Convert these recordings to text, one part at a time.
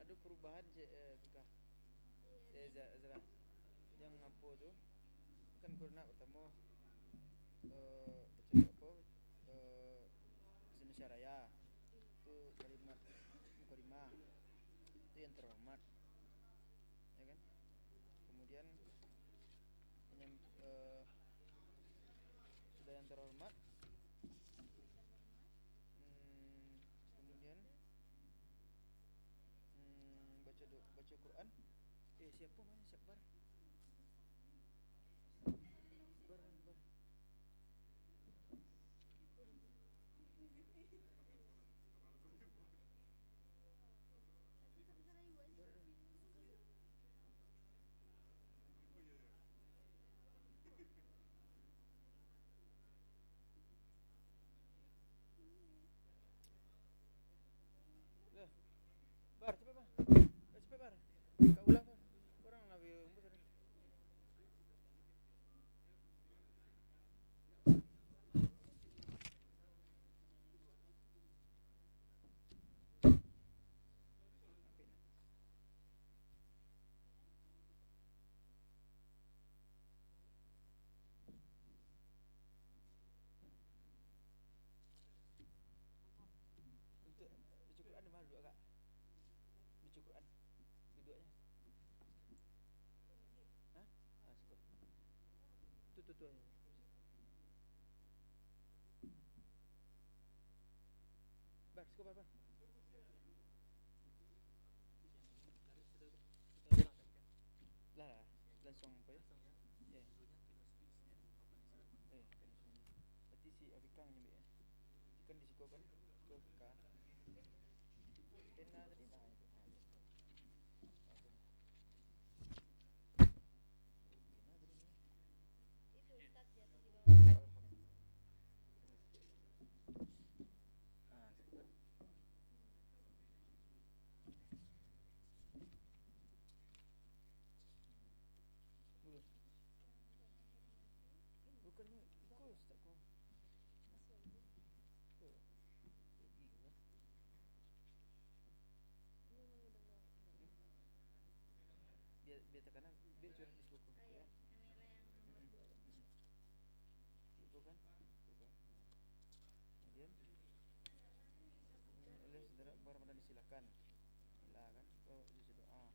Ada perubahan Kak. Zara. Yang apa tuh? Kan corona pertama apa? Indonesia Raya. Itu kalimat mukadimah. Itu yang terhormat. Ya kan? Kemudian sudah yang terhormat. Kemudian baca Quran. Siapa mana Syakbar? Bar. Bar, cepat Bar. Cepat Bar. Kau ulang Bar. Orang nabi umbus tadi. Untuk baca Quran di mana duduk Kak? Baca Quran. Duduknya. Hah? Syukur. Tu. Bar, syukur Bar. Lah, langsung apa ya? Ya. Berarti si Afika nyampe ya. Kan di situ kan ke K. Kena tadi nah itu. Bukannya ikut tak kau? Biar tekanan biar curhat di buku ya. Itu kan? Kemudian oleh saudara Ramadan disilakan. Silakan kau isi doa.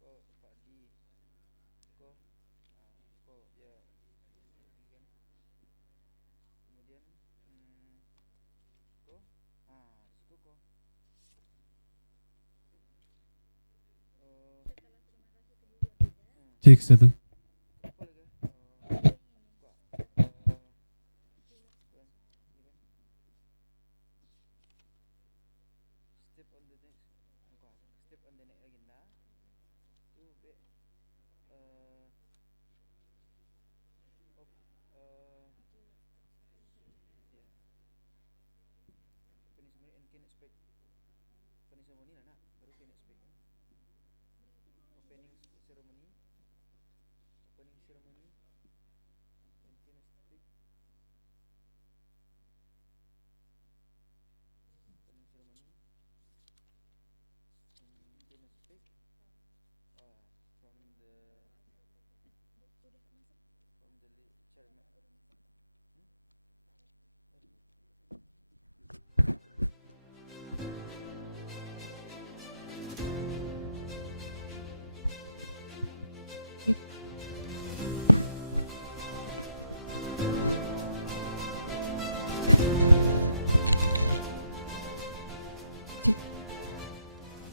Kau Pak Di. Kau ya kan. Kemudian kau siku kau Cek satu. Step on the next agenda to be opening ceremony and can expect opening ceremony lah nak baru can expect kan? Opening ceremony and can expect opening ceremony and can expect from the chairman.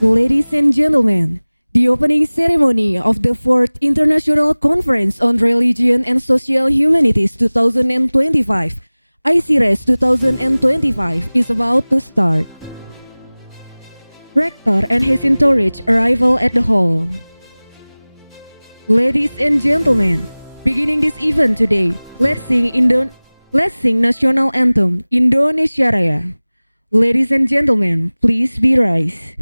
Ladies and gentlemen, the opening ceremony of the 4th International Conference on Religion and Social Humanities 2025, ICReSH 2025, is about to start. Rector and his entourage arrival at the hall. Ladies and gentlemen, beginning this event today, let's sing national anthem Indonesia Raya. Ladies and gentlemen, please be rise.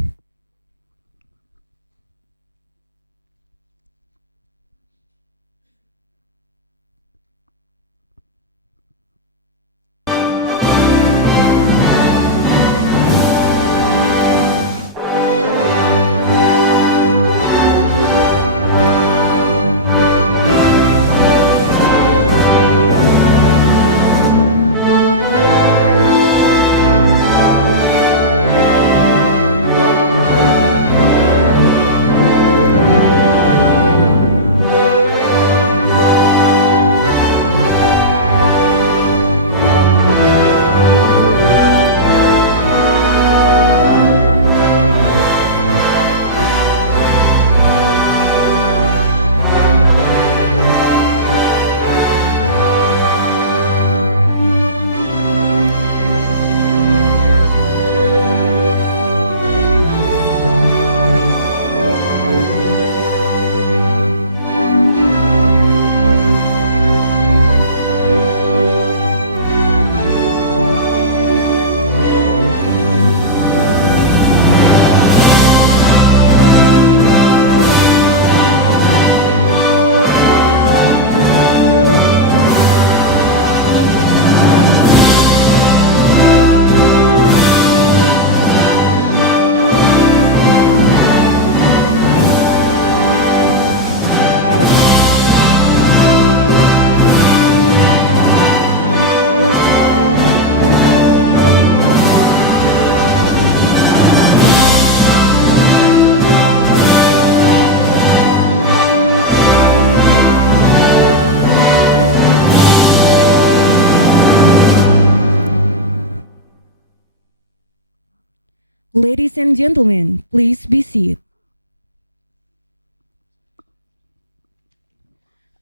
Ladies and gentlemen, please be seated.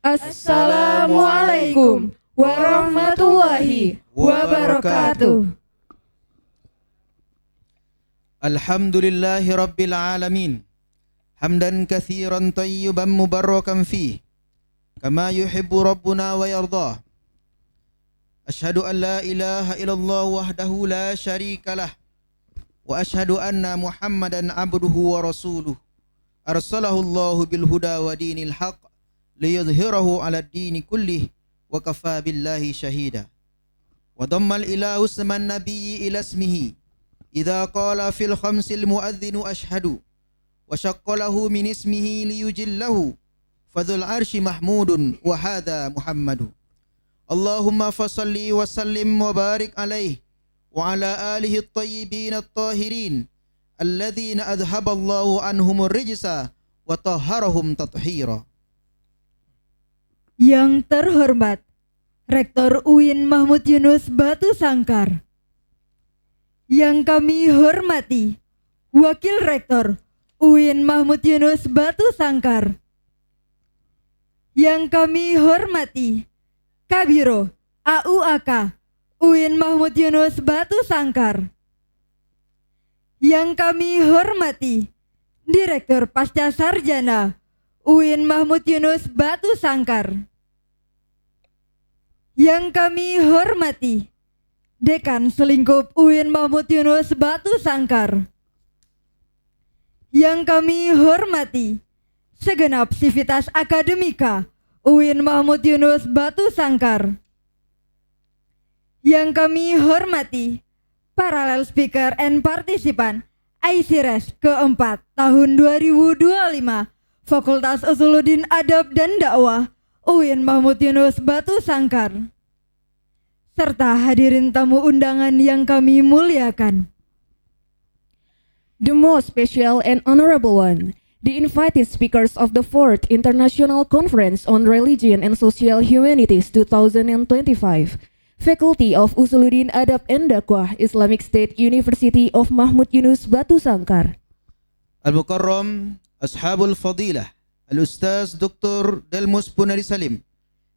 Assalamualaikum warahmatullahi wabarakatuh. Alhamdulillahi Rabbil Alamin. Hamdan kathiran tayyiban mubarakan fih. Kama yuhibbu Rabbuna wa yardah. Ashhadu an la ilaha illallah wahdahu la syarika lah. Wa ashhadu anna Muhammadan abduhu wa rasuluh. Arsalahu Allahu bil huda wa dinil haq liyudhhirahu 'ala ad-dini kullih wa kafa billahi shahida. Wa dammal ilahu isman nabiyyi ila ismihi idza qala fil khamsil muadhdhinu ashhadu wa shaqqa lahu min ismihi liyujillahu fadzul arsy mahmudun wa hadha Muhammadu. Allahumma fasalli wa sallim wa barik alaihi wa ala alihi at-tayyibin at-tahirin alladzina adhaballahu anhumur rijsa wa tahharahum tathira. Yang terhormat Rektor UIN Mahmud Yunus Batu Sangkar. Yang kami hormati Wakil Rektor UIN Mahmud Yunus Batu Sangkar. Yang kami hormati Kabiro AUAK UIN Mahmud Yunus Batu Sangkar. Yang kami hormati Direktur Pasca Sarjana UIN Mahmud Yunus Batu Sangkar. Yang kami hormati Dekan Selingkup UIN Mahmud Yunus Batu Sangkar. Yang kami hormati segenap sivitas akademika UIN Mahmud Yunus Batu Sangkar. Yang kami hormati paralel speaker and partisipan ICReSH keempat tahun 2025 Fakultas Usuluddin Adab dan Dakwah UIN Mahmud Yunus Batu Sangkar, serta hadirin tamu undangan yang kami muliakan. The most special and honorable one, the invited speakers of the 4th International Conference on Religion and Social Humanities 2025, Faculty of Usuluddin Adab and Dakwah, Islamic State University of Mahmud Yunus Batu Sangkar. Al-Mukarram Ashabul Fadilah Al-Ustaz Dr. Delmus Punari Salim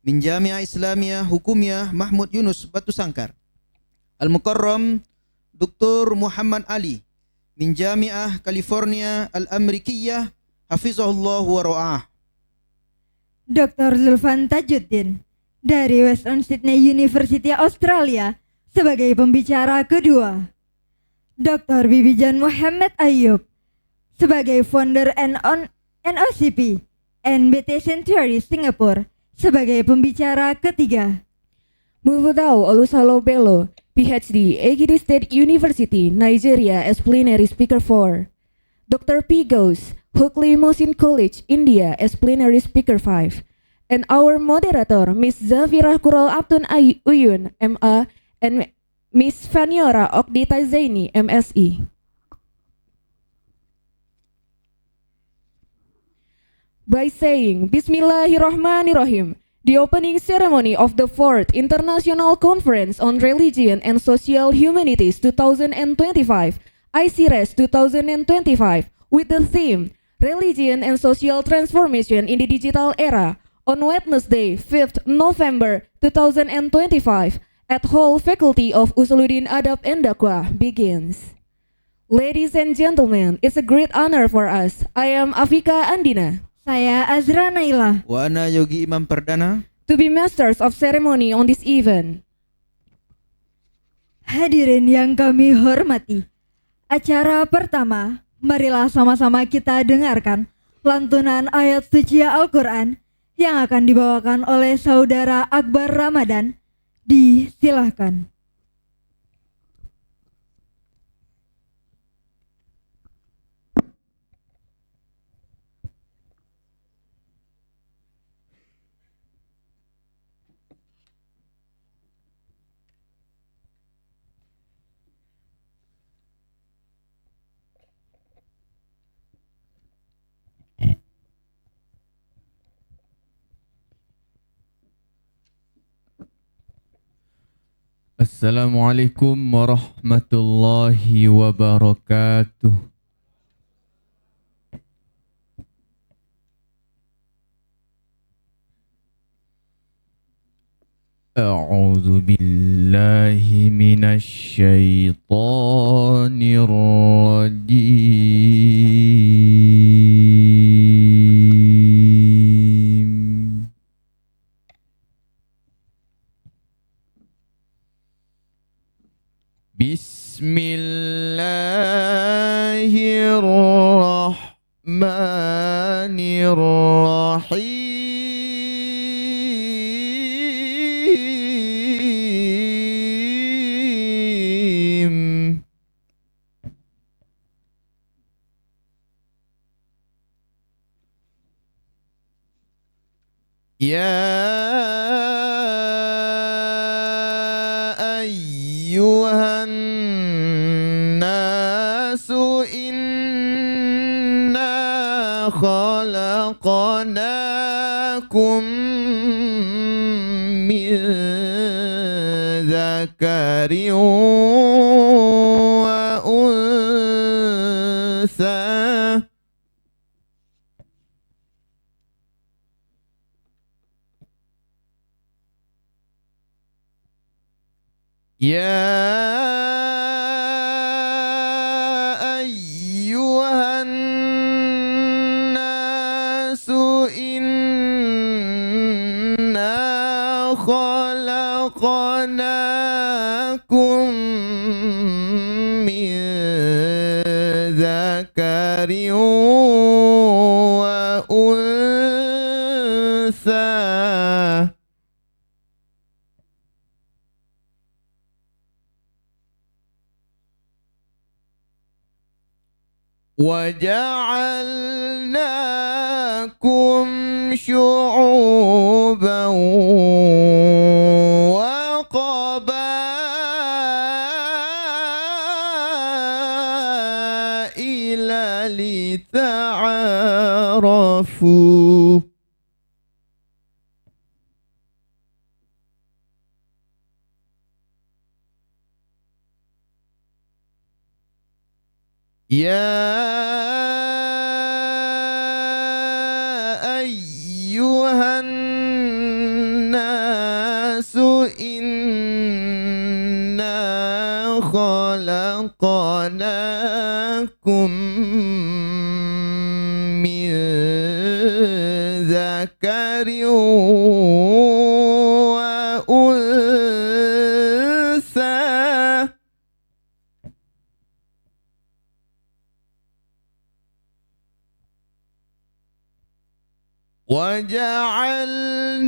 min Jamiah Islamiyah Hukumiyah Mahmud Yunus Batu Sangkar. Al-Mukarram Dr. Muhammad Ali min Jamiah California Al-Amerikiyah Hafizahullah wa ra'ah. Dr. Zulfan Tajuddin dari Western Sydney University Australia sebagai pembicara kedua. Dr. Bibijan Muhammad Ayub sebagai founder NOCP NBT Century Singapore sebagai pembicara ketiga. Mufudau Olusalo Bello, PhD, Egidi State University, Nigeria as plenary speaker 4. Dr. P. Ghosh, Hookley Mohsin College, India as plenary speaker 5. And our moderator, Miss Zafirah Kural Abtun Uyun, MA, and Miss Faniora Okdita Zaini, MSc. By saying Bismillahirrahmanirrahim, the opening ceremony of the 4th International Conference on Religion and Social Humanities 2025, ICReSH 2025, with the theme Religion and Social Transformation in the Digital Era, on Wednesday, 5th November 2025, at Hall Faculty of Usuluddin Adab and Dakwah begins. Ladies and gentlemen, it's a great honor for us. I am Afika Andina. Saya Azra Naila. Wa ana Yogi Imam Perdana. To be masters of ceremony on this event. Hadirin yang kami hormati, acara pertama, marilah sama-sama kita dengarkan lantunan ayat suci Al-Quran yang akan dibawakan oleh Saudara Akbar Ramadan. Disilahkan. Assalamualaikum warahmatullahi wabarakatuh. A'udzu billahi minasy syaithanir rajim. Bismillahirrahmanirrahim. Ya ayyuhan nasu inna khalaqnakum min dzakarin wa unsa. Ya ayyuhan nasu inna khalaqnakum min dzakarin wa unsa. وَجَعَلْنَاكُمْ شُعُوبًا وَقَبَائِلَ لِتَعَارَفُوا. Ya خلقناكم من ذكر وأنثى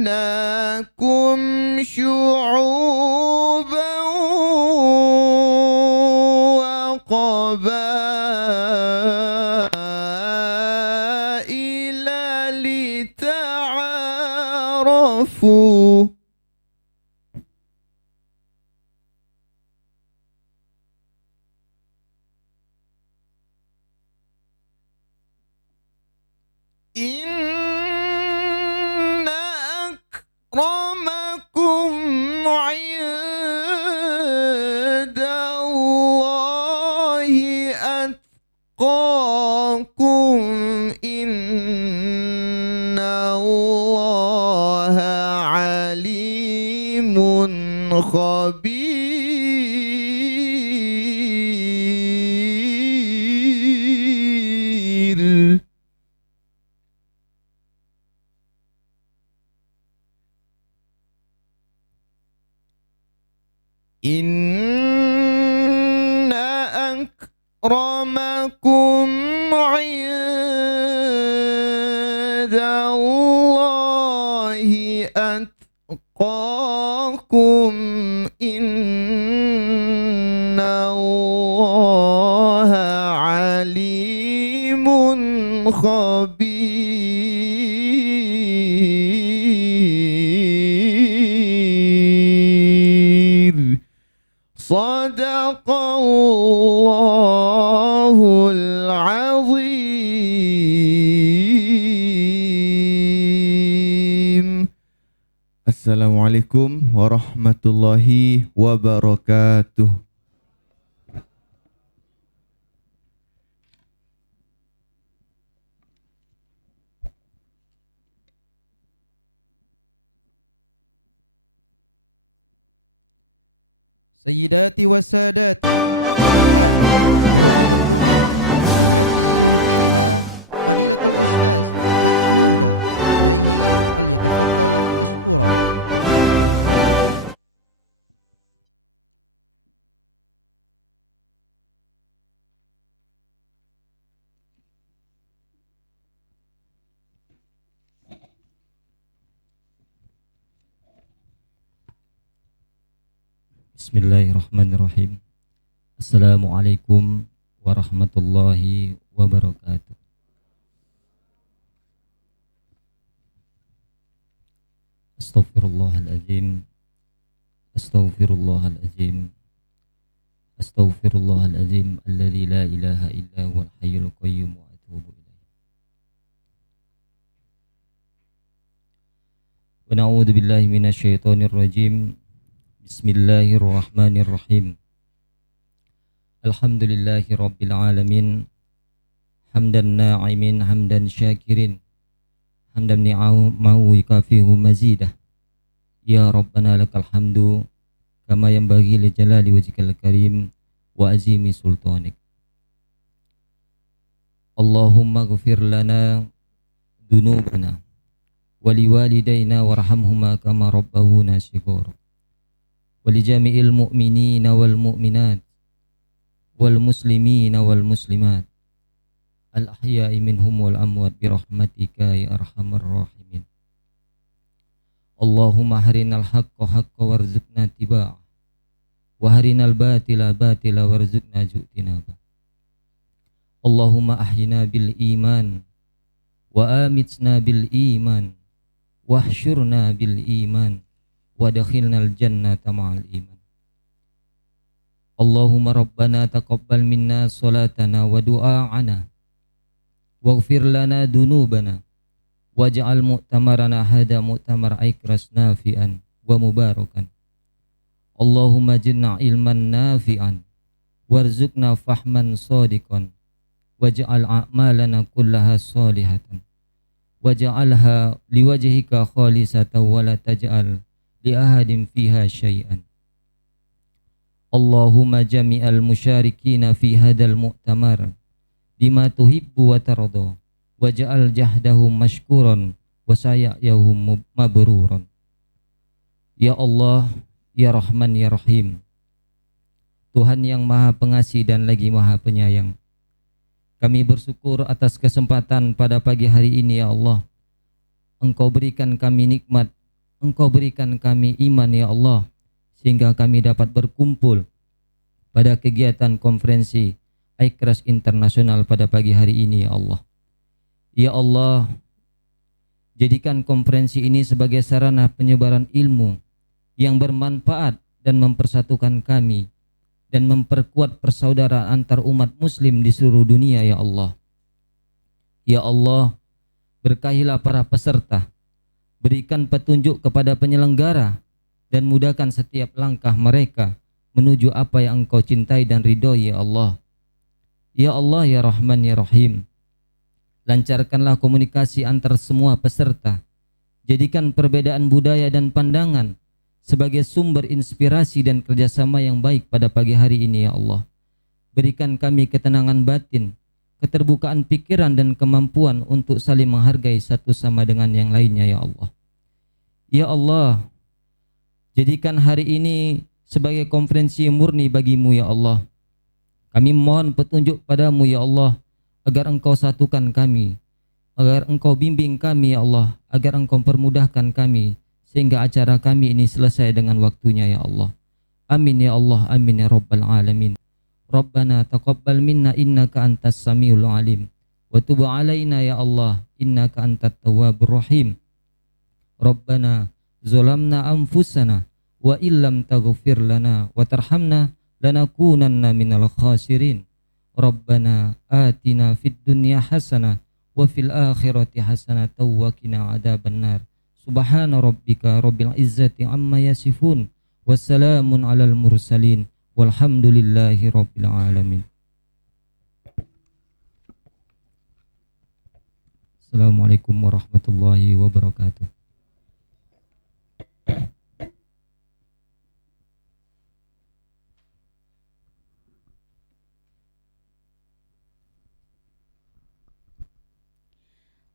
وجعلناكم شعوبا وقبائل لتعارفوا إن أكرمكم عند الله أتقاكم إن الله عليم خبير. إن أكرمكم عند الله أتقاكم إن الله عليم خبير. صدق الله العظيم. Assalamualaikum warahmatullahi wabarakatuh. سيداتي وسادتي، الآن قراءة القرآن التي يلقيها فضيلة الأستاذ محمودة، إليه فليتفضل مشكورا. Bismillahirrahmanirrahim. Assalamualaikum warahmatullahi wabarakatuh. Astaghfirullahaladzim. Astaghfirullahaladzim. Astaghfirullahaladzim. Alladzi la ilaha illa huwal hayyul qayyum wa atubu ilaih. Wa na'udzu billahi minasyaitonir rajim. Bismillahirrahmanirrahim. Alhamdulillahi rabbil alamin. Hamdan na'imin, hamdan syakirin, hamdan ni'amahu yukafihu mazidah. Ya Rabbana lakal hamdu kama yanbaghi li jalali wajhikal karim wa azimi sultanik. Allahumma ghfir lana dunubana wa liwalidayna warhamhuma kama rabbawuna shighara. ولجميع المؤمنين والمؤمنات والمسلمين والمسلمات الأحياء منهم والأموات برحمتك يا أرحم الراحمين. اللهم أرنا الحق حقا وارزقنا اتباعه وأرنا الباطل باطلا وارزقنا اجتنابه. اللهم أحينا بالإيمان وآمتنا بالإيمان واحشرنا بالإيمان وادخلنا الجنة مع الإيمان. اللهم ربنا تقبل منا صلاتنا ودعاءنا واغفر لنا ذنوبنا واجعل مؤتمرنا هذا مؤتمر ICReSH نافعا ومباركا. اللهم زدنا علما نافعا وارزقنا فهما صادقا واجعل أعمالنا كلها صالحة واجعلها لوجهك خالصة ولا تجعل لأحد فيها شيئا. Allahumma jami'al musyrikina fi hadal mu'tamar bima tuhibbu wa tarda waj'al jahdahum mashkuran wa sa'yahum mabruran. Ya Allah, ya Rahman, ya Rahim, Tuhan yang Maha Pengasih dan lagi Maha Penyayang, kami bersyukur atas kesempatan pada pagi hari ini ya Allah. Engkau berikan kami nikmat, Engkau berikan kami iman ya Allah, sehingga kami dapat berkumpul pada kegiatan konferensi ICReSH Internasional pada pagi hari ini ya Allah. Ya Allah, jadikan konferensi ini sebagai sarana penyebaran ilmu yang bermanfaat dan mempersatukan kami dan memperkuat persaudaraan antar umat muslim di seluruh dunia ya Allah. Ya Allah, berkahilah para peserta, berikan petunjuk kepada penyelenggara dan mudahkan setiap langkah mereka menuju apa yang Engkau cintai dan ridhoi ya Allah. Ya Allah, ya Rahman, ya Rahim, lancarkanlah komunikasi antar semua peserta. Jadikan perbedaan budaya dan pandangan sebagai sumber inspirasi dan kerjasama yang baik pada pagi hari ini ya Allah. Berikan kami ketenangan batin, keterbukaan pikiran dan kemampuan untuk saling menghargai satu sama dengan yang lainnya ya Allah. Ya Allah, jadikan hari ini sebagai konferensi murni bagimu ya Allah. Kami mohon petunjuk padamu ya Allah, agar Engkau satukan kami, agar Engkau bimbing kami ya Allah, agar Engkau permudahkan kami, sehingga acara kami ini selesai dengan waktunya ya Allah. Amin ya Allah, amin ya Rabbal Alamin. Rabbana taqabbal minna innaka antas samiul alim wa tub alaina ya Allah innaka antat tawwabur rahim. Rabbana zalamna anfusana wa illam taghfir lana wa tarhamna lanakunanna minal khasirin. Rabbana atina fid dunya hasanah wa fil akhirati hasanah wa qina adzabannar. Subhana rabbika rabbil izzati amma yasifun wassalamun alal mursalin walhamdulillahi rabbil alamin. Assalamualaikum warahmatullahi wabarakatuh.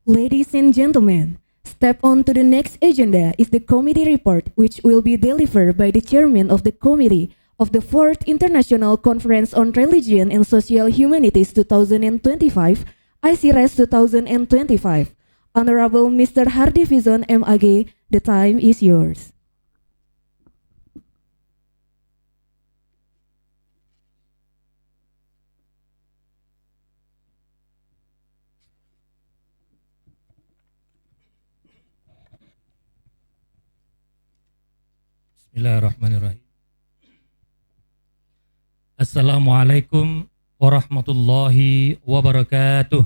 Ladies and gentlemen, step on to the next agenda is the committee report, which will be delivered by the chairman of the committee of the 4th International Conference on Religion and Social Humanities 2025, ICReSH 2025. Honorable Mr. Hardy Fizon MAG, the time is yours. Bismillahirrahmanirrahim. Assalamualaikum warahmatullahi wabarakatuh.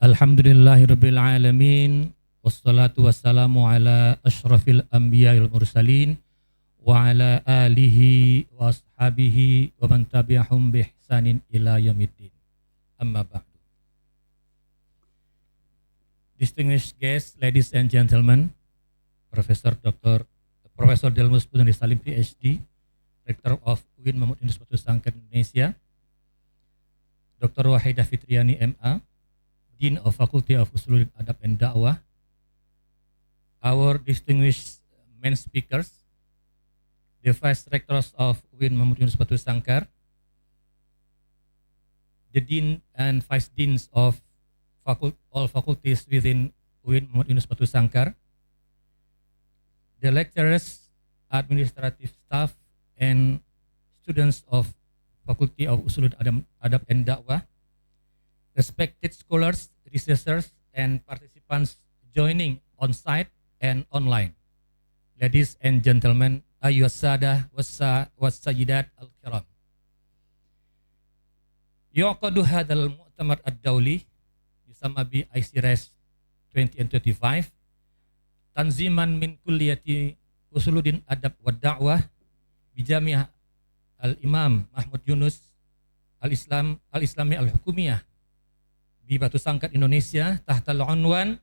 Alhamdulillahirabbil alamin wassalatu wassalamu ala asyrafil anbiya'il mursalin wa ala alihi wa ashabihi wa man tabi'ahum bi ihsanin ila yaumiddin. Amma ba'du. Distinguished guests, ladies and gentlemen, Profesor Delmus Putri Salim PhD, Rector of UIN Mahmud Yunus Batu Sangkar Indonesia, Dr. Wahidah Fitriani MA, Dean of Faculty of Usuluddin Adab and Da'wah, our distinguished main speakers, the Vice Rectors of UIN Mahmud Yunus Batu Sangkar, the Dean and Vice Deans of all faculties within UIN Mahmud Yunus Batu Sangkar, the lecturers, administrative staff, and students of Faculty of Usuluddin Adab and Da'wah, respected scholars, researchers, and participants joining on site and online. Ladies and gentlemen, ayyuhas sadah was-sayyidat al-kiram. Yuqadu hadzal mu'tamar ad-dawli sama bi ICReSH 2025 tanziman min kulliyati Usuluddin Adab wa Da'wah bi Jami'ah Al-Imam Mahmud Yunus Al-Islami Al-Hukumiyah di Batu Sangkar Indonesia tahta al-unwan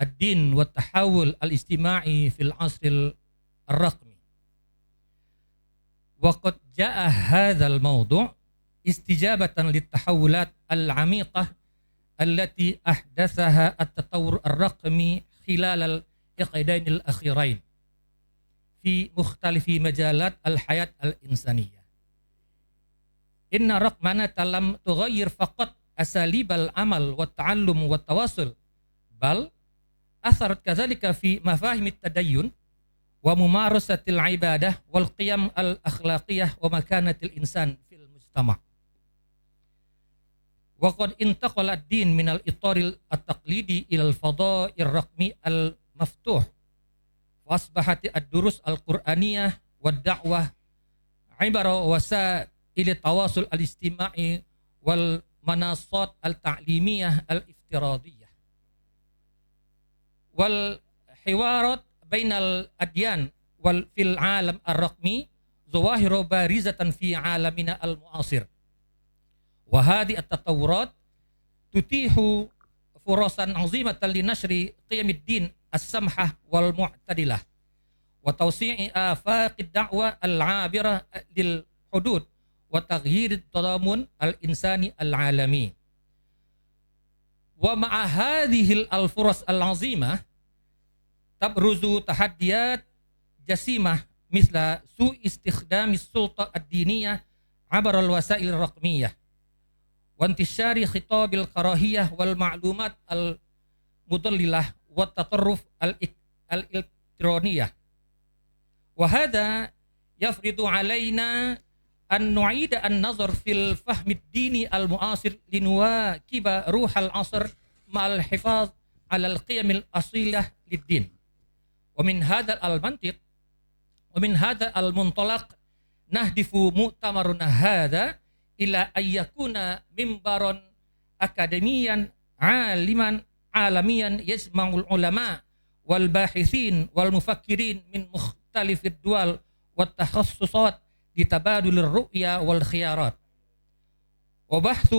الدين والتحول الاجتماعي في العصر الرقمي. وقد جاء هذا الموضوع استجابة للتحولات العميقة التي أحدثها التطور الرقمي خلال العقدين الأخيرين في مختلف مجالات الحياة الإنسانية. إن الرقمنة لم تغير فقط أساليب العمل والتعلم والتواصل، بل أثرت كذلك في مفاهيم التدين وممارسة العبادة والقيم الأخلاقية ومكانة الإنسان في المجتمع. وقد انتقل الدين من الإطار التقليدي إلى الفضاء الرقمي المفتوح، وأصبحت الدروس القرآنية والدعوة عبارة وسائل التواصل الاجتماعي والمنصات التعليمية الافتراضية والحوارات بين الأديان في العالم الرقمي ظواهر بارزة في عالمنا المعاصر. وهذه التطورات تتيح فرصا عظيمة لنشر قيم الدين السمحة والمعتدلة وتوسيع آفاق الدعوة العابرة للحدود وتغيير التضامن الإنساني العالمي. ومع هذه الفرص العظيمة تبرز تحديات جسيمة مثل سوء استخدام السلطة الدينية عبر الوسائل الرقمية وانتشار خطاب الكراهية والمعلومات المضللة والتطرف الإلكترونية. وهذا يفرض علينا أن نعيد النظر في الفهم الديني المعاصر لنواكب روح العصر مع الحفاظ على القيم الأصيلة للدين. ومن هذا المنطلق نهدف مؤتمرنا هذا إلى أن يكون منبرا أكاديميا عالميا يجمع العلماء والباحثين والمفكرين من مختلف الدول والتخصصات لتبادل الرؤية والخيارات وبحث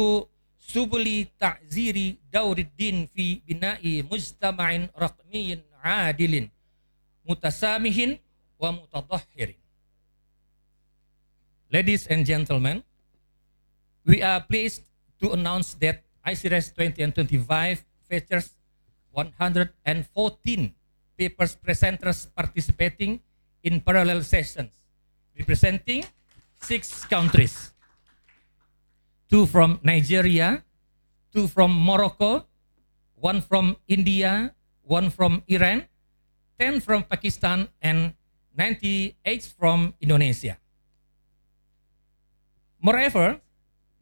سبل تعزير دور الدين في بناء مجتمع رقمي عادل متسامح ومتضحر. Ladies and gentlemen, we are pleased to announce that ICReSH 2025 features 114 papers presenters participating in parallel sessions, representing 6 countries, 2 from Nigeria, 2 from Morocco, 1 from India, 1 from Iran, 10 from Pakistan, and 98 from Indonesia. Moreover,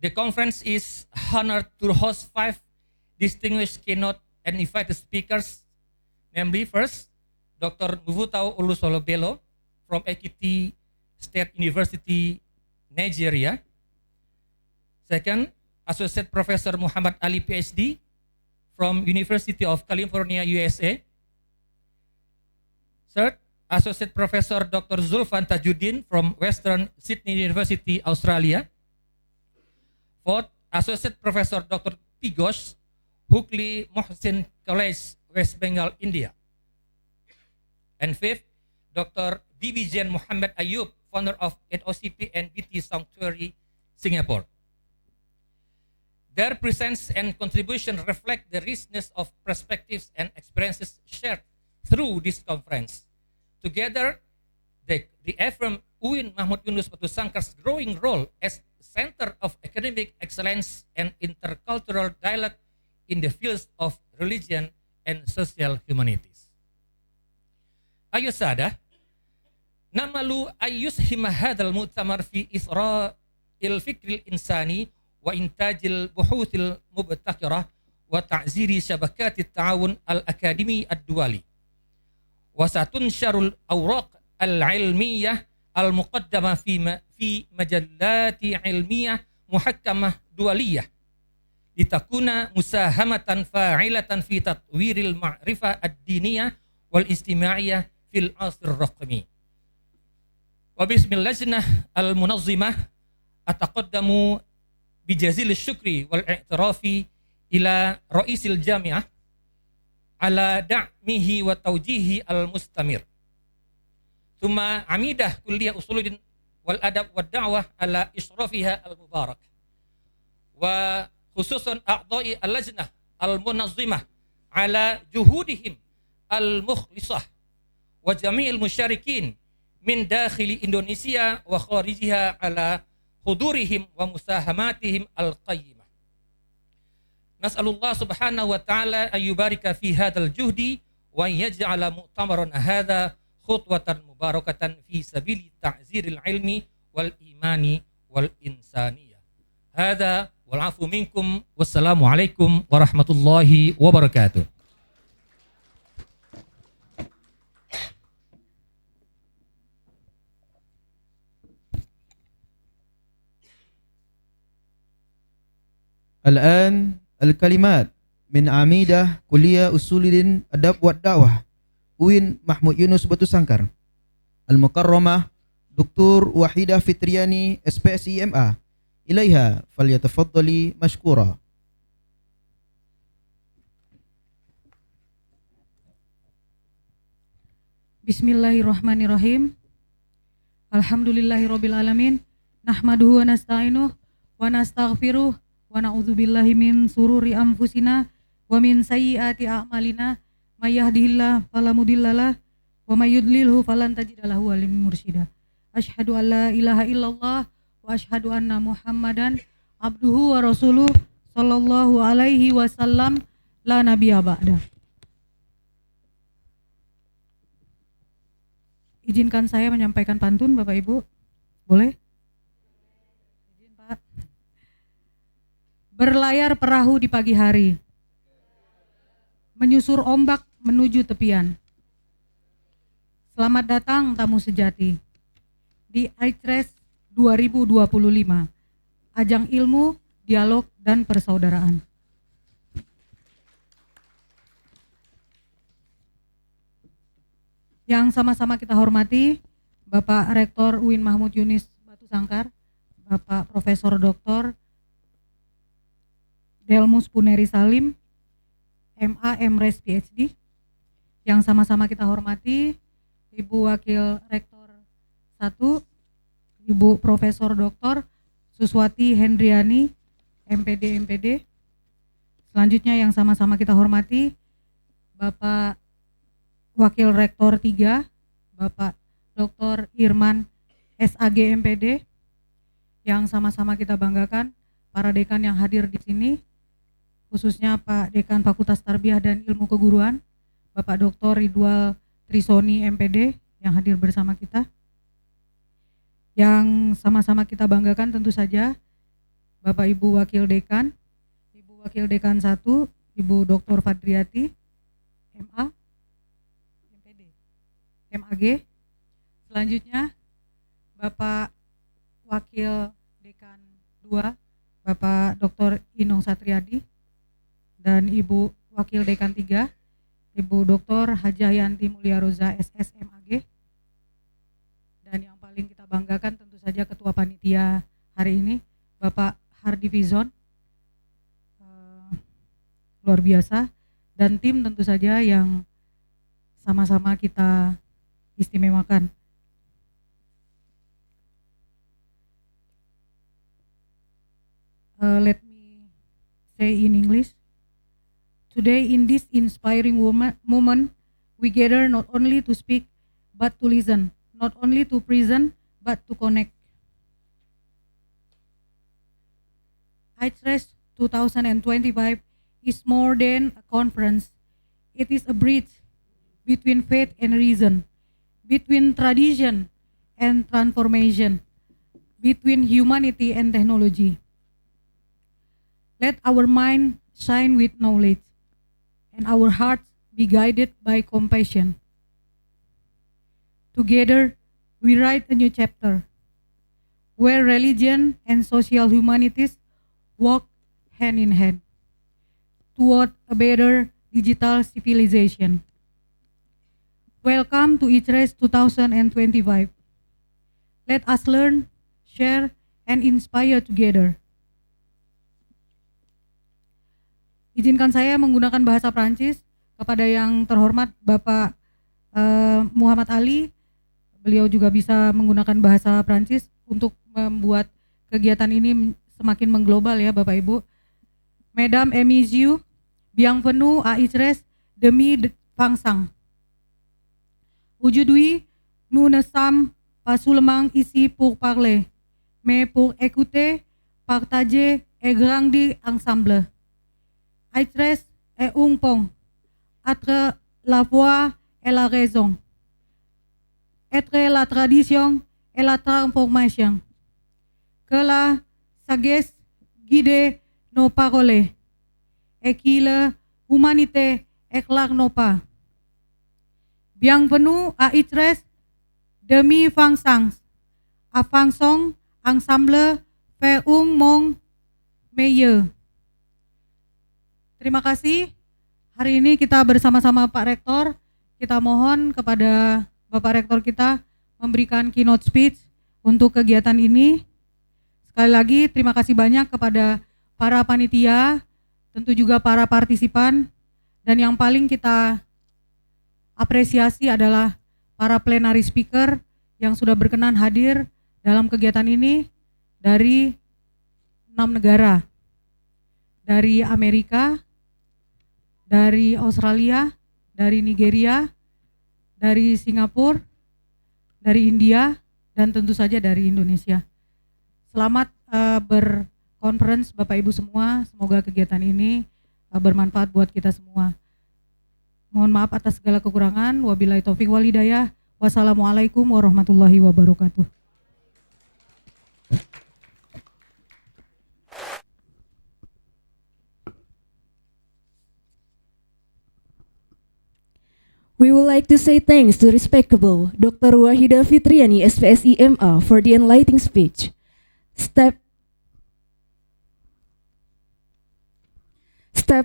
the conference is honored to host 5 distinguished keynote and invited speakers, namely first, Dr. Mufutau Ulusolobelo from Ekiti State University, Nigeria. Second, Associate Professor Muhammad Ali, PhD, from University of California, USA. Third, Associate Professor Dr. Zulfan Tajuddin from Western Sydney University, Australia. Fourth, Associate Professor Dr. Tigos, Hukli Mohsin College, West Bengal, India. And fifth, Dr. Bibijan Muhammad Ayub, founder of NOCP and BT Sanctuary, Singapore. Their presence and contribution reflect the richness of perspectives and experiences shared through this conference. Together, they reaffirm UIN Mahmud Yunus Batu Sangkar's growing role as center of academic excellence and intercultural dialogue in the fields of religion and social humanities. أيها السادة، نأمل أن يسهم هذا المؤتمر في إثراء الفكر الإنساني وإنتاج البحوث المبتكرة وتعزير شبكات التعاون الأكاديمي الدولي. وستنشر الأوراق العلمية المقدمة في مجلات علمية محكمة دولية لتكون مساهمة فاعلة في تطوير المعرفة الدينية والاجتماعية في العصر الرقمي. وباسم اللجنة المنظمة أتقدم بجزيل الشكر والاعتراف إلى رئيس الجامعة ala da'mihi wa tawjihi al-mustamir. Thumma amidah kulliyah usuluddin wal adab wad da'wah ala israfiha al-mubarak. Wa khususan a'dha'i al-lajnah al-munazzimah ala juhudihim al-mukhlisah wa jami'il musyarikin min dakhili Indonesia wa kharijiha ala hudurihim wa musahamatihim al-qayyimah. Nas'alullah subhanahu wa ta'ala an yubarika fi hadzal juhdi wa yaj'ala mu'tamaran hadza khutwatan mubarakatan fi sabili ta'ziril ilmi wal imani wal insaniyah. Hadza wal afu minkum wassalamu alaikum warahmatullahi wabarakatuh. الآن الكلمات من عميدة كلية أصول الدين أدب والدعوة UIN Mahmud Yunus Batu Sangkar, Al-Mukarramah Dr. Wahidah Fitriani SPSI MA, ilaiha falyatafaddali mashkura. Bismillahirrahmanirrahim. Alhamdulillahirabbil alamin. Nahmaduhu wa nasta'inuh wa nastaghfiruh wa na'udzubillahi min sururi anfusina wa min sayyiati a'malina. May yahdihillahu fala mudhillalah wa may yudlilhu falan tajida lahu waliyyan mursyida. Asyhadu an la ilaha illallah wa asyhadu anna Muhammadan abduhu wa rasuluh sallallahu alaihi wasallam la nabiyya ba'da. Izinkan saya menyampaikan pantun Bapak Ibu. Boleh? Izin Pak. Berlayar perahu di pagi hari, menyusur ombak menuju tepian. Selamat datang tamu sejati di ICReSH 2025, ajang ilmu, dialog, dan persaudaraan. Yang sama-sama kita hormati Bapak Rektor UIN Mahmud Yunus Batu Sangkar, Bapak Profesor Dr. Delmus Puneri Salim, MA MRes PhD. Yang sama-sama kita hormati Ibu Wakil Rektor 1, Ibu Profesor Dr. Suswati Hendriani, MPD. Selanjutnya yang sama-sama kita hormati Bapak Wakil Rektor 3, Bapak Dr. Irman SAG MPD. Yang sama-sama kita banggakan para dekan yang hadir di sini, khususnya Pak Dekan Fakultas Tarbiyah dan Ilmu Keguruan, Bapak Dr. Ridwal Trisoni MPD yang hadir bersama kita. Yang sama-sama kita banggakan tentu saja Bapak Ibu Wakil Dekan, Ibu Wakil Dekan 1, Ibu Dr. Fadriati MA, MPD, MAG. Selanjutnya Bapak Wakil Dekan 2, Bapak Dr. Inong Satriadi, dan Ibu Wakil Dekan 3, Ibu Dr. Hajah Yanti Mulia Roza SSMAG. Dan yang paling kita banggakan tentu saja Ketua Panitia hari ini, Bapak Hardi Fizon, luar biasa, dan tim tentu saja yang sama-sama kita istimewakan. Let me say in English. Today, in this inspiring moment, we gather not only to speak, but to listen, not only to present, but to connect. ICReSH 2025 is more than a conference. It is a bridge between faith and reason, between tradition and transformation, between humanity and technology. Let our mind shine with knowledge, and our hearts be guided by compassion. Together, we write a new chapter, where religion and social humanities walk hand in hand toward a better digital civilization. Welcome to ICReSH 2025. Let us learn, share, and inspire together. Izinkan saya menggunakan bahasa Prancis kepada yang terhormat Bapak Muhammad Ali, beliau juga bisa menggunakan bahasa Prancis untuk membuat kegiatan ini semakin mengglobal ya Bapak Ibu. Mesdames et messieurs, bienvenue à ICReSH demi-Fangsang. Aujourd'hui, nous ne sommes pas seulement ici pour parler, mais pour écouter, partager et grandir ensemble. ICReSH est un pont entre la voix et la raison, entre la tradition et la transformation. Que la sagesse guide nos paroles et que la humanité éclaire nos pas. Bienvenue à ICReSH demi-Fangsang. À Fangsang, ensemble, faire un monde meilleur. Terima kasih. Hari ini kita bersama-sama Pak Rektor. Kita mohon kepada Bapak Rektor kita memberikan keynote speech untuk kegiatan ini. Sekali lagi terima kasih banyak kepada para panitia, tentu juga para partisipan, dan yang paling kita apresiasi adalah para plenary speaker yang sudah berkenan hadir dalam kegiatan ini dari 6 negara. Dari Amerika, dari Australia, dari Nigeria, dari Singapura, dari India, dan tentu saja dari Indonesia. Selamat berkonferensi Bapak Ibu semua, semoga kegiatan ini bermanfaat buat kita semua. Mohon maaf atas segala kekurangan. Wabillahi taufik wal hidayah. Wassalamualaikum warahmatullahi wabarakatuh. We would like to say thanks to respectable Dr. Wahida Fitriani, SPSI MA, for the enlightening speech. Step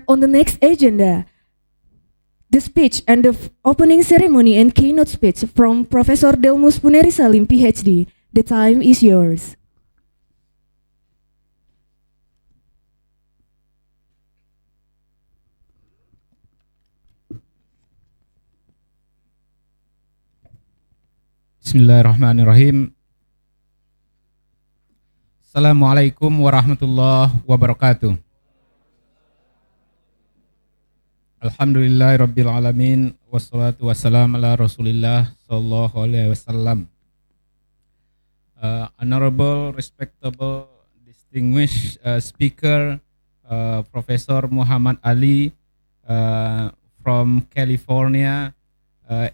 on the next agenda. The speech and the opening ceremony and keynote speech from Professor Delmus Puneri Salim, PhD. The time is yours. Bismillahirrahmanirrahim. Assalamualaikum warahmatullahi wabarakatuh. Alhamdulillahirabbil alamin wassalatu wassalamu ala Rasulillah sallallahu alaihi wasallam. Honorable, respectable, distinguished speaker, Professor Muhammad Ali from California.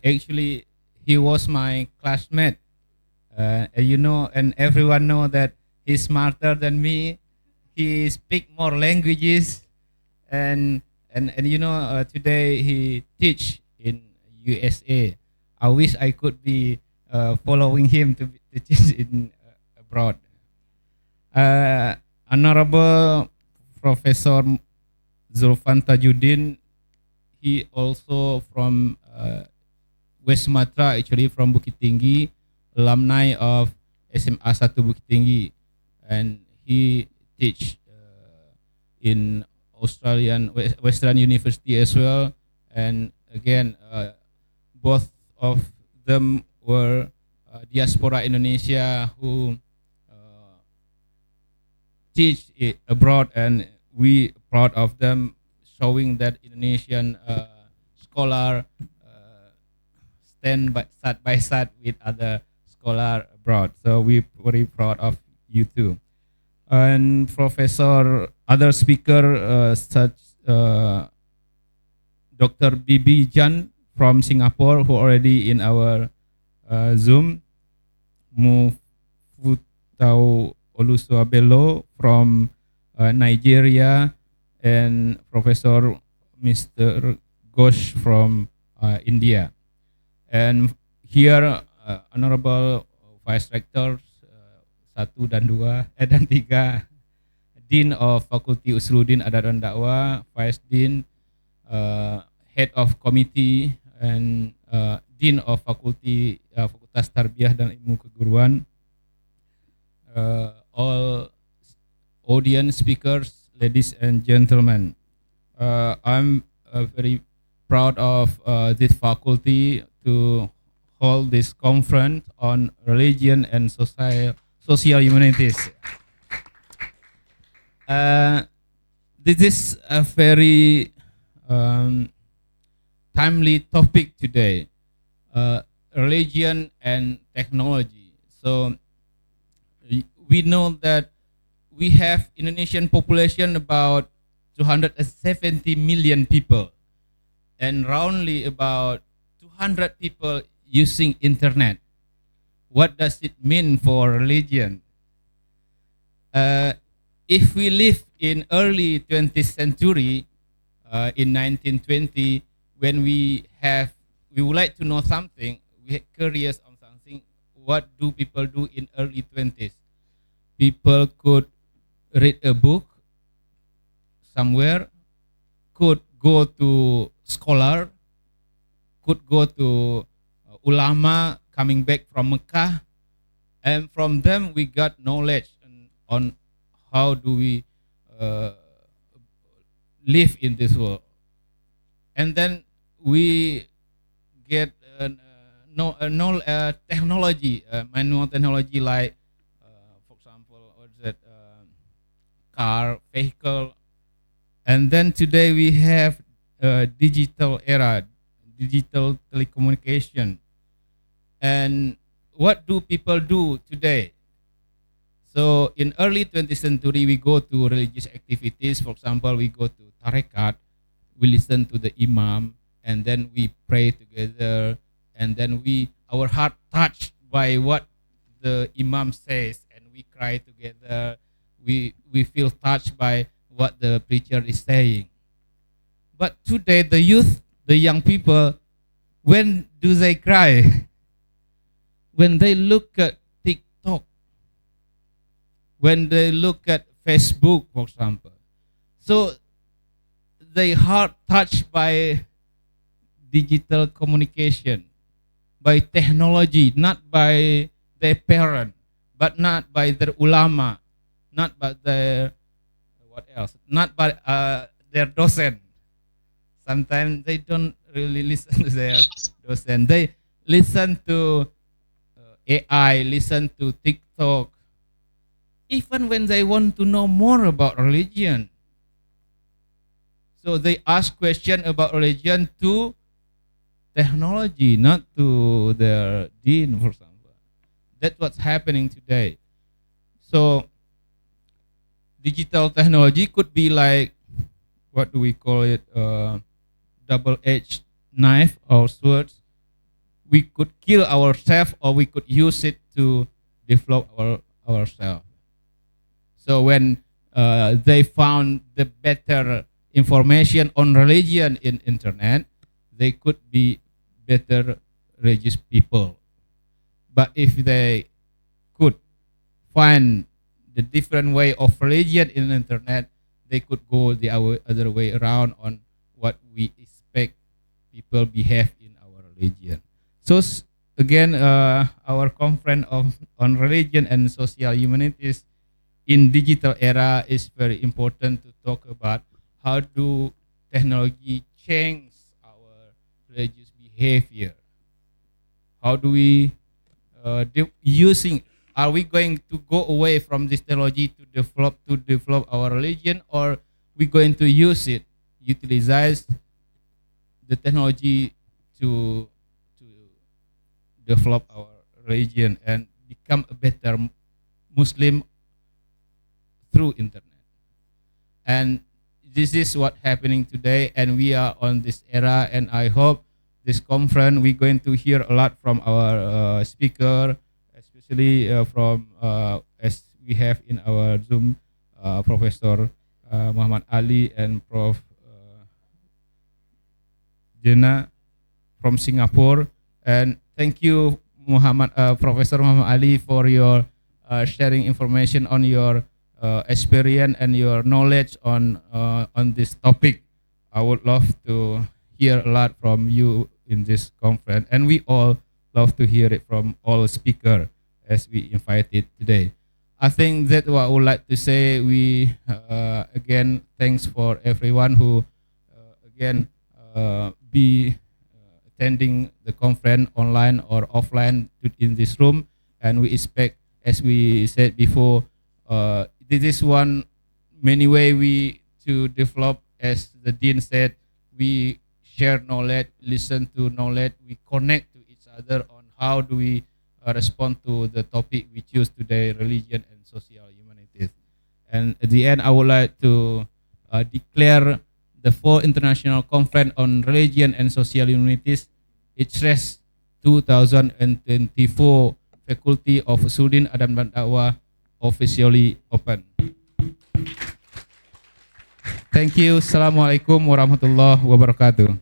Actually, he was my classmate. You know, and everyone know that he's smarter than me. He speak more languages, and you know, today he teach in USA. I wish I could be following him to teach in abroad. Honorable Professor Zulfan Tajuddin, he also from West Sumatra, actually from Bukit Tinggi, alumni of SMA 1 Bukit Tinggi, and he teach in Western University as well, and again both of them were diaspora Indonesia who teach abroad, and we proud of them, showing that Indonesian scholar stand side by side with other scholar abroad. So we very proud of you too. And other speaker such Dr. Bibi Jan from Singapore, who already in our Zoom, Mufutau Olusobelo from Nigeria, and Professor Mr. Ghosh from India. And here Honorable Vice Rectors 1 dan 2 dan 3, Dean of Faculty Usuluddin Adat dan Dakwah, Vice Dean, Head of Committee, and Dean of Fakulti Fakultas Tarbiyah dan Ilmu Keguruan, all audience speakers, ladies and gentlemen. I'm very proud of this faculty to hold this conference on religion and social humanities. This is a very timely topic today, religion and technology. So we know that we have Indonesian population about 270 million people, and roundly about 200 people using internet. What does it mean for religion? If we live in early 20th century, in 1920, when we would like to know something, we are curious on something. What do people do in early 20s? People could read a book somewhere, could go to scholar, could go to ulama coming back from Mecca, and from them we got knowledge on how do we live in this world. And then we get technology, manual technology like, for example, what is it, car, vehicle. And then today we have digital era, digital telecommunication. And what do people do today? So in early 20th century, we go to religious activities. For example, we go to tarekat, we listen to the imam, and then we pray together, and then our heart touched by what the imam says, and we cry together. We feel touched by what the preacher is saying. But today, the youth, the young people, when do they cry? When they look at TikTok, when they look at Facebook, for example. So they heart touched by digital communication, by technology, not by their parent, but not by their ulama, not by their, what else? Not by their docent. Sometimes they don't really listen to their docent. They listen to AI, listen to TikTok, even when they want to know more about religion. So they ask questions about religion to technology, not to their deen, for example. That's what's happening today. So digital technology could be like, what do we call it, double-edged knife or swords. We could kill ourselves, or we could use it to develop ourselves. So when they found the better information on religion in internet, they could be better religious people. But if they could find the different way of religion in the internet, they could go the other way around on what we expect people behave in our religion. So again, our conference on religion and social humanities in digital era is very important to talk about how do technology change our religious behavior. How do we are we going to go away from this technology to develop our religion, or we going to utilize the technology to develop our religion and become a better Muslim through internet? And this is what happening today, and we are on this era, and I hope this conference we're going to hear a lot from our speaker, especially from as we have in our Zoom Professor Muhammad Ali and Prof Jena from Singapore. And thank you, Professor Muhammad Ali, for your sharing information on your experience and your knowledge on this topic. I would love to hear a lot from you in this conference, and we all love to hear it from all speakers as we invited today. I think that what I would like to say. Again, thanks for everyone who again be attending the conference online or offline in this room, and we expect, as we said before, this is one many way we to develop. As the dean said, we share knowledge, listen to knowledge, we connect to each other on how do we respond to the topic we choose today, religion and social humanities. And at the end, I would like to declare the 4th International Conference on Religion and Social Humanities, ICReSH 2024, Faculty of Usuluddin Adab dan Dakwah, officially open. Thank you. Assalamualaikum warahmatullahi wabarakatuh.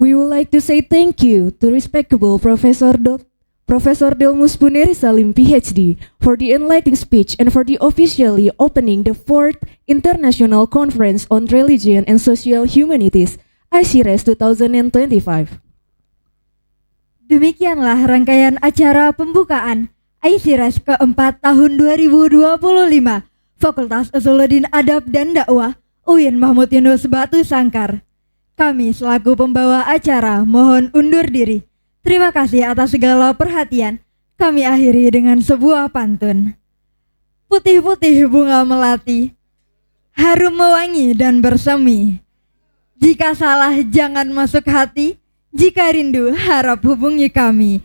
We would like to say thank you to respectable Professor Delmus Buneri Salim, PhD, for the enlightening speech and for the officially opening the 4th International Conference on Religion and Social Humanities, ICReSH 2025. Demikianlah rangkaian acara pembukaan ICReSH keempat tahun 2025 Fakultas Usuluddin Adab dan Dakwah UIN Mahmud Yunus Batu Sangkar. Kami selaku pembawa acara mohon undur diri. Terima kasih atas segala perhatian. Kami akhiri dengan sebuah pantun. Putih-putih bunga melati, harum mewangi dan bersemi. Jika salah jangan masuk hati, jika rindu harap hubungi kami.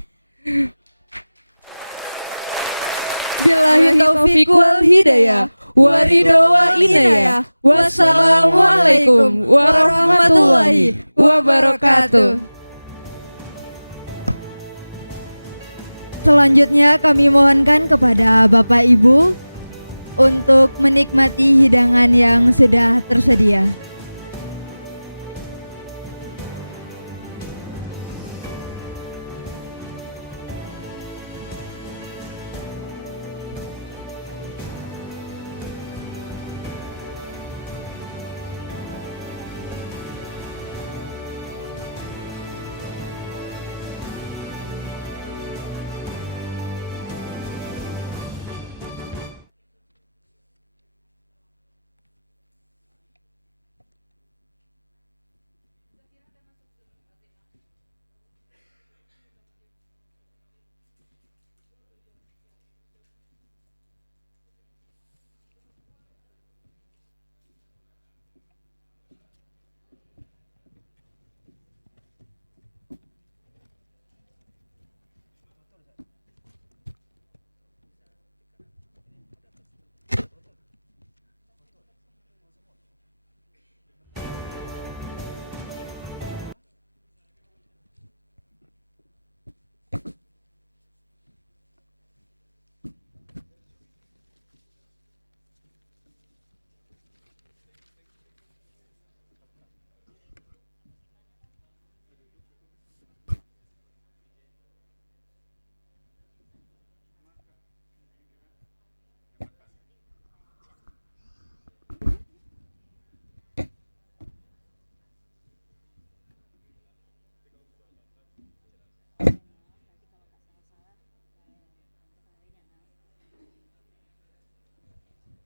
Billahi taufiq wal hidayah, waridho wa inayah. Wassalamualaikum warahmatullahi wabarakatuh. Selanjutnya kami mohonkan kepada Bapak Ibu untuk menikmati hidangan yang sudah tersedia.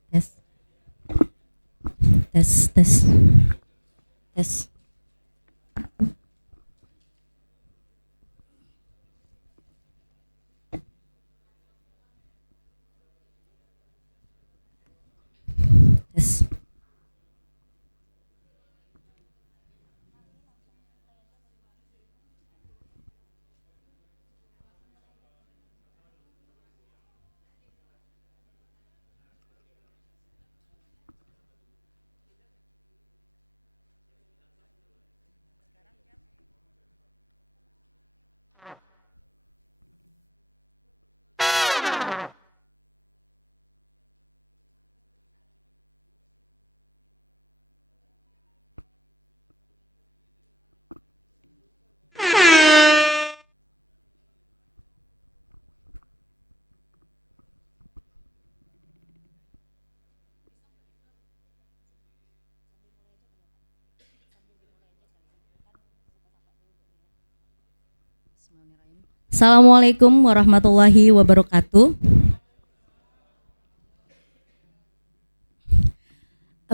Tes. Tes, tes. Tes. Tes. Assalamualaikum warahmatullahi wabarakatuh.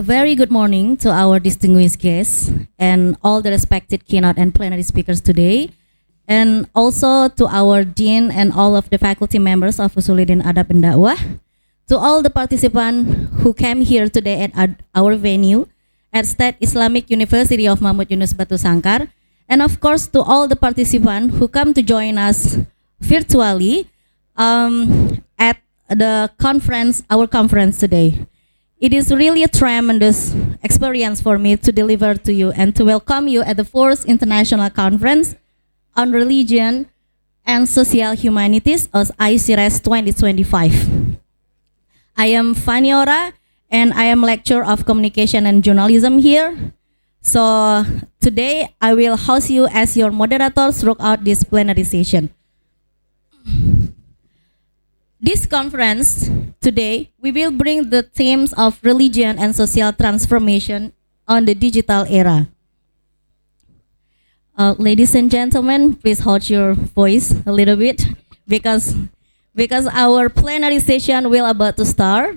A very good morning to our distinguished guests and all the respected keynote and plenary speakers today, and also to our dean and all of the faculty members of Usuluddin Adab and Dakwah, to all the participants who came here today at our venue at State Islamic University of Mahmud Yunus Batu Sangkar, and of course to all the participants who come to join us virtually at the conference, our conference today. It is really a tremendous experience for me to deliver to you and to welcome you at the 4th International Conference on Religion and Social Humanities as ICReSH 2025. I am Faniora and I am lecturer of communication and journalism here. So today I will host you as your moderator throughout this plenary session. This conference today, we will bring the themes of religion and social transformation on the digital era. Ladies and gentlemen, please hold your voice a little bit because our plenary session will about to start.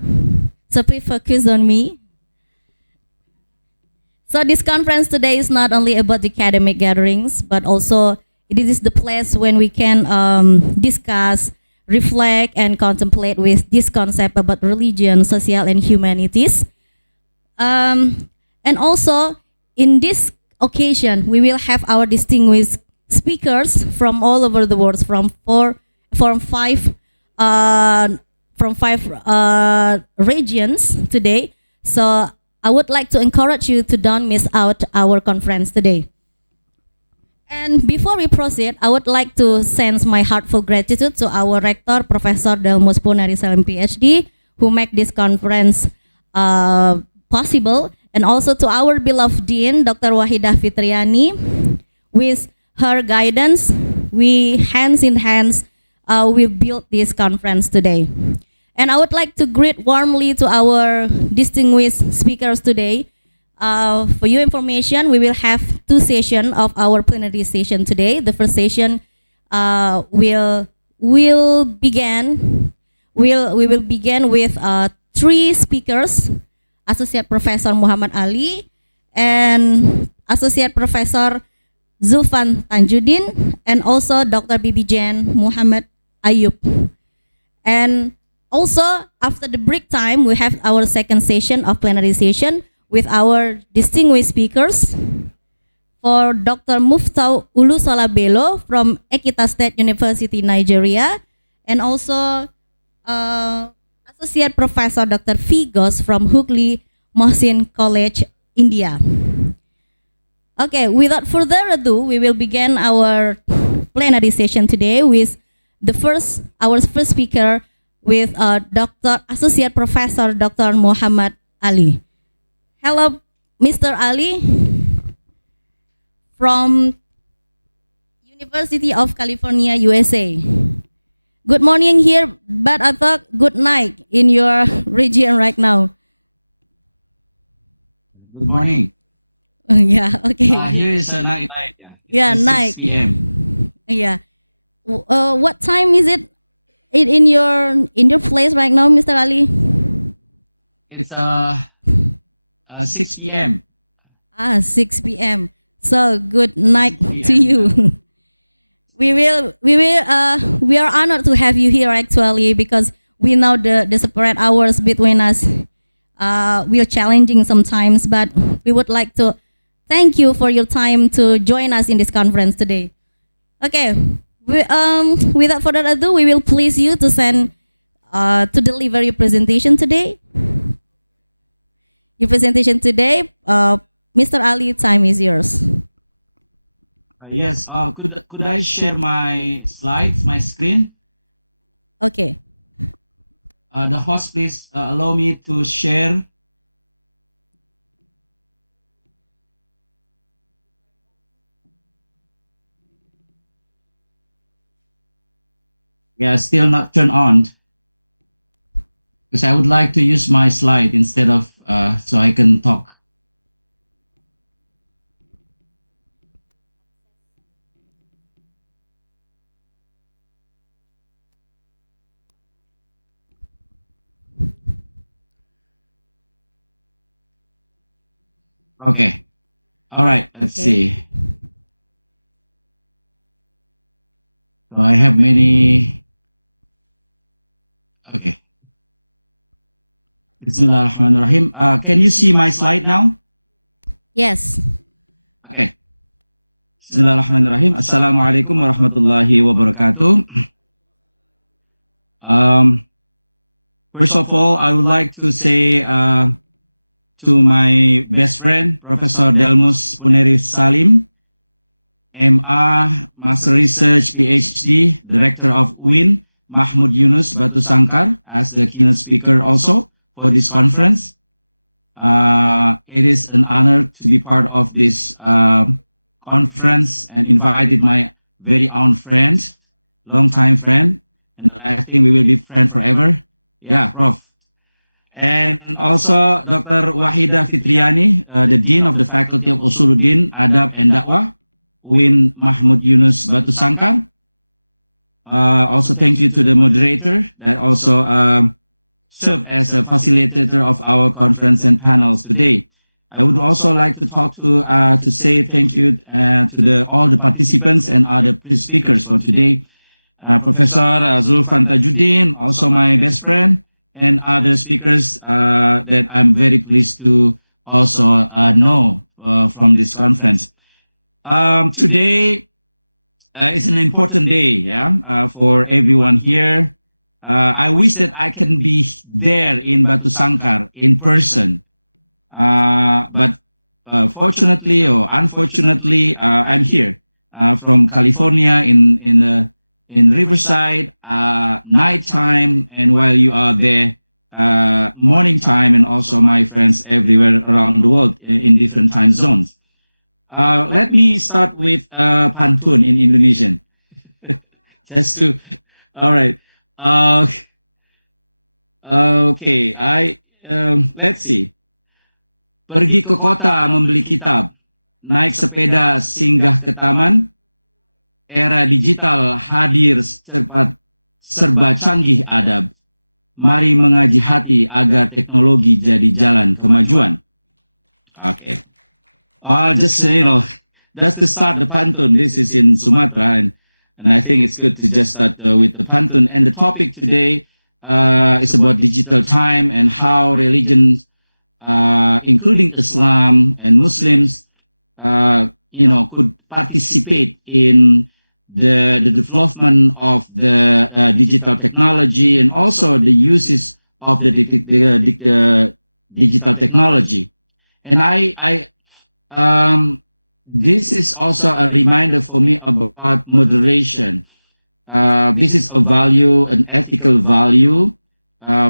So please focus on me. So this conference today is not only about the academic gatherings, but also it is the place when we can discuss, reflect, and contemplate with this concept about religion, social, and humanities. And also, in this occasion, we will have our distinguished speakers from all over the world, from five regions today. So I would like to encourage you to don't miss out our conference today. And before we proceed, I would like to send my heartfelt gratitude to our rector, Professor Delmus Ponari Salim PhD, who make this conference possible, and also to our beloved dean, Dr. Wahidah Fitriani. With her guidance, we hands in hands, we built this conference today. And I would like to greet warmly to our distinguished speakers today. For your information, we will have 2 sessions of our plenary session today. The first session we will begin with 3 speakers: Associate Professor Muhammad Ali and Associate Professor Zulfan Tanjudin, and also Dr. Bibi Jen Muhammad Ayub. And also after the break time, we have our second session of plenary session with our distinguished speakers. For Dr. Muftau Ulusola Bello from Ekita State University, Nigeria, and also Associate Professor Dr. Figos from Hooghly Mohsin College, India. Okay, without further ado, we will begin our plenary session today with our first speaker, with Associate Professor Dr. Muhammad Ali. Hello, Mr. Ali from University of California, USA. Good morning here, but I thought good night in your region right now. Good morning. Yeah, okay. Here is a night. Yeah, It's night. 6 p.m. Yeah. What time is it in your place right now, Mr. Ali? It's 6 p.m. 6 p.m. So good night 6 to you. We are honored to have you here actually, because we know the separate hours between us we are challenging sometimes, but we would like to thank you for your time to join us in this conference today. Okay, without further ado, we will please you to deliver your presentation today. Mr. Ali, time is yours. Yes. Could I share my slides, my screen? Okay. The host, please allow me to share. Yeah, still not turned on. Because I would like to use my slide instead of so I can talk. Okay. All right. Let's Okay. see. So I have many. Okay. Bismillahirrahmanirrahim. Can you see my slide now? Yes. Okay. Bismillahirrahmanirrahim. Assalamualaikum warahmatullahi wabarakatuh. First of all, I would like to say to my best friend, Professor Delmus Puneri Salim, MA, Master Research, PhD, Director of UIN, Mahmud Yunus Batu Sangkar, as the keynote speaker also for this conference. It is an honor to be part of this conference and invited my very own friend, long-time friend, and I think we will be friends forever. Yeah, Prof. And also Dr. Wahida Fitriani, the Dean of the Faculty of Usuluddin, Adab and Dakwah, UIN Mahmud Yunus Batu Sangkar. Also thank you to the moderator that also served as a facilitator of our conference and panels today. I would also like to talk to say thank you to all the participants and other speakers for today. Professor Zulfan Tajuddin, also my best friend, and other speakers that I'm very pleased to also know from this conference. Today is an important day, for everyone here. I wish that I can be there in Batu Sangkar in person, but fortunately or unfortunately, I'm here from California in Riverside, nighttime, and while you are there, morning time, and also my friends everywhere around the world in different time zones. Let me start with pantun in Indonesian. Just to, all right. Okay, let's see. Pergi ke kota membeli kitab, naik sepeda singgah ke taman, era digital hadir serba canggih adab. Mari mengaji hati agar teknologi jadi jalan kemajuan. Okay. Just, just to start the pantun, this is in Sumatra, and I think it's good to just start with the pantun. And the topic today is about digital time and how religion, including Islam and Muslims, could participate in the development of the digital technology and also the uses of the digital technology. And this is also a reminder for me about moderation. This is a value, an ethical value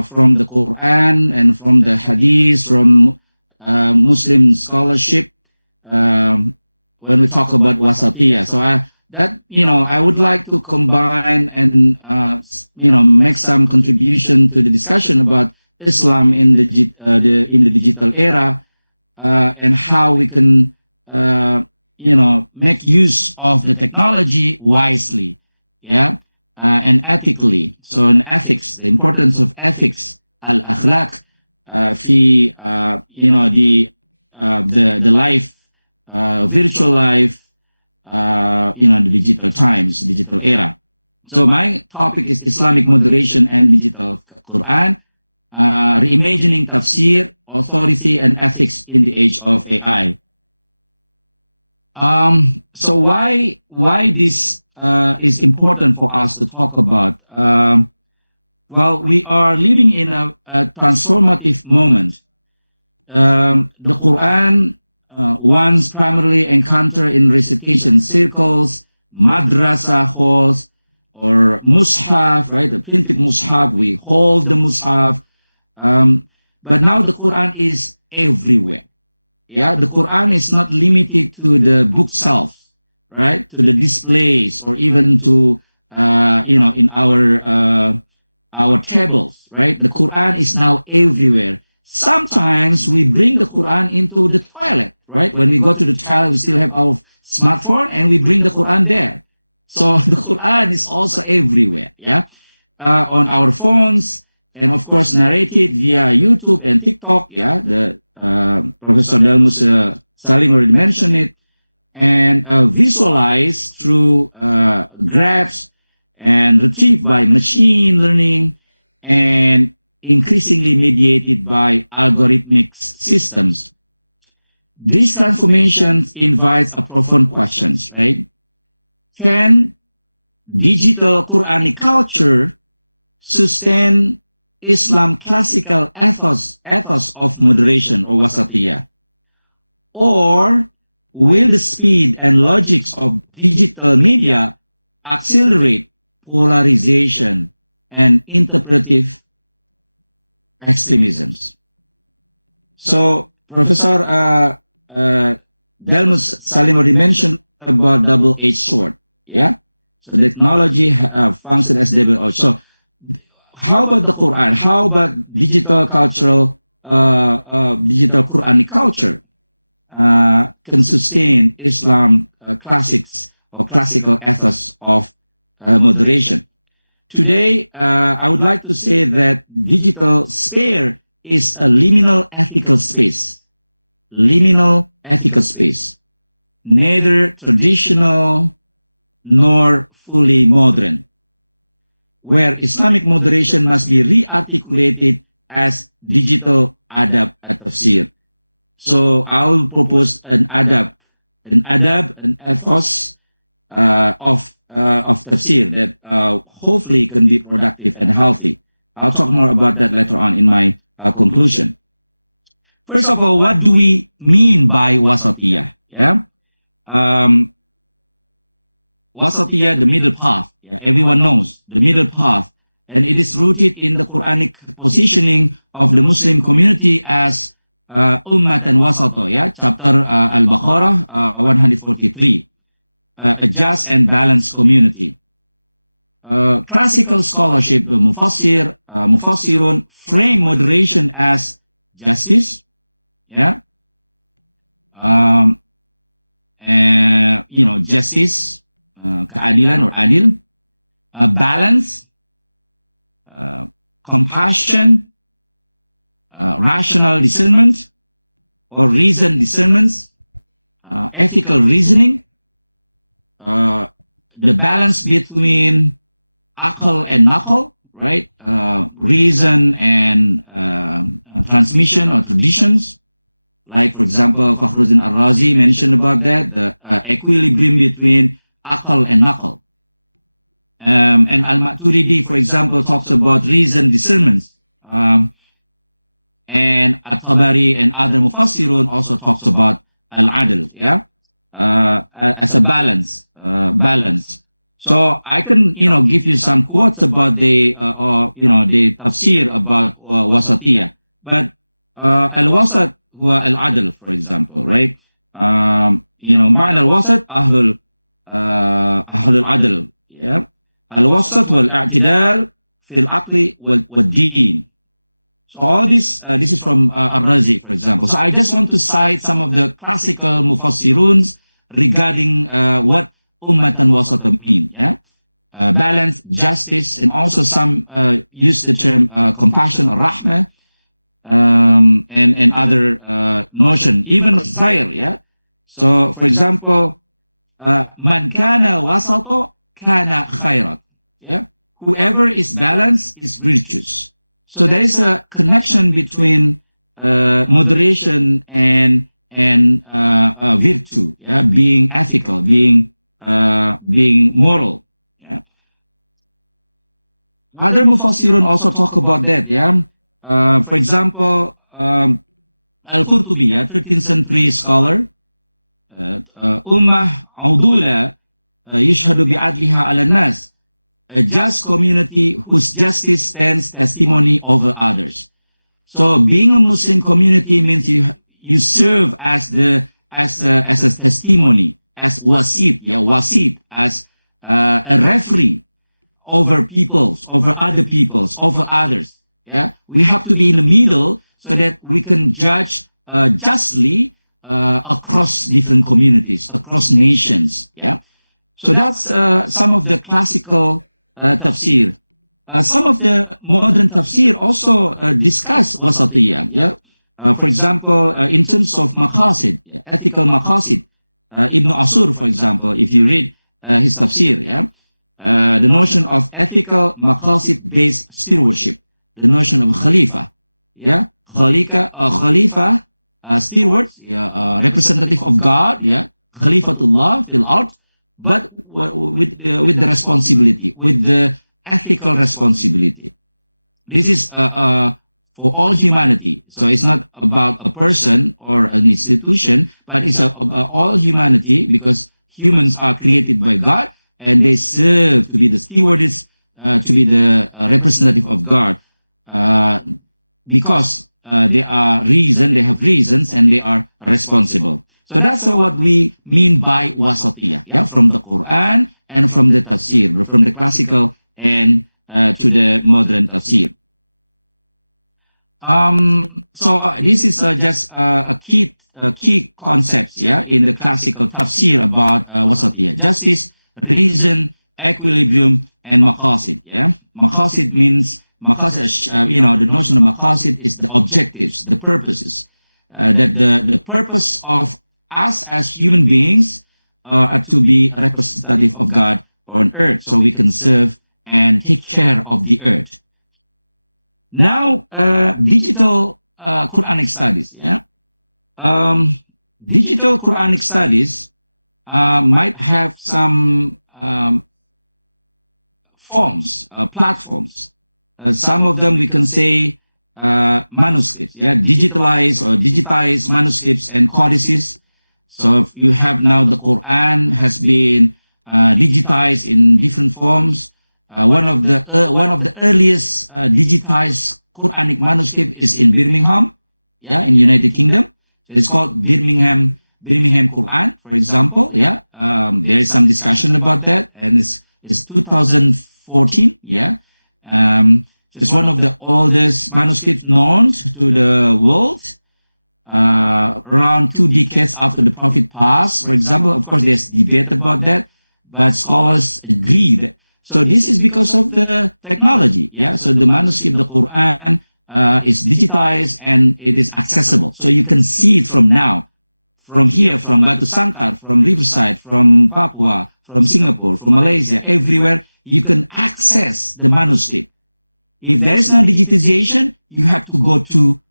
from the Quran and from the Hadith, from Muslim scholarship when we talk about wasatiyah. So I would like to combine and make some contribution to the discussion about Islam in the digital era and how we can make use of the technology wisely, and ethically. So in ethics, the importance of ethics, al-akhlaq, the life, virtual life, the digital times, digital era. So my topic is Islamic moderation and digital Quran, reimagining tafsir, authority and ethics in the age of AI. So why this is important for us to talk about? Well, we are living in a transformative moment. The Quran once primarily encountered in recitation circles, madrasa halls, or mushaf, right? The printed mushaf, we hold the mushaf. But now the Quran is everywhere. The Quran is not limited to the bookshelves, right? To the displays or even to, in our tables, right? The Quran is now everywhere. Sometimes we bring the Quran into the toilet, right? When we go to the toilet, we still have our smartphone and we bring the Quran there. So the Quran is also everywhere, on our phones, and of course narrated via YouTube and TikTok, the Professor Delmus Salim already mentioned it, and visualized through graphs and retrieved by machine learning and increasingly mediated by algorithmic systems. These transformations invite a profound questions, right? Can digital Quranic culture sustain Islam classical ethos of moderation or wasatiyah? Or will the speed and logics of digital media accelerate polarization and interpretive extremisms? So Professor Delmus Salim already mentioned about double-edged sword. Yeah, so the technology functions as double-edged. So how about the Quran? How about digital Quranic culture can sustain Islam classics or classical ethos of moderation? Today, I would like to say that digital sphere is a liminal ethical space. Liminal ethical space. Neither traditional nor fully modern, where Islamic moderation must be re-articulated as digital adab at tafsir. So I will propose an adab, an ethos of tafsir that hopefully can be productive and healthy. I'll talk more about that later on in my conclusion. First of all, what do we mean by wasatiyah? Yeah, wasatiyah, the middle path. Yeah, everyone knows the middle path, and it is rooted in the Quranic positioning of the Muslim community as ummatan wasato. Yeah, chapter Al-Baqarah 143. A just and balanced community. Classical scholarship, the Mufassirun, frame moderation as justice, yeah, justice, keadilan or adil, balance, compassion, rational discernment or reason discernments, ethical reasoning, the balance between akal and nakal, right? Reason and transmission or traditions. Like, for example, Fakhruddin Ar-Razi mentioned about that, the equilibrium between akal and nakal. And Al-Maturidi, for example, talks about reason discernments. And At-Tabari and other Mufassirun also talks about Al-Adl, yeah? As a balance. So I can, give you some quotes about the tafsir about wasatiyah. But al-wasat huwa al-adl, for example, right? معنى الوسط أهل العدل, yeah. الوسط والاعتدال في العقل والدين. So all this is from Ar-Razi, for example. So I just want to cite some of the classical mufassiruns regarding what ummatan wasata mean, yeah? Balance, justice, and also some use the term compassion or rahmah, and other notion, even khair, yeah? So, for example, man kana wasato kana khairat, yeah? Whoever is balanced is virtuous. So there is a connection between moderation and virtue, yeah, being ethical, being moral. Yeah. Other mufassirun also talk about that. Yeah, for example, Al-Qurtubi, 13th century scholar, Ummah Audula yashhadu bi'adliha ala nas, a just community whose justice stands testimony over others. So being a Muslim community means you serve as a testimony, as wasit, yeah, wasit, as a referee over peoples, over other peoples, over others. Yeah, we have to be in the middle so that we can judge justly across different communities, across nations. Yeah, so that's some of the classical tafsir. Some of the modern tafsir also discuss wasatiyah. Yeah, For example, in terms of maqasid, ethical maqasid, Ibn Asur, for example, if you read his tafsir, the notion of ethical maqasid-based stewardship, the notion of khalifa, khalifa, steward, representative of God, khalifatullah fil ard, but with the responsibility, with the ethical responsibility. This is for all humanity. So it's not about a person or an institution, but it's about all humanity, because humans are created by God and they serve to be the stewards, to be the representative of God, because they have reasons and they are responsible. So that's what we mean by wasatiyah, from the Quran and from the tafsir, from the classical and to the modern tafsir. So this is just a key concepts, in the classical tafsir about wasatiyah: justice, reason, equilibrium, and maqasid. Maqasid means the notion of maqasid is the objectives, the purposes. That the purpose of us as human beings are to be representative of God on earth, so we can serve and take care of the earth. Now, digital Quranic studies. Digital Quranic studies might have some forms, platforms. Some of them we can say manuscripts, digitized manuscripts and codices. So if you have now, the Quran has been digitized in different forms. One of the earliest digitized Quranic manuscript is in Birmingham, in United Kingdom. It's called Birmingham Quran, for example. There is some discussion about that, and it's 2014. It's one of the oldest manuscripts known to the world. Around 2 decades after the Prophet passed, for example. Of course, there's debate about that, but scholars agree that. So this is because of the technology. So the manuscript, the Quran, is digitized and it is accessible. So you can see it from now, from here, from Batu Sangkar, from Riverside, from Papua, from Singapore, from Malaysia, everywhere. You can access the manuscript. If there is no digitization, you have to go to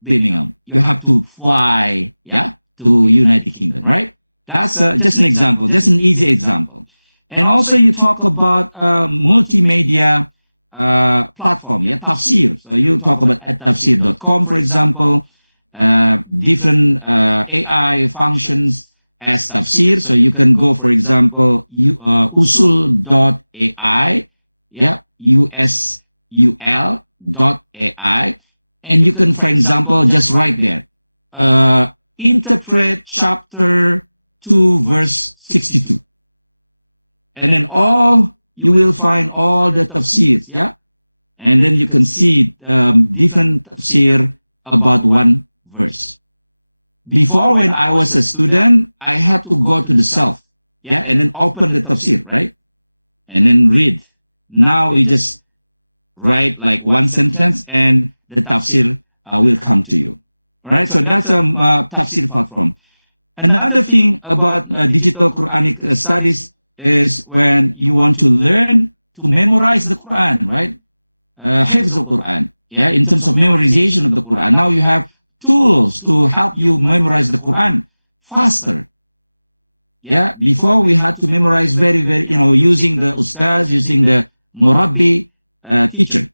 Birmingham. You have to fly, to United Kingdom, right? That's just an example, just an easy example. And also you talk about multimedia platform, tafsir. So you talk about at tafsir.com, for example, different AI functions as tafsir. So you can go, for example, usul.ai, usul.ai. And you can, for example, just write there, interpret chapter 2, verse 62. And then you will find all the tafsirs, And then you can see different tafsir about one verse. Before, when I was a student, I had to go to the shelf, and then open the tafsir, right? And then read. Now you just write like one sentence and the tafsir will come to you. All right, so that's a tafsir platform. Another thing about digital Quranic studies is when you want to learn to memorize the Quran, right? Hifz al-Quran, in terms of memorization of the Quran. Now you have tools to help you memorize the Quran faster. Before we had to memorize very, using the ustaz, using the murabbi, teacher.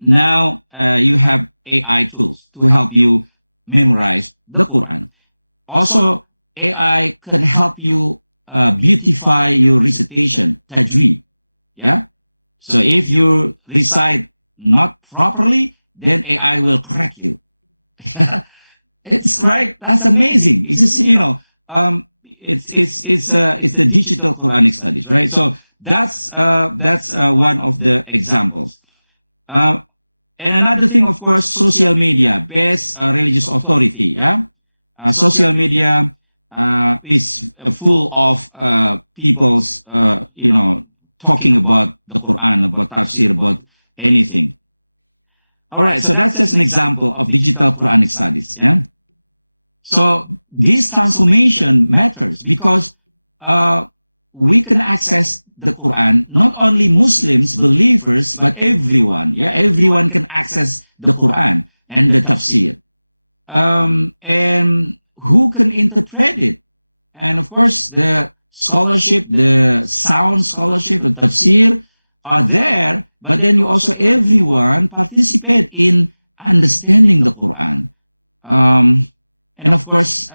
Now you have AI tools to help you memorize the Quran. Also, AI can help you beautify your recitation, tajweed. So if you recite not properly, then AI will correct you. It's right. That's amazing. It's just, it's the digital Quranic studies, right? So that's one of the examples. And another thing, of course, social media, best religious authority. Social media is full of people's, talking about the Quran, about tafsir, about anything. All right, so that's just an example of digital Quranic studies. Yeah. So this transformation matters because we can access the Quran, not only Muslims, believers, but everyone. Yeah, everyone can access the Quran and the tafsir. And who can interpret it? And of course, the scholarship, the sound scholarship, the tafsir are there, but then you also, everyone participate in understanding the Quran. And of course,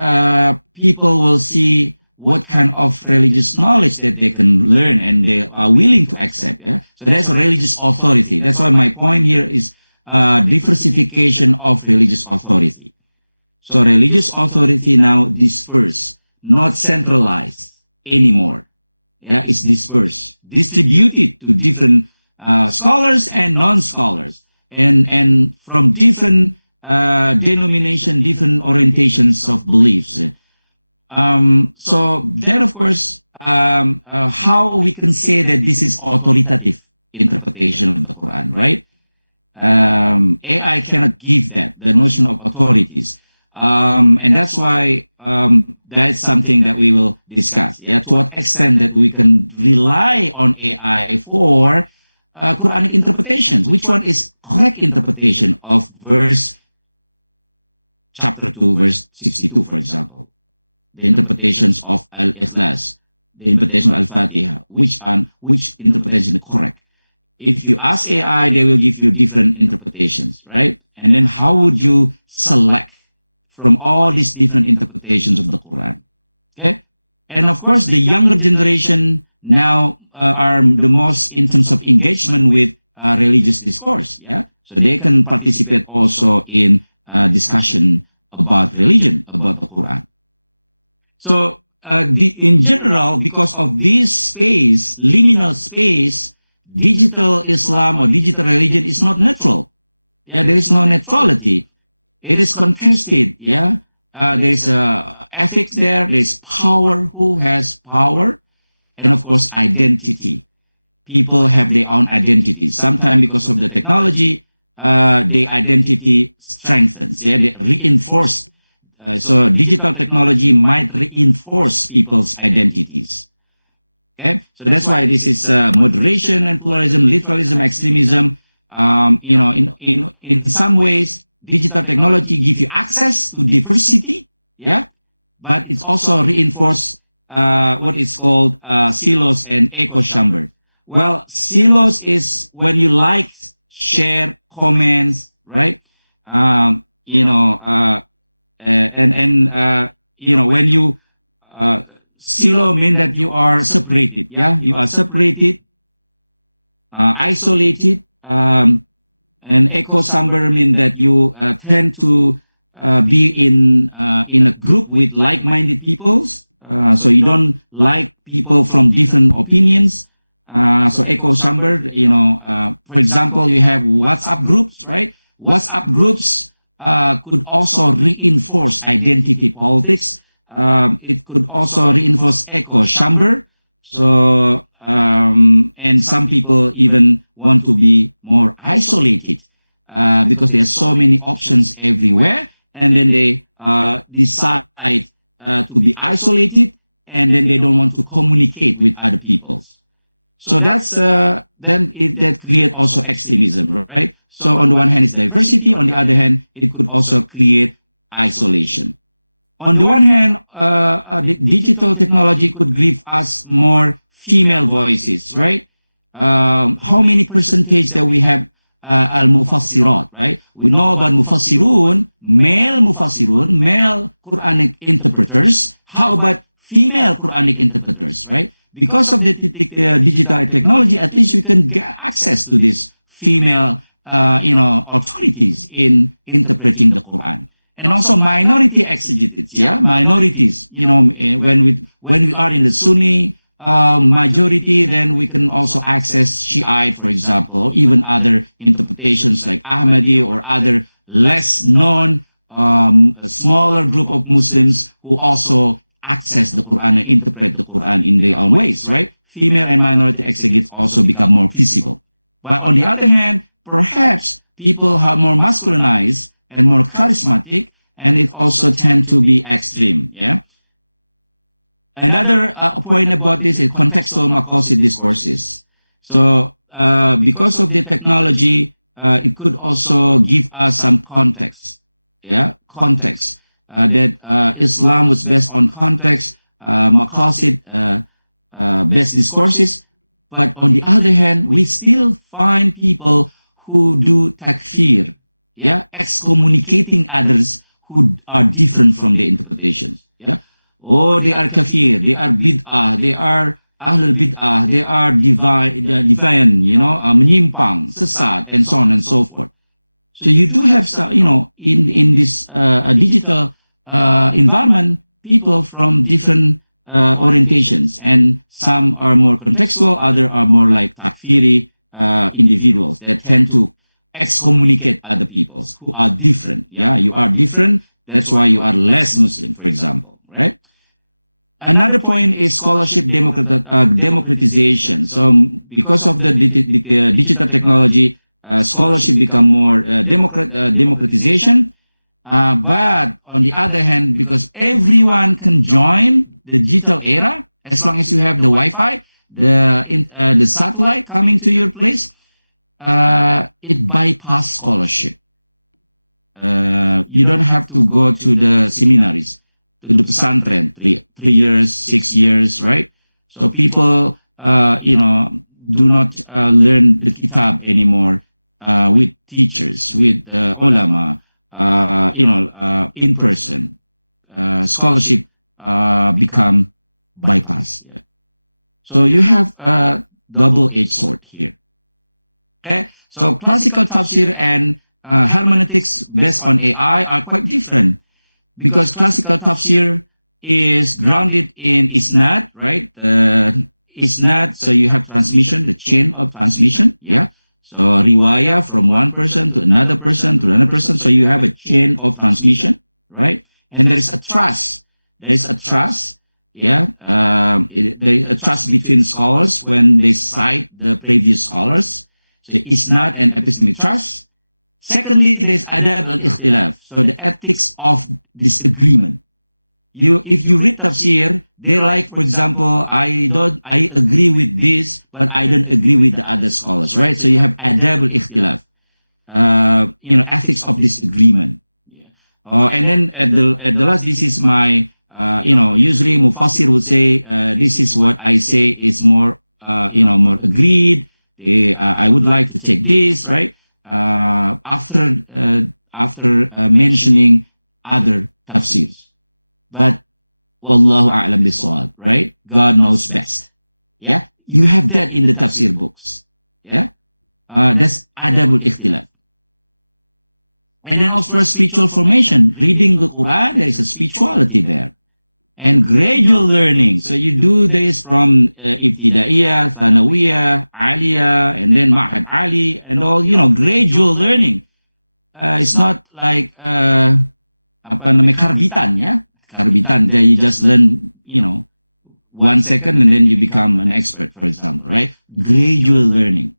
people will see what kind of religious knowledge that they can learn and they are willing to accept. Yeah? So that's a religious authority. That's why my point here is diversification of religious authority. So religious authority now dispersed, not centralized anymore. Yeah, it's dispersed, distributed to different scholars and non-scholars, and from different denomination, different orientations of beliefs. So then, of course, how we can say that this is authoritative interpretation of the Quran, right? AI cannot give that, the notion of authorities. And that's why that's something that we will discuss. Yeah, to what extent that we can rely on AI for Quranic interpretations. Which one is correct interpretation of chapter 2, verse 62, for example? The interpretations of Al-Ikhlas, the interpretation of Al-Fatiha. Which interpretation is correct? If you ask AI, they will give you different interpretations, right? And then how would you select from all these different interpretations of the Quran? Okay, and of course, the younger generation now are the most in terms of engagement with religious discourse. Yeah, so they can participate also in discussion about religion, about the Quran. So in general, because of this space, liminal space, digital Islam or digital religion is not neutral. Yeah, there is no neutrality. It is contested, yeah. There is ethics there. There is power. Who has power? And of course, identity. People have their own identity. Sometimes because of the technology, the identity strengthens. Yeah, they reinforce. So digital technology might reinforce people's identities. Okay, so that's why this is moderation and pluralism, literalism, extremism. In some ways, digital technology gives you access to diversity, yeah, but it's also reinforced what is called silos and echo chamber. Well, silos is when you like, share, comments, right? When you silo mean that you are separated, yeah, you are separated, isolated. And echo chamber mean that you tend to be in a group with like-minded peoples. So you don't like people from different opinions. So echo chamber, for example, you have WhatsApp groups, right? WhatsApp groups could also reinforce identity politics. It could also reinforce echo chamber. So, and some people even want to be more isolated because there are so many options everywhere, and then they decide to be isolated, and then they don't want to communicate with other people. So that's that create also extremism, right? So on the one hand, it's diversity. On the other hand, it could also create isolation. On the one hand, the digital technology could give us more female voices, right? How many percentage that we have al-mufassirat, right? We know about mufassirun, male Quranic interpreters. How about female Quranic interpreters, right? Because of the digital technology, at least we can get access to these female, authorities in interpreting the Quran. And also minority exegetes, yeah, minorities. When we are in the Sunni majority, then we can also access Shiite, for example, or even other interpretations like Ahmadi or other less known, smaller group of Muslims who also access the Quran and interpret the Quran in their own ways, right? Female and minority exegetes also become more visible. But on the other hand, perhaps people are more masculinized and more charismatic, and it also tend to be extreme. Yeah. Another point about this is contextual Makosid discourses. So because of the technology, it could also give us some context. Yeah, context that Islam was based on context, Makosid based discourses. But on the other hand, we still find people who do takfir, yeah, excommunicating others who are different from the interpretations. Yeah. Oh, they are kafir, they are bid'ah, they are ahlul bid'ah, they are divine, menyimpang, sesat, and so on and so forth. So you do have, in this digital environment, people from different orientations, and some are more contextual, other are more like takfiri individuals that tend to excommunicate other peoples who are different. Yeah, you are different, that's why you are less Muslim, for example, right? Another point is scholarship democratization. So because of the digital technology, scholarship become more democratization. But on the other hand, because everyone can join the digital era, as long as you have the Wi-Fi, the satellite coming to your place, it bypass scholarship. You don't have to go to the seminaries, to the pesantren, 3 years, 6 years, right? So people, do not learn the kitab anymore with teachers, with ulama, in person. Scholarship become bypass. Yeah. So you have a double-edged sword here. Okay, so classical tafsir and hermeneutics based on AI are quite different, because classical tafsir is grounded in isnad, right? Isnad, so you have transmission, the chain of transmission, yeah. So riwayah from one person to another person to another person. So you have a chain of transmission, right? And there is a trust. There is a trust, yeah. There is a trust between scholars when they cite the previous scholars. So it's not an epistemic trust. Secondly, there's adab al-ikhtilaf. So the ethics of disagreement. If you read tafsir, they're like, for example, I agree with this, but I don't agree with the other scholars, right? So you have adab al-ikhtilaf, ethics of disagreement. And then at the last, this is my, usually Mufassir would say, this is what I say is more, more agreed. I would like to take this, right? After mentioning other tafsirs. But wallahu a'lam bisawab, right? God knows best. Yeah, you have that in the tafsir books. Yeah, that's adabul ikhtilaf. And then also spiritual formation, reading the Quran, there is a spirituality there, and gradual learning. So you do this from ibtidaiyah, thanawiyah, aliyah, and then ma'had ali, and all, gradual learning. It's not like karbitan, yeah. Karbitan, there you just learn, 1 second and then you become an expert, for example, right? Gradual learning.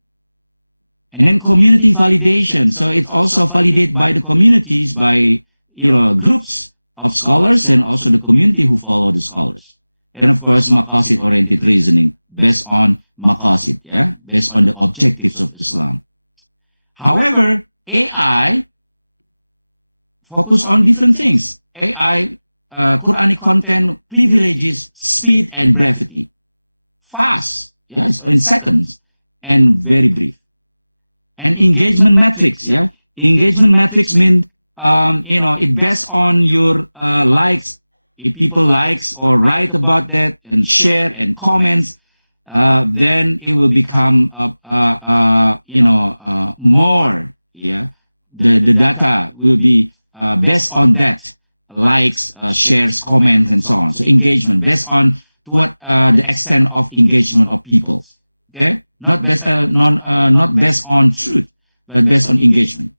And then community validation. So it's also validated by the communities, by, groups of scholars, and also the community who follow the scholars. And of course, maqasid-oriented reasoning based on maqasid, yeah? Based on the objectives of Islam. However, AI focus on different things. AI Quranic content privileges speed and brevity. Fast, yes, in seconds, and very brief. And engagement metrics, yeah. Engagement metrics mean, it based on your likes. If people likes or write about that and share and comments, then it will become, more, yeah. The data will be based on that. Likes, shares, comments, and so on. So engagement based on what the extent of engagement of people. Okay, not based on truth, but based on engagement.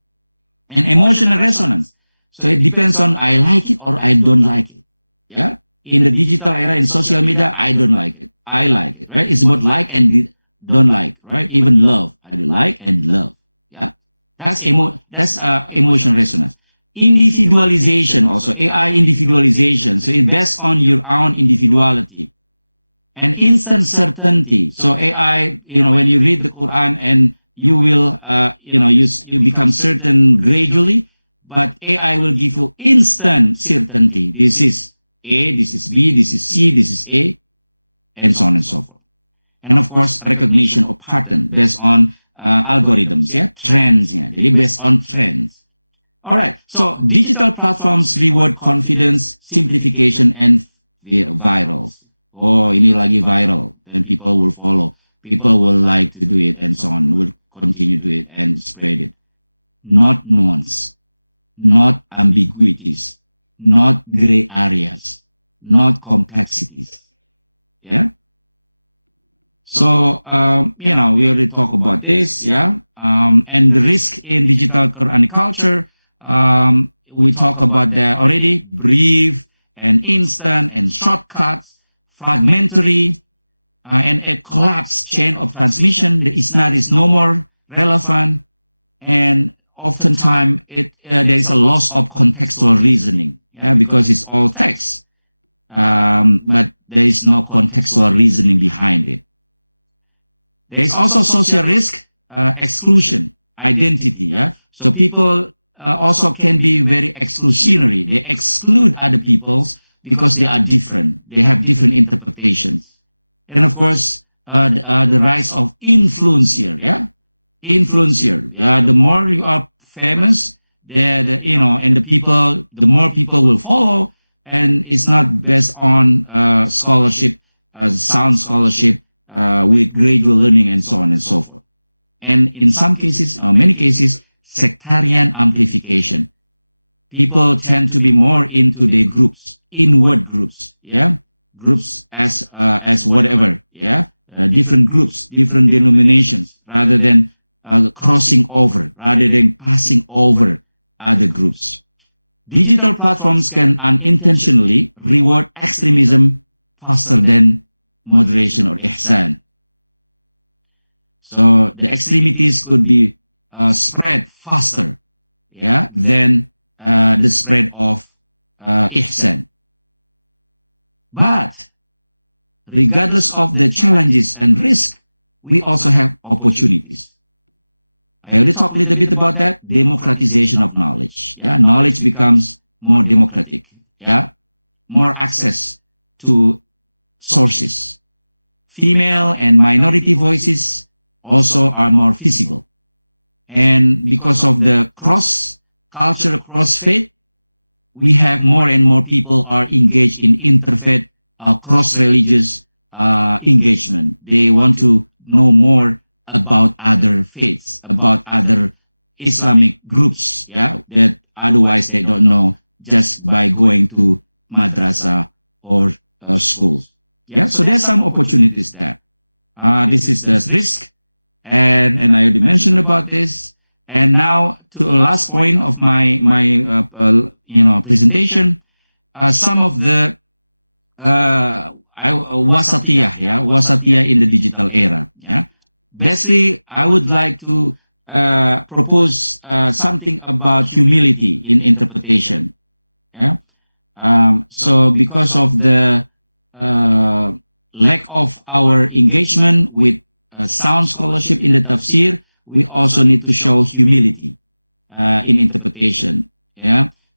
And emotional resonance. So it depends on I like it or I don't like it. Yeah. In the digital era, in social media, I don't like it. I like it. Right. It's about like and don't like. Right. Even love. I like and love. Yeah. That's emotion resonance. Individualization also, AI individualization. So it's based on your own individuality. And instant certainty. So AI, when you read the Quran and you will, you become certain gradually, but AI will give you instant certainty. This is A, this is B, this is C, this is A, and so on and so forth. And of course, recognition of pattern based on algorithms, trends, Jadi based on trends. All right. So digital platforms reward confidence, simplification, and virals. Oh, ini lagi viral, then people will follow. People will like to do it, and so on. Will continue to do it and spread it. Not nuance, not ambiguities, not gray areas, not complexities. Yeah. So, we already talked about this, and the risk in digital Quranic culture, we talk about that already, brief and instant and shortcuts, fragmentary, and a collapsed chain of transmission. The isnad is no more relevant, and oftentimes there is a loss of contextual reasoning, because it's all text, but there is no contextual reasoning behind it. There is also social risk, exclusion, identity. So people also can be very exclusionary. They exclude other peoples because they are different. They have different interpretations. And of course, the rise of influencer. Influencer. The more you are famous, and the more people will follow. And it's not based on scholarship, sound scholarship, with gradual learning and so on and so forth. And in some cases, many cases, sectarian amplification. People tend to be more into their groups, inward groups, groups as whatever, different groups, different denominations, rather than crossing over, rather than passing over other groups. Digital platforms can unintentionally reward extremism faster than moderation or ihsan. So the extremities could be spread faster, than the spread of ihsan. But regardless of the challenges and risk, we also have opportunities. I already talked a little bit about that. Democratization of knowledge. Knowledge becomes more democratic. More access to sources. Female and minority voices also are more visible. And because of the cross-culture, cross-faith, we have more and more people are engaged in interfaith, cross-religious engagement. They want to know more about other faiths, about other Islamic groups, that otherwise they don't know just by going to madrasa or schools. So there's some opportunities there. This is the risk, and I already mentioned about this. And now to the last point of my presentation, some of the wasatiyah in the digital era. Basically, I would like to propose something about humility in interpretation. So because of the lack of our engagement with sound scholarship in the tafsir, we also need to show humility in interpretation.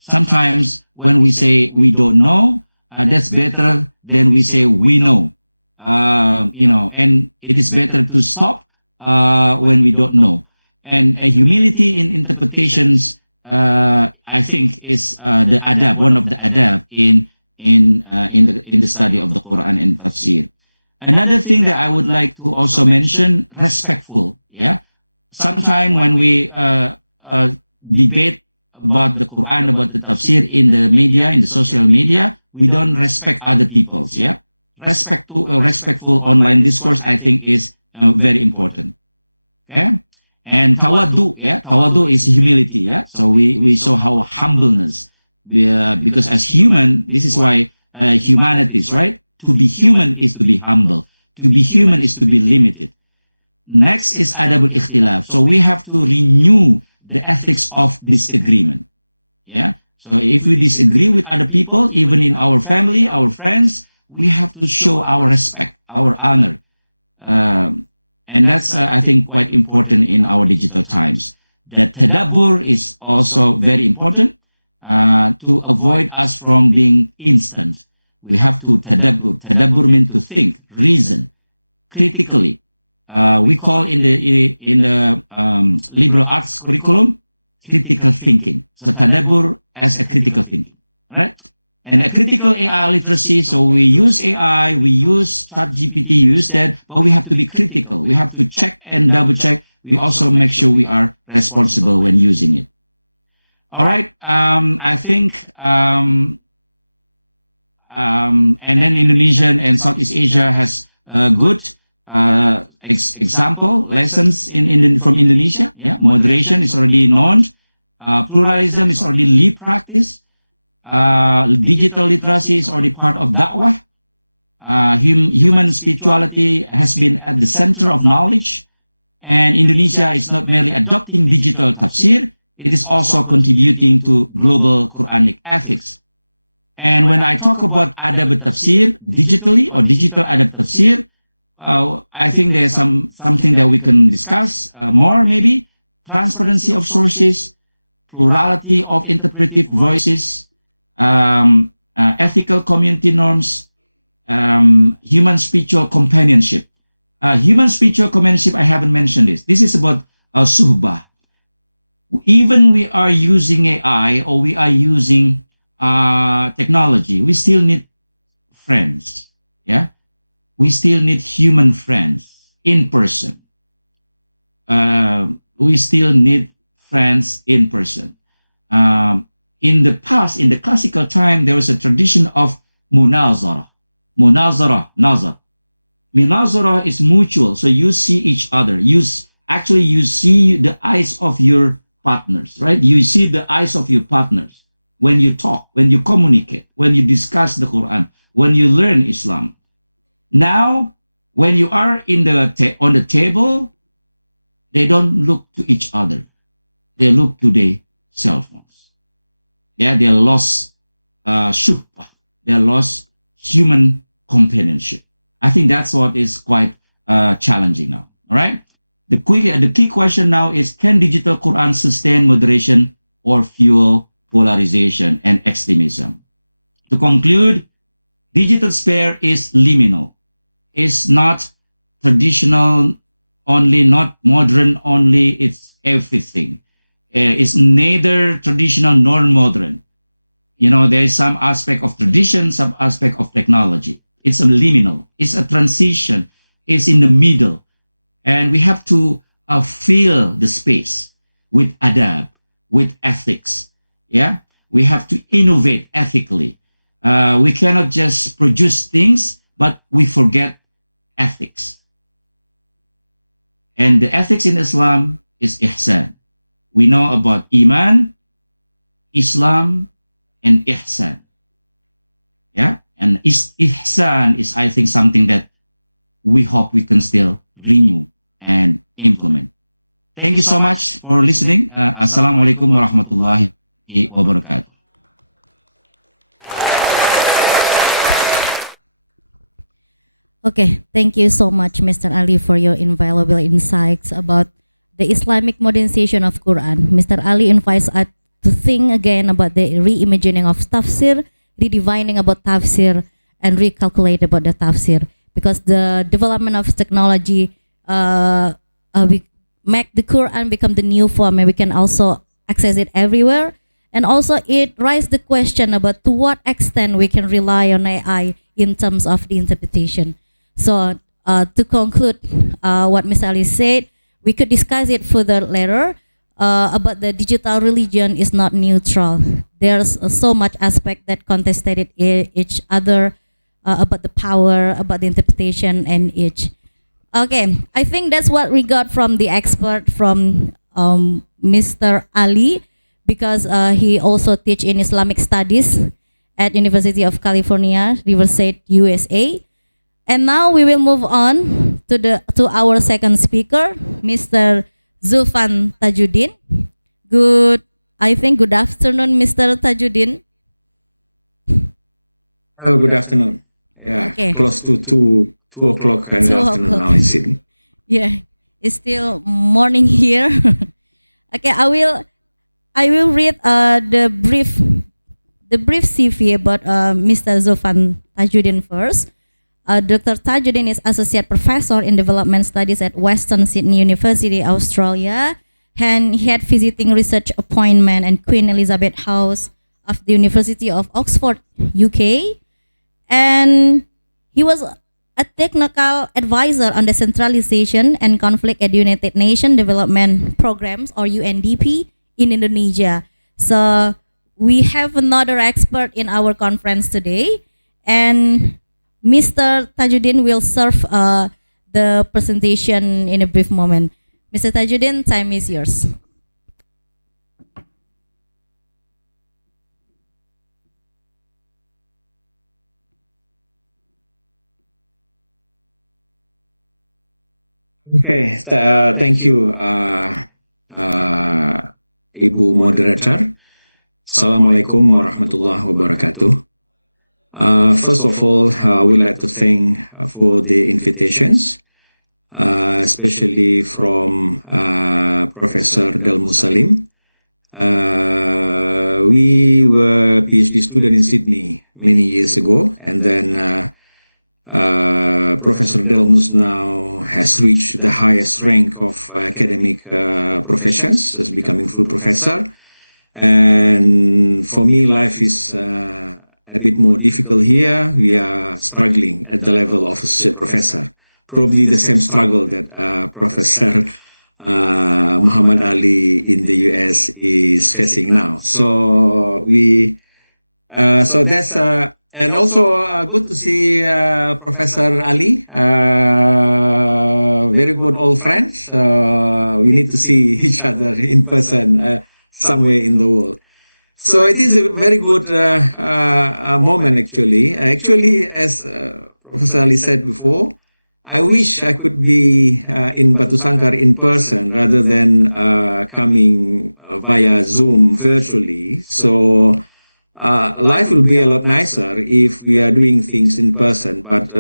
Sometimes when we say we don't know, that's better than we say we know. And it is better to stop when we don't know. And humility in interpretations, I think, is the adab, one of the adab in the study of the Quran and tafsir. Another thing that I would like to also mention, respectful. Sometimes when we debate about the Quran, about the tafsir in the media, in the social media, we don't respect other people's. Respectful online discourse, I think, is very important. And tawadu, tawadu is humility. So we show how humbleness, because as human, this is why humanities, right? To be human is to be humble. To be human is to be limited. Next is adabul ikhtilaf. So we have to renew the ethics of disagreement. Yeah. So if we disagree with other people, even in our family, our friends, we have to show our respect, our honor. And that's, I think, quite important in our digital times. That tadabbur is also very important to avoid us from being instant. We have to tadabbur. Tadabbur means to think, reason, critically. We call in the liberal arts curriculum critical thinking. So tadabbur as a critical thinking, right? And a critical AI literacy. So we use AI, we use ChatGPT, use that, but we have to be critical. We have to check and double check. We also make sure we are responsible when using it. All right. I think, and then Indonesian and Southeast Asia has good example lessons from Indonesia. Yeah, moderation is already known. Pluralism is already live practice. Digital literacy is already part of da'wah. Human spirituality has been at the center of knowledge. And Indonesia is not merely adopting digital tafsir, it is also contributing to global Quranic ethics. And when I talk about adab tafsir digitally or digital adab tafsir, I think there's something that we can discuss more maybe. Transparency of sources, plurality of interpretive voices, ethical community norms, human spiritual companionship. Human spiritual companionship, I haven't mentioned this. This is about suhbah. Even we are using AI or we are using technology, we still need friends. Yeah, we still need human friends in person. We still need friends in person. In the past, in the classical time, there was a tradition of munazara. Nazar. Munazara is mutual, so you see each other. You see the eyes of your partners, right? You see the eyes of your partners when you talk, when you communicate, when you discuss the Quran, when you learn Islam. Now, when you are on the table, they don't look to each other. They look to their cell phones. Yeah, they lost shubha. They lost human companionship. I think that's what is quite challenging now. All right. The key question now is: can digital Quran sustain moderation or fuel polarization and extremism? To conclude, digital sphere is liminal. It's not traditional only, not modern only. It's everything. It's neither traditional nor modern. You know, there is some aspect of tradition, some aspect of technology. It's a liminal. It's a transition. It's in the middle. And we have to fill the space with adab, with ethics. Yeah, we have to innovate ethically. We cannot just produce things, but we forget ethics. And the ethics in Islam is ihsan. We know about iman, Islam, and ihsan. Yeah, and ihsan is, I think, something that we hope we can still renew and implement. Thank you so much for listening. Assalamualaikum warahmatullahi wabarakatuh. Okay, thank you so much, Mr. Ali, for your invaluable insights about the Islamic modernization of Quran. Mr. Ali invites us to think again about the reimagining of tafsir, redefining about tafsir, and recalculate about the tafsir. Because the development of technology we make the Quran become the new form, and we can also access it everywhere. And also it raises the question about to what extent we can rely on AI in terms of the interpretation. So to conclude what Ms. Ali said, we could discuss it further later about the digital religion is not neutral. There's so much aspect that contested each other about the power, about the interpretation and each. Okay, I think that's what we got from the expert from Mr. Ali, because he also teach in Islamic studies at University of California, Riverside, USA. And now we will move on to our second speaker, Mr. Zulfan Tajuddin. I think good afternoon, Mr. Tajuddin. Hello, good afternoon. Yeah, Okay. close to 2 o'clock in the 2 afternoon o'clock. now in Sydney. Yeah, it's still morning here. Okay, I will read the brief CV about Mr. Zofan Tajuddin first. Dr. Tajuddin is Associate Professor in Development Studies at Western Sydney University, Australia, and he had visiting research appointment at Queen Elizabeth House of the University of Oxford, UK, and he was a technical advisor on the centralization and conflict at United Nations Development Programs, or UNDP, in Indonesia. So we have another expert in our conference today, and Mr. Tajuddin will serve the presentation in a brief moment. Mr. Tajuddin, time is yours. Okay, thank you, Ibu Moderator. Assalamualaikum warahmatullahi wabarakatuh. First of all, I would like to thank for the invitations, especially from Professor Delmus Salim. We were PhD student in Sydney many years ago, and then Professor Delmus now has reached the highest rank of academic professions, as becoming full professor. And for me, life is a bit more difficult here. We are struggling at the level of associate professor. Probably the same struggle that Professor Muhammad Ali in the US is facing now. So so that's and also good to see Professor Ali. Very good old friends. We need to see each other in person somewhere in the world. So it is a very good moment, actually. Actually, as Professor Ali said before, I wish I could be in Batu Sangkar in person rather than coming via Zoom virtually. So life will be a lot nicer if we are doing things in person. But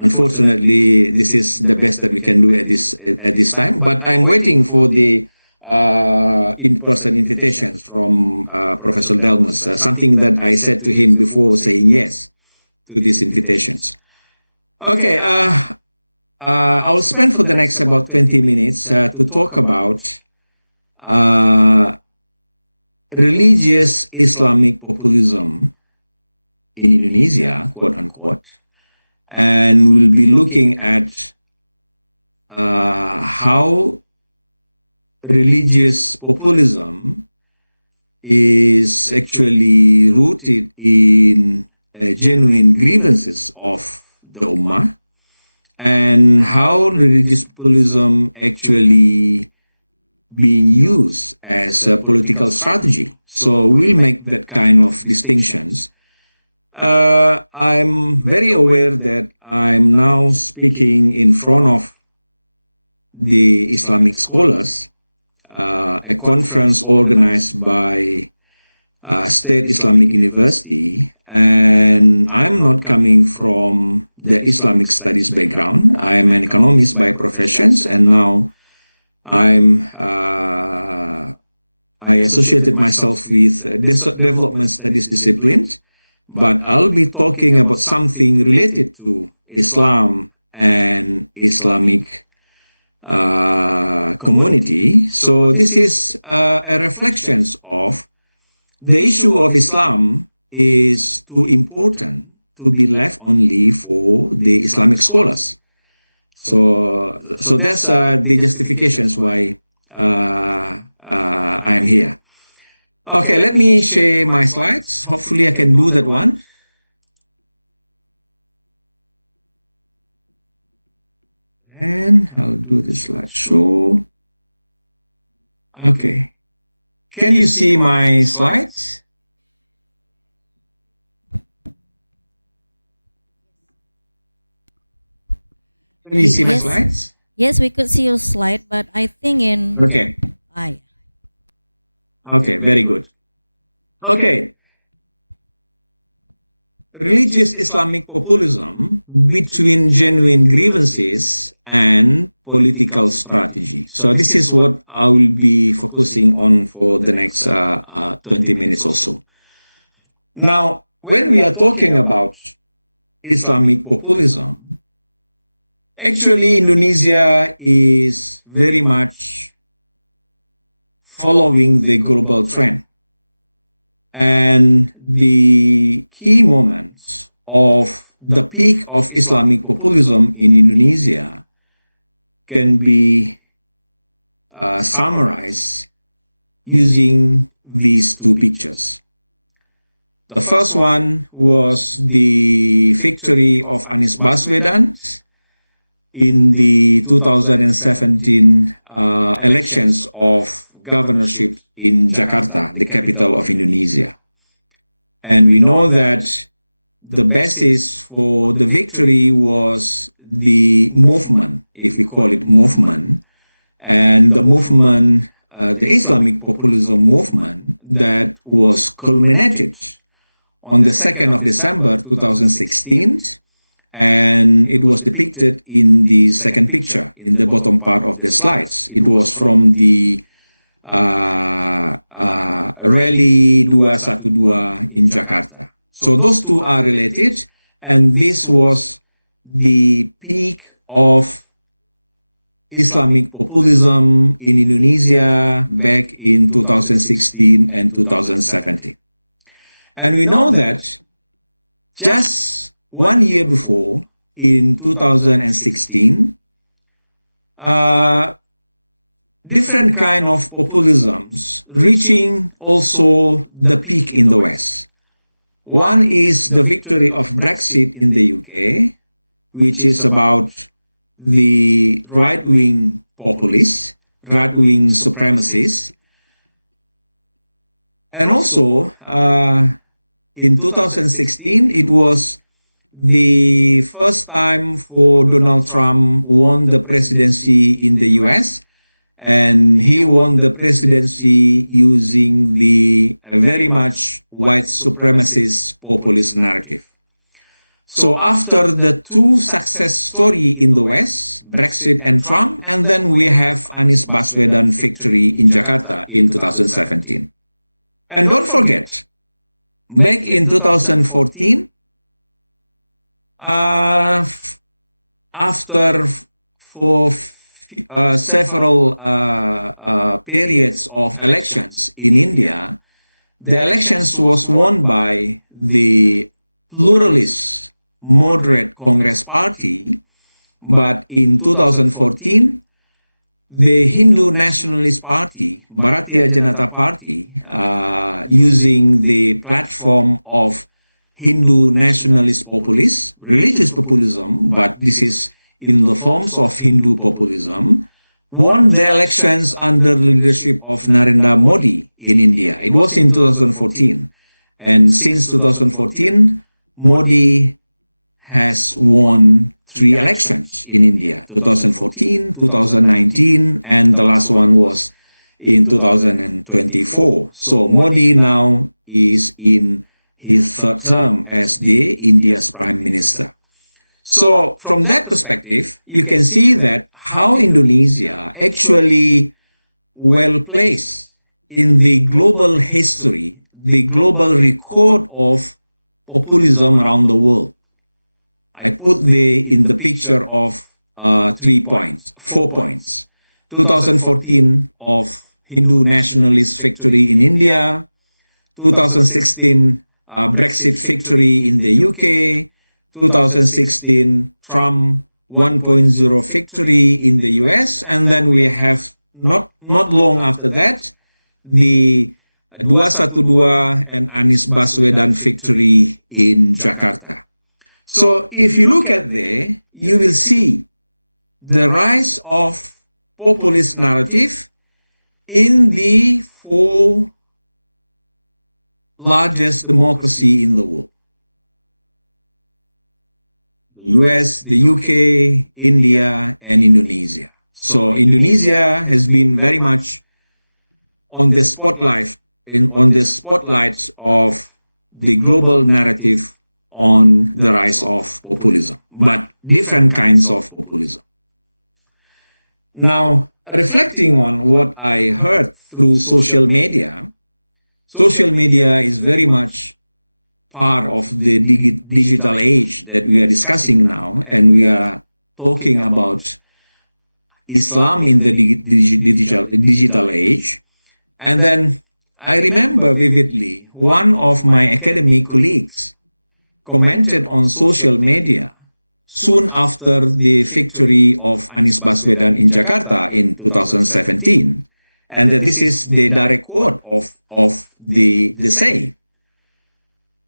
unfortunately, this is the best that we can do at this time. But I'm waiting for the in-person invitations from Professor Delmus, something that I said to him before saying yes to these invitations. Okay, I'll spend for the next about 20 minutes to talk about religious Islamic populism in Indonesia, quote unquote, and we'll be looking at how religious populism is actually rooted in genuine grievances of the Ummah, and how religious populism actually being used as a political strategy. So we'll make that kind of distinctions. I'm very aware that I'm now speaking in front of the Islamic scholars, a conference organized by State Islamic University, and I'm not coming from the Islamic studies background. I am an economist by professions, and now I associated myself with development studies disciplines, but I'll be talking about something related to Islam and Islamic community. So this is a reflection of the issue of Islam is too important to be left only for the Islamic scholars. So that's the justifications why I am here. Okay, let me share my slides. Hopefully I can do that one. And I'll do the slideshow. Okay. Can you see my slides? Can you see my slides? Yes, we could see your slide, but I think in... Okay. Okay, very good. Okay. Religious Islamic populism between genuine grievances and political strategy. So this is what I will be focusing on for the next 20 minutes or so. Now, when we are talking about Islamic populism, actually Indonesia is very much following the global trend. And the key moments of the peak of Islamic populism in Indonesia can be summarized using these two pictures. The first one was the victory of Anies Baswedan in the 2017 elections of governorship in Jakarta, the capital of Indonesia. And we know that the basis for the victory was the movement, if we call it movement, and the movement, the Islamic populism movement that was culminated on the 2nd of December 2016, and it was depicted in the second picture in the bottom part of the slides. It was from the Rally 212 in Jakarta. So those two are related, and this was the peak of Islamic populism in Indonesia back in 2016 and 2017. And we know that just 1 year before, in 2016, different kind of populisms reaching also the peak in the West. One is the victory of Brexit in the UK, which is about the right-wing populists, right-wing supremacists. And also, in 2016, it was the first time for Donald Trump won the presidency in the US. And he won the presidency using the very much white supremacist populist narrative. So after the two success story in the West, Brexit and Trump, and then we have Anies Baswedan victory in Jakarta in 2017. And don't forget, back in 2014, after several periods of elections in India, the elections was won by the pluralist moderate Congress Party, but in 2014, the Hindu Nationalist Party, Bharatiya Janata Party, using the platform of Hindu nationalist populists, religious populism, but this is in the forms of Hindu populism, won the elections under the leadership of Narendra Modi in India. It was in 2014. And since 2014, Modi has won 3 elections in India, 2014, 2019, and the last one was in 2024. So Modi now is in his 3rd term as the India's Prime Minister. So from that perspective, you can see that how Indonesia actually well placed in the global history, the global record of populism around the world. I put in the picture of 4 points. 2014 of Hindu nationalist victory in India, 2016 Brexit victory in the UK, 2016 Trump 1.0 victory in the US, and then we have not long after that the 212 and Anies Baswedan victory in Jakarta. So if you look at there, you will see the rise of populist narrative in the 4 largest democracy in the world. The US, the UK, India, and Indonesia. So Indonesia has been very much on the spotlight of the global narrative on the rise of populism, but different kinds of populism. Now, reflecting on what I heard through social media is very much part of the digital age that we are discussing now, and we are talking about Islam in the digital age. And then I remember vividly one of my academic colleagues commented on social media soon after the victory of Anies Baswedan in Jakarta in 2017, and that this is the direct quote of the saying.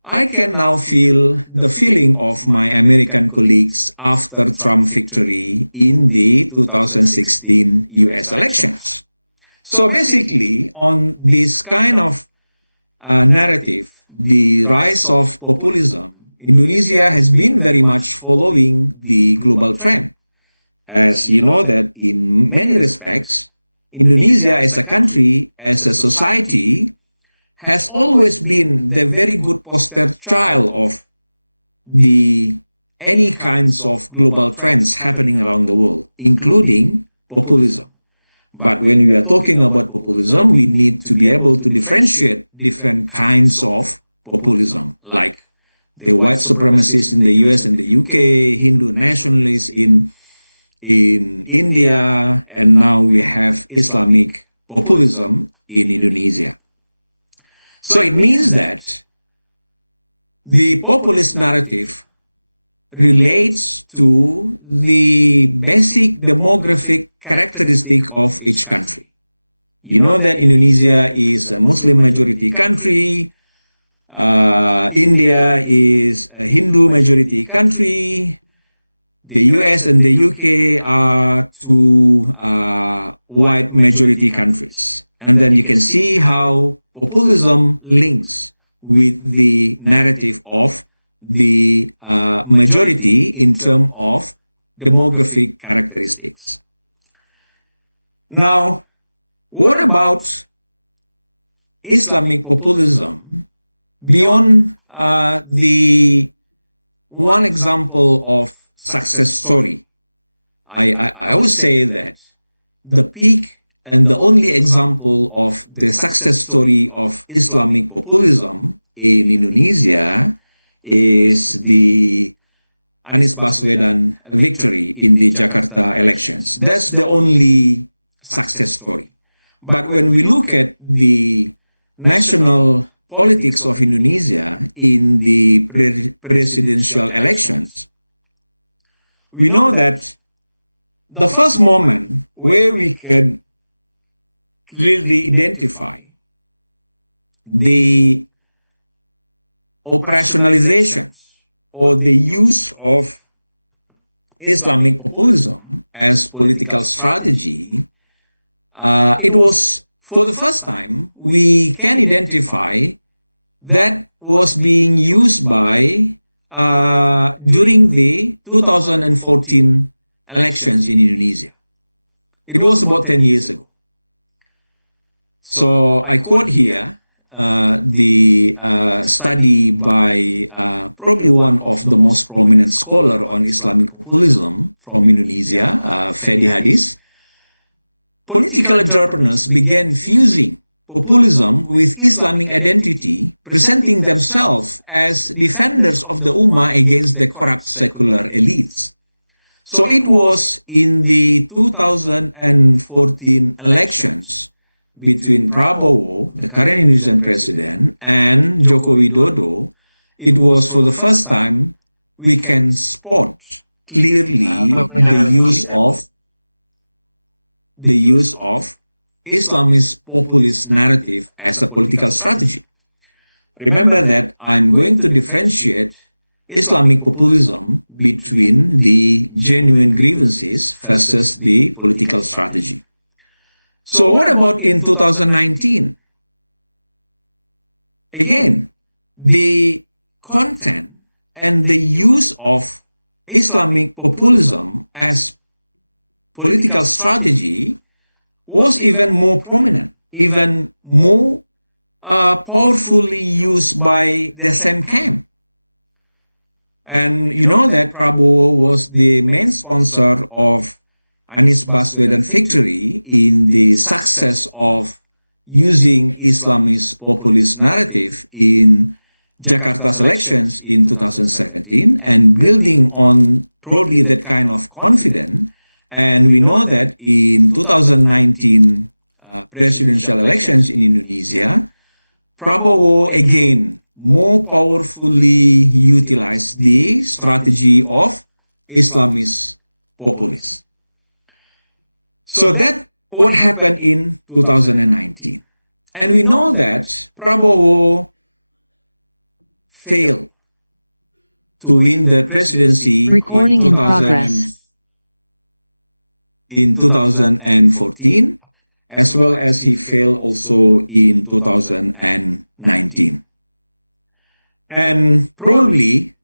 I can now feel the feeling of my American colleagues after Trump victory in the 2016 US elections. So basically, on this kind of narrative, the rise of populism, Indonesia has been very much following the global trend. As you know that in many respects, Indonesia as a country, as a society, has always been the very good poster child of any kinds of global trends happening around the world, including populism. But when we are talking about populism, we need to be able to differentiate different kinds of populism, like the white supremacists in the US and the UK, Hindu nationalists in India, and now we have Islamic populism in Indonesia. So it means that the populist narrative relates to the basic demographic characteristic of each country. You know that Indonesia is a Muslim majority country, India is a Hindu majority country, the US and the UK are two white majority countries. And then you can see how populism links with the narrative of the majority in terms of demographic characteristics. Now, what about Islamic populism beyond the one example of success story? I would say that the peak and the only example of the success story of Islamic populism in Indonesia is the Anies Baswedan victory in the Jakarta elections. That's the only success story. But when we look at the national politics of Indonesia in the presidential elections, we know that the first moment where we can clearly identify the operationalizations or the use of Islamic populism as political strategy, it was for the first time we can identify that was being used by during the 2014 elections in Indonesia. It was about 10 years ago. So I quote here the study by probably one of the most prominent scholar on Islamic populism from Indonesia, Fedi Hadis. Political entrepreneurs began fusing populism with Islamic identity, presenting themselves as defenders of the Ummah against the corrupt secular elites. So it was in the 2014 elections between Prabowo, the current Indonesian president, and Joko Widodo, it was for the first time we can spot clearly the use of Islamist populist narrative as a political strategy. Remember that I'm going to differentiate Islamic populism between the genuine grievances versus the political strategy. So what about in 2019? Again, the content and the use of Islamic populism as political strategy was even more prominent even more powerfully used by the same camp. And you know that Prabowo was the main sponsor of Anies Baswedan victory in the success of using Islamist populist narrative in Jakarta's elections in 2017 and building on probably that kind of confidence. And we know that in 2019 presidential elections in Indonesia, Prabowo again more powerfully utilized the strategy of Islamist populists. So that what happened in 2019. And we know that Prabowo failed to win the presidency Recording in in progress. in 2014, as well as he failed also in 2019. And probably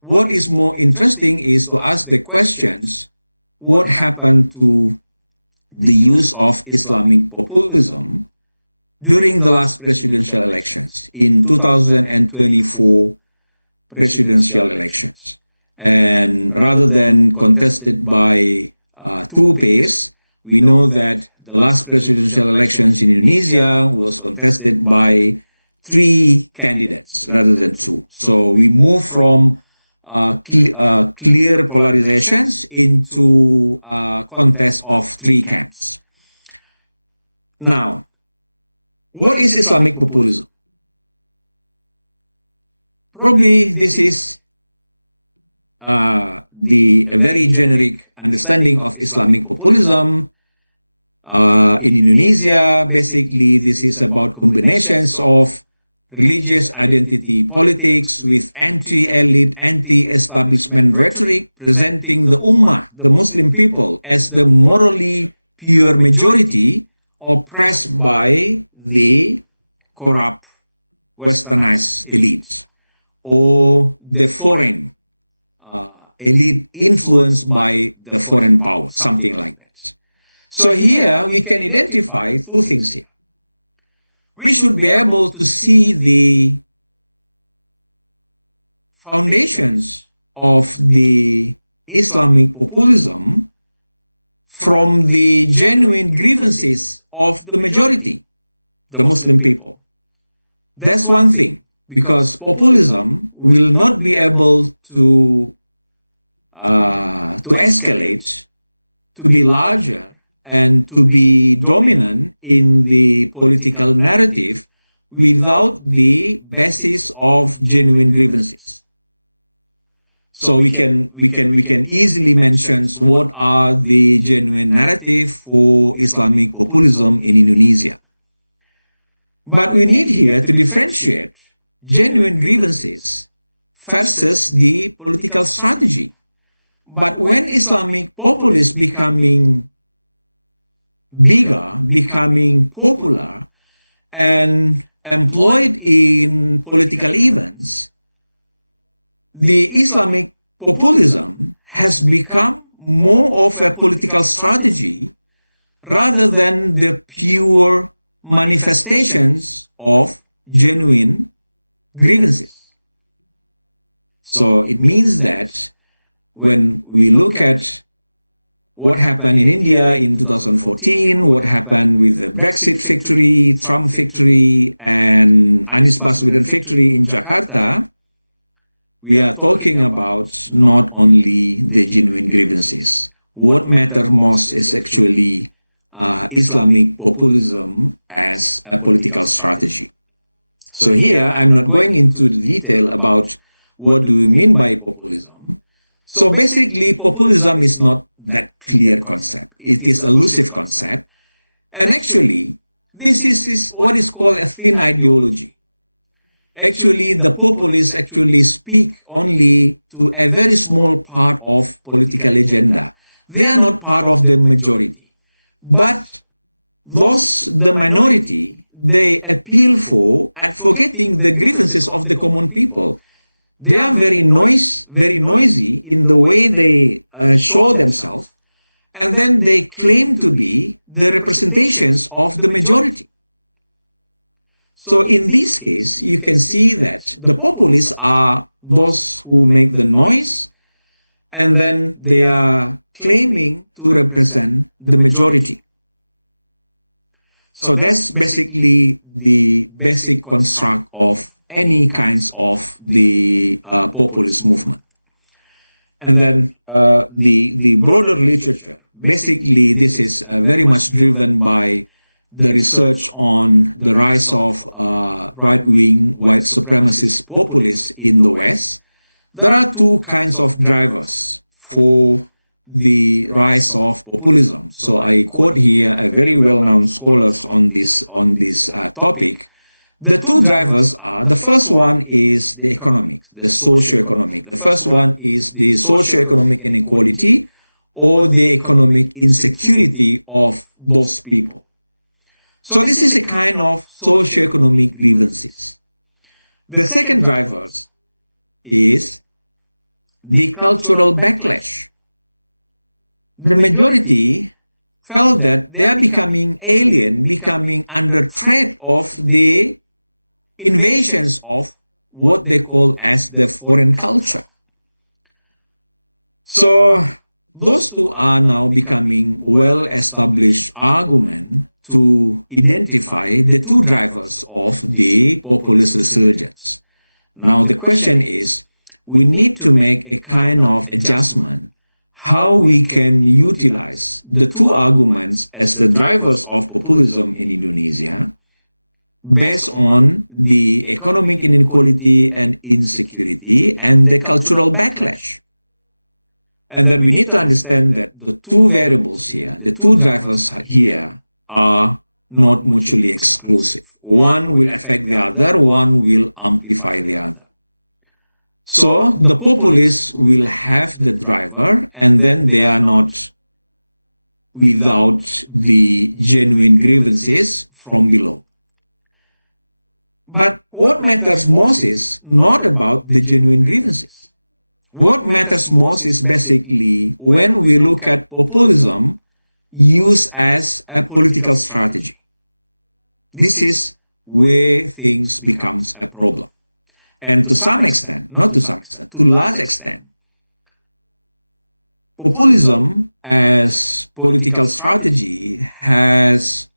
what is more interesting is to ask the questions, what happened to the use of Islamic populism during the last presidential elections in 2024 presidential elections? And rather than contested by two pairs, we know that the last presidential elections in Indonesia was contested by three candidates rather than two. So we move from clear polarizations into a contest of three camps. Now, what is Islamic populism? Probably this is a very generic understanding of Islamic populism. In Indonesia, basically, this is about combinations of religious identity politics with anti-elite, anti-establishment rhetoric, presenting the Ummah, the Muslim people, as the morally pure majority oppressed by the corrupt westernized elites, or the foreign elite influenced by the foreign power, something like that. So here we can identify two things here. We should be able to see the foundations of the Islamic populism from the genuine grievances of the majority, the Muslim people. That's one thing, because populism will not be able to escalate, to be larger, and to be dominant in the political narrative without the basis of genuine grievances. So we can easily mention what are the genuine narrative for Islamic populism in Indonesia. But we need here to differentiate genuine grievances versus the political strategy. But when Islamic populists becoming bigger, becoming popular, and employed in political events, the Islamic populism has become more of a political strategy rather than the pure manifestations of genuine grievances. So it means that when we look at what happened in India in 2014, what happened with the Brexit victory, Trump victory, and Anies Baswedan victory in Jakarta, we are talking about not only the genuine grievances. What matters most is actually Islamic populism as a political strategy. So here, I'm not going into the detail about what do we mean by populism. So basically, populism is not that clear concept. It is elusive concept. And actually, this is what is called a thin ideology. Actually, the populists actually speak only to a very small part of political agenda. They are not part of the majority. But those, the minority, they appeal for advocating the grievances of the common people. They are very noisy in the way they show themselves, and then they claim to be the representations of the majority. So in this case, you can see that the populists are those who make the noise, and then they are claiming to represent the majority. So that's basically the basic construct of any kinds of the populist movement. And then the broader literature, basically this is very much driven by the research on the rise of right-wing white supremacist populists in the West. There are two kinds of drivers for the rise of populism. So I quote here a very well-known scholars on this topic. The two drivers are, the first one is the economic, the socio-economic. The first one is the socio-economic inequality or the economic insecurity of those people. So this is a kind of socio-economic grievances. The second drivers is the cultural backlash. The majority felt that they are becoming alien, becoming under threat of the invasions of what they call as the foreign culture. So those two are now becoming well-established argument to identify the two drivers of the populist resurgence. Now the question is, we need to make a kind of adjustment how we can utilize the two arguments as the drivers of populism in Indonesia based on the economic inequality and insecurity and the cultural backlash. And then we need to understand that the two variables here, the two drivers here are not mutually exclusive. One will affect the other, one will amplify the other. So the populists will have the driver, and then they are not without the genuine grievances from below. But what matters most is not about the genuine grievances. What matters most is basically when we look at populism used as a political strategy. This is where things becomes a problem. And to some extent, not to some extent, to a large extent, populism as political strategy has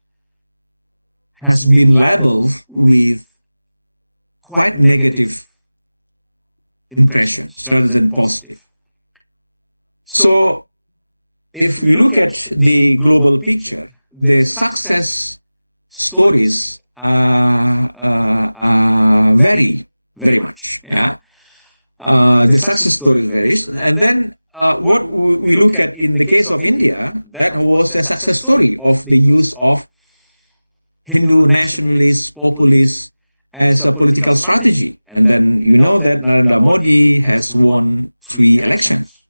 been labeled with quite negative impressions rather than positive. So if we look at the global picture, the success stories vary very much. Yeah, the success stories varies, and then what we look at in the case of India, that was a success story of the use of Hindu nationalists, populists as a political strategy. And then you know that Narendra Modi has won 3 elections.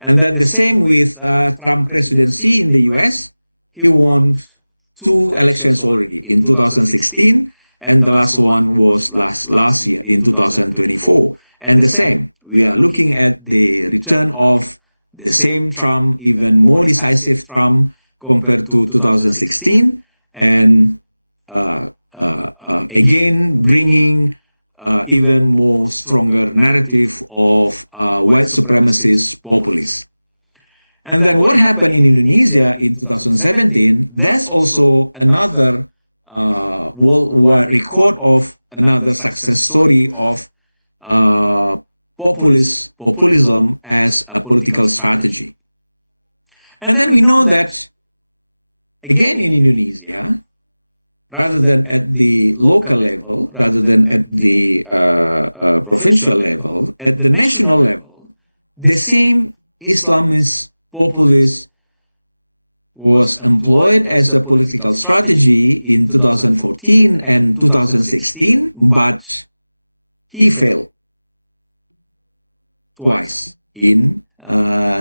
And then the same with Trump presidency in the US. He won 2 elections already in 2016, and the last one was last year in 2024. And the same, we are looking at the return of the same Trump, even more decisive Trump compared to 2016, and again bringing even more stronger narrative of white supremacist populists. And then what happened in Indonesia in 2017, that's also another worldwide record of another success story of populism as a political strategy. And then we know that, again in Indonesia, rather than at the local level, rather than at the provincial level, at the national level, the same Islamist populist was employed as a political strategy in 2014 and 2016, but he failed twice in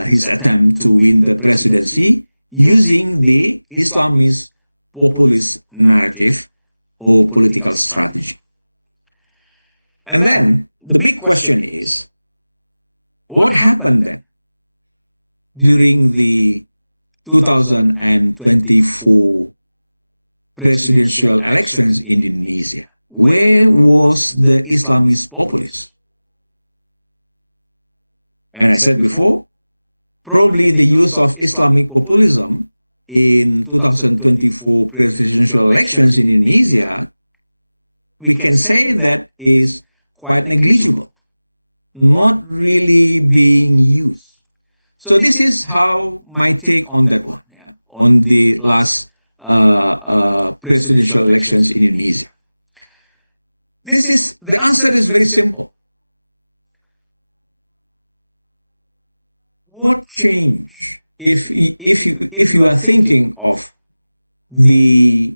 his attempt to win the presidency using the Islamist populist narrative or political strategy. And then the big question is, what happened then during the 2024 presidential elections in Indonesia? Where was the Islamist populists? And I said before, probably the use of Islamic populism in 2024 presidential elections in Indonesia, we can say that is quite negligible, not really being used. So this is how my take on that one, on the last presidential elections in Indonesia. The answer is very simple. What change if you are thinking of the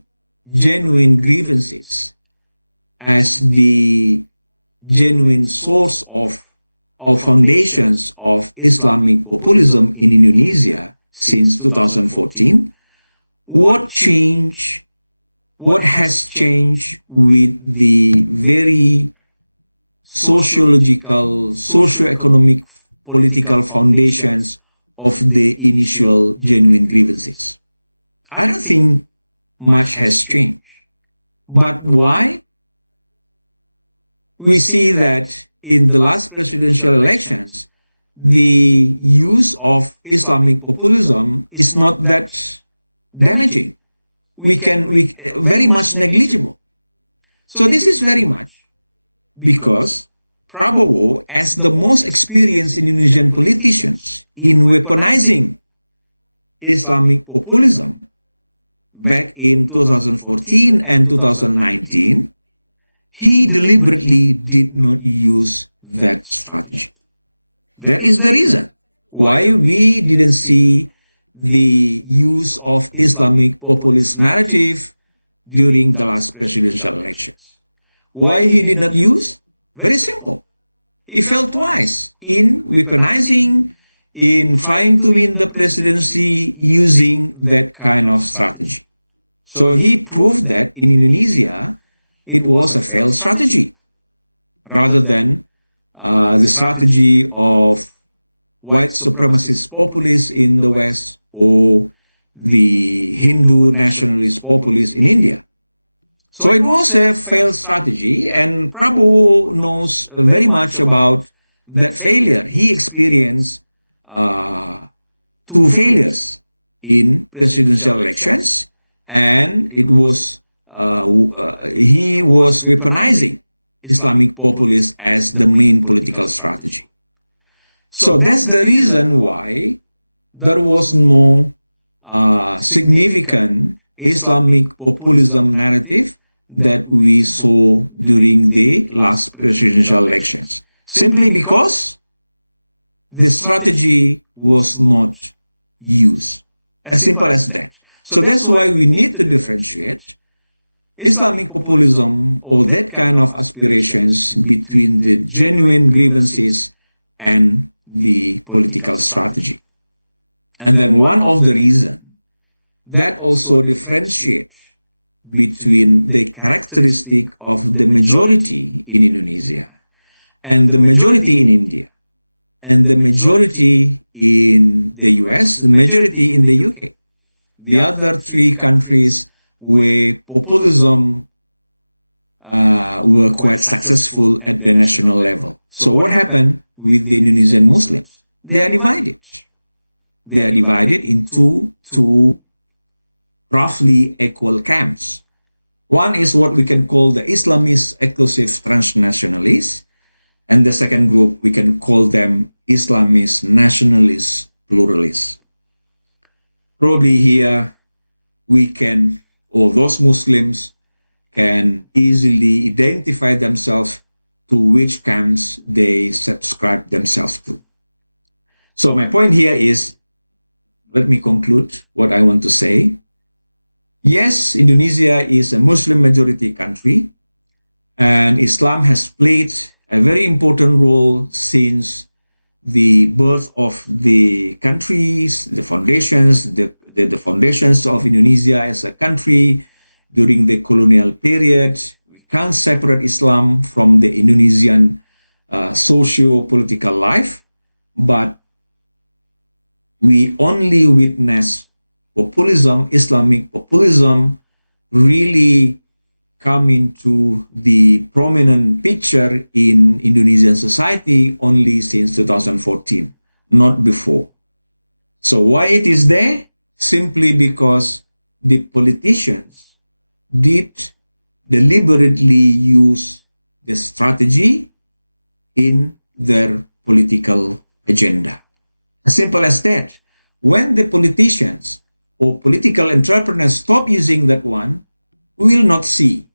genuine grievances as the genuine source of foundations of Islamic populism in Indonesia since 2014? What has changed with the very sociological, socio-economic, political foundations of the initial genuine grievances? I don't think much has changed. But why? We see that in the last presidential elections, the use of Islamic populism is not that damaging. We very much negligible. So this is very much because Prabowo, as the most experienced Indonesian politicians in weaponizing Islamic populism back in 2014 and 2019, he deliberately did not use that strategy. That is the reason why we didn't see the use of Islamic populist narrative during the last presidential elections. Why he did not use? Very simple. He failed twice in weaponizing, in trying to win the presidency using that kind of strategy. So he proved that in Indonesia, it was a failed strategy rather than the strategy of white supremacist populists in the West or the Hindu nationalist populists in India. So it was a failed strategy, and Prabowo knows very much about that failure. He experienced two failures in presidential elections, and it was he was weaponizing Islamic populists as the main political strategy. So that's the reason why there was no significant Islamic populism narrative that we saw during the last presidential elections, simply because the strategy was not used. As simple as that. So that's why we need to differentiate Islamic populism or that kind of aspirations between the genuine grievances and the political strategy. And then one of the reasons that also differentiates between the characteristic of the majority in Indonesia and the majority in India and the majority in the US, the majority in the UK. The other three countries where populism were quite successful at the national level. So what happened with the Indonesian Muslims? They are divided. They are divided into two roughly equal camps. One is what we can call the Islamist exclusive transnationalists, and the second group we can call them Islamist nationalist pluralists. Probably here we can, or those Muslims can easily identify themselves to which camps they subscribe themselves to. So my point here is, let me conclude what I want to say. Yes, Indonesia is a Muslim majority country, and Islam has played a very important role since the birth of the countries, the foundations, the foundations of Indonesia as a country during the colonial period. We can't separate Islam from the Indonesian socio-political life, but we only witness populism, Islamic populism, really come into the prominent picture in Indonesian society only since 2014, not before. So why it is there? Simply because the politicians did deliberately use the strategy in their political agenda. As simple as that. When the politicians or political entrepreneurs stop using that one, we will not see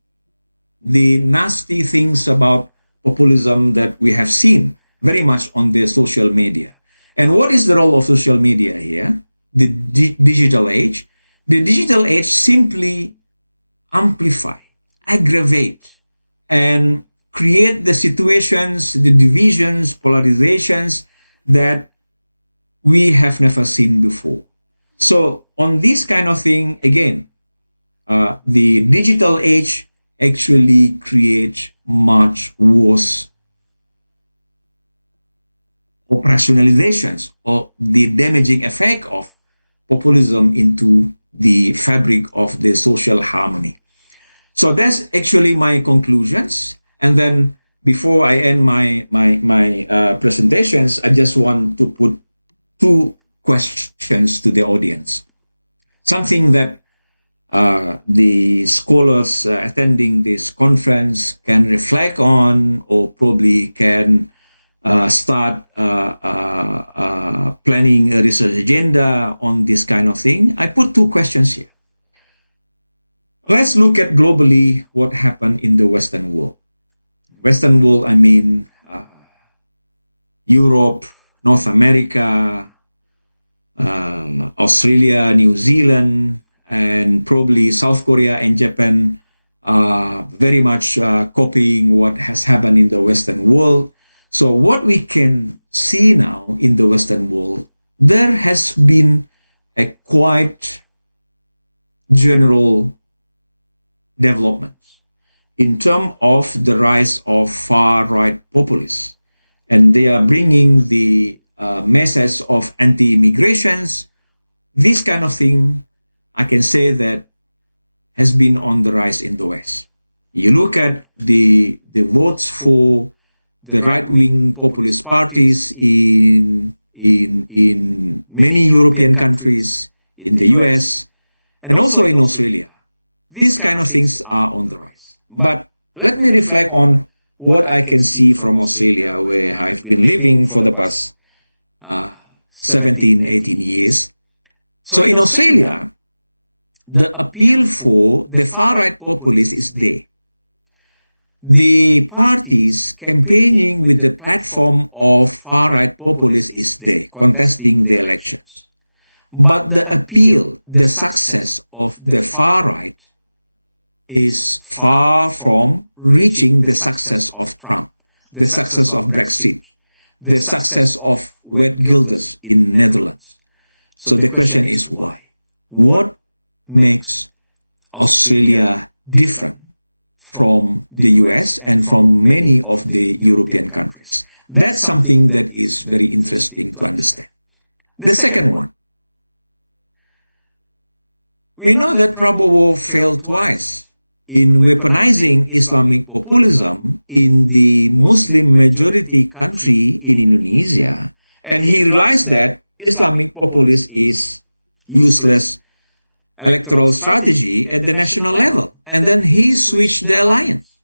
the nasty things about populism that we have seen very much on the social media. And what is the role of social media here? The digital age. The digital age simply amplify, aggravate, and create the situations, the divisions, polarizations that we have never seen before. So on this kind of thing, again, the digital age actually creates much worse operationalizations or the damaging effect of populism into the fabric of the social harmony. So that's actually my conclusions. And then before I end my presentations, I just want to put two questions to the audience. Something that the scholars attending this conference can reflect on, or probably can start planning a research agenda on this kind of thing. I put two questions here. Let's look at globally what happened in the Western world. Western world, I mean Europe, North America, Australia, New Zealand, and probably South Korea and Japan are very much copying what has happened in the Western world. So what we can see now in the Western world, there has been a quite general development in terms of the rise of far-right populists. And they are bringing the message of anti-immigrations. This kind of thing, I can say that has been on the rise in the West. You look at the votes for the right-wing populist parties in many European countries, in the US, and also in Australia. These kind of things are on the rise. But let me reflect on what I can see from Australia, where I've been living for the past 17, 18 years. So in Australia, the appeal for the far-right populists is there. The parties campaigning with the platform of far-right populists is there, contesting the elections. But the appeal, the success of the far-right is far from reaching the success of Trump, the success of Brexit, the success of Wet Wilders in Netherlands. So the question is why? What makes Australia different from the US and from many of the European countries? That's something that is very interesting to understand. The second one, we know that Prabowo failed twice in weaponizing Islamic populism in the Muslim majority country in Indonesia, and he realized that Islamic populism is useless electoral strategy at the national level. And then he switched the alliance,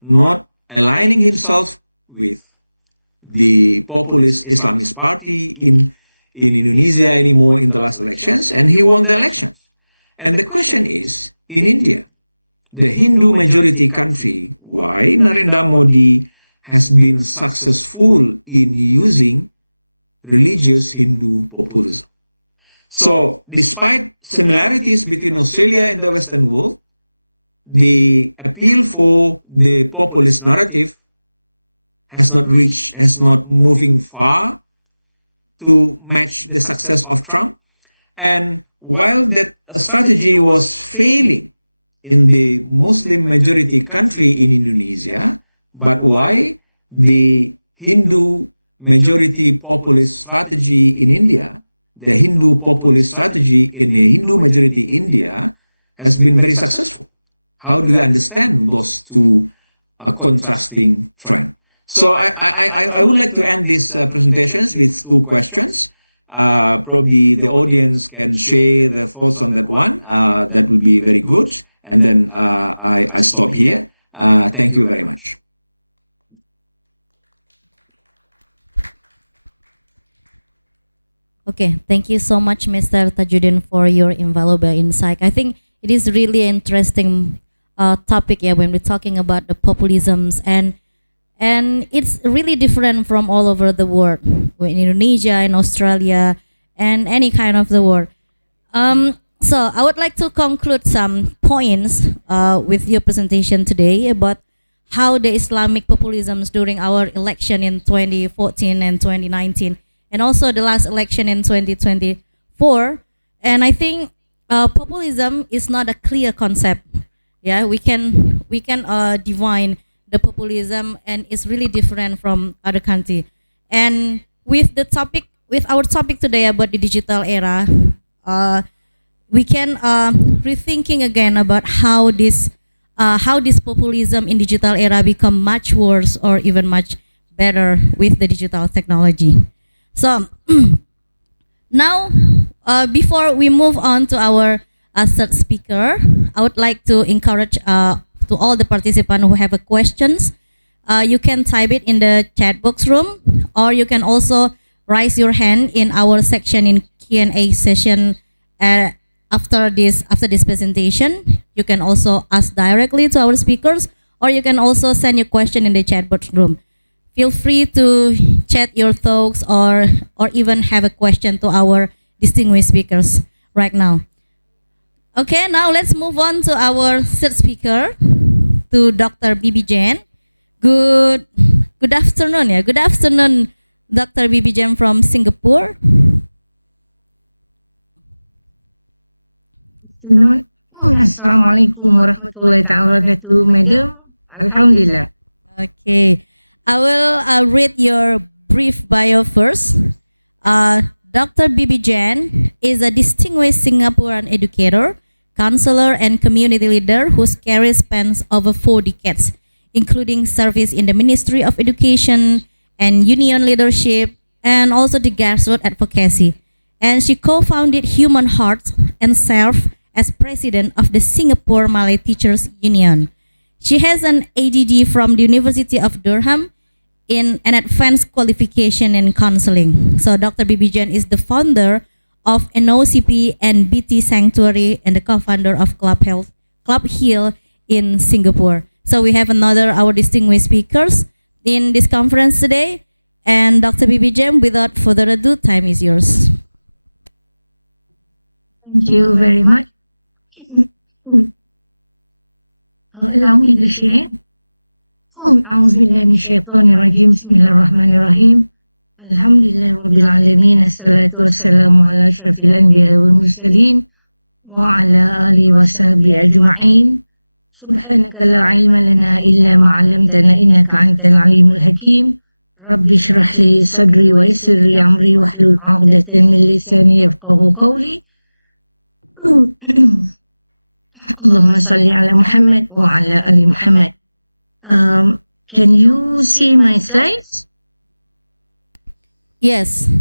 not aligning himself with the populist Islamist party in Indonesia anymore in the last elections, and he won the elections. And the question is, in India, the Hindu majority country, why Narendra Modi has been successful in using religious Hindu populism? So, despite similarities between Australia and the Western world, the appeal for the populist narrative has not moving far to match the success of Trump. And while that strategy was failing in the Muslim majority country in Indonesia, but why the Hindu majority populist strategy in India, the Hindu populist strategy in a Hindu majority India has been very successful. How do we understand those two contrasting trends? So I would like to end these presentations with two questions. Probably the audience can share their thoughts on that one. That would be very good. And then I stop here. Thank you very much. Okay, thank you so much, Mr. Tajuddin, for your invaluable insight. I think it is really interesting topic, yeah, when we're talking about the populisms, and it's really different from all over the world, in Indonesia, in Australia, and any kind of the world. So I would like to conclude some points with your presentation today about how the Islamic populisms during our election in 2014 and 2019, and also the last election in 2024. And I think populism is not a clear concept. Yeah, we can define the populism, and it's really different from other country. And with our topic today about the digital era, we can rethinking again about how this populism in digital era become much worse or even much better with the digital technology. So now, before we move on to our third speaker, I would like to encourage to all the participants who have questions. You can type it in the chat box room, or you can also raise your hand in our section in Q&A session after this presentation. You can also ask directly to our speakers, or you can also send your question in the chat box room. Feel free to chat your thoughts or even have a question to our distinguished speakers right now. Okay, now let's move on to our third speaker, to Dr. Bibi Jain. Good afternoon, yeah. Good afternoon, Dr. Bibi Jain from Singapore. Assalamualaikum warahmatullahi wabarakatuh, Madam. Alhamdulillah. Okay, I will read your brief bio first. Dr. Bibi Jain is a distinguished Singaporean educator, counselor, and community leader whose career spans over 4 decades, including service in the Ministry of Education and union leadership, and also the grassroots advocacy. And she co-founded Human Hearts and served as president of the Singapore Malay Teachers Union. She has an ADD from the University of Durham in an advanced qualification in counseling. So Dr. Bibi Jain is the founder of NOCP and BT Sanctuary and the co-founder of Club Hill in Singapore. So we have our distinguished speakers in this conference today. And Dr. Bibi Jain, without further ado, time is yours. Thank you very much. Allow me to share. A'udzubillahi minasyaitonirrajim. Bismillahirrahmanirrahim. Alhamdulillah rabbil alamin. Assalatu wassalamu ala asyrafil anbiya'i wal mursalin wa ala alihi wa sahbihi ajma'in. Subhanaka la ilma lana illa ma 'allamtana innaka antal alimul hakim. Rabbi shrah li sadri wa yassir li amri wahlul 'uqdatan min lisani yafqahu qawli. Allahumma salli ala Muhammad wa ala ali Muhammad. Can you see my slides? Yes.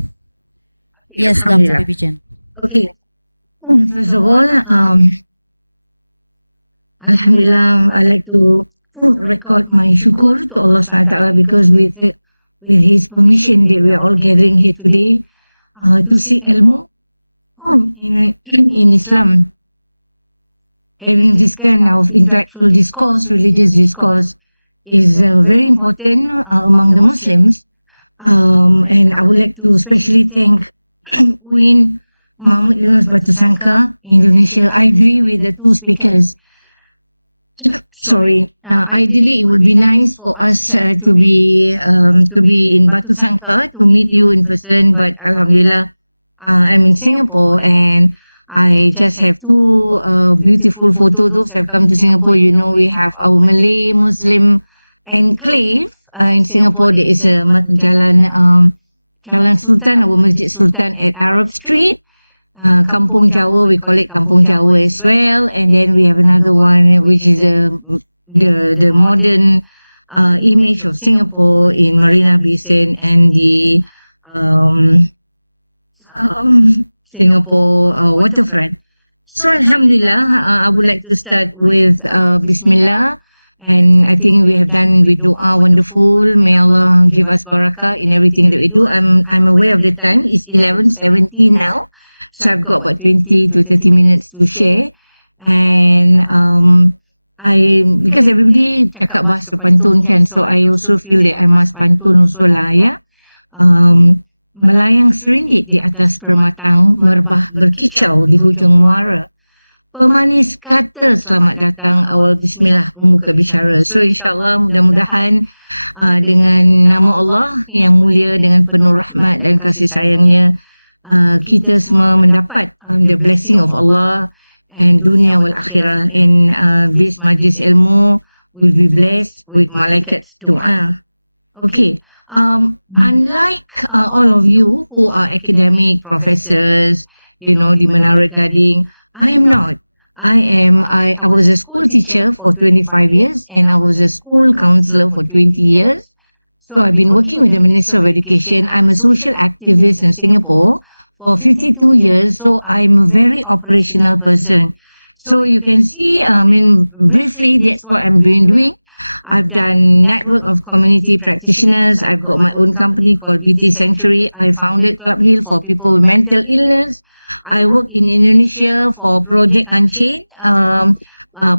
Yes, Dr. Bibi Jain. Okay. First of all, Alhamdulillah, I like to record my shukr to Allah SWT, because with His permission that we are all gathering here today to see ilmu in Islam. Having this kind of intellectual discourse, religious discourse, is very important among the Muslims. And I would like to especially thank Queen Muhammad Yunus Batu Sangkar, Indonesia. I agree with the two speakers. Sorry. Ideally, it would be nice for us to be in Batu Sangkar to meet you in person. But Alhamdulillah, I'm in Singapore, and I just have two beautiful photos. Those have come to Singapore. You know, we have our Malay Muslim enclave in Singapore. There is a Jalan Jalan Sultan, our Masjid Sultan at Arab Street. Kampung Jawa, we call it Kampung Jawa as well. And then we have another one which is the modern image of Singapore in Marina Bay Sands and the Singapore waterfront. So Alhamdulillah, I would like to start with Bismillah. And I think we have done with dua wonderful. May Allah give us barakah in everything that we do. I'm aware of the time. It's 11:17 now. So I've got about 20 to 30 minutes to share. And because everybody cakap bahasa pantun kan, so I also feel that I must pantun also lah ya. Melayang seringgit di atas permatang, merbah berkicau di hujung muara. Pemanis kata selamat datang, awal bismillah membuka bicara. So insyaAllah mudah-mudahan dengan nama Allah yang mulia, dengan penuh rahmat dan kasih sayangnya, kita semua mendapat the blessing of Allah and dunia wal akhirah. And this majlis ilmu will be blessed with malaikat's doa. Okay. Unlike all of you who are academic professors, you know, di Menara Gading, I am not. I was a school teacher for 25 years and I was a school counselor for 20 years. So I've been working with the Minister of Education. I'm a social activist in Singapore for 52 years. So I'm a very operational person. So you can see, briefly, that's what I've been doing. I've done network of community practitioners. I've got my own company called Beauty Sanctuary. I founded Club Heal for people with mental illness. I work in Indonesia for Project Unchained,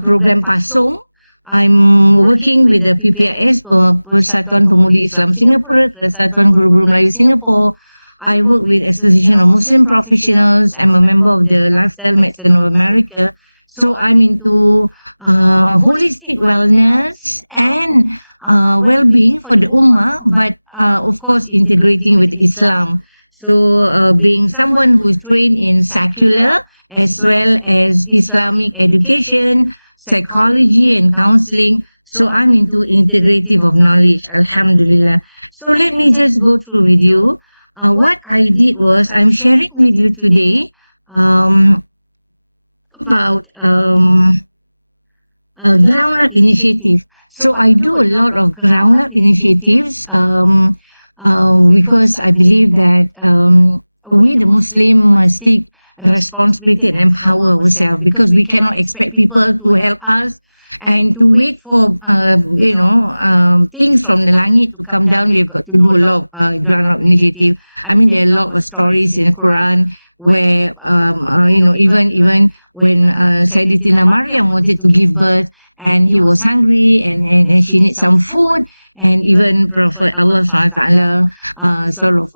program Pasong. I'm working with the PPIS, Persatuan Pemudi Islam Singapura, Persatuan Guru-Guru Melayu Singapore. I work with Association of Muslim Professionals. I'm a member of the Lifestyle Medicine of America. So I'm into holistic wellness and well-being for the Ummah, but of course integrating with Islam. So being someone who is trained in secular as well as Islamic education, psychology and counseling. So I'm into integrative of knowledge, Alhamdulillah. So let me just go through with you. What I did was I'm sharing with you today about ground-up initiative. So I do a lot of ground-up initiatives because I believe that we the Muslim must take responsibility and empower ourselves, because we cannot expect people to help us and to wait for things from the langit to come down. We've got to do a lot of ground-up initiative. I mean, there are a lot of stories in the Quran where even when Sayyidatina Maryam wanted to give birth and he was hungry and she needs some food, and even Prophet Allah SWT sort of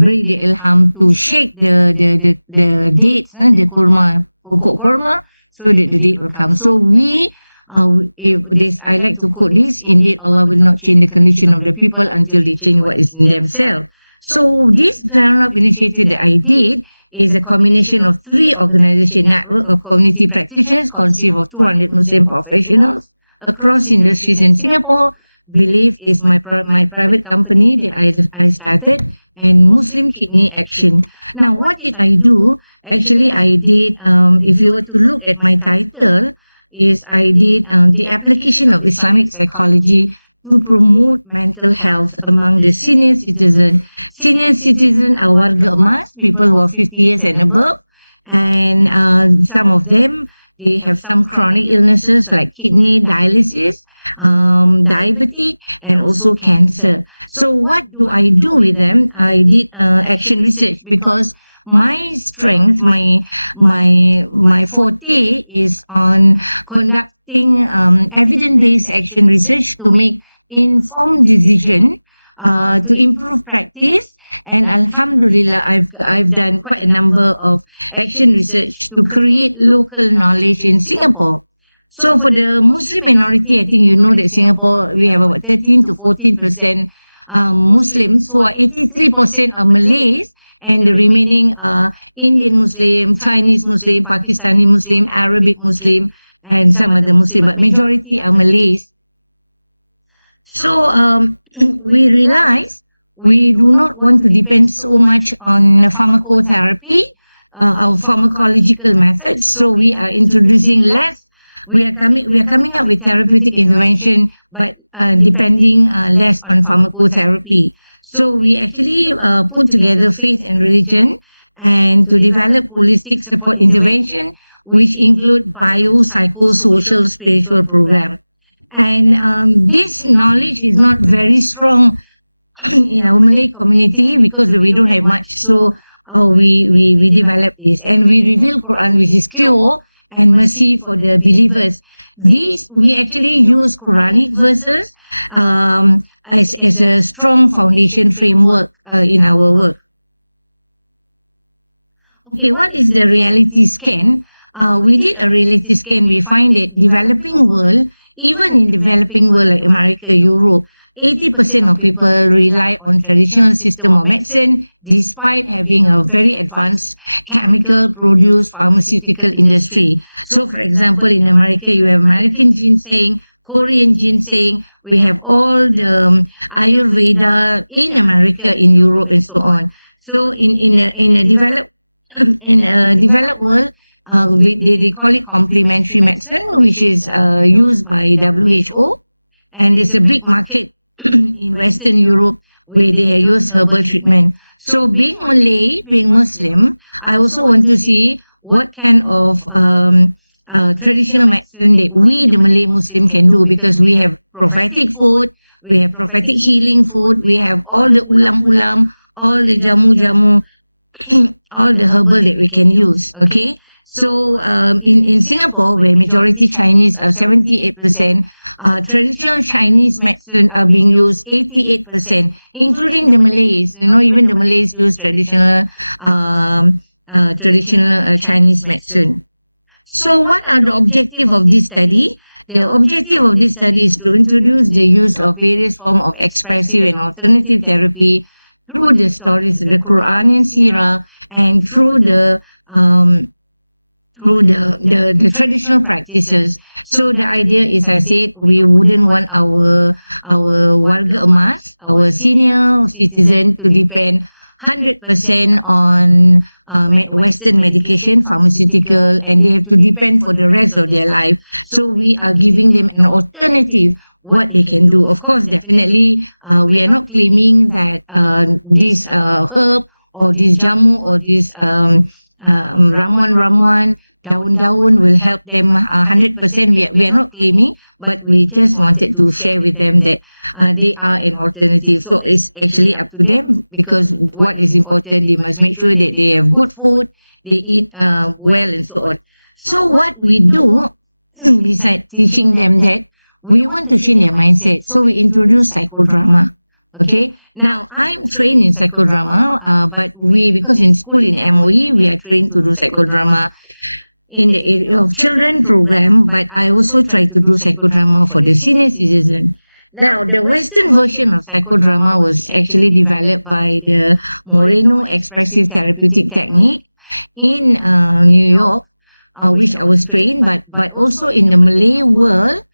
breathed the ilham to shake the dates, the kurma, pokok kurma, so that the date will come. So I like to quote this, indeed Allah will not change the condition of the people until they change what is in themselves. So this ground-up initiative that I did is a combination of 3 organization network of community practitioners consist of 200 Muslim professionals across industries in Singapore. Believe is my private company that I started, and Muslim Kidney Action. Now, what did I do? Actually, I did, if you were to look at my title, is I did the application of Islamic psychology to promote mental health among the senior citizen. Senior citizen are warga emas, people who are 50 years and above, and some of them, they have some chronic illnesses like kidney dialysis, diabetic, and also cancer. So what do I do with them? I did action research, because my strength, my forte is on conducting evidence-based action research to make informed decision to improve practice. And Alhamdulillah, I've done quite a number of action research to create local knowledge in Singapore. So for the Muslim minority, I think you know that Singapore, we have about 13 to 14% Muslims, so 83% are Malays, and the remaining Indian Muslim, Chinese Muslim, Pakistani Muslim, Arabic Muslim, and some other Muslim, but majority are Malays. So we realized we do not want to depend so much on pharmacotherapy, our pharmacological methods. So we are introducing less. We are coming up with therapeutic intervention, but depending less on pharmacotherapy. So we actually put together faith and religion, and to develop holistic support intervention, which include bio, psycho, social, spiritual program. And this knowledge is not very strong in our Malay community because we don't have much. So we develop this, and we reveal Quran, which is cure and mercy for the believers. These we actually use Quranic verses as a strong foundation framework in our work. Okay, what is the reality scan? We did a reality scan. We find that developing world, even in developing world like America, Europe, 80% of people rely on traditional system of medicine despite having a very advanced chemical produce pharmaceutical industry. So for example, in America, you have American ginseng, Korean ginseng, we have all the Ayurveda in America, in Europe, and so on. So in a developed world, they call it complementary medicine, which is used by WHO, and it's a big market in Western Europe where they use herbal treatment. So being Malay, being Muslim, I also want to see what kind of traditional medicine that we, the Malay Muslim, can do, because we have prophetic food, we have prophetic healing food, we have all the ulam-ulam, all the jamu-jamu, all the herbal that we can use, okay? So in Singapore, where majority Chinese are 78%, traditional Chinese medicine are being used 88%, including the Malays. You know, even the Malays use traditional Chinese medicine. So what are the objective of this study? The objective of this study is to introduce the use of various forms of expressive and alternative therapy through the stories of the Quran and Sirah, and through the traditional practices. So the idea is, I said, we wouldn't want our warga emas, our senior citizen, to depend 100% on Western medication, pharmaceutical, and they have to depend for the rest of their life. So we are giving them an alternative, what they can do. Of course, definitely, we are not claiming that this herb or this jamu or this ramuan, daun-daun will help them 100%. We are not claiming, but we just wanted to share with them that they are an alternative. So it's actually up to them, because what is important, they must make sure that they have good food, they eat well, and so on. So what we do, besides teaching them that, we want to change their mindset. So we introduce psychodrama. Okay. Now, I'm trained in psychodrama, but because in school in MOE, we are trained to do psychodrama in the area of children program, but I also try to do psychodrama for the senior citizen. Now, the Western version of psychodrama was actually developed by the Moreno Expressive Therapeutic Technique in New York, which I was trained, but also in the Malay world,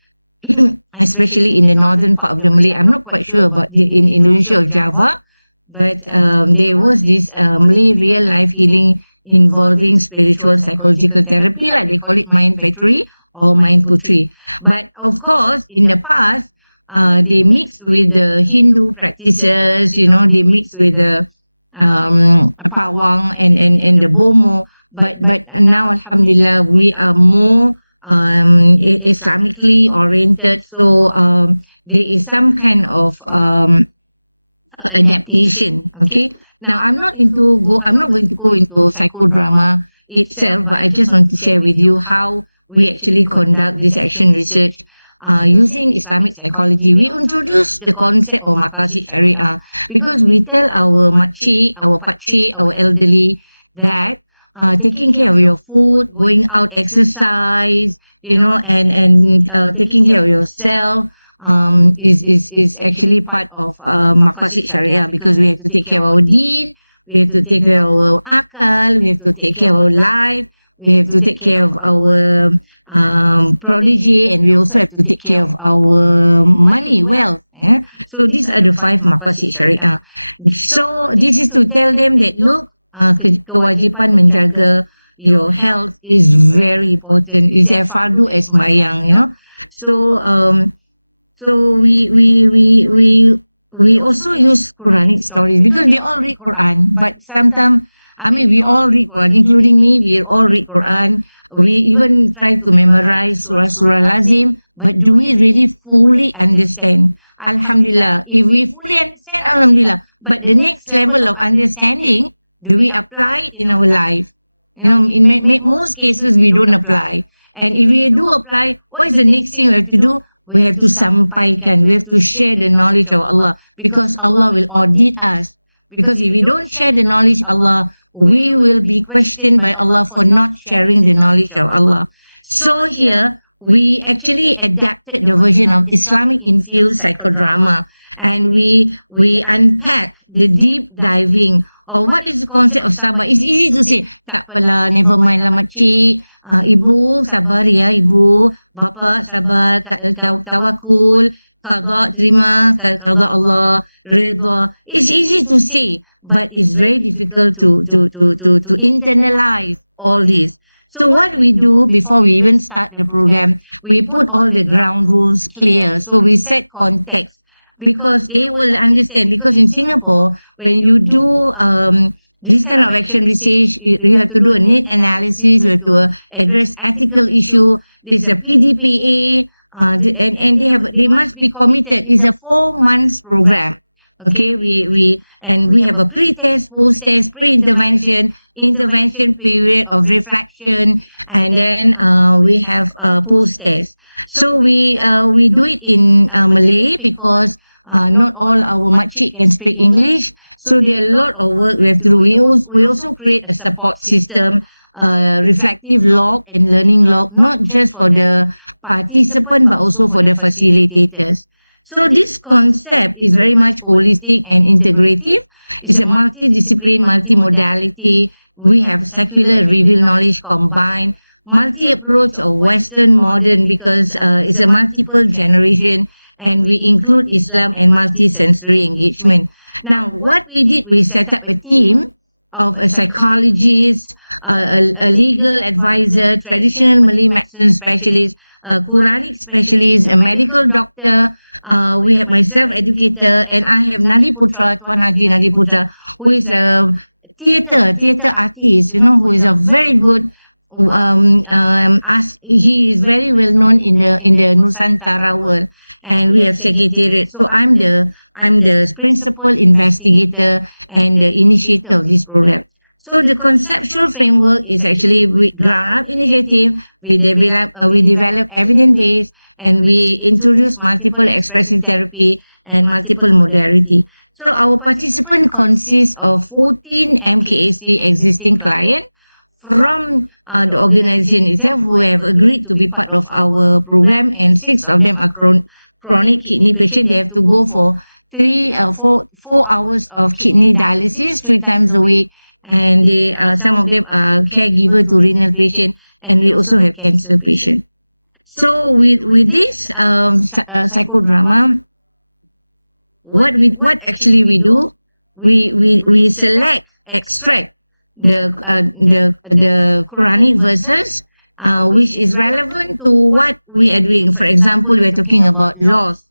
especially in the northern part of the Malay. I'm not quite sure about in Indonesia or Java, but there was this Malay real life healing involving spiritual psychological therapy, like they call it mind petri or mind putri. But of course, in the past, they mixed with the Hindu practices, you know, they mixed with the Pawang and the Bomo. But now, Alhamdulillah, we are more Islamically oriented. So there is some kind of adaptation. Okay. Now, I'm not going to go into psychodrama itself, but I just want to share with you how we actually conduct this action research using Islamic psychology. We introduce the concept of maqasid syariah because we tell our makcik, our pakcik, our elderly that taking care of your food, going out exercise, you know, and taking care of yourself is actually part of maqasid syariah, because we have to take care of our deen, we have to take care of our akal, we have to take care of our life, we have to take care of our prodigy, and we also have to take care of our money, wealth, Yeah? So these are the 5 maqasid syariah. So this is to tell them that look, kewajipan menjaga your health is very important. It's a fardu as sembahyang, you know. So so we also use Quranic stories because they all read Quran, but sometimes I mean we all read Quran, including me. We all read Quran. We even try to memorize surah lazim, but do we really fully understand? Alhamdulillah. If we fully understand, Alhamdulillah. But the next level of understanding, do we apply it in our life? You know, in most cases, we don't apply. And if we do apply, what is the next thing we have to do? We have to sampaikan. We have to share the knowledge of Allah because Allah will audit us. Because if we don't share the knowledge of Allah, we will be questioned by Allah for not sharing the knowledge of Allah. So here, we actually adapted the version of Islamic infused psychodrama, and we unpack the deep diving of what is the concept of sabar. It's easy to say, tak apalah, never mind lah makcik, ibu sabar ya ibu, bapa sabar, tawakul, qada, terima qada Allah, redha. It's easy to say, but it's very difficult to internalize all this. So what we do before we even start the program, we put all the ground rules clear. So we set context because they will understand. Because in Singapore, when you do this kind of action research, you have to do a need analysis, you have to address ethical issue. There's a PDPA, and they must be committed. It's a 4 months program. Okay, we have a pre-test, post-test, pre-intervention, intervention period of reflection, and then we have post-test. So we do it in Malay because not all our makcik can speak English. So there are a lot of work we have to do. We also create a support system, reflective log and learning log, not just for the participant but also for the facilitators. So this concept is very much holistic and integrative. It's a multidiscipline, multimodality. We have secular revealed knowledge combined, multi-approach of Western modern because it's a multiple generation, and we include Islam and multi-sensory engagement. Now, what we did, we set up a team of a psychologist, a legal advisor, traditional Malay medicine specialist, a Quranic specialist, a medical doctor. We have myself, educator, and I have Nadi Putra, Tuan Haji Nadi Putra, who is a theater artist, you know, who is a very good. He is very well known in the Nusantara world, and we have secretariat. So I'm the principal investigator and the initiator of this program. So the conceptual framework is actually ground up initiative. We develop evidence base, and we introduce multiple expressive therapy and multiple modality. So our participant consists of 14 MKAC existing clients from the organization itself who have agreed to be part of our program, and 6 of them are chronic kidney patients. They have to go for 4 hours of kidney dialysis 3 times a week, and some of them are caregiver to renal patient, and we also have cancer patient. So with this psychodrama, what actually we do, we extract the Quranic verses which is relevant to what we are doing. For example, we are talking about loss.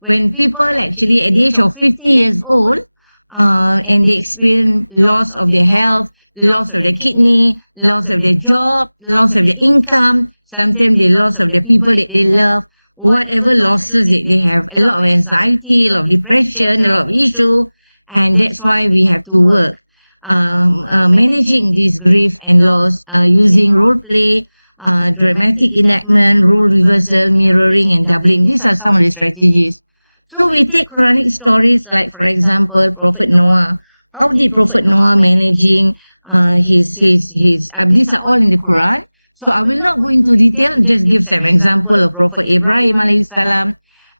When people actually at the age of 50 years old and they experience loss of their health, loss of their kidney, loss of their job, loss of their income, sometimes the loss of the people that they love, whatever losses that they have, a lot of anxiety, a lot of depression, a lot of issue, and that's why we have to work managing this grief and loss using role play, dramatic enactment, role reversal, mirroring, and doubling. These are some of the strategies. So we take Quranic stories like, for example, Prophet Noah. How did Prophet Noah managing his these are all in the Quran. So I will not go into detail, just give some example of Prophet Ibrahim alayhi salam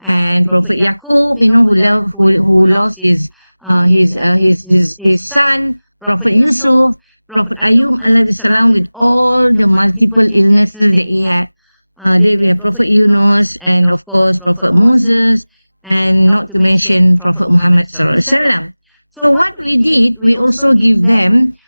and Prophet Yaqub, you know, who lost his son, Prophet Yusuf, Prophet Ayub alayhi salam, with all the multiple illnesses that he had. There we have Prophet Yunus, and of course Prophet Moses, and not to mention Prophet Muhammad Sallallahu Alaihi Wasallam. So what we did, we also give them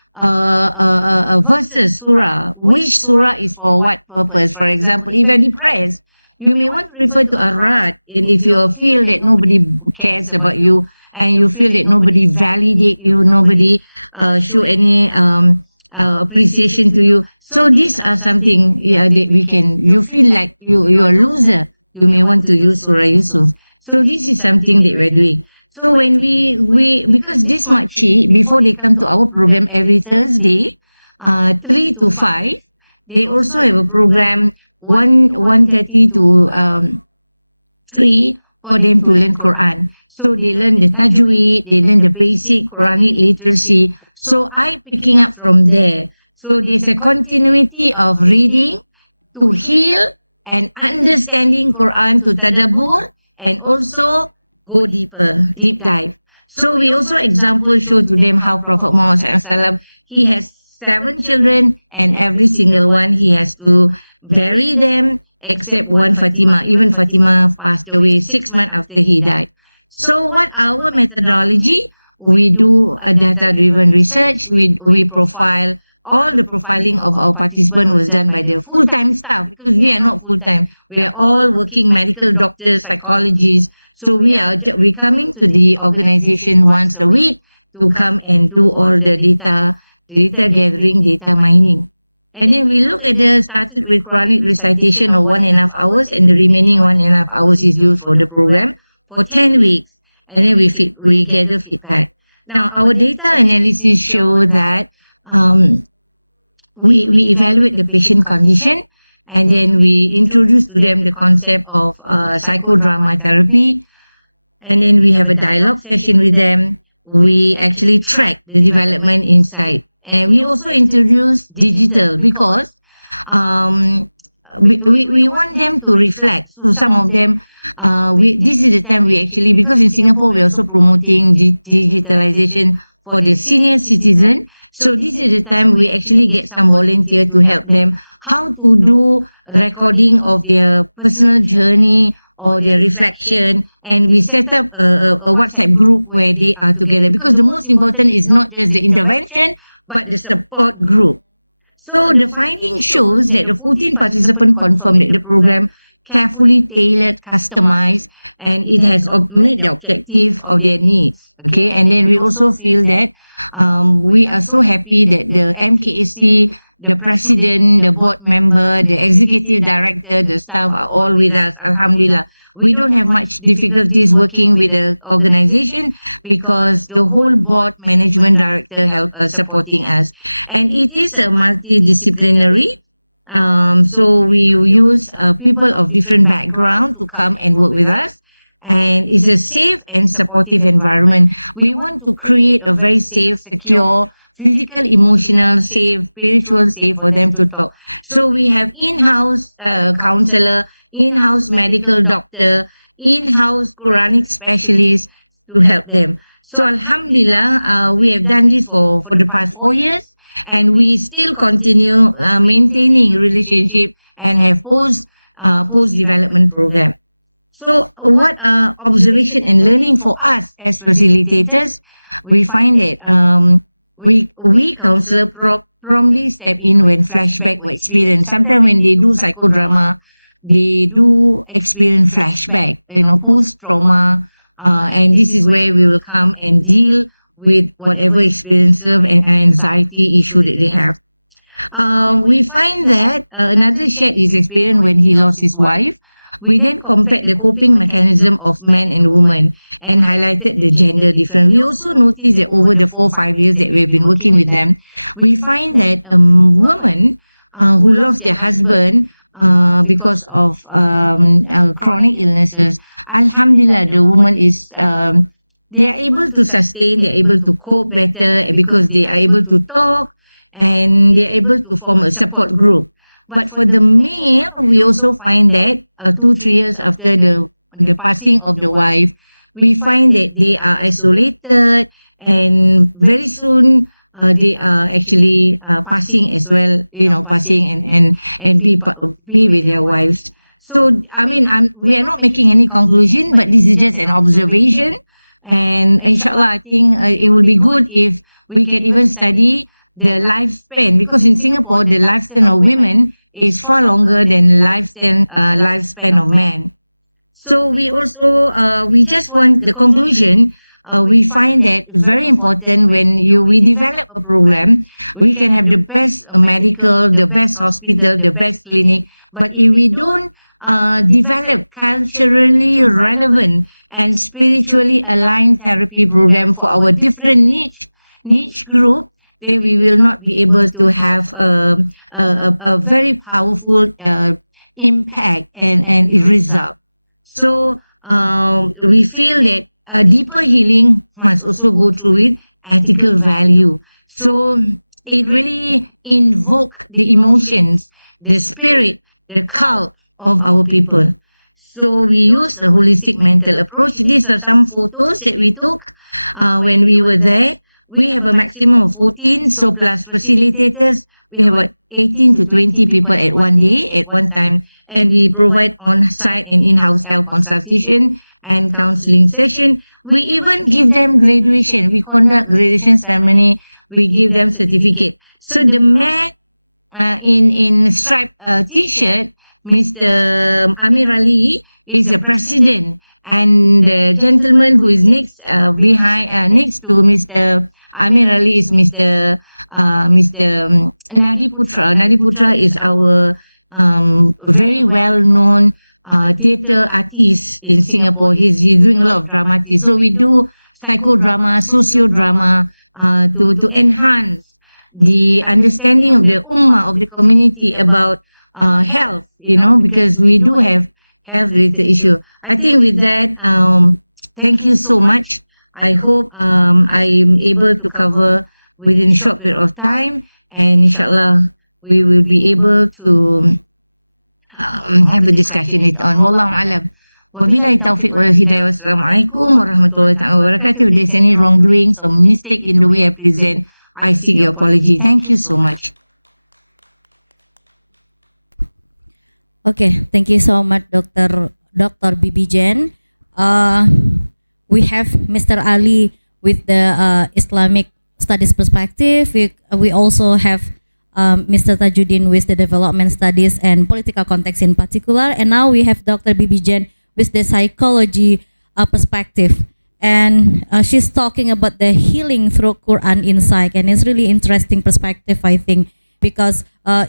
verses, surah. Which surah is for what purpose? For example, if you're depressed, you may want to refer to Ar-Ra'd, and if you feel that nobody cares about you, and you feel that nobody validate you, nobody show any appreciation to you. So these are something that we can, you feel like you're a loser, you may want to use Surah Yusuf. So this is something that we're doing. So when we because this makcik, before they come to our program every Thursday, 3 to 5, they also have a program 1:30 to 3 for them to learn Quran. So they learn the tajweed, they learn the basic Quranic literacy. So I picking up from there. So there's a continuity of reading to heal and understanding Quran to tadabbur, and also go deeper, deep dive. So we also example show to them how Prophet Muhammad SAW, he has 7 children, and every single one he has to bury them except one Fatima. Even Fatima passed away 6 months after he died. So what our methodology? We do a data-driven research. We profile. All the profiling of our participant was done by the full-time staff, because we are not full-time. We are all working medical doctors, psychologists. So we coming to the organization once a week to come and do all the data gathering, data mining. And then we look at started with Quranic recitation of 1.5 hours, and the remaining 1.5 hours is used for the program for 10 weeks. And then we gather feedback. Now, our data analysis show that we evaluate the patient condition, and then we introduce to them the concept of psychodrama therapy. And then we have a dialogue session with them. We actually track the development inside. And we also introduce digital, because we want them to reflect. So some of them, this is the time we actually, because in Singapore we're also promoting digitalization for the senior citizen. So this is the time we actually get some volunteer to help them how to do recording of their personal journey or their reflection, and we set up a WhatsApp group where they are together, because the most important is not just the intervention but the support group. So the finding shows that the 14 participants confirmed that the program carefully tailored, customized, and it has met the objective of their needs. Okay, and then we also feel that we are so happy that the MKAC, the president, the board member, the executive director, the staff are all with us. Alhamdulillah. We don't have much difficulties working with the organization, because the whole board, management, director help us, supporting us. And it is a multidisciplinary. So we use people of different background to come and work with us. And it's a safe and supportive environment. We want to create a very safe, secure, physical, emotional, safe, spiritual, safe for them to talk. So we have in-house counselor, in-house medical doctor, in-house Quranic specialist to help them. So Alhamdulillah, we have done this for the past 4 years, and we still continue maintaining relationship and have post-development program. So what observation and learning for us as facilitators? We find that we counselor promptly step in when flashback were experienced. Sometimes when they do psychodrama, they do experience flashback, post-trauma, and this is where we will come and deal with whatever experience and anxiety issue that they have. We find that another shared his experience when he lost his wife. We then compared the coping mechanism of men and women and highlighted the gender difference. We also noticed that over the 4-5 years that we've been working with them, we find that women who lost their husband because of chronic illnesses, Alhamdulillah, the woman is they are able to sustain, they are able to cope better because they are able to talk, and they are able to form a support group. But for the male, we also find that 2-3 years after the passing of the wife, we find that they are isolated, and very soon they are actually passing as well, passing and be with their wives. So, I mean, we are not making any conclusion, but this is just an observation. And inshallah, I think it will be good if we can even study the lifespan, because in Singapore, the lifespan of women is far longer than lifespan of men. So we also we just want the conclusion. We find that very important when we develop a program, we can have the best medical, the best hospital, the best clinic. But if we don't develop culturally relevant and spiritually aligned therapy program for our different niche group, then we will not be able to have a very powerful impact and result. So we feel that a deeper healing must also go through with ethical value. So it really invoke the emotions, the spirit, the cult of our people. So we use a holistic mental approach. These are some photos that we took when we were there. We have a maximum of 14, so plus facilitators, we have about 18 to 20 people at one day, at one time. And we provide on-site and in-house health consultation and counseling session. We even give them graduation. We conduct graduation ceremony. We give them certificate. So the man in striped T-shirt, Mr. Amir Ali, is a president, and the gentleman who is next next to Mr. Amir Ali is Mr. Nadi Putra. Nadi Putra is our very well-known theatre artist in Singapore. He's doing a lot of dramatics. So we do psychodrama, sociodrama to enhance the understanding of the ummah, of the community about health, because we do have health-related issue. I think with that, thank you so much. I hope I'm able to cover within a short period of time, and inshallah, we will be able to have a discussion later on. Wallahu alam. Wabillahi taufiq wal hidayah. Wassalamualaikum warahmatullahi wabarakatuh. If there's any wrongdoing, some mistake in the way I present, I seek your apology. Thank you so much. Okay, thank you so much, Dr. Bibi Jen. We have Mr. Ali with the Islamic Studies perspective. We also have Mr. Tajuddin with the development studies and political context in particular. And now we have Dr. Bibi Jen with the psychology perspective. And she's talking about the healing through Quran in psych. And it's really interesting perspective, I think, because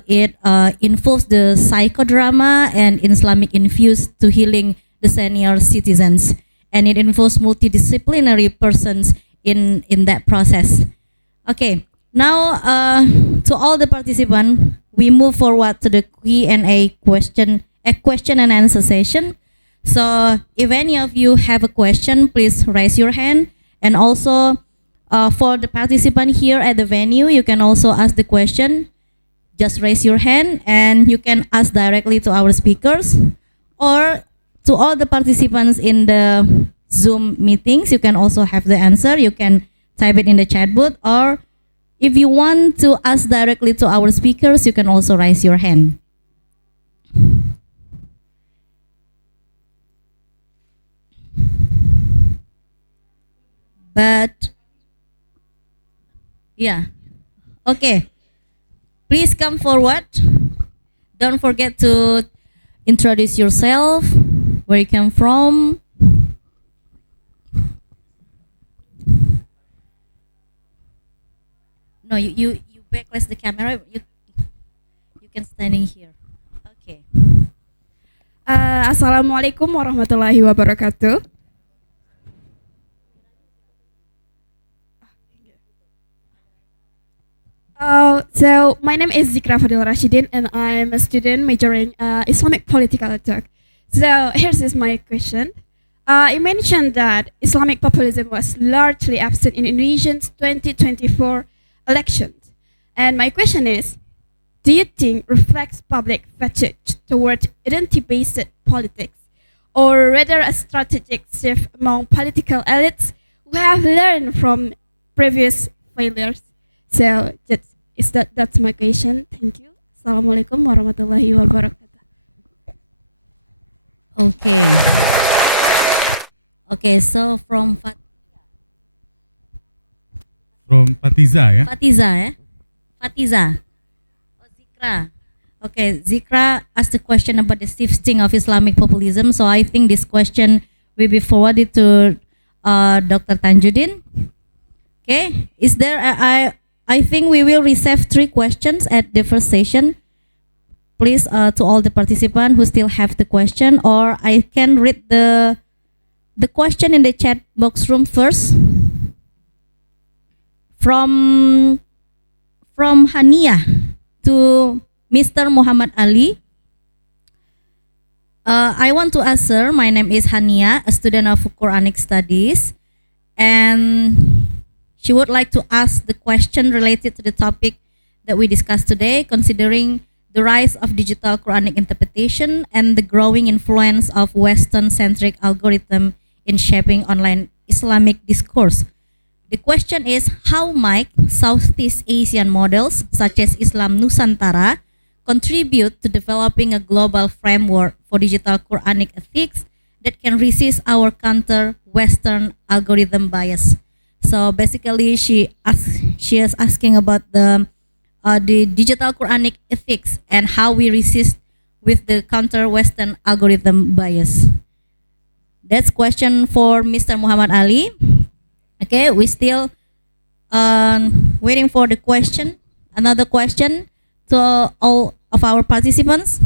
it involves the psychodrama and Islamic infused to healing the senior citizens. And it involves multidisciplinary persons in that process. Okay. Now, to all the participants, we move forward to the Q&A question and answer session. So, if any of you have a question, please raise your hand. And also, for the participant here at the venue, you can also ask the question. Just raise your hand, and you can ask directly to our speakers, or to all the participants in the Zoom meetings. You can also have the answer. You can type it in the chat booth, or if you want to ask directly to our speakers, you can also raise your hand. But, yeah. Okay. Please come forward. Don't forget to introduce yourself, where you come from. No, you backless the camera. You can standing here. Okay. Assalamualaikum warahmatullahi wabarakatuh. So my name is Zikra Fadil Rashidin, and I'm a student majoring Islamic political talk. So here's my question. You mentioned that Islamic populism was largely absent in Indonesia's 2024 elections. And my question is, do you think reflects public fatigue toward identity-based politics, or rather a strategic shift among political elites who have learned from previous failures? So that's my question. Thank you. Assalamualaikum warahmatullahi wabarakatuh. Okay. Okay, so from From Patiza, ya. Fatiza, Fatiza. Oh, Zikra. Okay, Zikra asked the question about the shifting of Islamic populism. So I think this question will be forwarded to Dr. Tanjudin. Okay, is there? I think we will receive 3 questions at the first session. Please, to all the participants who still have the question, or I can read the question in the chat box room first. From Hania to Mr. Muhammad Ali. I want to ask her, my name is Hania, a student of Quranic Studies, and she would like to ask the question related to the topic that we discussed today, considering the rise of digital Quranic interpretation and the growing influence of Western-centric algorithm in shaping online Islamic discourse. The question is, how might Southeast Asian models, such as Islam Nusantara, contribute to developing a global framework for digital Quranic ethics that can resist our counter-Western algorithm bias? So basically, she is asking about the digital Quranic ethics and how we resist with the counter-Western algorithm bias. That's question for Mr. Muhammad Ali. Okay, we still waiting for the question. Another question to all of our participants.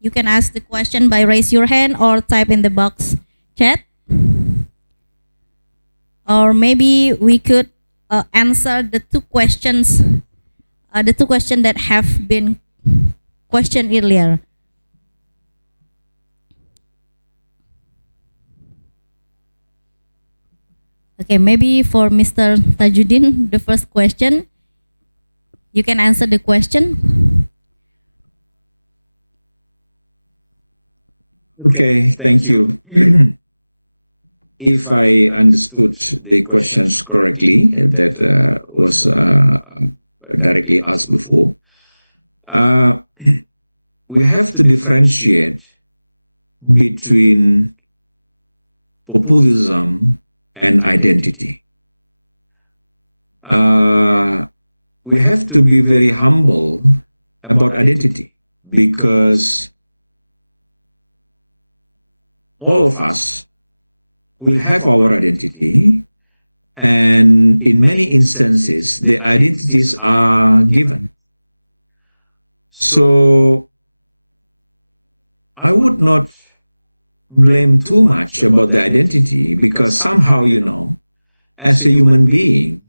You can ask the question by raise your hand or type in the box chat. Or maybe we could answer the 2 questions, that have been questioned earlier. Okay, maybe for Mr. Tajuddin, the first question, you can answer the question. Okay, thank you. If I understood the questions correctly, that was directly asked before, we have to differentiate between populism and identity. We have to be very humble about identity, because all of us will have our identity, and in many instances the identities are given. So I would not blame too much about the identity, because somehow, as a human being,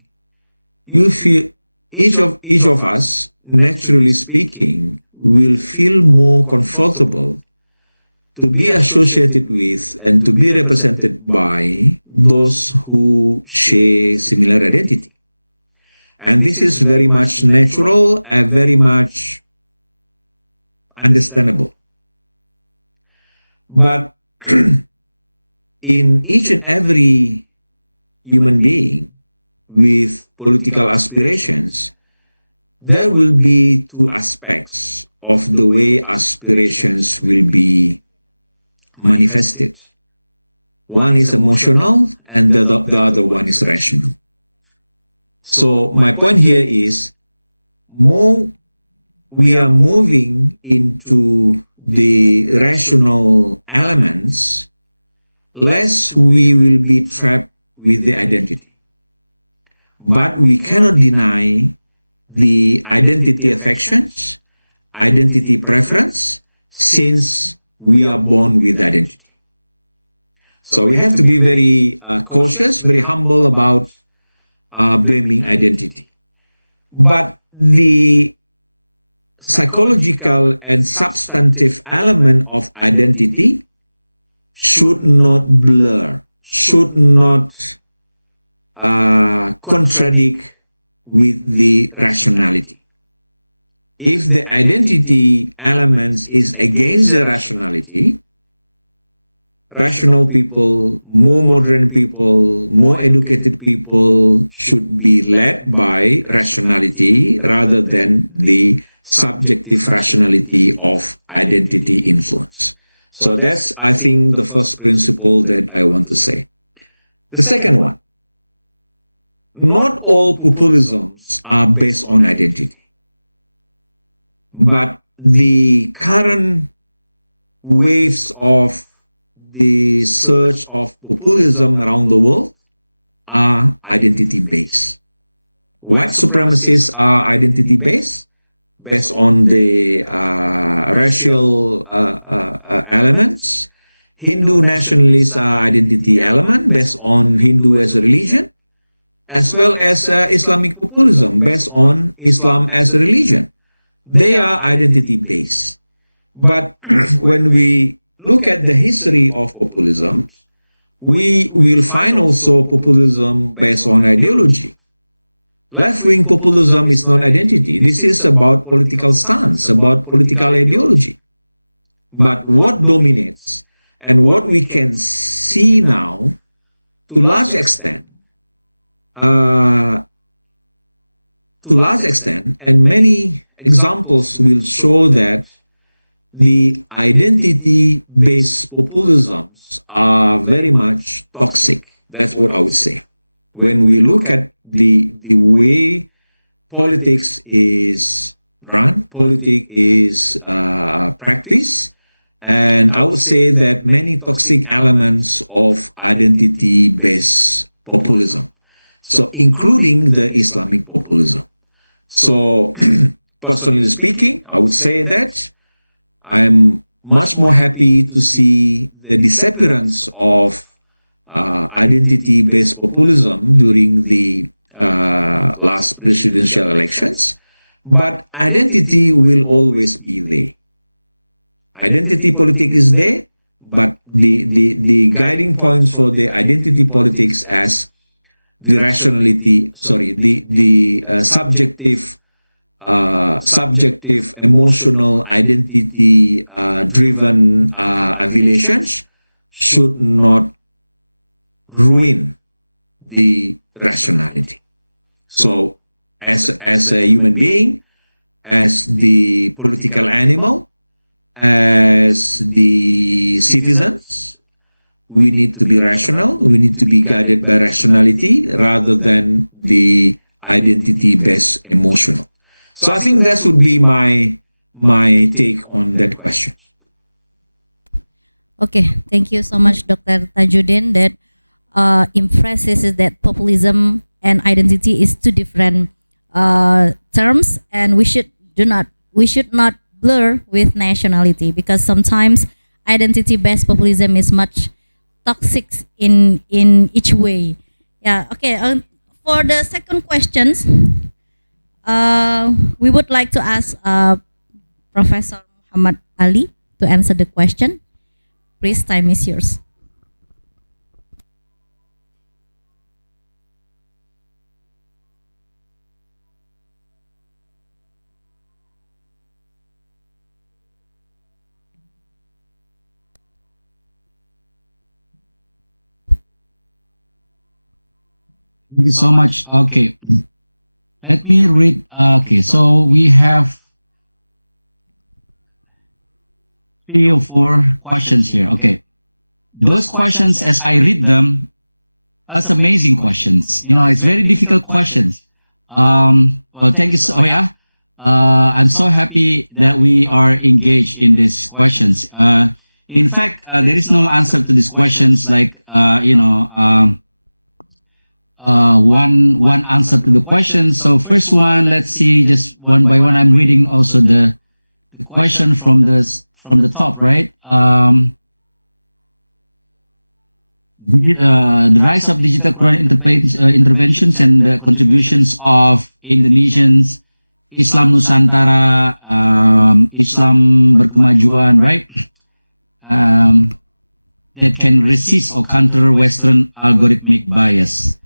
you feel each of us, naturally speaking, will feel more comfortable to be associated with and to be represented by those who share similar identity. And this is very much natural and very much understandable. But in each and every human being with political aspirations, there will be 2 aspects of the way aspirations will be manifested. One is emotional and the other one is rational. So my point here is, more we are moving into the rational elements, less we will be trapped with the identity. But we cannot deny the identity affections, identity preference, since we are born with identity. So we have to be very cautious, very humble about blaming identity. But the psychological and substantive element of identity should not blur, should not contradict with the rationality. If the identity elements is against the rationality, rational people, more modern people, more educated people should be led by rationality rather than the subjective rationality of identity influence. So that's, I think, the first principle that I want to say. The second one, not all populisms are based on identity, but the current waves of the surge of populism around the world are identity-based. White supremacists are identity-based, based on the racial elements. Hindu nationalists are identity element based on Hindu as a religion, as well as Islamic populism based on Islam as a religion. They are identity-based. But when we look at the history of populism, we will find also populism based on ideology. Left-wing populism is not identity. This is about political stance, about political ideology. But what dominates and what we can see now, to large extent, and many examples will show that the identity-based populisms are very much toxic. That's what I would say. When we look at the way politics is run, politics is practiced, and I would say that many toxic elements of identity-based populism, so including the Islamic populism. So personally speaking, I would say that I'm much more happy to see the disappearance of identity-based populism during the last presidential elections, but identity will always be there. Identity politics is there, but the guiding points for the identity politics as the rationality, the subjective emotional identity driven affiliations should not ruin the rationality. So as a human being, as the political animal, as the citizens, we need to be rational. We need to be guided by rationality rather than the identity-based emotional. So I think that would be my take on that question. Okay, thank you so much, Dr. Tajuddin. That emphasizes is that populism and identity is two different terms, and we should not blur with nationality, because sometimes identity-based populism is much toxic in each way. Yeah. Okay. For the second questions, we would like to ask Professor Muhammad Ali to answer the question. Please, time is yours. Thank you so much. Okay. Let me read. Okay, so we have 3 or 4 questions here. Okay. Those questions, as I read them, are amazing questions. You know, it's very difficult questions. Well, thank you. So, I'm so happy that we are engaged in these questions. In fact, there is no answer to these questions like, one answer to the question. So first one, let's see, just one by one. I'm reading also the question from the top, right? The rise of digital Quran interventions and the contributions of Indonesians, Islam Nusantara, Islam berkemajuan, right? That can resist or counter Western algorithmic bias.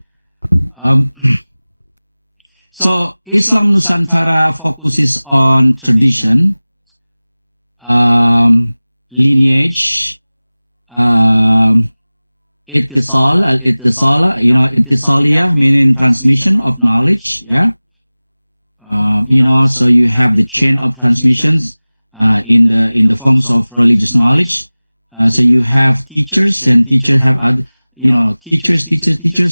So Islam Nusantara focuses on tradition, lineage, ittisal, ittisaliyah, meaning transmission of knowledge, yeah. So you have the chain of transmissions in the forms of religious knowledge. So you have teachers, and teachers have other, teachers.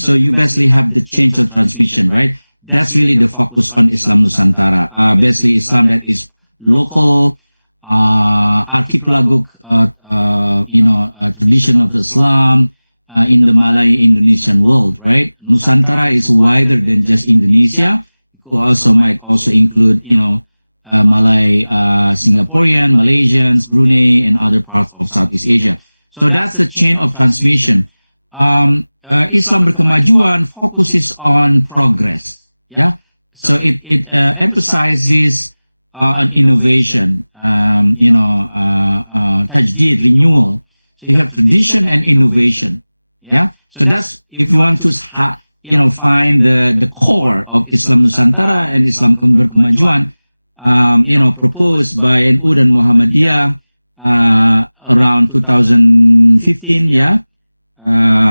So you basically have the chain of transmission, right? That's really the focus on Islam Nusantara. Basically, Islam that is local, archipelago, tradition of Islam in the Malay-Indonesian world, right? Nusantara is wider than just Indonesia. It might also include, Malay, Singaporean, Malaysians, Brunei, and other parts of Southeast Asia. So that's the chain of transmission. Islam Berkemajuan focuses on progress. Yeah. So it emphasizes on innovation, tajdid, renewal. So you have tradition and innovation. Yeah. So that's, if you want to, find the core of Islam Nusantara and Islam Berkemajuan, proposed by NU dan Muhammadiyah around 2015,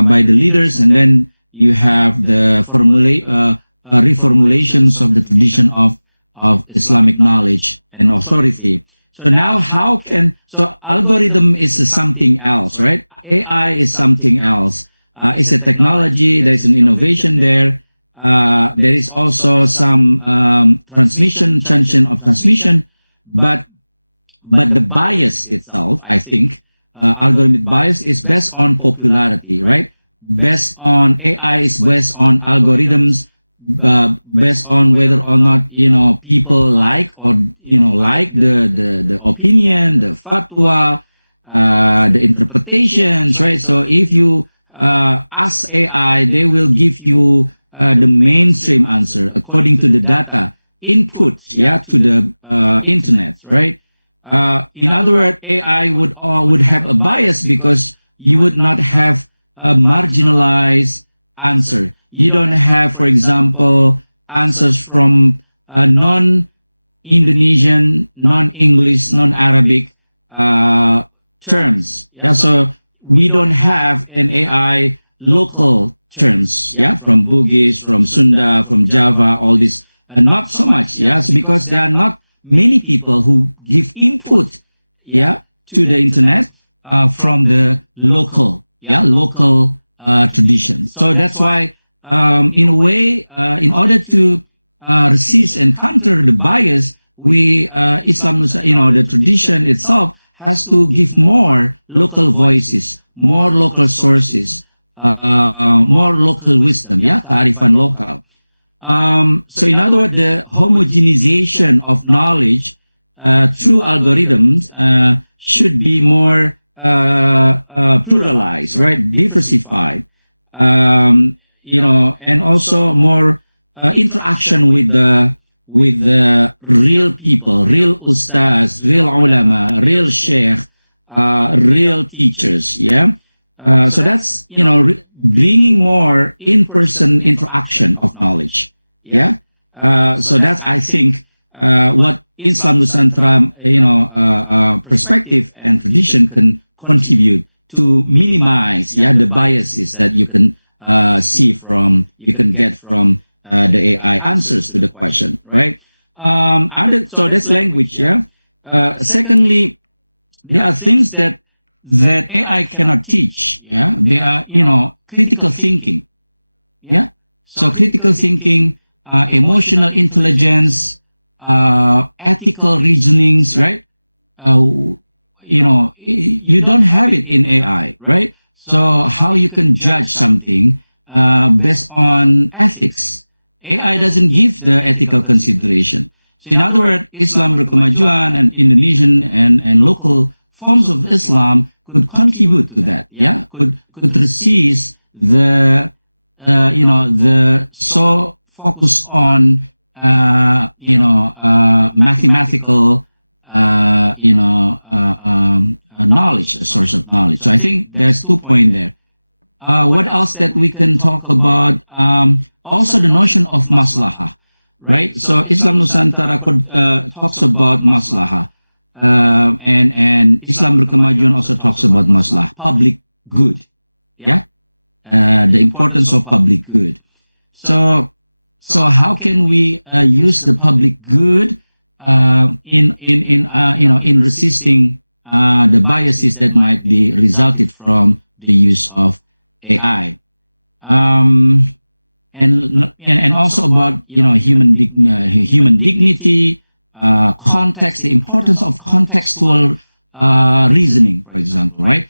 by the leaders, and then you have the reformulations of the tradition of Islamic knowledge and authority. So now algorithm is something else, right? AI is something else. It's a technology, there's an innovation there. There is also some chain of transmission, but the bias itself, I think, algorithmic bias is based on popularity, right? Based on AI is based on algorithms, based on whether or not people like the opinion, the fatwa, the interpretations, right? So if you ask AI, they will give you the mainstream answer according to the data input, to the internet, right? In other words, AI would have a bias because you would not have a marginalized answer. You don't have, for example, answers from non-Indonesian, non-English, non-Arabic terms. Yeah, so we don't have an AI local terms, from Bugis, from Sunda, from Java, all this. Not so much, so because there are not many people who give input, to the internet from the local tradition. So that's why, in a way, in order to resist and counter the bias, Islam, the tradition itself has to give more local voices, more local sources, more local wisdom, kearifan lokal. So in other words, the homogenization of knowledge through algorithms should be more pluralized, right? Diversified, and also more interaction with the real people, real ustaz, real ulama, real sheikh, real teachers. So that's bringing more in-person interaction of knowledge. So that's, I think, what Islam Nusantara perspective and tradition can contribute to minimize the biases that you can get from the AI answers to the question, right? So that's language. Secondly, there are things that AI cannot teach. They are critical thinking. So critical thinking, emotional intelligence, ethical reasonings, right? You don't have it in AI, right? So how you can judge something based on ethics? AI doesn't give the ethical consideration. So in other words, Islam Berkemajuan and Indonesian and local forms of Islam could contribute to that. Could resist the so focus on mathematical knowledge, a source of knowledge. So I think there's 2 points there. What else that we can talk about? Also the notion of maslahah, right? So Islam Nusantara talks about maslahah, and Islam Berkemajuan also talks about maslahah, public good. The importance of public good. So So how can we use the public good in resisting the biases that might be resulted from the use of AI? And also about human dignity, context, the importance of contextual reasoning, for example, right?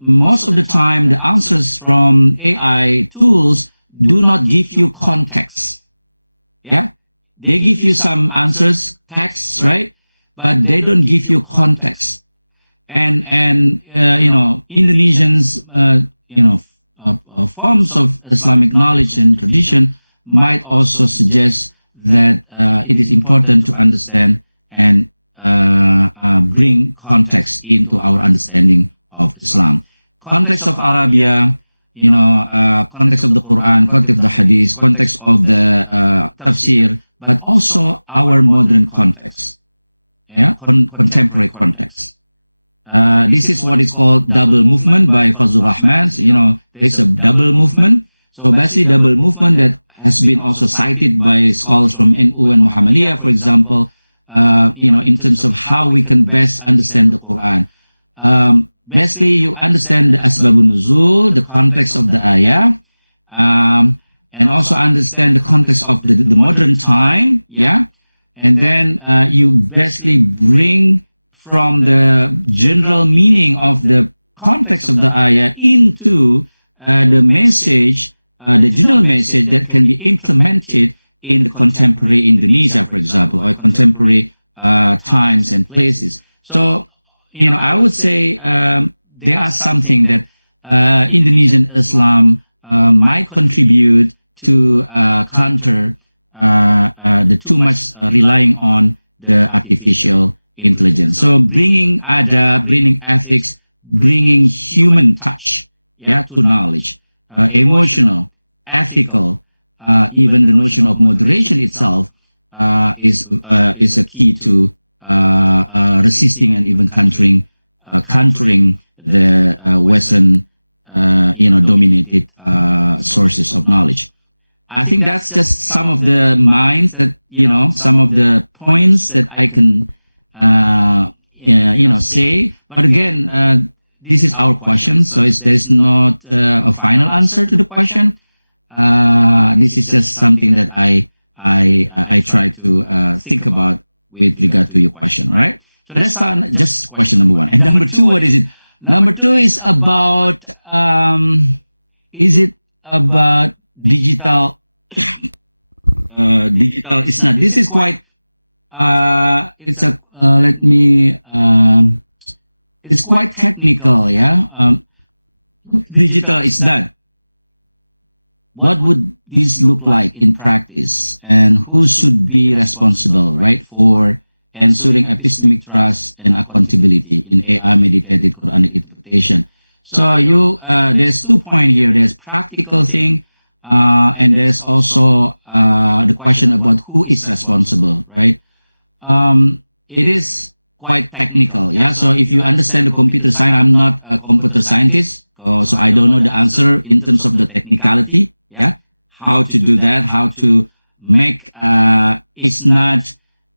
Most of the time, the answers from AI tools do not give you context. Yeah, they give you some answers, texts, right? But they don't give you context. And Indonesians, forms of Islamic knowledge and tradition might also suggest that it is important to understand and bring context into our understanding of Islam. Context of Arabia, context of the Quran, context of the Hadith, context of the tafsir, but also our modern context, contemporary context. This is what is called double movement by Fazlur Rahman. So, there's a double movement. So basically, double movement that has been also cited by scholars from NU and Muhammadiyah, for example, in terms of how we can best understand the Quran. Basically, you understand the asbabun nuzul, the context of the ayah, and also understand the context of the modern time, and then you basically bring from the general meaning of the context of the ayah into the message, the general message that can be implemented in the contemporary Indonesia, for example, or contemporary times and places. So, I would say there are something that Indonesian Islam might contribute to counter the too much relying on the artificial intelligence. So bringing adab, bringing ethics, bringing human touch, to knowledge, emotional, ethical, even the notion of moderation itself is a key to resisting and even countering the Western, dominated sources of knowledge. I think that's just some of the minds that some of the points that I can say. But again, this is our question, so there's not a final answer to the question. This is just something that I try to think about with regard to your question. All right. So that's just question number one. And number two, what is it? Number two is about digital? Digital is not. This is quite. It's quite technical. Digital is that. What would this look like in practice, and who should be responsible, right, for ensuring epistemic trust and accountability in AI-mediated Quranic interpretation? So there's 2 points here. There's practical thing, and there's also the question about who is responsible, right? It is quite technical, So if you understand the computer science, I'm not a computer scientist, so I don't know the answer in terms of the technicality, how to do that, how to make it's not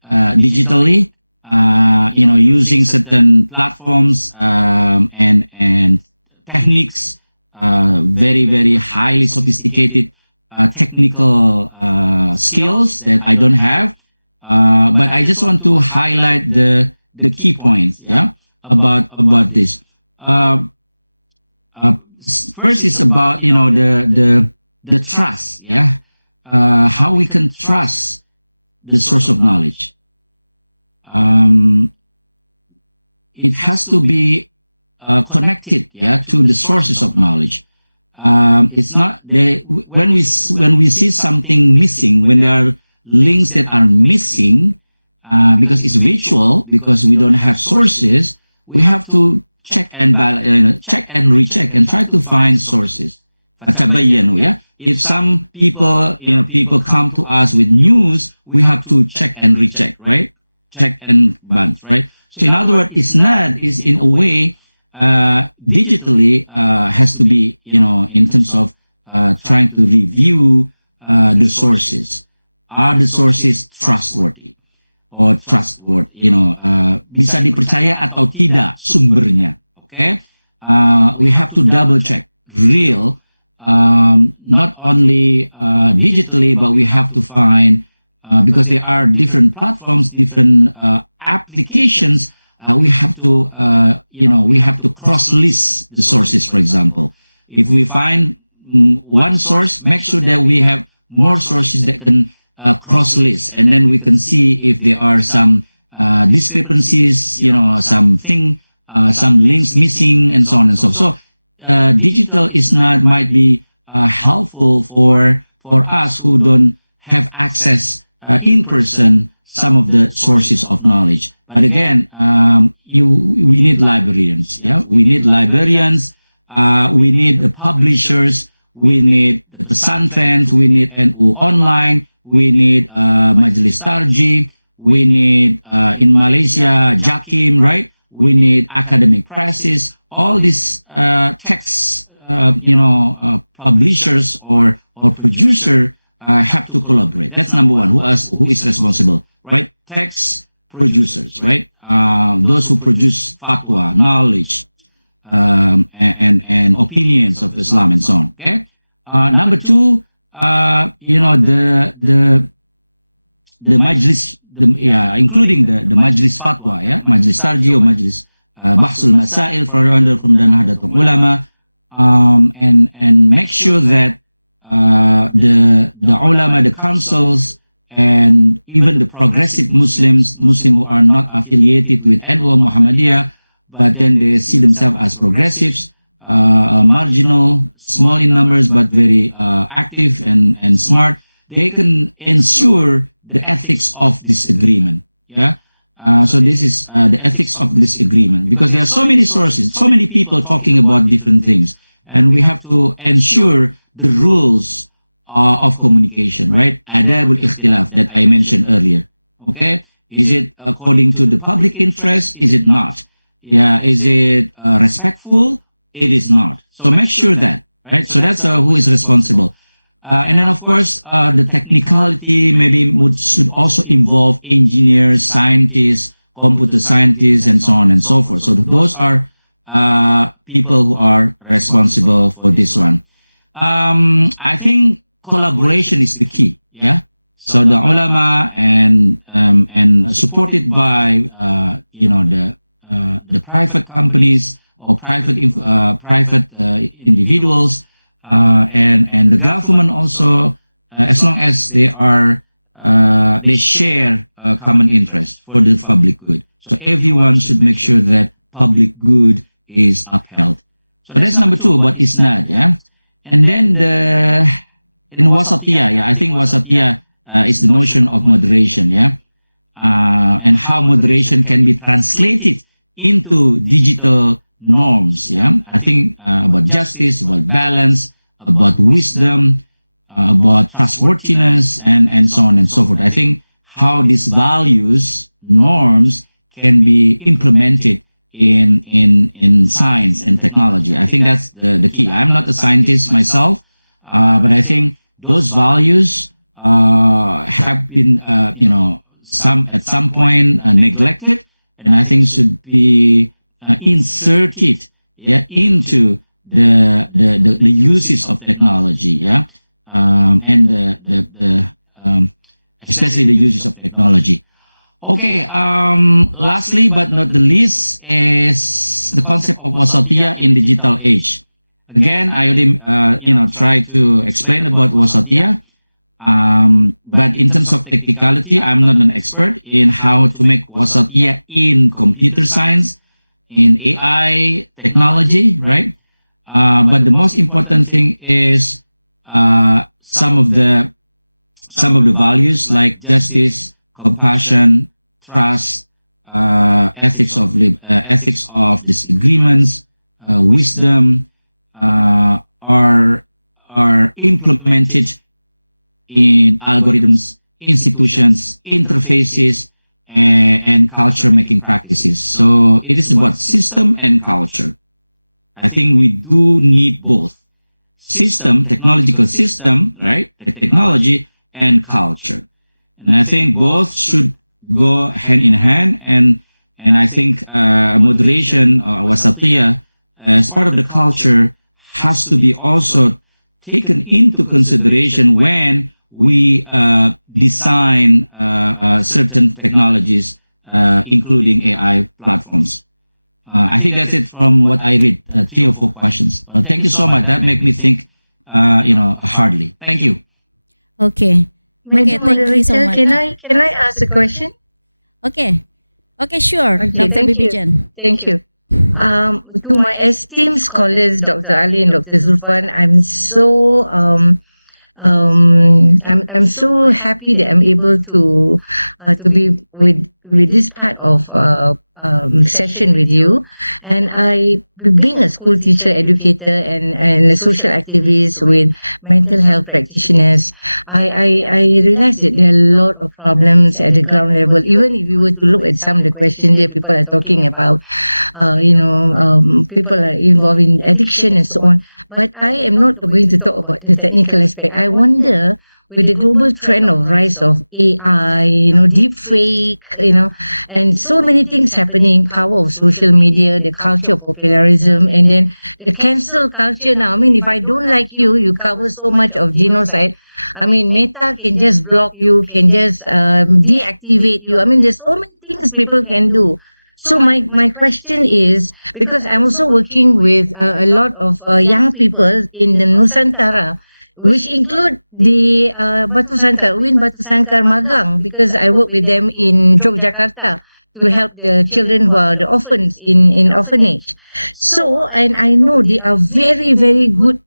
digitally, using certain platforms and techniques, very, very highly sophisticated technical skills that I don't have. But I just want to highlight the key points, about this. First is about, the trust, how we can trust the source of knowledge. It has to be connected, to the sources of knowledge. It's not when we see something missing, when there are links that are missing, because it's virtual, because we don't have sources, we have to check and recheck and try to find sources. If some people come to us with news, we have to check and recheck, right? Check and balance, right? So in other words, isnad is in a way digitally has to be, in terms of trying to review the sources. Are the sources trustworthy or trustworthy? Bisa dipercaya atau tidak sumbernya? Okay, we have to double check real, not only digitally, but we have to find because there are different platforms, different applications. We have to we have to cross list the sources. For example, if we find one source, make sure that we have more sources that can cross list, and then we can see if there are some discrepancies, some links missing, and so on and so forth. So digital might be helpful for us who don't have access in person some of the sources of knowledge. But again, we need librarians. Yeah, we need librarians. We need the publishers. We need the pesantren. We need NU online. We need Majelis Tarjih. We need in Malaysia Jakim, right? We need academic presses. All these text, publishers or producer have to collaborate. That's number one. Who is responsible, right? Text producers, right? Those who produce fatwa, knowledge, and opinions of Islam and so on. Okay. Number two, the majlis, including the majlis fatwa, yeah, majlis tarjih or majlis bahsul masail from the Nahdlatul Ulama, and make sure that the ulama, the councils, and even the progressive Muslim who are not affiliated with NU Muhammadiyah, but then they see themselves as progressives, marginal, small in numbers, but very active and smart. They can ensure the ethics of this agreement. Yeah. So this is the ethics of this agreement, because there are so many sources, so many people talking about different things, and we have to ensure the rules of communication, right? Adabul ikhtilaf that I mentioned earlier. Okay, is it according to the public interest? Is it not? Yeah, is it respectful? It is not. So make sure that, right? So that's who is responsible. And then, of course, the technicality should also involve engineers, scientists, computer scientists, and so on and so forth. So those are people who are responsible for this one. I think collaboration is the key. Yeah. So the ulama and supported by the private companies or private individuals. And the government also, as long as they share common interest for the public good. So everyone should make sure that public good is upheld. So that's number two about isnad, yeah. And then in wasatiyah, yeah, I think wasatiyah is the notion of moderation, yeah, and how moderation can be translated into digital norms, yeah. I think about justice, about balance, about wisdom, about trustworthiness, and so on and so forth. I think how these values, norms can be implemented in science and technology. I think that's the key. I'm not a scientist myself, but I think those values have been, at some point neglected, and I think should be inserted, yeah, into the uses of technology, yeah, and especially the uses of technology. Okay. Lastly, but not the least, is the concept of wasatiyah in digital age. Again, I already try to explain about wasatiyah, but in terms of technicality, I'm not an expert in how to make wasatiyah in computer science, in AI technology, right? But the most important thing is some of the values like justice, compassion, trust, ethics of disagreements, wisdom, are implemented in algorithms, institutions, interfaces, and culture making practices. So it is about system and culture. I think we do need both. system, technological system, right? Technology and culture. And I think both should go hand in hand. And I think moderation or wasatiyah as part of the culture has to be also taken into consideration when we design certain technologies, including AI platforms. I think that's it from what I read, 3 or 4 questions. Thank you so much. That made me think, hardly. Thank you. Okay. Okay, Madam thank you so Moderator, much. can I ask a question? Okay. Okay, sure. Okay, Dr. thank you. Bibijan. Thank you. To my esteemed scholars, Dr. Ali and Dr. Zulfan, I'm so happy that I'm able to be with this part of session with you. And being a school teacher, educator, and a social activist with mental health practitioners, I realized that there are a lot of problems at the ground level. Even if you were to look at some of the questions that people are talking about, people are involved in addiction and so on. But I am not going to talk about the technical aspect. I wonder, with the global trend of rise of AI, deep fake, and so many things happening, power of social media, the culture of popularism, and then the cancel culture now. I mean, if I don't like you, you cover so much of genocide. I mean, Meta can just block you, can just deactivate you. I mean, there's so many things people can do. So my question is, because I'm also working with a lot of young people in the Nusantara, which include the Batu Sangkar, Win Batu Sangkar Magang, because I work with them in Yogyakarta to help the children who are the orphans in orphanage. So, and I know they are very, very good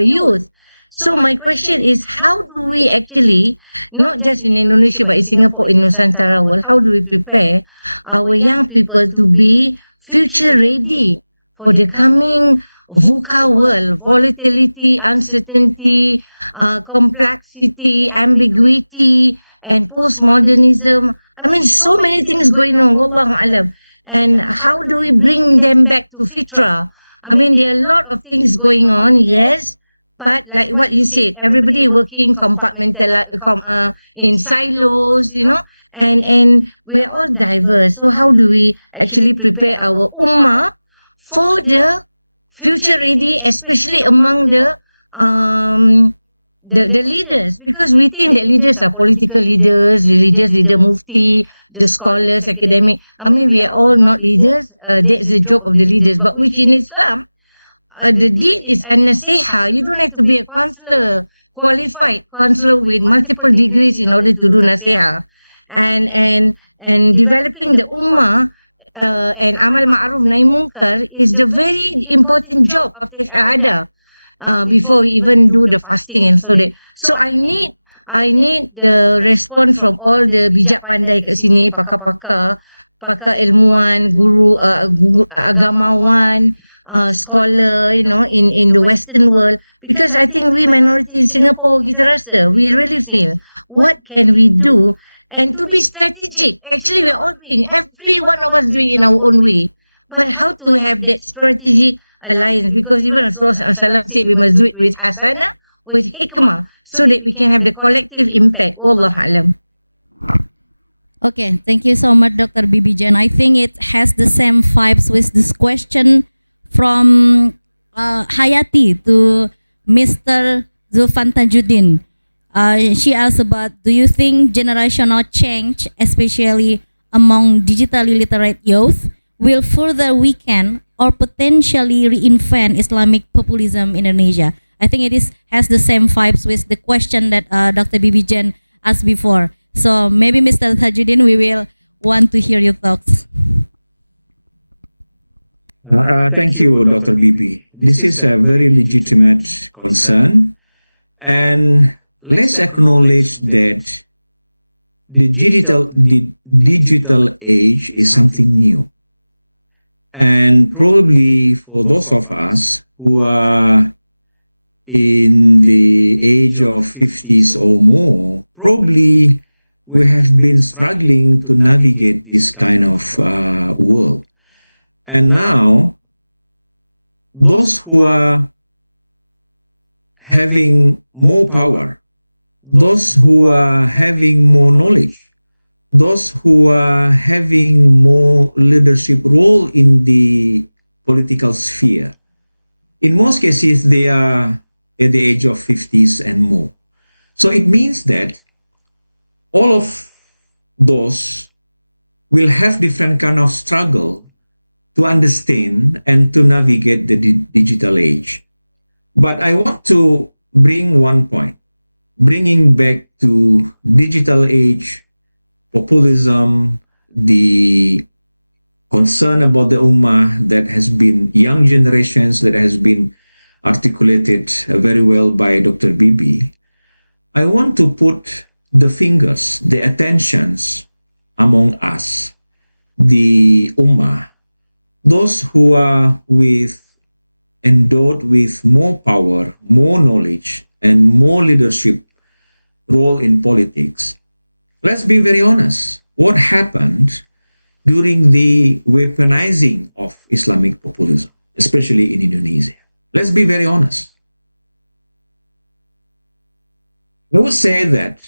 youth. So my question is, how do we actually, not just in Indonesia, but in Singapore, in Nusantara world, how do we prepare our young people to be future ready for the coming VUCA world, volatility, uncertainty, complexity, ambiguity, and postmodernism? I mean, so many things going on, wallahu alam. And how do we bring them back to fitra? I mean, there are a lot of things going on, yes, but like what you said, everybody working in silos, and we are all diverse. So how do we actually prepare our ummah for the future ready, especially among the leaders? Because we think that leaders are political leaders, religious leader, mufti, the scholars, academic. I mean, we are all not leaders. That's the job of the leaders. But which in Islam, the deed is an-nasiha. You don't have to be a counselor, qualified counselor with multiple degrees in order to do nasiha. And developing the ummah and amal ma'ruf nahi munkar is the very important job after shahada, before we even do the fasting and so that. So I need the response from all the bijak pandai kat sini, pakar-pakar, pakar ilmuwan, guru, agamawan, scholar, in the Western world, because I think we minority in Singapore, kita rasa, we really feel, what can we do? And to be strategic, actually we're all doing, every one of us doing in our own way, but how to have that strategic alliance? Because even Rasulullah SAW said we must do it with hasanah, with hikmah, so that we can have the collective impact. Wallahu alam. Okay, thank you so much, Dr. Bibijan. I think it has the same vibes with this question from Hayati to Mr. Zulfan Tajuddin. She asked about, do you think generational change, especially among digitally literate youth, will further weaken or potentially reinvent Islamic populism in Indonesia? I think it has the same vibes with the question that Dr. Bibijan asked before. So maybe Mr. Tajuddin, we will want to hear your thoughts. Thank you, Dr. Bibi. This is a very legitimate concern. And let's acknowledge that the digital age is something new. And probably for those of us who are in the age of 50s or more, probably we have been struggling to navigate this kind of world. And now, those who are having more power, those who are having more knowledge, those who are having more leadership role in the political sphere, in most cases, they are at the age of 50s and more. So it means that all of those will have different kind of struggle to understand and to navigate the digital age. But I want to bring one point, bringing back to digital age, populism, the concern about the Ummah that has been young generations, that has been articulated very well by Dr. Bibi. I want to put the fingers, the attentions among us, the Ummah, those who are endowed with more power, more knowledge, and more leadership role in politics. Let's be very honest. What happened during the weaponizing of Islamic populism, especially in Indonesia? Let's be very honest. I would say that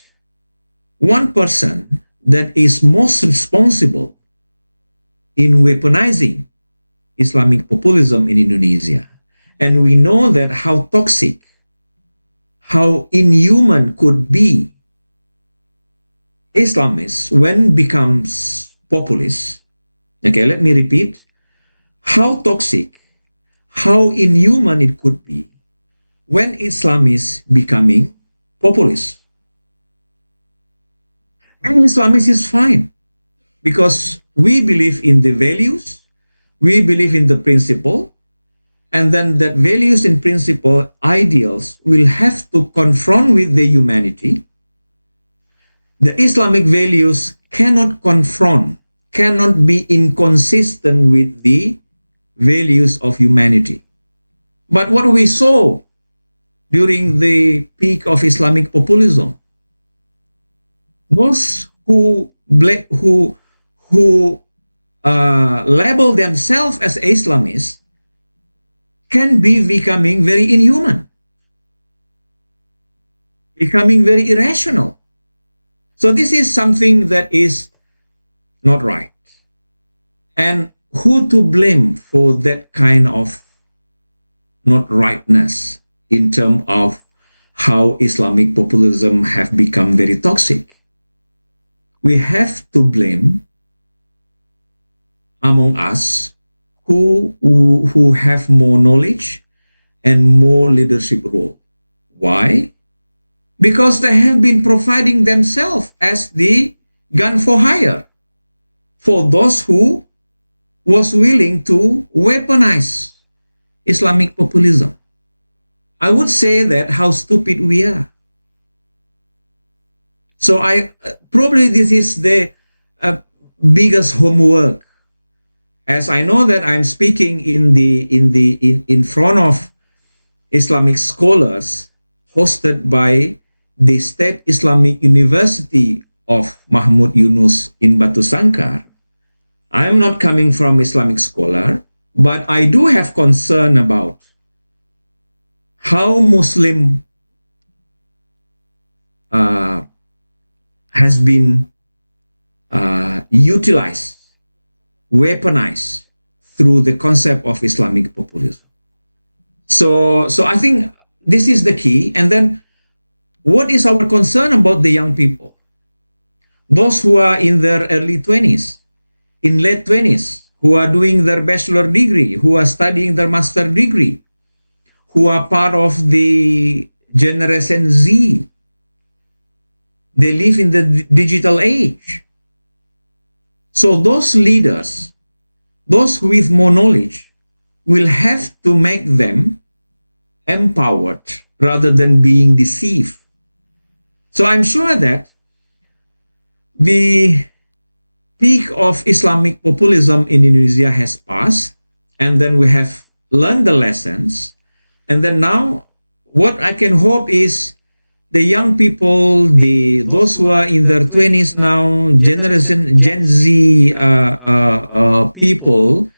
one person that is most responsible in weaponizing Islamic populism in Indonesia, and we know that how toxic, how inhuman could be Islamists when becomes populist. Okay, let me repeat. How toxic, how inhuman it could be when Islam is becoming populist. And Islamist is fine because we believe in the values, we believe in the principle, and then that values and principle ideals will have to confront with the humanity. The Islamic values cannot confront, cannot be inconsistent with the values of humanity. But what we saw during the peak of Islamic populism, those who label themselves as Islamists can be becoming very inhuman, becoming very irrational. So this is something that is not right. And who to blame for that kind of not rightness in terms of how Islamic populism have become very toxic? We have to blame among us who have more knowledge and more leadership role. Why? Because they have been providing themselves as the gun for hire for those who was willing to weaponize Islamic populism. I would say that how stupid we are. So probably this is the biggest homework, as I know that I'm speaking in front of Islamic scholars hosted by the State Islamic University of Mahmud Yunus in Batu Sangkar. I am not coming from Islamic scholar, but I do have concern about how Muslim has been utilized, weaponized through the concept of Islamic populism. So I think this is the key. And then what is our concern about the young people? Those who are in their early 20s, in late 20s, who are doing their bachelor degree, who are studying their master degree, who are part of the Generation Z. They live in the digital age. So those leaders, those with more knowledge, will have to make them empowered rather than being deceived. So I'm sure that the peak of Islamic populism in Indonesia has passed, and then we have learned the lessons. And then now what I can hope is the young people, those who are in their 20s now, Gen Z people,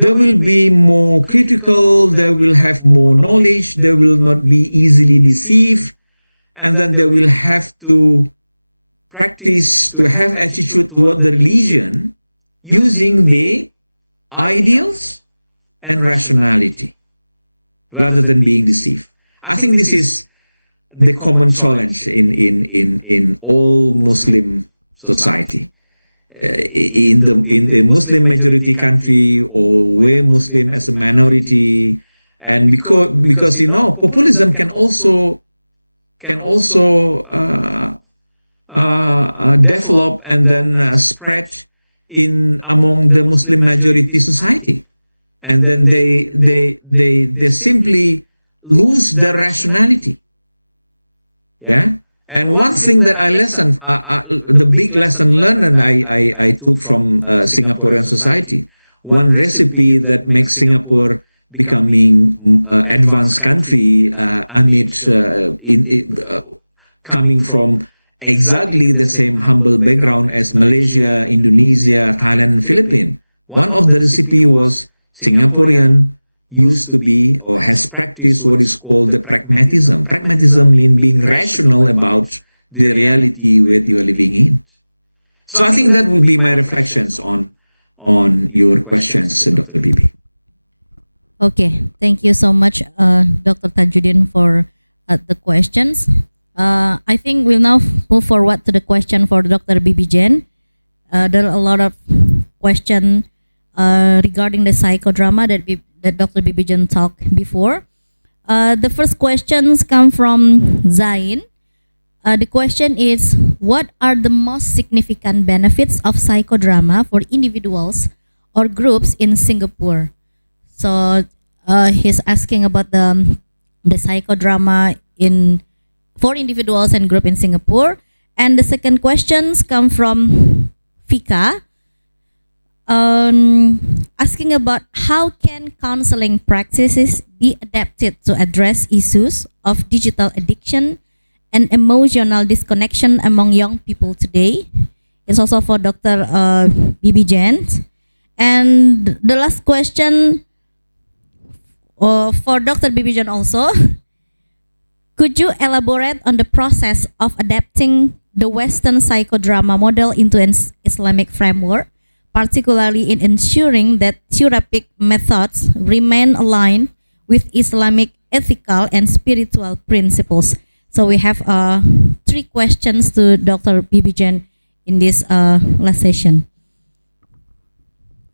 they will be more critical, they will have more knowledge, they will not be easily deceived, and then they will have to practice, to have attitude toward the religion using the ideals and rationality rather than being deceived. I think this is the common challenge in all Muslim society. In the Muslim majority country, or where Muslim as a minority, and because populism can also develop and then spread in among the Muslim majority society, and then they simply lose their rationality. Yeah. And one thing that I listened, the big lesson learned, and I took from Singaporean society, one recipe that makes Singapore becoming advanced country amid coming from exactly the same humble background as Malaysia, Indonesia, Thailand, and Philippines. One of the recipe was Singaporean used to be or has practiced what is called the pragmatism. Pragmatism means being rational about the reality where you are living in. So I think that would be my reflections on your questions, Dr. Bibi. Okay, thank you so much, Dr. Tajuddin, for the questions. I think we'll now move forward to the question for Dr. Bibi Jen. There are a lot of questions regarding the psychodrama that Dr. Bibi Jen talked before. The first questions come from Zain. The question is, what are the most significant benefits of psychodrama for individuals or groups in Singapore? So he's asking about the psychodrama for individuals and group in Singapore. And the second questions come from Fika, asking about how can counseling practices be adapted to address issues of digital addiction and emotional disconnection among young people today. It's also for Dr. Bibi Jen. And the last question for Dr. Bibi Jen also, could you elaborate on the process of adapting the Western psychodrama model into an Islamic framework, particularly in ensuring that therapeutic methods remain aligned with Islamic ethical and spiritual principles? So we have 3 questions to Dr. Bibi Jen in this last session.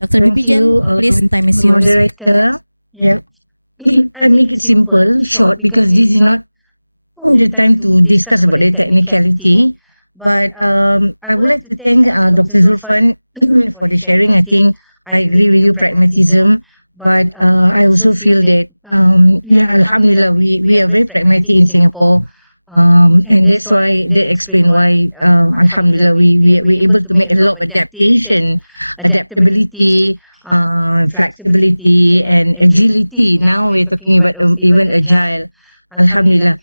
Dr. Bibi Jen, please, time is yours. Moderator, yeah. I make it simple, short, because this is not the time to discuss about the technicality. But I would like to thank Dr. Zulfan for the sharing. I think I agree with you, pragmatism. But I also feel that, Alhamdulillah, we are very pragmatic in Singapore. And that's why, that explains why, Alhamdulillah, we're able to make a lot of adaptability, flexibility, and agility. Now we're talking about even agile. Alhamdulillah.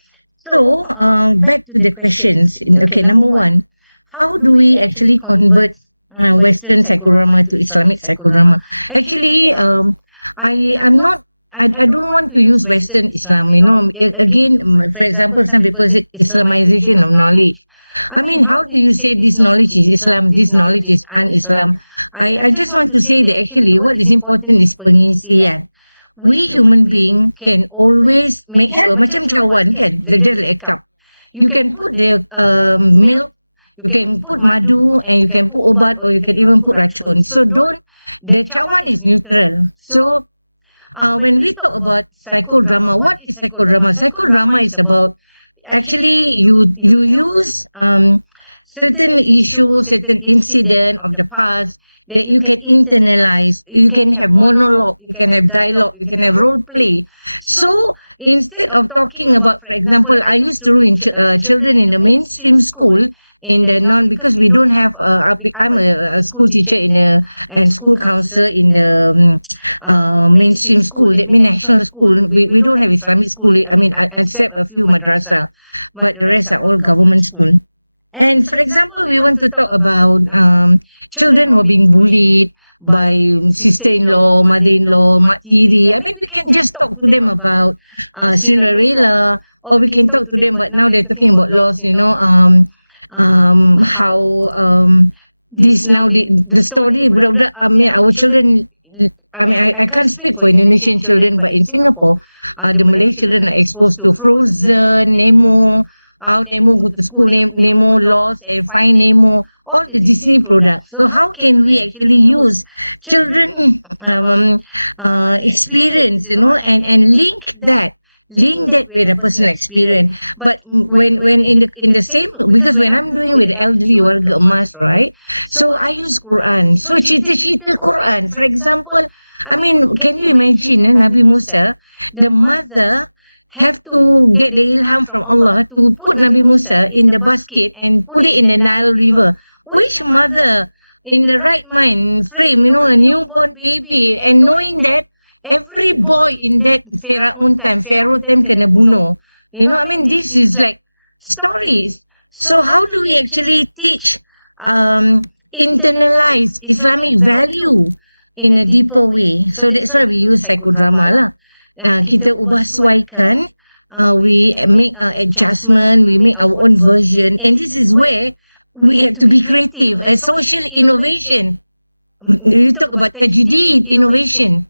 So, back to the questions. Okay, number 1, how do we actually convert Western psychodrama to Islamic psychodrama? Actually, I don't want to use Western Islam. Again, for example, some people say Islamization of knowledge. I mean, how do you say this knowledge is Islam, this knowledge is un-Islam? I just want to say that actually what is important is pengisian. We human being can always make sure, macam cawan kan, just like a cup. You can put the milk, you can put madu, and you can put obat, or you can even put racun. So the cawan is neutral. So when we talk about psychodrama, what is psychodrama? Psychodrama is about, actually you use certain issues, certain incident of the past that you can internalize. You can have monologue, you can have dialogue, you can have role play. So instead of talking about, for example, I used to do in children in the mainstream school, because we don't have, I'm a school teacher and school counselor in the mainstream school, that means national school. We don't have Islamic school, except a few madrasa, but the rest are all government school. And for example, we want to talk about children who are being bullied, by sister-in-law, mother-in-law, mak tiri. I mean, we can just talk to them about Cinderella, or we can talk to them. But now they're talking about laws. How this now the story. I mean, our children. I mean, I can't speak for Indonesian children, but in Singapore, the Malay children are exposed to Frozen, Nemo, how Nemo go to school, Nemo lost, and find Nemo, all the Disney products. So how can we actually use children experience, and link that with a personal experience. But when in the same, because when I'm doing with elderly warga emas, right, so I use Quran. So cerita Quran, for example, I mean, can you imagine Nabi Musa, the mother have to get the ilham from Allah to put Nabi Musa in the basket and put it in the Nile River. Which mother in the right mind frame, a newborn baby, and knowing that every boy in that Pharaoh time kena bunuh. I mean, this is like stories. So how do we actually teach, internalize Islamic value in a deeper way? So that's why we use psychodrama lah. Kita ubah suaikan, we make adjustment, we make our own version, and this is where we have to be creative. A social innovation. You talk about tajdid innovation.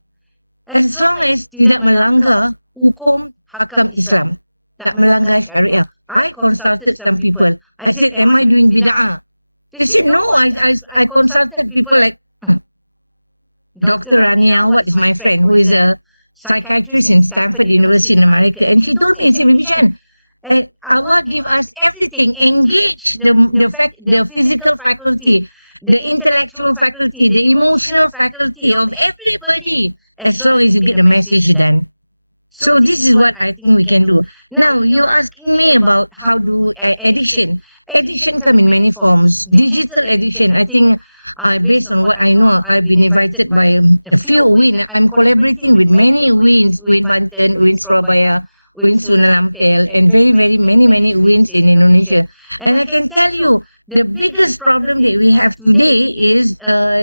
As long as tidak melanggar hukum hakam Islam, tak melanggar syariah. I consulted some people. I said, am I doing bid'ah? They said, no. I consulted people like Dr. Rani Awad is my friend, who is a psychiatrist in Stanford University in America. And she told me, she said, Bibi Chan, Allah give us everything. Engage the physical faculty, the intellectual faculty, the emotional faculty of everybody, as long as you get the message done. So this is what I think we can do. Now, you're asking me about how do addiction. Addiction come in many forms. Digital addiction, I think, based on what I know, I've been invited by a few WIN. I'm collaborating with many WINs, WIN Banten, WIN Surabaya, WIN Sungai Lampel, and very, very many WINs in Indonesia. And I can tell you, the biggest problem that we have today is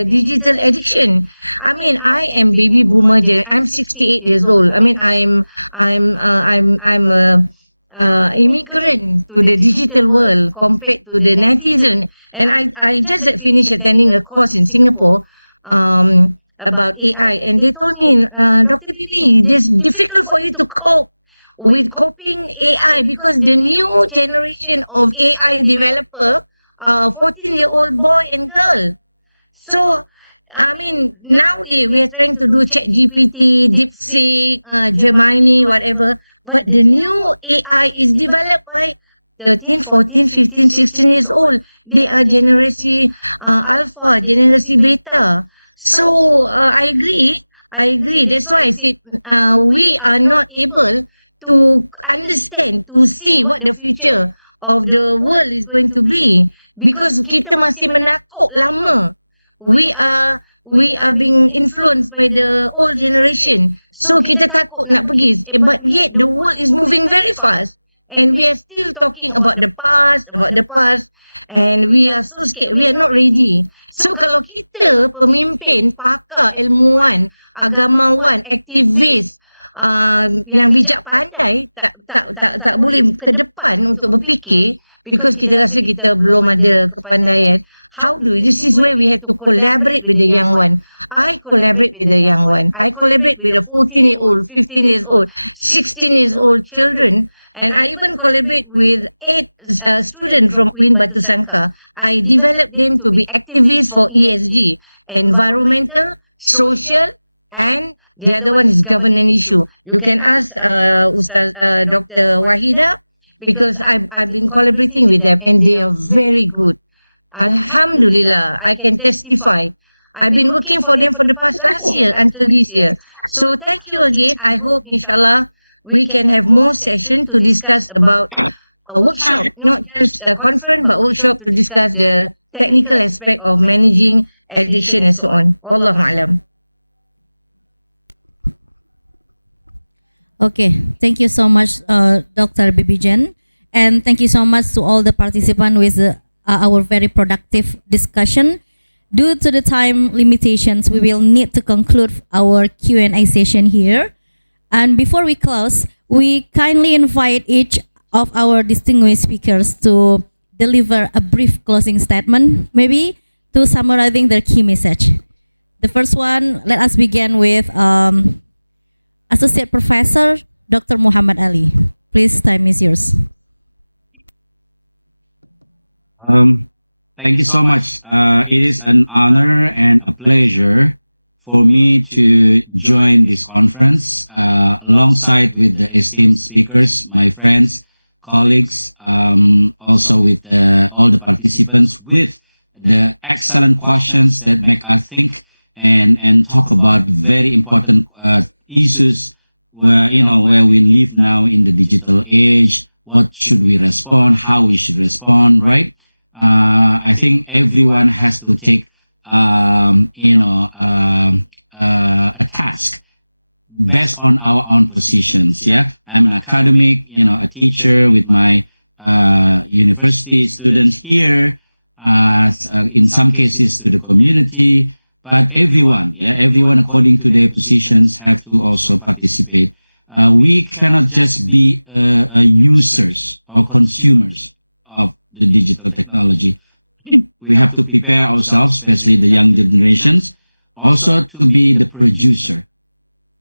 digital addiction. I mean, I am baby boomer. I'm 68 years old. I mean, I'm a immigrant to the digital world compared to the netizen. And I just finished attending a course in Singapore about AI, and they told me, Dr. Bibi, it's difficult for you to cope with coping AI because the new generation of AI developer, 14-year-old boy and girl. So, I mean, now we are trying to do ChatGPT, DeepSeek, Gemini, whatever. But the new AI is developed by 13, 14, 15, 16 years old. They are generation alpha, generation beta. So, I agree. That's why I said we are not able to understand, to see what the future of the world is going to be. Because kita masih menakut lama. We are being influenced by the old generation. So kita takut nak pergi. But yet the world is moving very fast. And we are still talking about the past. And we are so scared. We are not ready. So kalau kita pemimpin, pakar, ilmuwan, agamawan, aktivis, yang bijak pandai, tak boleh ke depan untuk berfikir, because kita rasa kita belum ada kepandaian. This is where we have to collaborate with the young one. I collaborate with the young one. I collaborate with the 14-year-old, 15 years old, 16 years old children. And I even collaborate with 8 students from Win Batu Sangkar. I develop them to be activists for ESG, environmental, social, and the other one is governance issue. You can ask Ustaz Dr. Wahida, because I've been collaborating with them and they are very good. Alhamdulillah, I can testify. I've been working for them for the past last year until this year. So thank you again. I hope, inshallah, we can have more sessions to discuss about a workshop, not just a conference, but workshop to discuss the technical aspect of managing addiction and so on. Wallahu a'lam. Okay, thank you so much, Dr. Bibi Jen, and thank you so much to all the participants with our very productive discussion. due to the time limitations, we will need to conclude our Q&A session here. And before we close, we kindly invite each of our distinguished speakers to deliver a brief closing statement, maybe to summarizing their key message. The first one, let us begin with Associate Professor Dr. Muhammad Ali. Please, time is yours. Thank you so much. It is an honor and a pleasure for me to join this conference alongside with the esteemed speakers, my friends, colleagues, also with all the participants with the excellent questions that make us think and talk about very important issues where we live now in the digital age. What should we respond? How we should respond, right? I think everyone has to take a task based on our own positions. Yeah, I'm an academic, a teacher with my university students here. In some cases to the community, but everyone according to their positions have to also participate. We cannot just be users or consumers of the digital technology. We have to prepare ourselves, especially the young generations, also to be the producer.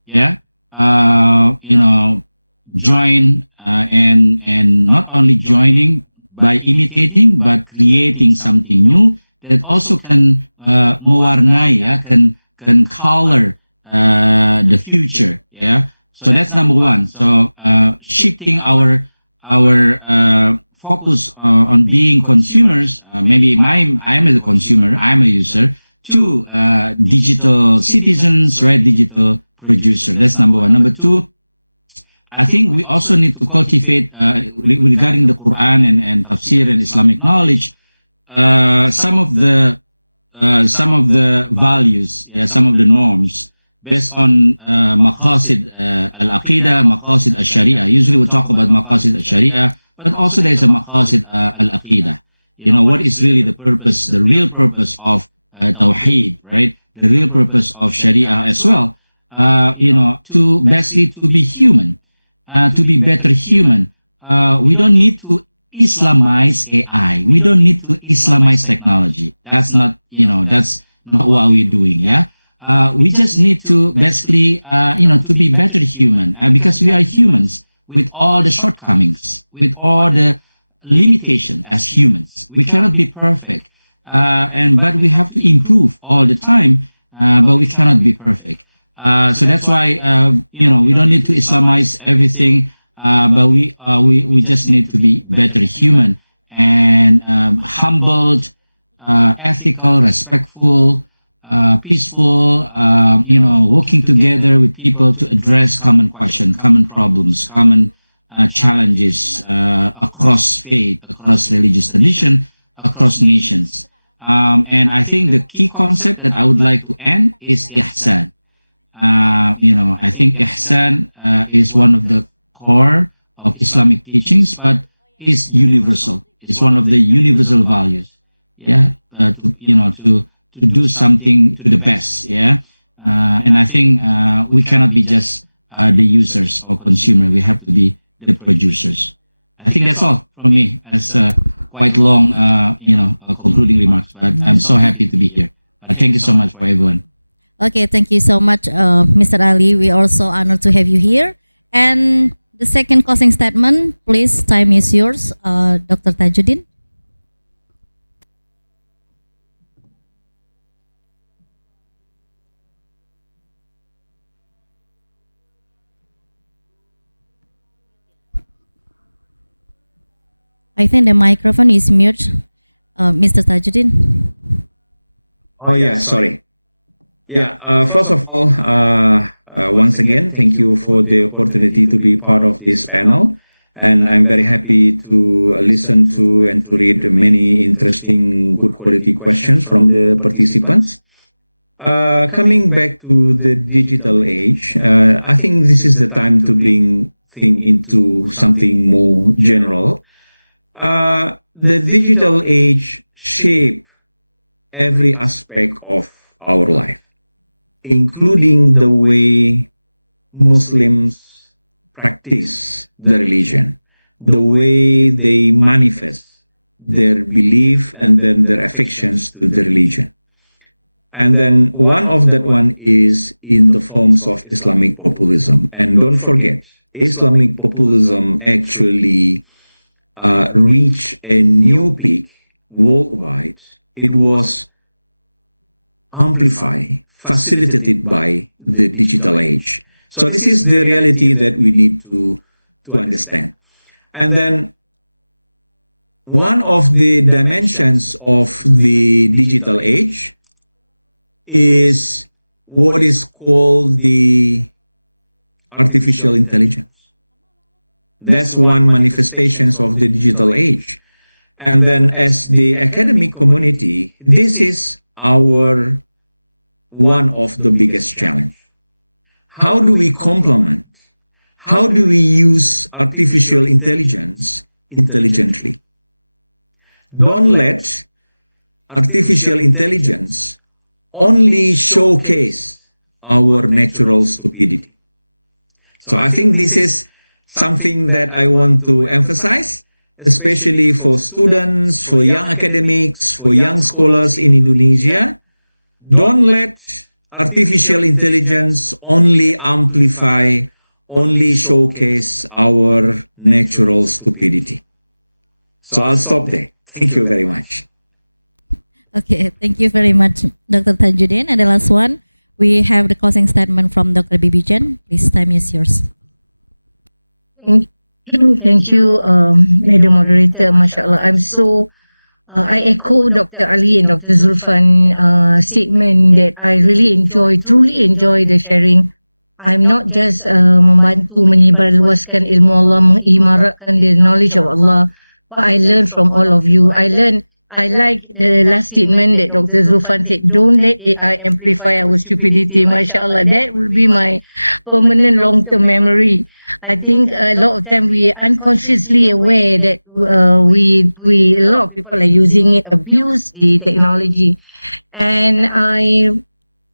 Yeah, join and not only joining by imitating, but creating something new that also can mewarnai, can color the future. Yeah, so that's number one. So shifting our focus on being consumers. Maybe I'm a consumer, I'm a user, to digital citizens, right? Digital producer. That's number one. Number two, I think we also need to cultivate regarding the Quran and tafsir and Islamic knowledge, some of the values, some of the norms based on maqasid al-aqidah, maqasid al-sharia. Usually we talk about maqasid al-sharia, but also there's a maqasid al-aqidah. What is really the purpose, the real purpose of tawheed, right? The real purpose of sharia as well. To basically to be human. To be better human. We don't need to Islamize AI. We don't need to Islamize technology. That's not what we're doing. Yeah. We just need to basically, to be better human, because we are humans with all the shortcomings, with all the limitations as humans. We cannot be perfect, but we have to improve all the time. But we cannot be perfect. So that's why we don't need to Islamize everything, but we just need to be better human and humbled, ethical, respectful, peaceful. Working together with people to address common questions, common problems, common challenges across faith, across religious tradition, across nations. And I think the key concept that I would like to end is ihsan. I think ihsan is one of the core of Islamic teachings, but is universal. It's one of the universal values. Yeah, to do something to the best. Yeah, and I think we cannot be just the users or consumer. We have to be the producers. I think that's all from me. As quite long, concluding remarks. But I'm so happy to be here. Thank you so much for everyone. Okay, thank you so much, Mr. Ali. We are also honored to have you here. And the second closing statement, please, time is yours, Dr. Tajuddin. I think the microphone is mute, Mr. Tajuddin. Oh yeah, sorry. Yeah, first of all, once again, thank you for the opportunity to be part of this panel. And I'm very happy to listen to and to read many interesting, good quality questions from the participants. Coming back to the digital age, I think this is the time to bring things into something more general. The digital age shape every aspect of our life, including the way Muslims practice the religion, the way they manifest their belief and then their affections to the religion. And then one of that one is in the forms of Islamic populism. And don't forget, Islamic populism actually reached a new peak worldwide. It was amplified, facilitated by the digital age. So this is the reality that we need to understand. And then one of the dimensions of the digital age is what is called the artificial intelligence. That's one manifestations of the digital age. And then as the academic community, this is our one of the biggest challenge. How do we complement? How do we use artificial intelligence intelligently? Don't let artificial intelligence only showcase our natural stupidity. So I think this is something that I want to emphasize, especially for students, for young academics, for young scholars in Indonesia. Don't let artificial intelligence only amplify, only showcase our natural stupidity. So I'll stop there. Thank you very much. Okay, thank you very much, Dr. Tajuddin. And the last one, we have the closing statement from Dr. Bibijan. Please, time is yours. Thank you, Madam Moderator. MashaAllah. I echo Dr. Ali and Dr. Zulfan statement that I really truly enjoy the sharing. I'm not just membantu menyebarluaskan ilmu Allah, mengimaratkan the knowledge of Allah, but I learn from all of you. I like the last statement that Dr. Zulfan said, don't let AI amplify our stupidity. MashaAllah, that will be my permanent long-term memory. I think a lot of time we are unconsciously aware that a lot of people are using it, abuse the technology. And I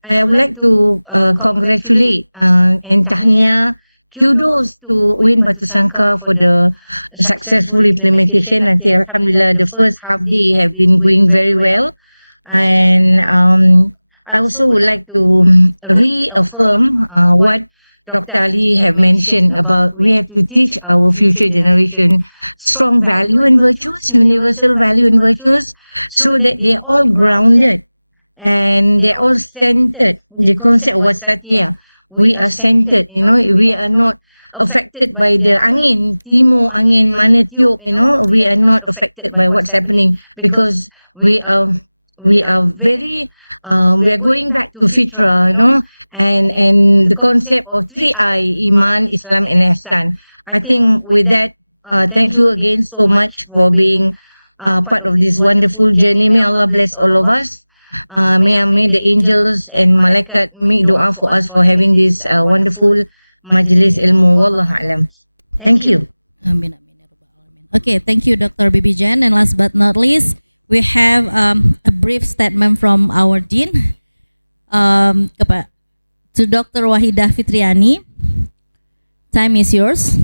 would like to congratulate and tahniah, kudos to Win Batu Sangkar for the successful implementation. I think Alhamdulillah, the first half day have been going very well. And I also would like to reaffirm what Dr. Ali have mentioned about we have to teach our future generation strong value and virtues, universal value and virtues, so that they are all grounded and they're all centered. The concept of wasatiyah, we are centered, we are not affected by the angin, timur, angin, mana tiup, we are not affected by what's happening because we are very, we are going back to fitra, and the concept of 3I, Iman, Islam, and Ihsan. I think with that, thank you again so much for being part of this wonderful journey. May Allah bless all of us. May the angels and malaikat make dua for us for having this wonderful majlis ilmu. Wallahu alam. Thank you. Amin, amin, ya rabbal alamin. Okay, thank you, Dr. Bibijan. And last but not least, we have a brief statement from our Dean to Dr. Wahidah Fitriani. Time is yours.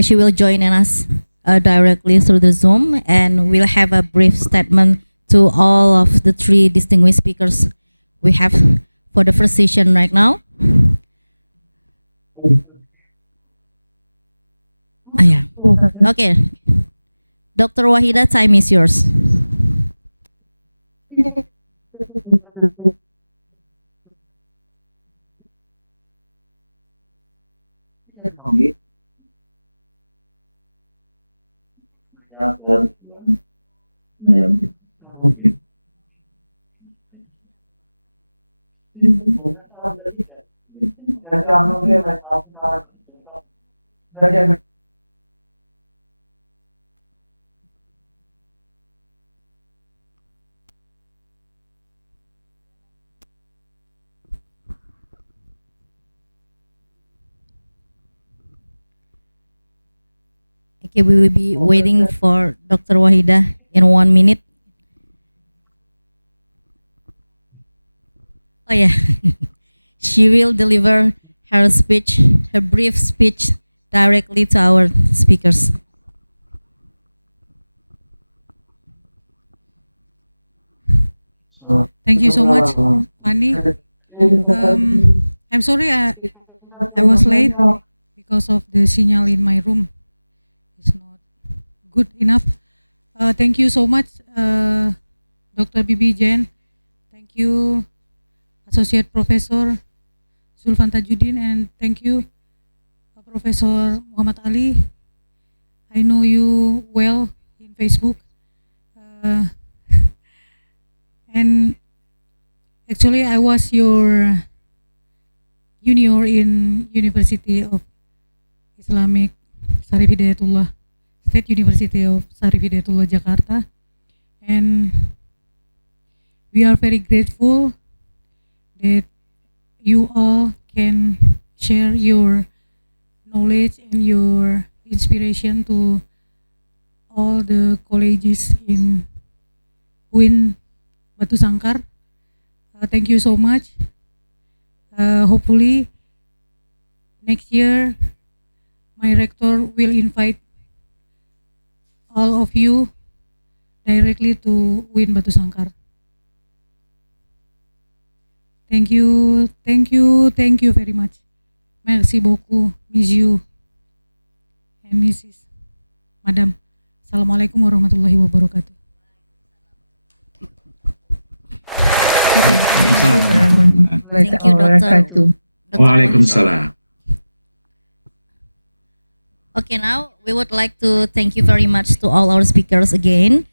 She will join us directly through the Zoom, and we'll have a brief statement to all of the three distinguished speakers we have for the first session right now. Yeah. Okay. Dr. Wahida, time is yours. Okay, we will be waiting for Dr. Wahida in 1 minute. Oh yeah, she will deliver her speech, her brief speech, directly to our speakers. Thank you so much, Fanny. I'm sorry I was late because of the signal in my room. It's not good enough. Thank you so much, Dr. Bibi Jen. Thank you, Associate Professor Zulfan Tajuddin, and thank you, Professor Muhammad Ali. I know you well in Facebook. And actually, I was your junior in University of Islamic Sarif Hidayatullah, State University of Sarif Hidayatullah Jakarta, and we are very grateful that you all can share your knowledge and your inspiration to all the colleges in UIN Batu Sangkar. Thank you so much. Hopefully next year my rector will invite all of you directly to UIN Batu Sangkar. Thank you very much. Merci beaucoup, Miss and Mrs. Madam. Assalamualaikum warahmatullahi wabarakatuh. Thank you, Dr. Waalaikumsalam. Okay, now we would like to thank you very much to all our speakers again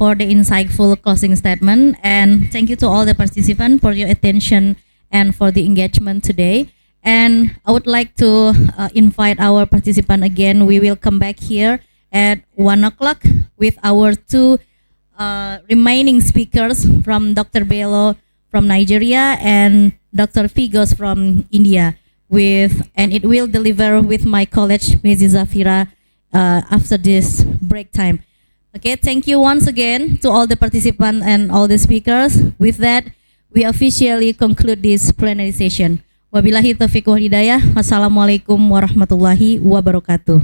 for the insightful closing statement, and thank you to all the participants for your attention and for the engagement today. And I would like to invite our participant again. We will come back here at 1 o'clock with our two remaining speakers from Dr. Bello from Nigeria and Dr. Figos from India, and it will deliver with my college, Mrs. Zafira, after this break time. Okay, thank you once again to all the participants and all the speakers. With that, we officially conclude this plenary session. Wabillahi taufiq wal hidayah. Wassalamualaikum warahmatullahi wabarakatuh.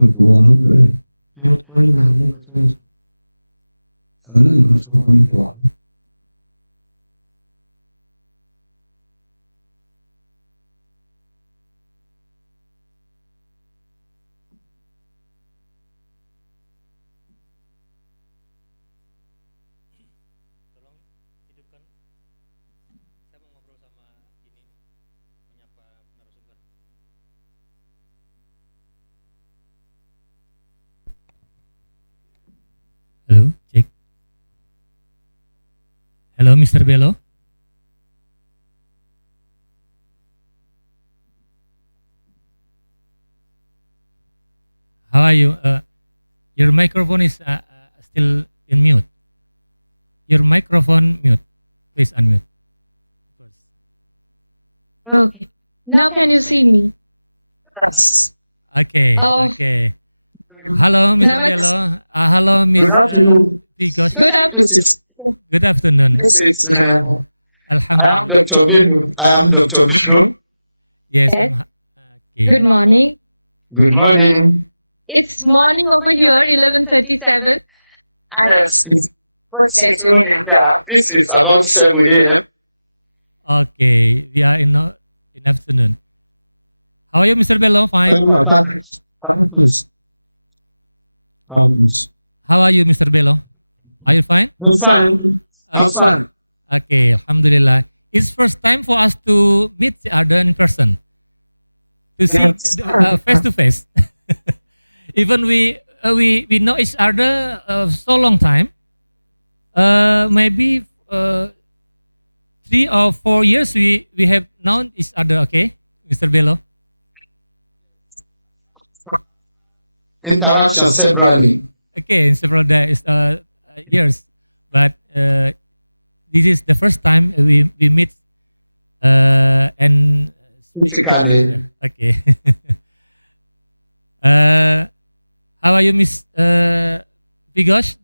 Tolong hidupkan. Saya mau ngobrol sama ini, menyapa narasumber. Halo, cek. Hello, Mr. Bello. How are you? Your microphone is still in mute. Your microphone mute. Please unmute. First. Okay. Now can you see me? Okay. Oh. Okay. Hello, Mr. Namaste. Bello. Hello, Miss Good afternoon. Pigos. Good afternoon. Good afternoon. This is, I am Alhamdulillah. Dr. Bino. I am Dr. Bino. Yes. Yes. Okay. Good morning. Good morning. It's morning over here, 11:37. Yes. This is about 7 a.m. Okay. We are in afternoon. How are you, Mr. Bello? Fine. How are you, Mr. Bello? Are you fine? I'm fine. I'm fine. Okay. Alhamdulillah. It's first time for us to meet each other in person. To see face to face. Even we know each other so long time. Maybe 3 or 4 years we have known each other. Okay, Mr. Bello. Interaction severally. Okay, in several days, years, but this is the first time we meet and speak. Physically. Okay. How are you, Miss Vigosh?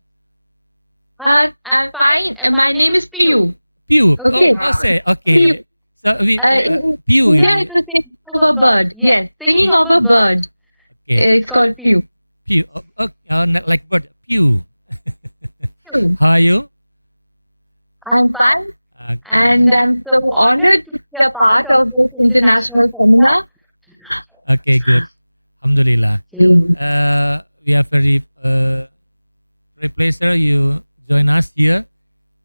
I'm fine. My name is Piyu. Pew. Okay. Oh, say okay. Piyu. So we In Pew. India, it's the singing of a bird. Yes, singing of a bird. Okay. It's called Piyu. Pew. Not like bird. Pew. How are you? I'm fine. And I'm so honored to be a part of this international seminar. Okay, good. Alhamdulillah. We are very pleasure you join us here,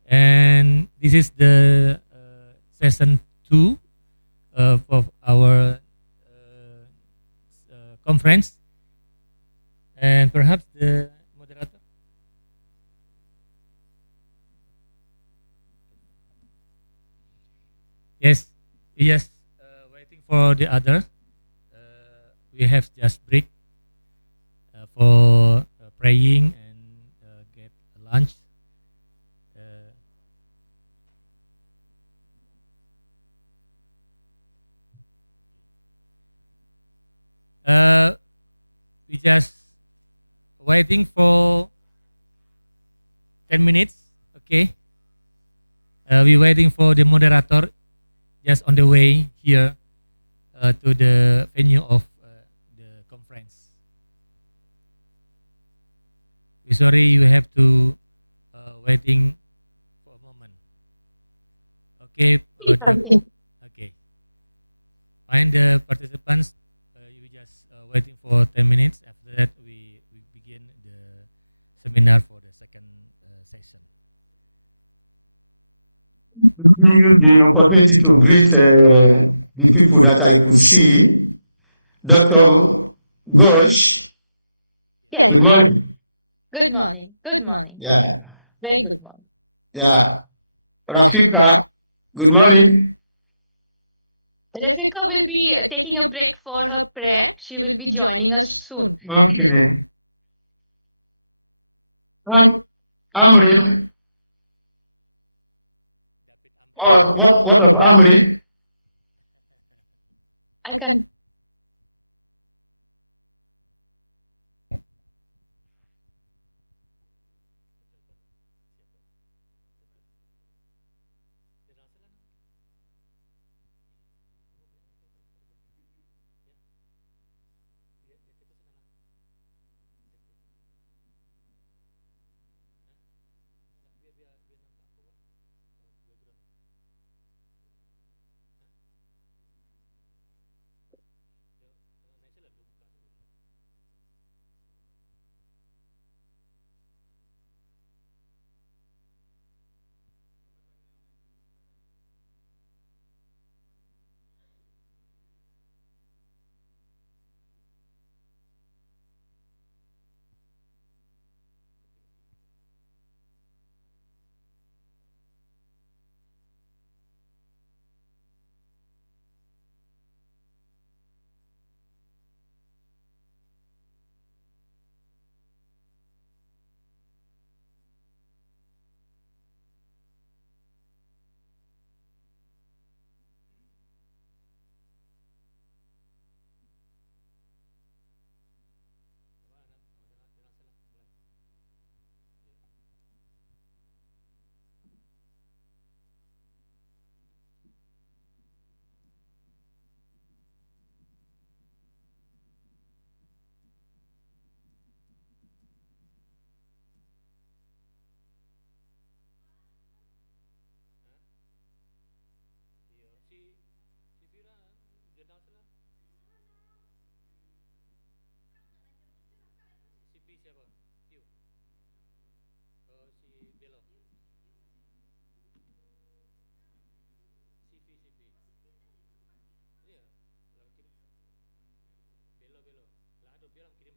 and this is the session 2 of our conference, and perhaps the moderator. Yes, waiting for the others. We have just break for praying and get lunch. We just waiting for 10 minutes. Okay. We waiting for the moderator just on the way here to the venue of the conference. We're sorry you have to waiting for a moment. Okay. Okay. Find the participants. You just waiting for 10 minutes. After that, we begin the seminar for the second session. The opportunity to greet the people that I could see. Dr. Ghosh. Yes. Good morning. Good morning. Good morning. Yeah. Very good morning. Yeah. Rafika. Good morning. Rafika will be taking a break for her prayer. She will be joining us soon. Okay. Amri. Oh, what of Amri? I can. Sudah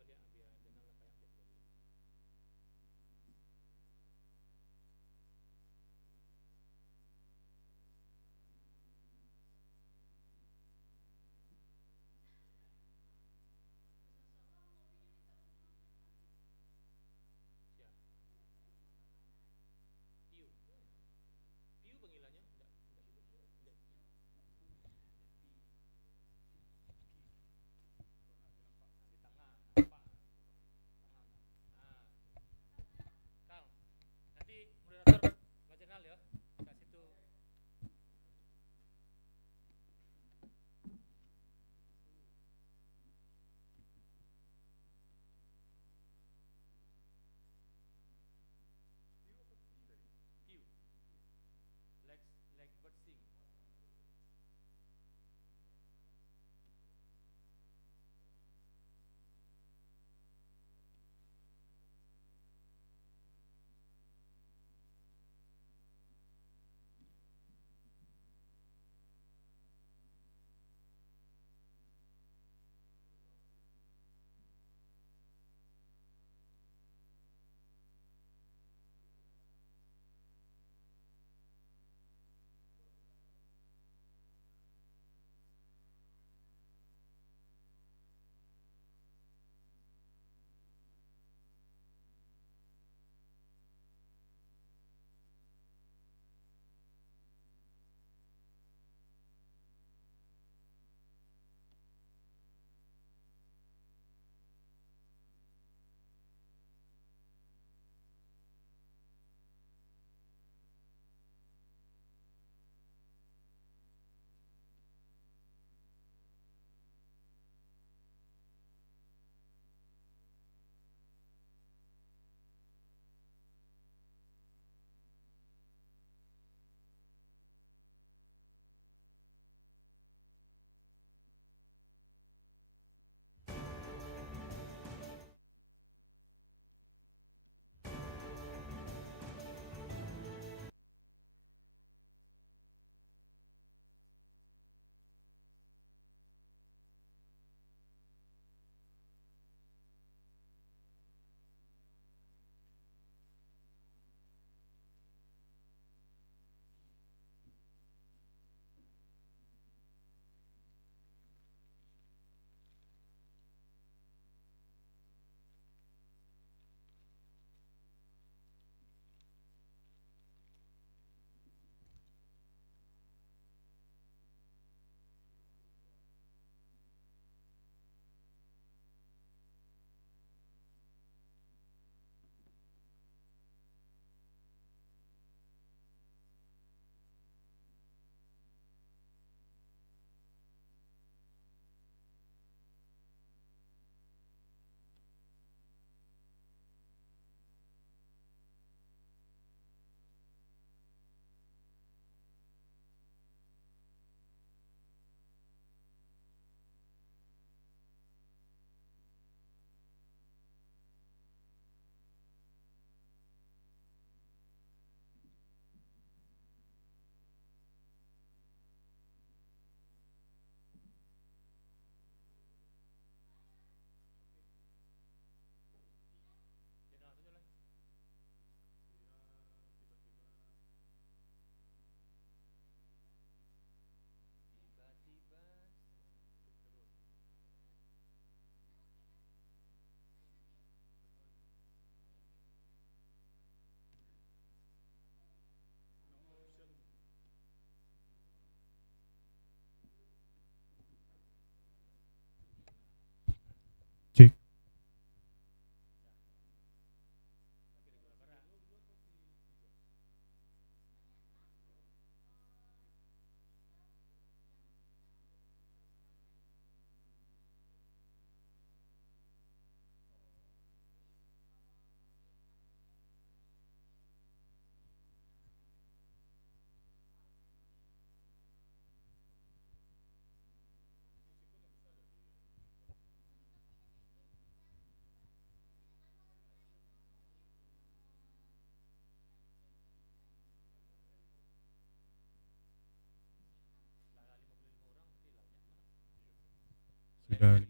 55.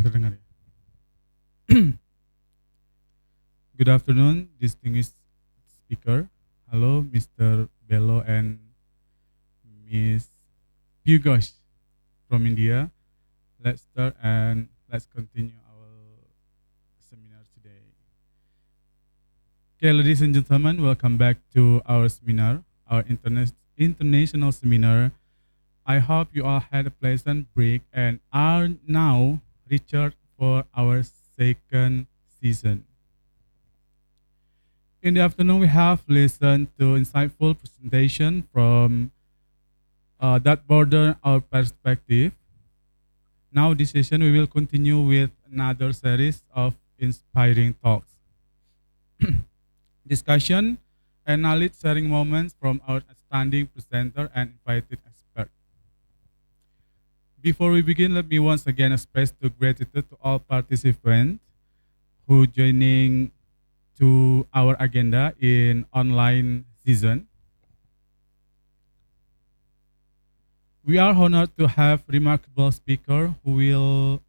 Terdengar ya? Good afternoon, distinguished speaker. Hello, Mr. Bello and Miss Pugosh from India. Let's start and let's continue our seminar today. Okay, ladies and gentlemen, welcome back to our seminar, our international seminar. I hope you all had a pleasant break and are now recharged for our second season. In the afternoon, we have listened to insightful presentation from that broaden our perspective. Now this session, we will continue with another series of inspiring talks, discussion, and knowledge sharing moments from our outstanding presenter and invited expert. Before we begin, let me once again express gratitude to all participants who joining to our agenda in online season. We are honored to have remarkable speaker who will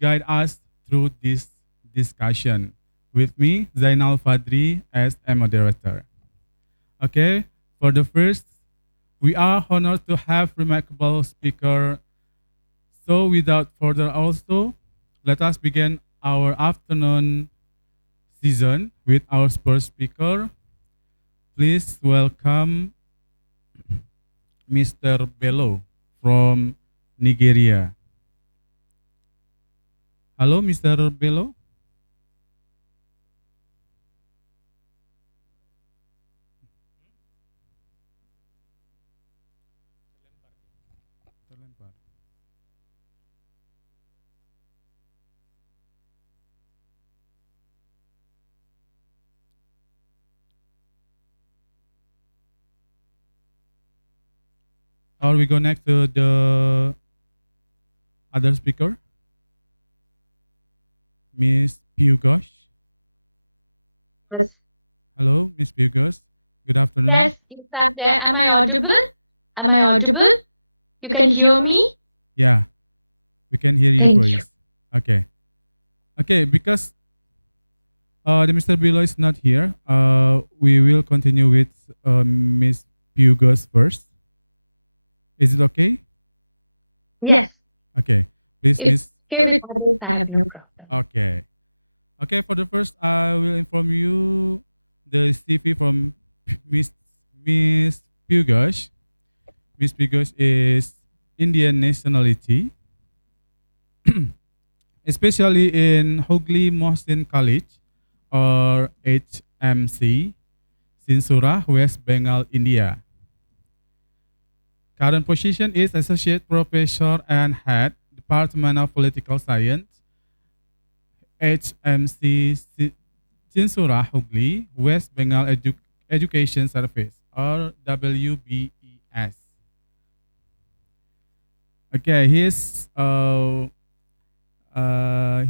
guide us through this discussion. With me, Zainal Fadri as a moderator. Okay, for the first, we are honored to have remarkable speaker. So without further ado, let us begin our afternoon season with our first speaker. Please welcome Mr. Bello from Nigeria. Hello, Mr. Bello. Or we go next to the other speaker, Miss Pugosh. Yes. Hello, Miss Pugosh. Good afternoon. Yes, is that there? Am I audible? Am I audible? You can hear me? Yeah, we can hear your Thank voice. you. Okay. Okay, because the Mr. Bello is not here, we will continue with Miss Pugosh first. Is it okay? Yes. Okay. Please, Miss. It's okay with others. I have no problem. Okay. Okay, for the first, I will inform you the CV from Miss Pugosh. Miss Pugosh is Indian nationality, especially in Hooghly Mohsin College or HMC, Sinsura, West Bengal, India. Current position is Associate Professor and Head, Department of Political Science, HMC Sinsura Hooghly, West Bengal Education Service, or WBES. Okay, he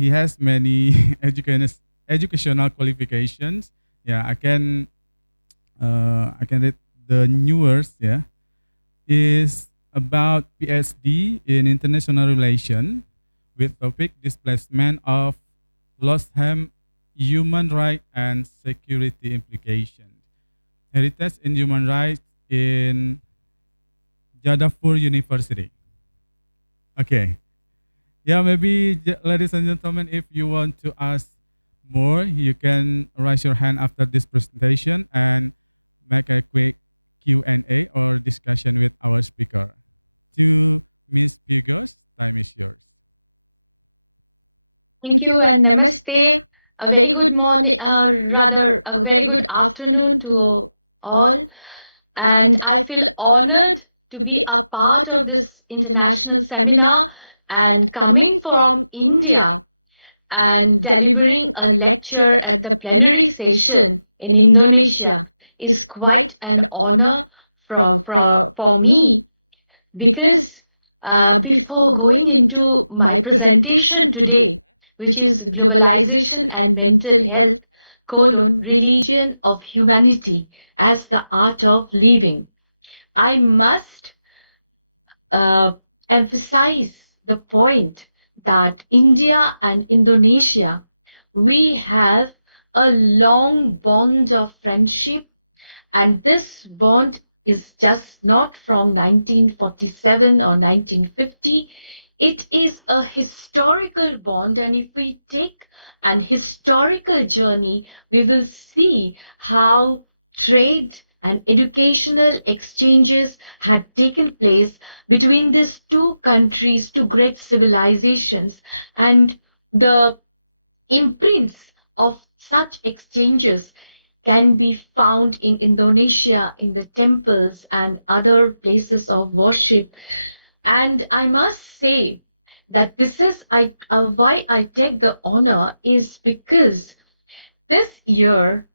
has many educational qualifications. Yeah, I can read the newest. Yeah, is about PhD in international relations with topic displacement of lost human rights and security implications. Heritage in human rights in Jadavpur University. Okay. Yeah, maybe ladies and gentlemen, if you want to ask more, you can raise your hand after this presentation and make a quick Q&A or discussion with our speaker. To Ms. Pugosh, time is yours. Thank you and namaste. A very good morning, rather a very good afternoon to all. And I feel honored to be a part of this international seminar and coming from India and delivering a lecture at the plenary session in Indonesia is quite an honor for me, because before going into my presentation today, which is globalization and mental health, religion of humanity as the art of living, I must emphasize the point that India and Indonesia, we have a long bond of friendship, and this bond is just not from 1947 or 1950. It is a historical bond, and if we take an historical journey, we will see how trade and educational exchanges had taken place between these two countries, two great civilizations, and the imprints of such exchanges can be found in Indonesia in the temples and other places of worship. And I must say that this is why I take the honor is because this year,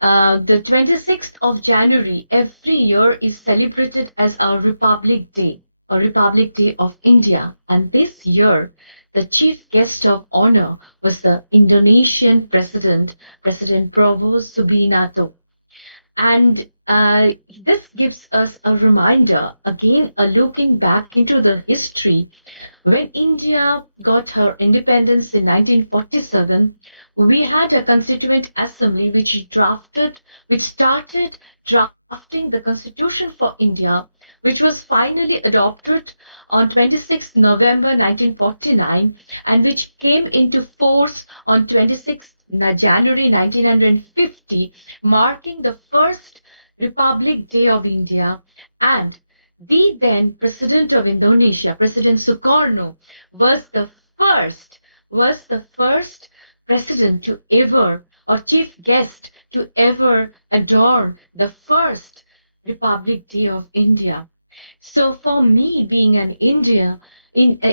the 26th of January, every year is celebrated as our Republic Day, a Republic Day of India. And this year, the chief guest of honor was the Indonesian President, President Prabowo Subianto. And this gives us a reminder, again, a looking back into the history. When India got her independence in 1947, we had a constituent assembly which started drafting the constitution for India, which was finally adopted on 26 November 1949 and which came into force on 26 January 1950, marking the first Republic Day of India. And the then President of Indonesia, President Sukarno, was the first president to ever, or chief guest to ever adorn the first Republic Day of India. So for me, being an Indian, and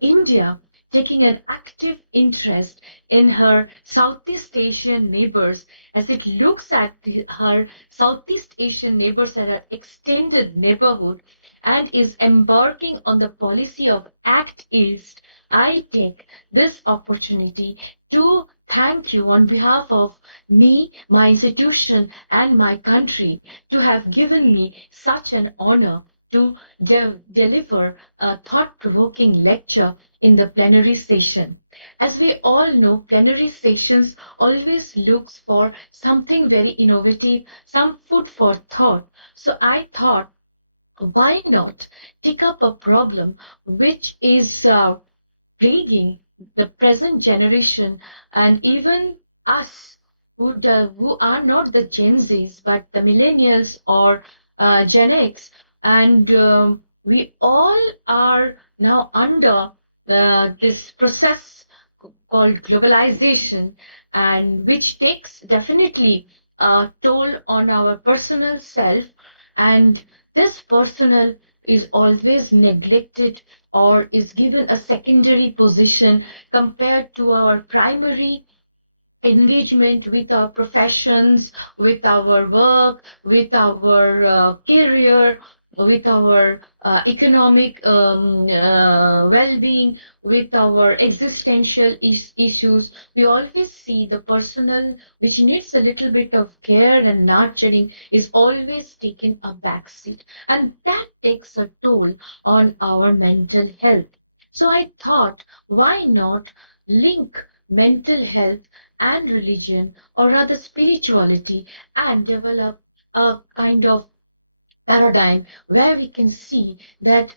India taking an active interest in her Southeast Asian neighbors, as it looks at her Southeast Asian neighbors as an extended neighborhood and is embarking on the policy of Act East, I take this opportunity to thank you on behalf of me, my institution, and my country to have given me such an honor to deliver a thought-provoking lecture in the plenary session. As we all know, plenary sessions always looks for something very innovative, some food for thought. So I thought, why not take up a problem which is plaguing the present generation and even us who are not the Gen Zs but the millennials or Gen X, and we all are now under this process called globalization, and which takes definitely a toll on our personal self, and this personal is always neglected or is given a secondary position compared to our primary engagement with our professions, with our work, with our career, with our economic well-being, with our existential issues. We always see the personal, which needs a little bit of care and nurturing, is always taken a backseat, and that takes a toll on our mental health. So I thought, why not link mental health and religion, or rather spirituality, and develop a kind of paradigm where we can see that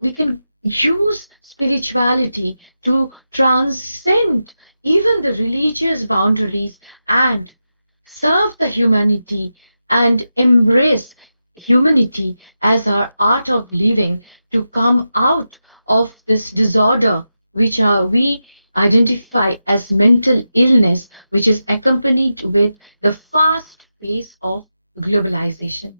we can use spirituality to transcend even the religious boundaries and serve the humanity and embrace humanity as our art of living to come out of this disorder which we identify as mental illness, which is accompanied with the fast pace of globalization.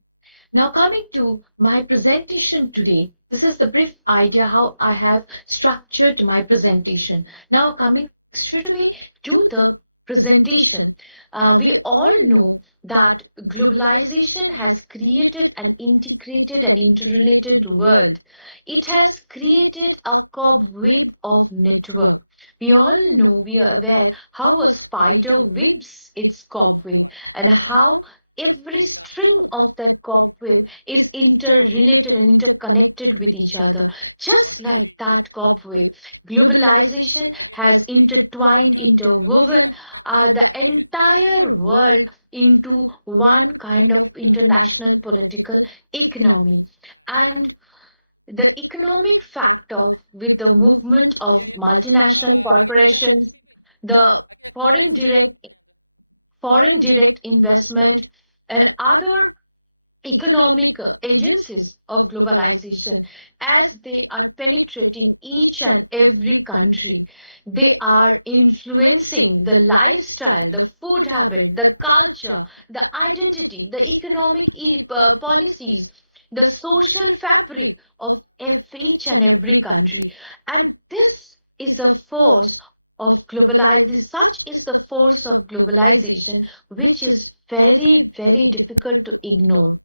Now coming to my presentation today, this is the brief idea how I have structured my presentation. Now coming straight away to the presentation, we all know that globalization has created an integrated and interrelated world. It has created a cobweb of network. We all know, we are aware how a spider weaves its cobweb and how every string of that cobweb is interrelated and interconnected with each other. Just like that cobweb, globalization has intertwined, interwoven the entire world into one kind of international political economy. And the economic factor with the movement of multinational corporations, the foreign direct investment, and other economic agencies of globalization, as they are penetrating each and every country. They are influencing the lifestyle, the food habit, the culture, the identity, the economic policies, the social fabric of each and every country. And this is a force of globalization. Such is the force of globalization, which is very, very difficult to ignore.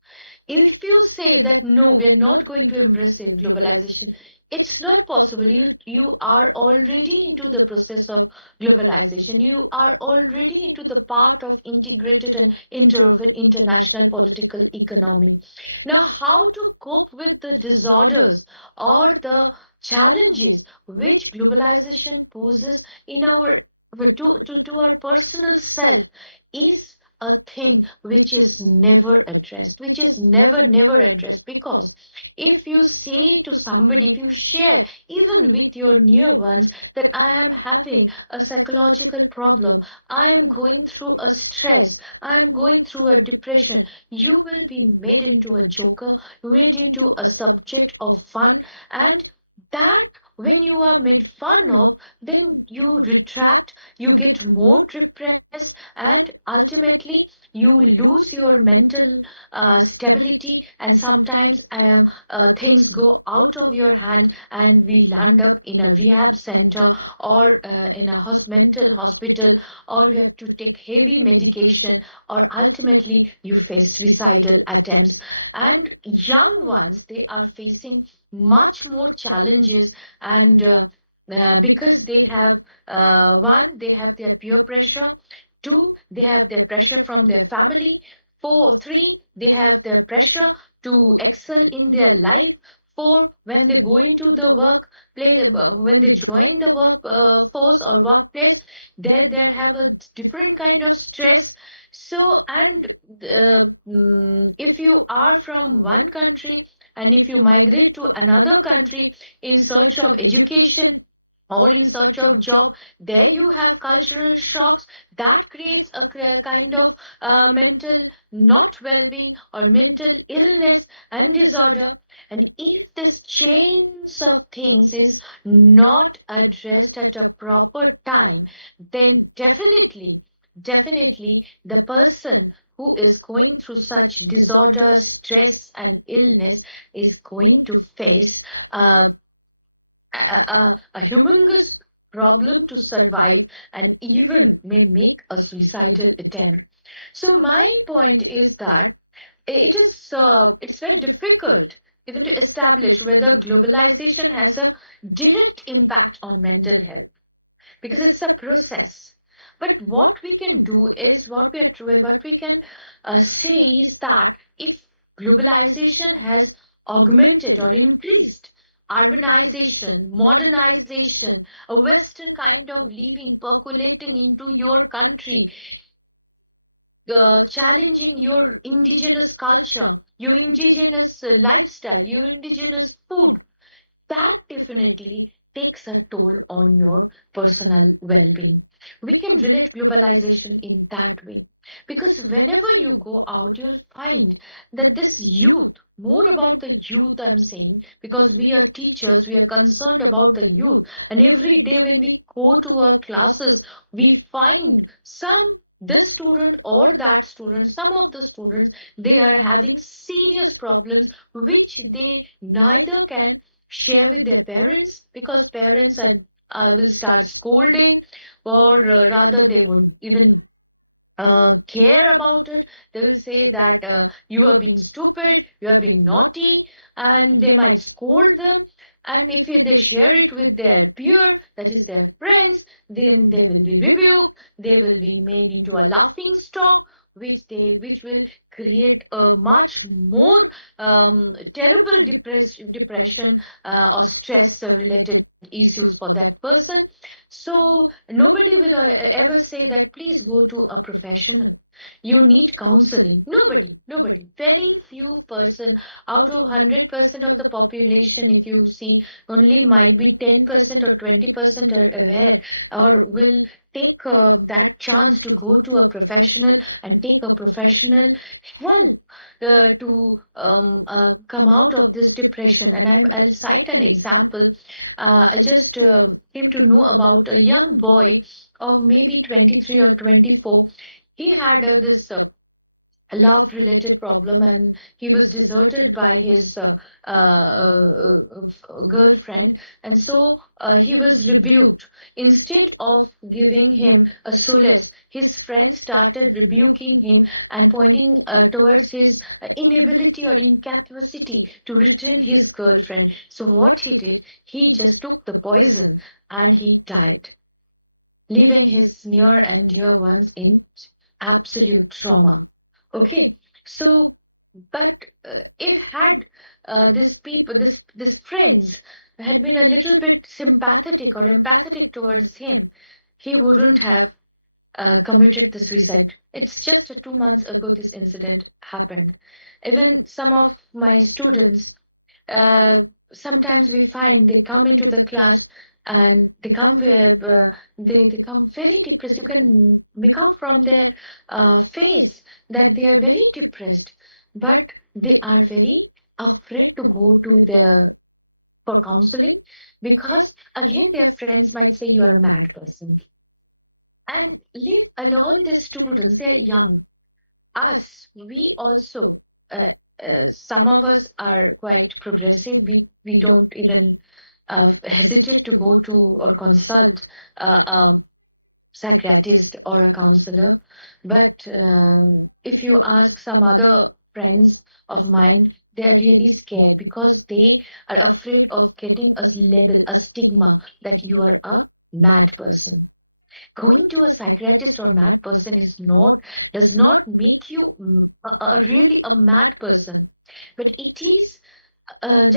If you say that no, we are not going to embrace globalization, it's not possible. You are already into the process of globalization. You are already into the part of integrated and international political economy. Now, how to cope with the disorders or the challenges which globalization poses in our to our personal self is a thing which is never addressed, which is never addressed. Because if you say to somebody, if you share even with your near ones that I am having a psychological problem, I am going through a stress, I am going through a depression, you will be made into a joker, made into a subject of fun. And that, when you are made fun of, then you retract, you get more depressed, and ultimately you lose your mental stability, and sometimes things go out of your hand, and we land up in a rehab center or in a mental hospital, or we have to take heavy medication, or ultimately you face suicidal attempts. And young ones, they are facing much more challenges, and because they have one, they have their peer pressure. Two, they have their pressure from their family. Three, they have their pressure to excel in their life. Four, when they go into the workplace, when they join the work force or workplace, they have a different kind of stress. So, and if you are from one country and if you migrate to another country in search of education or in search of job, there you have cultural shocks. That creates a kind of mental not well-being or mental illness and disorder. And if this chains of things is not addressed at a proper time, then definitely the person who is going through such disorder, stress and illness is going to face a humongous problem to survive, and even may make a suicidal attempt. So my point is that it's very difficult even to establish whether globalization has a direct impact on mental health, because it's a process. But what we can do is what we can say is that if globalization has augmented or increased urbanization, modernization, a Western kind of living percolating into your country, challenging your indigenous culture, your indigenous lifestyle, your indigenous food, that definitely takes a toll on your personal well-being. We can relate globalization in that way, because whenever you go out, you'll find that this youth, more about the youth I'm saying, because we are teachers, we are concerned about the youth, and every day when we go to our classes, we find this student or that student, some of the students, they are having serious problems which they neither can share with their parents, because parents will start scolding, or rather they won't even care about it. They will say that you are being stupid, you are being naughty, and they might scold them. And if they share it with their peer, that is their friends, then they will be rebuked, they will be made into a laughing stock, which will create a much more terrible depression or stress related issues for that person. So nobody will ever say that please go to a professional. You need counseling. Nobody. Very few person out of 100% of the population, if you see, only might be 10% or 20% are aware or will take that chance to go to a professional and take a professional help to come out of this depression. And I'll cite an example. I just came to know about a young boy of maybe 23 or 24. He had this love related problem, and he was deserted by his girlfriend, and so he was rebuked. Instead of giving him a solace, his friends started rebuking him and pointing towards his inability or incapacity to return his girlfriend. So what he did, he just took the poison and he died, leaving his near and dear ones in absolute trauma. Okay, so but if had this friends had been a little bit sympathetic or empathetic towards him, he wouldn't have committed the suicide. It's just 2 months ago this incident happened. Even some of my students, sometimes we find they come into the class and they come with, they come very depressed. You can make out from their face that they are very depressed, but they are very afraid to go to the for counseling because again their friends might say you are a mad person. And leave alone the students, they are young. Us, we also, some of us are quite progressive. We don't even hesitate to go to or consult a psychiatrist or a counselor. But if you ask some other friends of mine, they are really scared because they are afraid of getting a label, a stigma that you are a mad person. Going to a psychiatrist or mad person does not make you really a mad person, but it is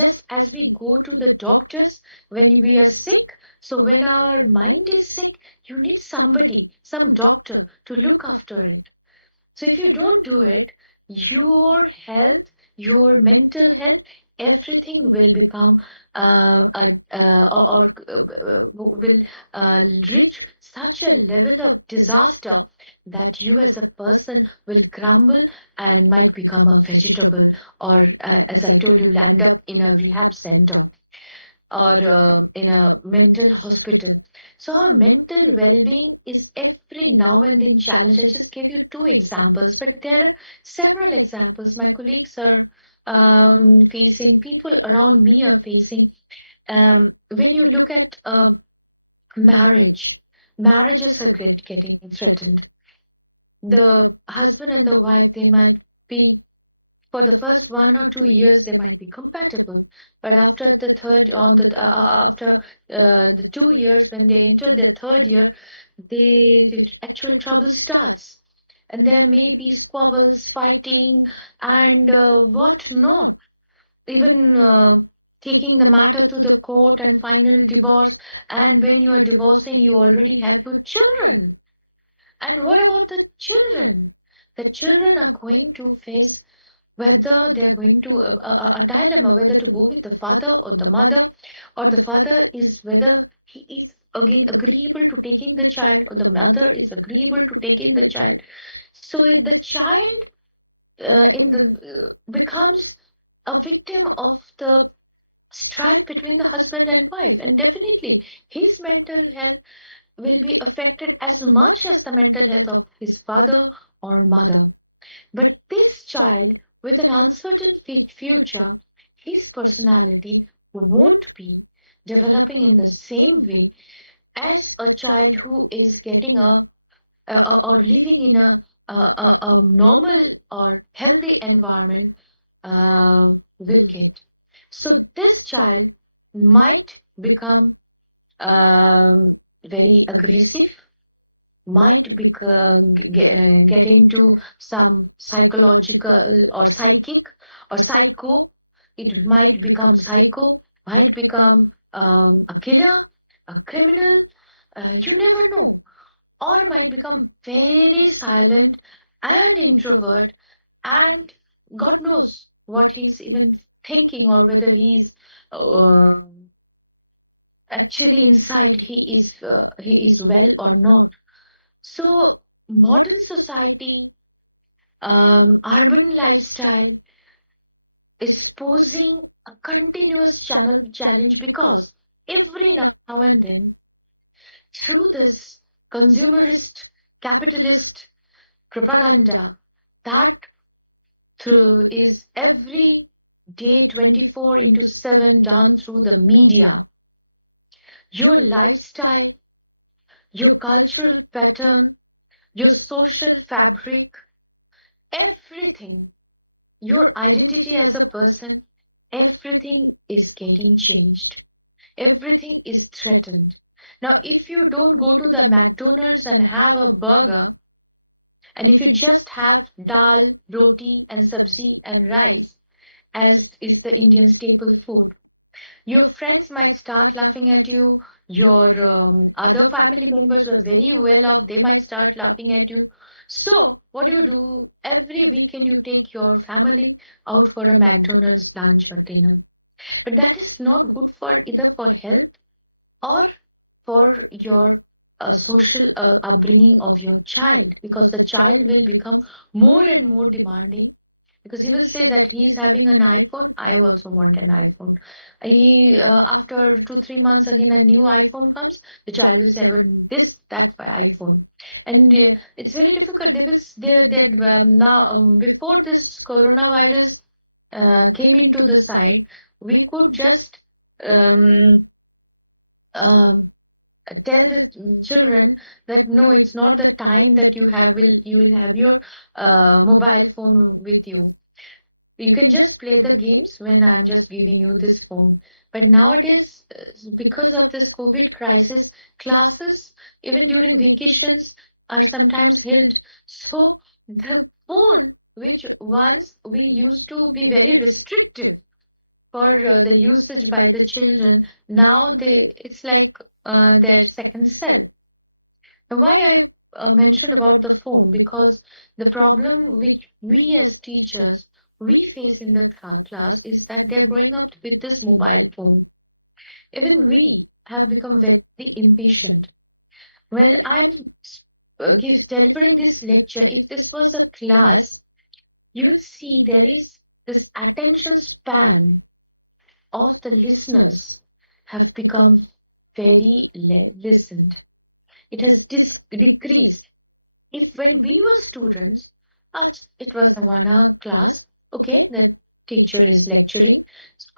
just as we go to the doctors when we are sick. So when our mind is sick, you need somebody, some doctor to look after it. So if you don't do it, your health, your mental health, everything will become will reach such a level of disaster that you as a person will crumble and might become a vegetable, or as I told you, land up in a rehab center or in a mental hospital. So our mental well-being is every now and then challenged. I just gave you 2 examples, but there are several examples my colleagues are facing, people around me are facing. When you look at marriages are getting threatened. The husband and the wife, they might be, for the first 1 or 2 years, they might be compatible, but after the third, after the 2 years, when they enter the third year, the actual trouble starts, and there may be squabbles, fighting, and what not. Even taking the matter to the court and final divorce. And when you are divorcing, you already have your children. And what about the children? The children are going to face whether they are going to a dilemma whether to go with the father or the mother, or the father is whether he is again agreeable to taking the child, or the mother is agreeable to taking the child. So the child becomes a victim of the strife between the husband and wife, and definitely his mental health will be affected as much as the mental health of his father or mother. But this child with an uncertain future, his personality won't be developing in the same way as a child who is getting or living in a normal or healthy environment will get. So this child might become very aggressive, might get into some psychological or psychic or psycho. It might become psycho, might become a killer, a criminal. You never know. Or might become very silent and introvert, and God knows what he's even thinking, or whether he's uh, actually inside he is well or not. So modern society, urban lifestyle is posing a continuous channel challenge, because every now and then, through this consumerist capitalist propaganda that through is every day 24 into 7 done through the media, your lifestyle, your cultural pattern, your social fabric, everything, your identity as a person, everything is getting changed. Everything is threatened. Now, if you don't go to the McDonald's and have a burger, and if you just have dal, roti, and sabzi and rice, as is the Indian staple food, your friends might start laughing at you. Your other family members who are very well off, they might start laughing at you. So, what do you do? Every weekend, you take your family out for a McDonald's lunch or dinner. But that is not good for either for health or for your social upbringing of your child, because the child will become more and more demanding, because he will say that he is having an iPhone, I also want an iPhone. He after 2 3 months again a new iPhone comes, the child will say, "Well, this that iPhone," and it's very difficult. Now before this coronavirus came into the side, we could just um, um, tell the children that no, it's not the time that you will have your mobile phone with you. You can just play the games when I'm just giving you this phone. But nowadays, because of this COVID crisis, classes, even during vacations, are sometimes held. So the phone, which once we used to be very restrictive for the usage by the children, now it's like their second self. Why I mentioned about the phone, because the problem which we as teachers we face in the class is that they are growing up with this mobile phone. Even we have become very impatient. Well, I'm delivering this lecture. If this was a class, you'll see there is this attention span of the listeners have become very listened. It has decreased. If when we were students, it was a 1 hour class, okay, the teacher is lecturing.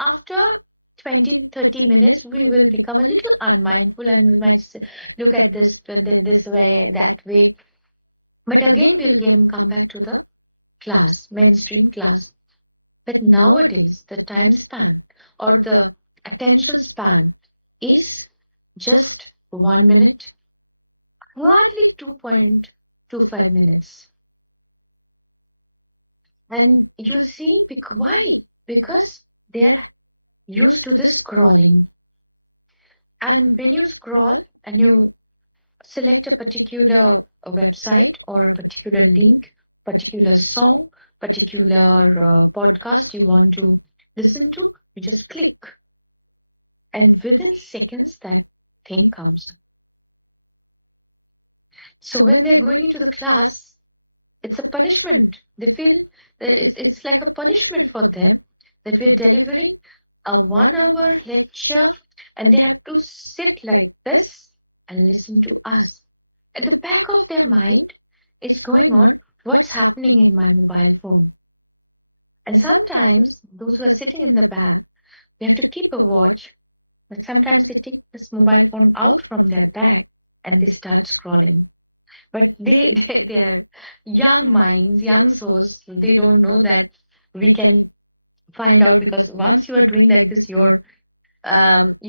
After 20 30 minutes, we will become a little unmindful and we might look at this way, that way. But again, we'll come back to the class, mainstream class. But nowadays, the time span or the attention span is just 1 minute, hardly 2.25 minutes. And you see, why? Because they're used to the scrolling. And when you scroll and you select a particular website or a particular link, particular song, particular podcast you want to listen to, you just click. And within seconds, that thing comes. So when they're going into the class, it's a punishment. They feel that it's like a punishment for them that we're delivering a 1 hour lecture and they have to sit like this and listen to us. At the back of their mind, it's going on, what's happening in my mobile phone. And sometimes those who are sitting in the back, they have to keep a watch, but sometimes they take this mobile phone out from their bag and they start scrolling. But they are young minds, young souls. They don't know that we can find out, because once you are doing like this, your kind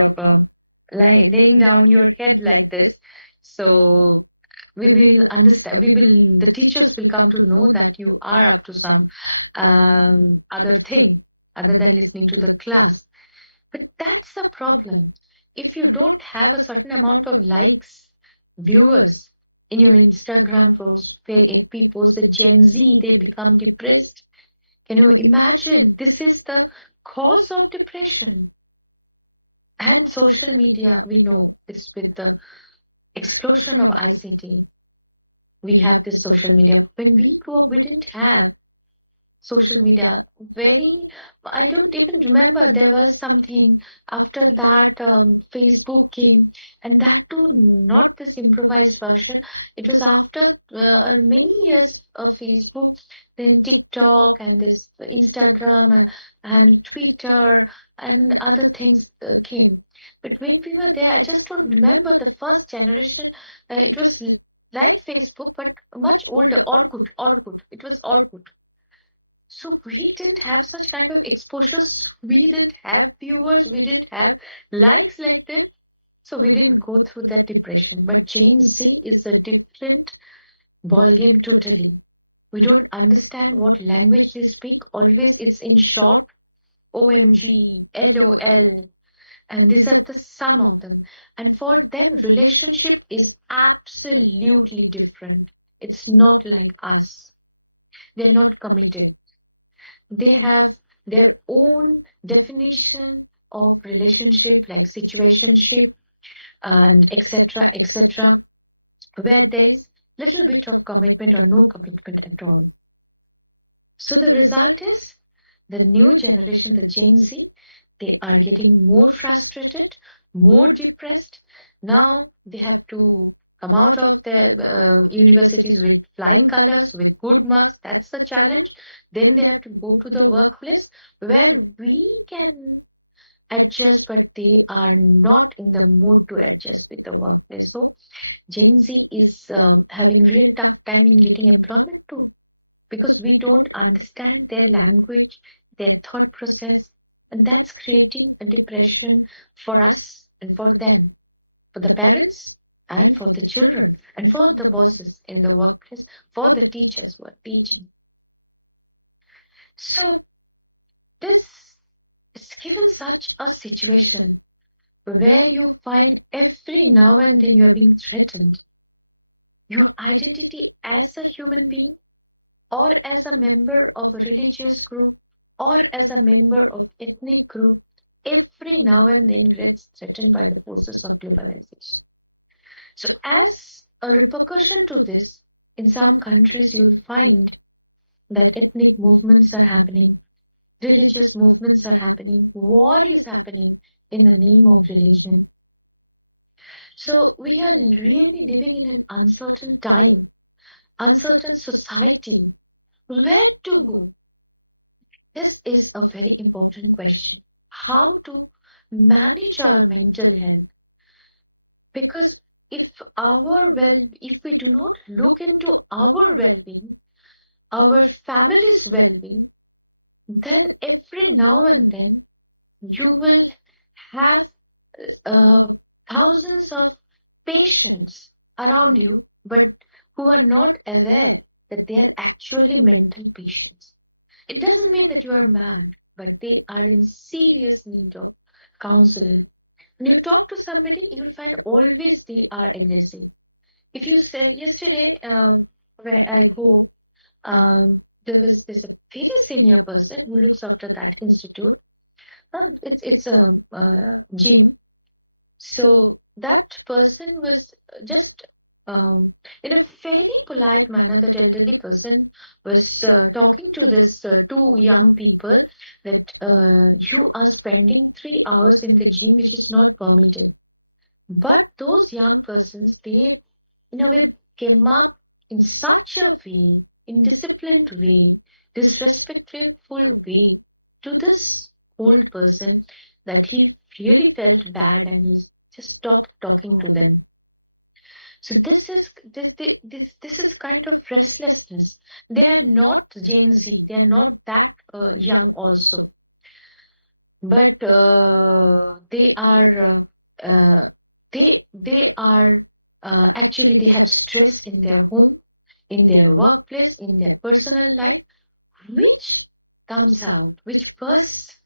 of laying down your head like this. So we will understand, the teachers will come to know that you are up to some other thing other than listening to the class. But that's the problem. If you don't have a certain amount of likes, viewers in your Instagram post, FP post, the Gen Z, they become depressed. Can you imagine? This is the cause of depression. And social media, we know, is with the explosion of ICT. We have this social media. When we grew up, we didn't have social media. I don't even remember there was something after that Facebook came, and that too not this improvised version. It was after many years of Facebook, then TikTok and this Instagram and Twitter and other things came. But when we were there, I just don't remember the first generation. It was like Facebook, but much older. Orkut. It was Orkut. So we didn't have such kind of exposures. We didn't have viewers. We didn't have likes like them. So we didn't go through that depression. But Gen Z is a different ballgame totally. We don't understand what language they speak. Always it's in short, OMG, LOL. And these are the some of them. And for them, relationship is absolutely different. It's not like us. They're not committed. They have their own definition of relationship, like situationship and etc., where there is little bit of commitment or no commitment at all. So the result is the new generation, the Gen Z, they are getting more frustrated, more depressed. Now they have to come out of their universities with flying colors, with good marks. That's the challenge. Then they have to go to the workplace where we can adjust, but they are not in the mood to adjust with the workplace. So Gen Z is having real tough time in getting employment too, because we don't understand their language, their thought process, and that's creating a depression for us and for them, for the parents and for the children and for the bosses in the workplace, for the teachers who are teaching. So this is given such a situation where you find every now and then you are being threatened. Your identity as a human being, or as a member of a religious group, or as a member of ethnic group, every now and then gets threatened by the forces of globalization. So as a repercussion to this, in some countries you'll find that ethnic movements are happening, religious movements are happening, war is happening in the name of religion. So we are really living in an uncertain time, uncertain society. Where to go? This is a very important question. How to manage our mental health? Because if we do not look into our well-being, our family's well-being, then every now and then you will have thousands of patients around you, but who are not aware that they are actually mental patients. It doesn't mean that you are mad, but they are in serious need of counseling. When you talk to somebody, you will find always they are aggressive. If you say, yesterday, where I go, there's a very senior person who looks after that institute. It's a gym. So that person was just in a very polite manner, that elderly person was talking to this two young people that you are spending 3 hours in the gym, which is not permitted. But those young persons, they in a way came up in such a way, in disciplined way, disrespectful way to this old person that he really felt bad and he just stopped talking to them. So this is kind of restlessness. They are not Gen Z. They are not that young also, but they are they are actually they have stress in their home, in their workplace, in their personal life, which comes out, which bursts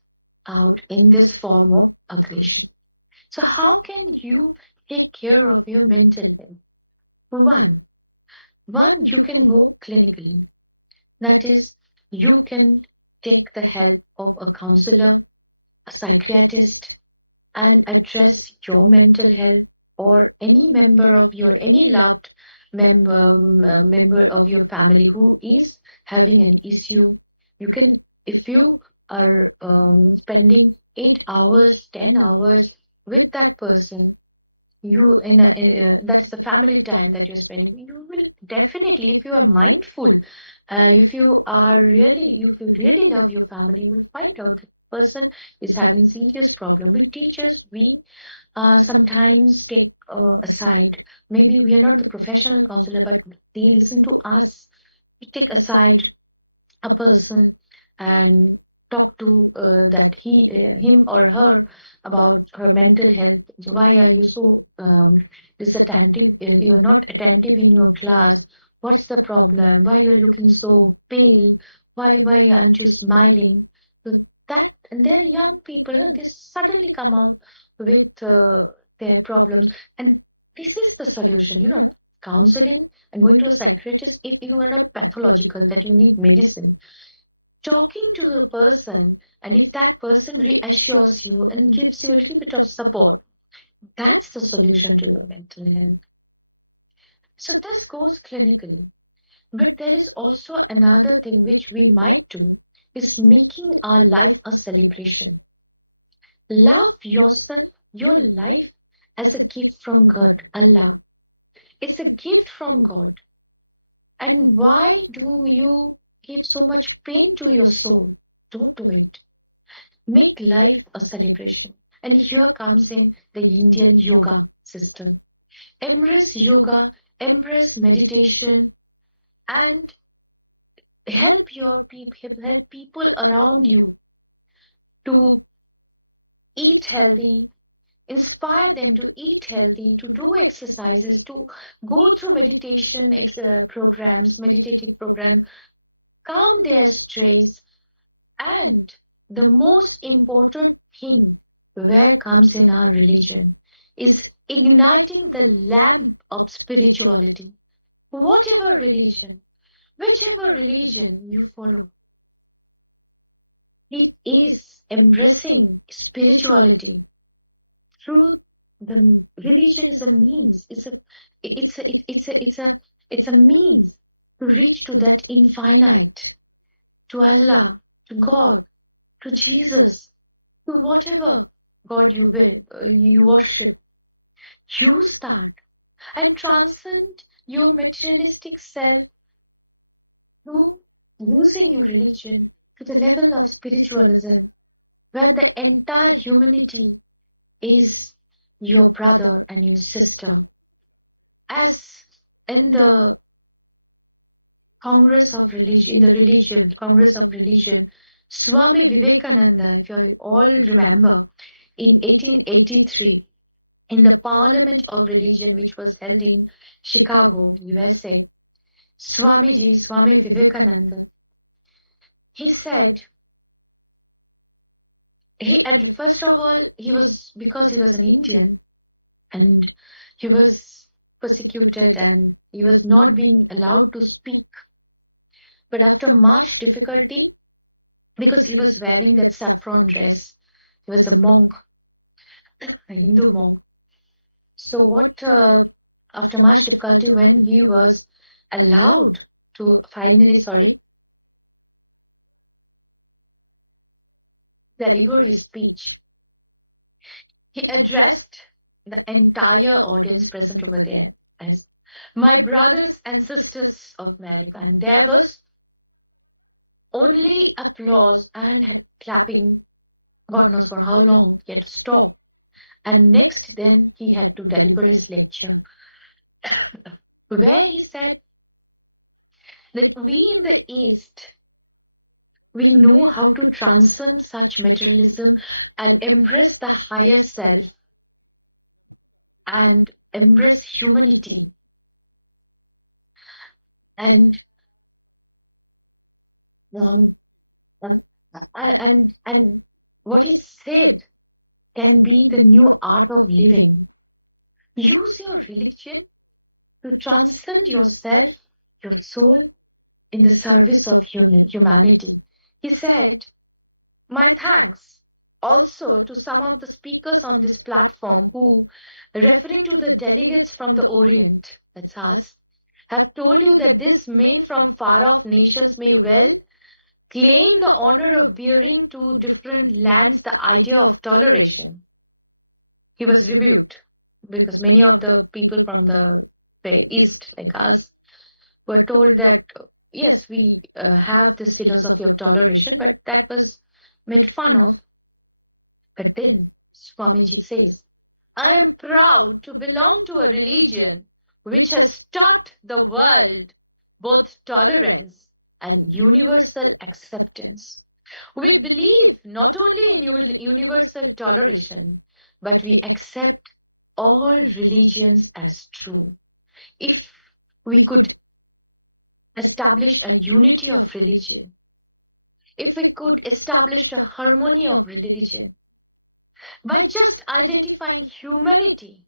out in this form of aggression. So how can you take care of your mental health? One, you can go clinically. That is, you can take the help of a counselor, a psychiatrist, and address your mental health, or any member of your any loved member of your family who is having an issue. You can, if you are spending 8 hours, 10 hours with that person, you that's the family time that you're spending. You will definitely, if you are mindful, if you really love your family, you will find out the person is having serious problem. We teachers, we sometimes take aside. Maybe we are not the professional counselor, but they listen to us. We take aside a person and talk to him or her about her mental health. Why are you so disattentive? You are not attentive in your class. What's the problem? Why you're looking so pale? Why aren't you smiling? So that, and they're young people, they suddenly come out with their problems, and this is the solution. Counseling and going to a psychiatrist if you are not pathological that you need medicine. Talking to the person, and if that person reassures you and gives you a little bit of support, that's the solution to your mental health. So this goes clinically. But there is also another thing which we might do, is making our life a celebration. Love yourself, your life, as a gift from God, Allah. It's a gift from God. And why do you give so much pain to your soul? Don't do it. Make life a celebration. And here comes in the Indian yoga system. Embrace yoga, embrace meditation, and help people around you to eat healthy, inspire them to eat healthy, to do exercises, to go through meditation programs, meditative programs, calm their stress, and the most important thing where comes in our religion is igniting the lamp of spirituality. Whatever religion, whichever religion you follow, it is embracing spirituality through the religion is a means. It's a means to reach to that infinite, to Allah, to God, to Jesus, to whatever God you worship. Use that and transcend your materialistic self through using your religion to the level of spiritualism, where the entire humanity is your brother and your sister. As in the Congress of Religion, Swami Vivekananda, if you all remember, in 1883, in the Parliament of Religion, which was held in Chicago, USA, Swami Vivekananda, he said, first of all, because he was an Indian, and he was persecuted and he was not being allowed to speak. But after much difficulty, because he was wearing that saffron dress, he was a monk, a Hindu monk. So after much difficulty, when he was allowed to finally, deliver his speech, he addressed the entire audience present over there as my brothers and sisters of America, and there was only applause and clapping. God knows for how long he had to stop. And next, then he had to deliver his lecture, where he said that we in the East, we know how to transcend such materialism and embrace the higher self. and embrace humanity. And um, and what he said can be the new art of living. Use your religion to transcend yourself, your soul, in the service of humanity. He said, my thanks also to some of the speakers on this platform who, referring to the delegates from the Orient, that's us, have told you that these men from far off nations may well claim the honor of bearing to different lands the idea of toleration. He was rebuked because many of the people from the East, like us, were told that yes, we have this philosophy of toleration, but that was made fun of. But then Swamiji says, I am proud to belong to a religion which has taught the world both tolerance and universal acceptance. We believe not only in universal toleration, but we accept all religions as true. If we could establish a unity of religion, if we could establish a harmony of religion, by just identifying humanity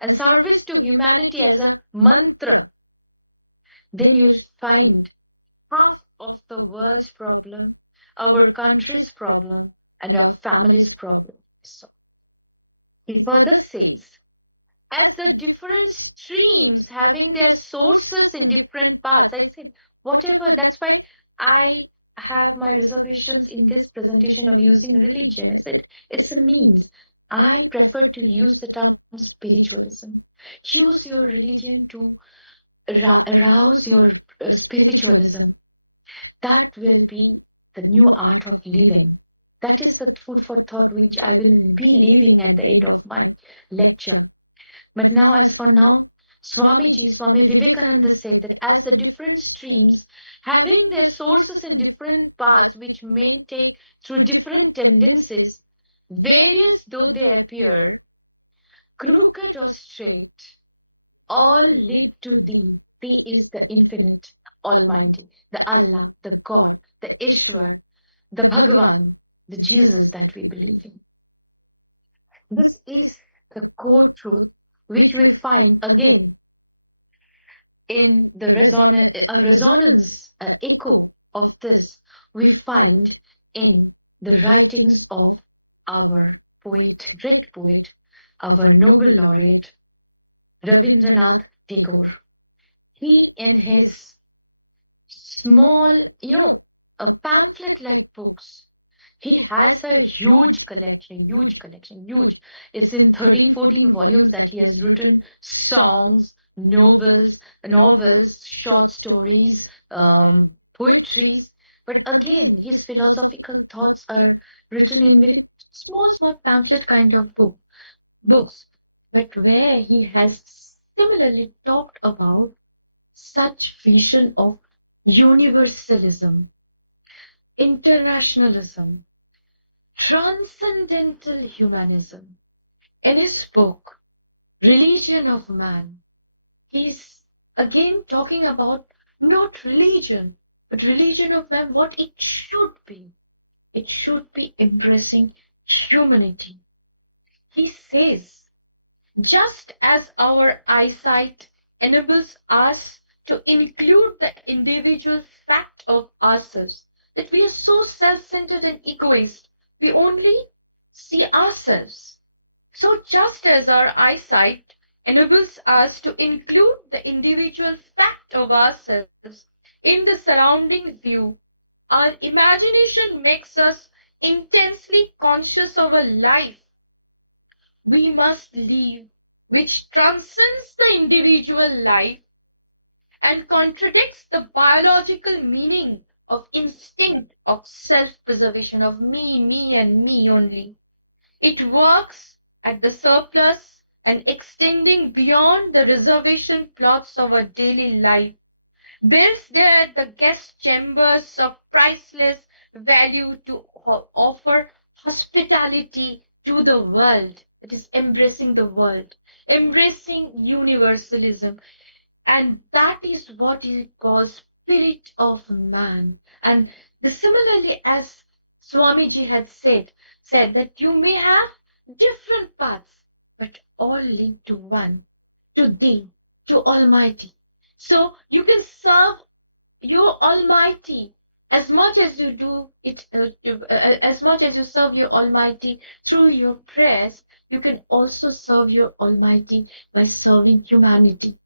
and service to humanity as a mantra, then you'll find half of the world's problem, our country's problem, and our family's problem. So, he further says, as the different streams having their sources in different paths, I said, whatever, that's why I have my reservations in this presentation of using religion. I said, it's a means. I prefer to use the term spiritualism. Use your religion to arouse your spiritualism. That will be the new art of living. That is the food for thought which I will be leaving at the end of my lecture. But now, as for now, Swami Vivekananda said that as the different streams having their sources in different paths which may take through different tendencies, various though they appear, crooked or straight, all lead to thee. Thee is the infinite, almighty, the Allah, the God, the Ishwar, the Bhagavan, the Jesus that we believe in. This is the core truth which we find again in the resonance echo of this we find in the writings of our poet, great poet, our Nobel laureate, Rabindranath Tagore. He in his small, pamphlet-like books, he has a huge collection, huge. It's in 13, 14 volumes that he has written songs, novels, short stories, poetries. But again, his philosophical thoughts are written in very small pamphlet kind of books. But where he has similarly talked about such vision of universalism, internationalism, transcendental humanism. In his book, Religion of Man, he's again talking about not religion, but religion of man, what it should be. It should be embracing humanity. He says, just as our eyesight enables us to include the individual fact of ourselves, that we are so self-centered and egoist, we only see ourselves. So just as our eyesight enables us to include the individual fact of ourselves in the surrounding view, our imagination makes us intensely conscious of a life we must live which transcends the individual life and contradicts the biological meaning of instinct of self-preservation of me and me only. It works at the surplus and extending beyond the reservation plots of our daily life, builds there the guest chambers of priceless value to offer hospitality to the world, that is embracing the world. embracing universalism. And that is what he calls spirit of man. And similarly, as Swamiji had said that you may have different paths, but all lead to one, to thee, to Almighty. So you can serve your Almighty as much as you do it, as much as you serve your Almighty through your prayers, you can also serve your Almighty by serving humanity.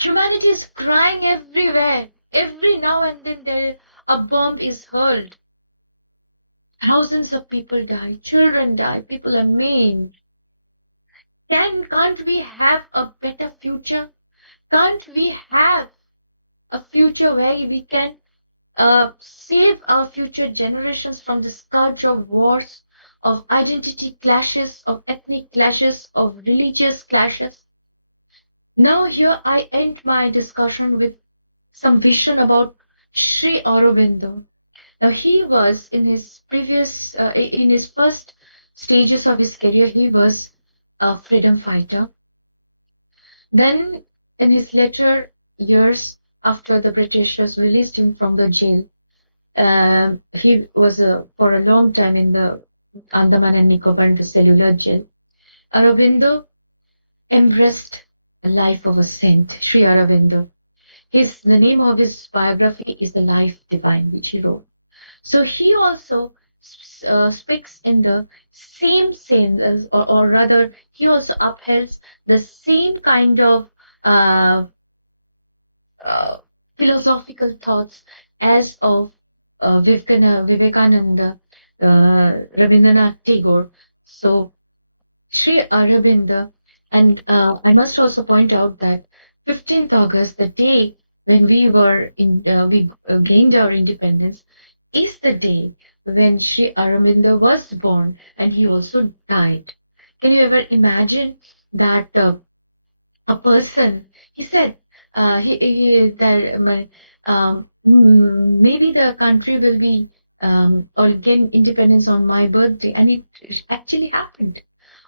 Humanity is crying everywhere. Every now and then a bomb is hurled. Thousands of people die, children die, people are maimed. Can't we have a better future? Can't we have a future where we can save our future generations from the scourge of wars, of identity clashes, of ethnic clashes, of religious clashes? Now here I end my discussion with some vision about Sri Aurobindo. Now he was in his first stages of his career, he was a freedom fighter. Then in his later years, after the Britishers released him from the jail, he was for a long time in the Andaman and Nicobar in the cellular jail. Aurobindo embraced a life of a saint, Sri Aurobindo. The name of his biography is The Life Divine, which he wrote. So he also speaks in the same sense, or rather, he also upholds the same kind of philosophical thoughts as of Vivekananda, Rabindranath Tagore. So Sri Aurobindo, and I must also point out that 15th August, the day when we gained our independence, is the day when Sri Aurobindo was born, and he also died. Can you ever imagine that a person? He said maybe the country will be or gain independence on my birthday, and it actually happened.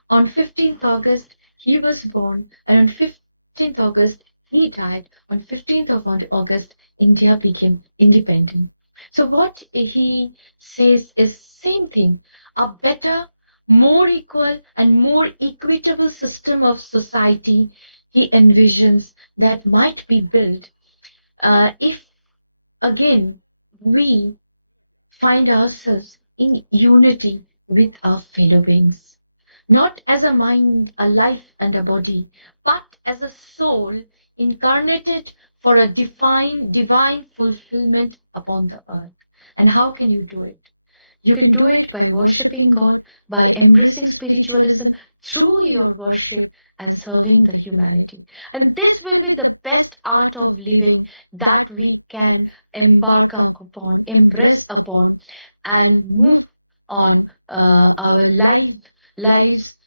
On 15th August, he was born, and on 15th August, he died. On 15th of August, India became independent. So what he says is same thing, a better, more equal and more equitable system of society he envisions that might be built if again we find ourselves in unity with our fellow beings, not as a mind, a life and a body, but as a soul incarnated for a divine fulfillment upon the earth. And how can you do it? You can do it by worshipping God, by embracing spiritualism through your worship and serving the humanity. And this will be the best art of living that we can embark upon, embrace upon, and move on our lives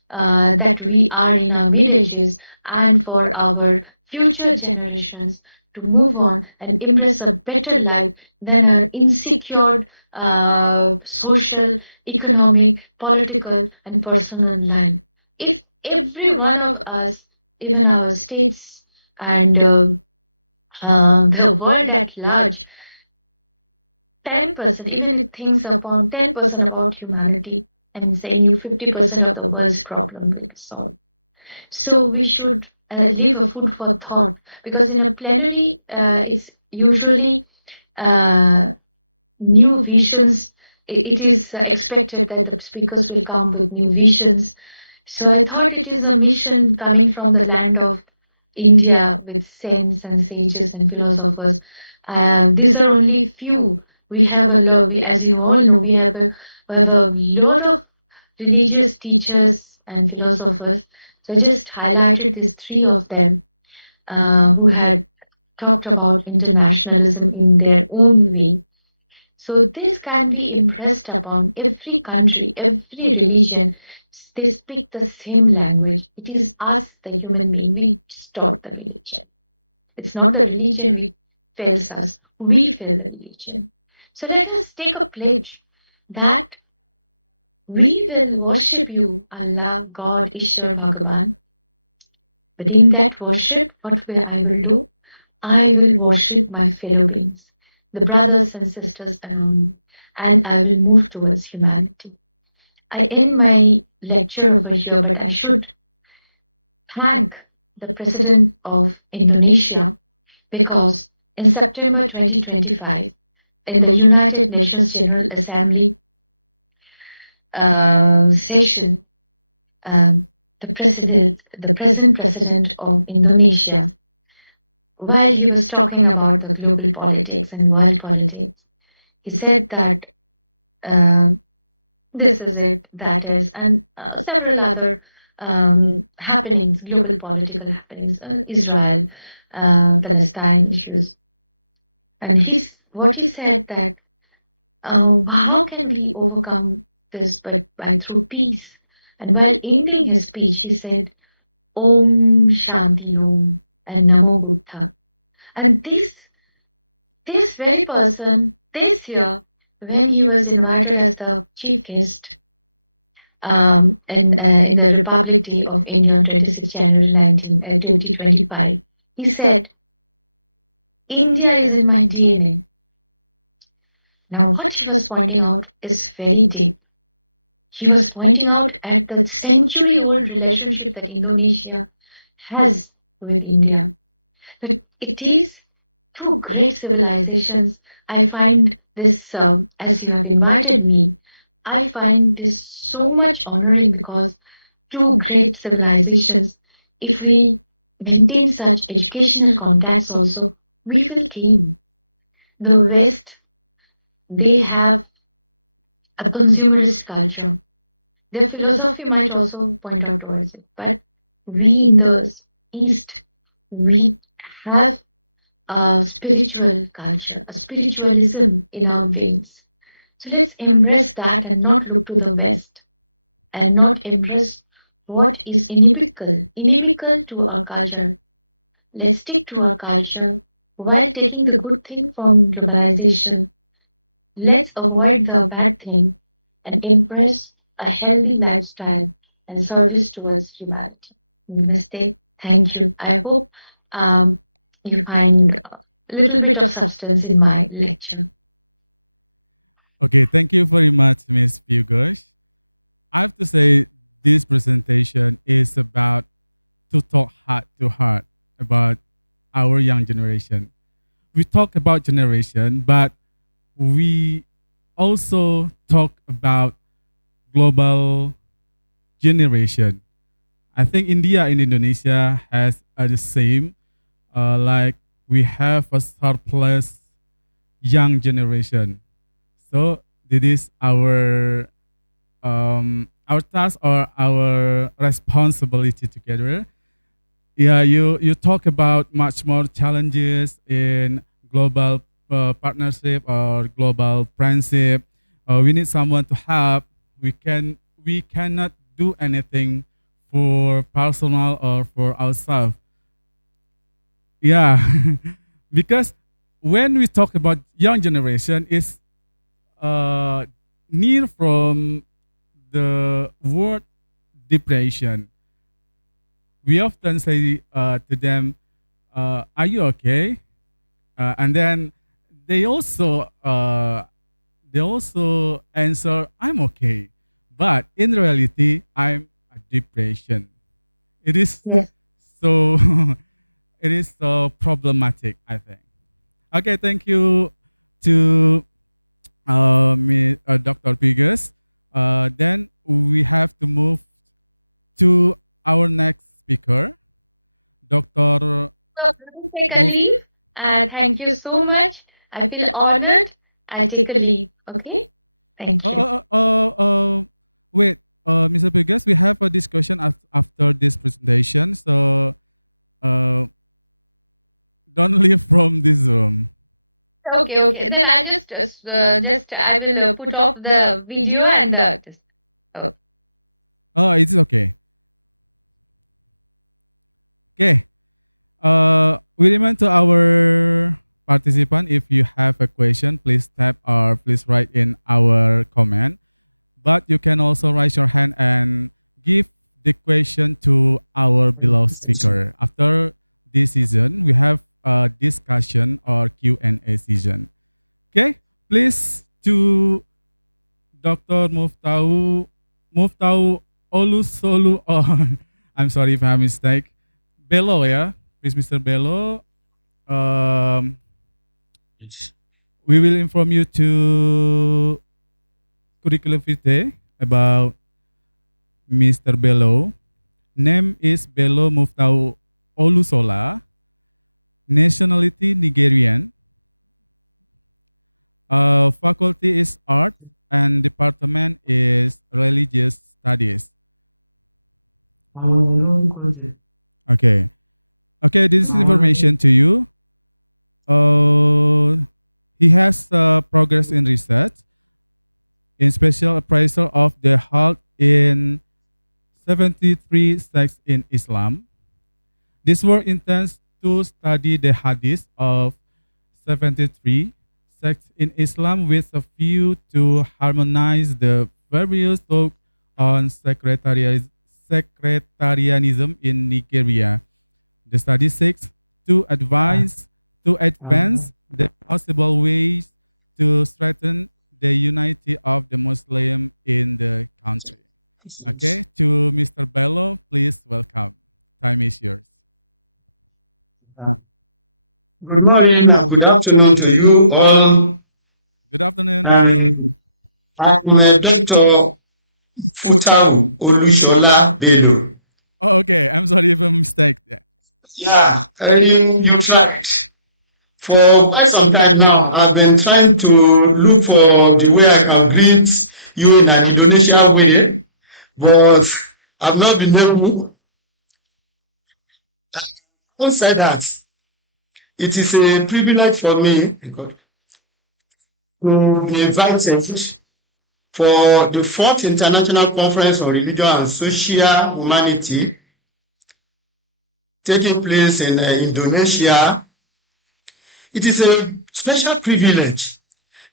that we are in our mid ages, and for our future generations to move on and embrace a better life than our insecure social, economic, political, and personal life. If every one of us, even our states and the world at large, 10%, even it thinks upon 10% about humanity, and saying you 50% of the world's problem will solve. So we should leave a food for thought, because in a plenary, it's usually new visions. It is expected that the speakers will come with new visions. So I thought it is a mission coming from the land of India with saints and sages and philosophers. These are only few. We have as you all know, we have a lot of religious teachers and philosophers. So I just highlighted these three of them who had talked about internationalism in their own way. So this can be impressed upon every country, every religion. They speak the same language. It is us, the human being, we distort the religion. It's not the religion which fails us. We fail the religion. So let us take a pledge that we will worship you, Allah, God, Ishwar, Bhagavan, But in that worship, what will I will do? I will worship my fellow beings, the brothers and sisters around me, and I will move towards humanity. I end my lecture over here, but I should thank the President of Indonesia because in September 2025, in the United Nations General Assembly session, the present president of Indonesia, while he was talking about the global politics and world politics, he said that this is it, that is, and several other happenings, global political happenings, Israel, Palestine issues. And what he said that how can we overcome this but by through peace? And while ending his speech, he said, Om Shanti Om and Namo Buddha. And this very person, this year, when he was invited as the chief guest in the Republic Day of India on 26 January 2025, he said, India is in my DNA. Now, what he was pointing out is very deep. He was pointing out at the century-old relationship that Indonesia has with India. That it is two great civilizations. I find this, as you have invited me, I find this so much honoring because two great civilizations, if we maintain such educational contacts also, we will gain. The West, they have a consumerist culture. Their philosophy might also point out towards it. But we in the East, we have a spiritual culture, a spiritualism in our veins. So let's embrace that and not look to the West and not embrace what is inimical to our culture. Let's stick to our culture while taking the good thing from globalization. Let's avoid the bad thing and embrace a healthy lifestyle and service towards humanity. Namaste. Thank you. I hope you find a little bit of substance in my lecture. Okay, thank you very much, Ms. Piyush. I have to say this presentation is about to talk heart to heart about our young generation. We talk about generation, but we also talk about global generation. I think India and Indonesia has the same, like we have a surplus young generation. So this is our task or our responsibility together. Yeah, you talk about much more challenges in global partnership or global friendship. We need someone to help. We cannot do anything for personal or for ourselves. Yeah, because when we talk about young generation, is near from the word depression. We often say to them, "Are you okay?" And then they also answer, "I'm okay," but in reality, I'm a depression. It is so it is so problematic, I think. Okay, thank you to Dr. Pigus. Then we have to move to our next speaker, Dr. So take a leave. Thank you so much. I feel honored. I take a leave. Okay. Thank you. Wait, Mr. Pigus, we have a discussion after this presentation, so don't leave from this room. Okay. Then I'll just I will put off the video and Oh, it's okay. Okay. We remind to our participant, if you have a question, please type or please write in our comment. But you can also raise your hand and give the question to our beloved speaker. After this season, we have a discussion or Q&A season. Okay, please to Dr. Muftau Olusolu. Oh, I'm sorry if I have mistake. Bello, yeah, please, Mr. Bello. We will inform you to curriculum vitae about Mr. Bello. Name is Bello Muftau Olusola. Nationality Nigerian. Faculty is art and department is religious studies. Okay. Okay, this is information to you. He has progress in research in special appraisal of the health in 73 sects in Islam. This work intends to study the hadith of 73 sects in Islam with a view to harmonize the various thoughts on sectarianism in Nigeria. The study seeks to advance the possible ways to strengthen the unity of the Muslim in the country. Okay, to Mr. Bello, please welcome. Time is yours. Good morning and good afternoon to you all. Good afternoon. I'm Dr. Futau Olushola Bello. Oh, okay. I'm sorry if I'm mistake. Yeah, you tried. For quite some time now, I've been trying to look for the way I can greet you in an Indonesian way, but I've not been able. Who said that? It is a privilege for me to be invited for the 4th International Conference on Religion and Social Humanity taking place in Indonesia. It is a special privilege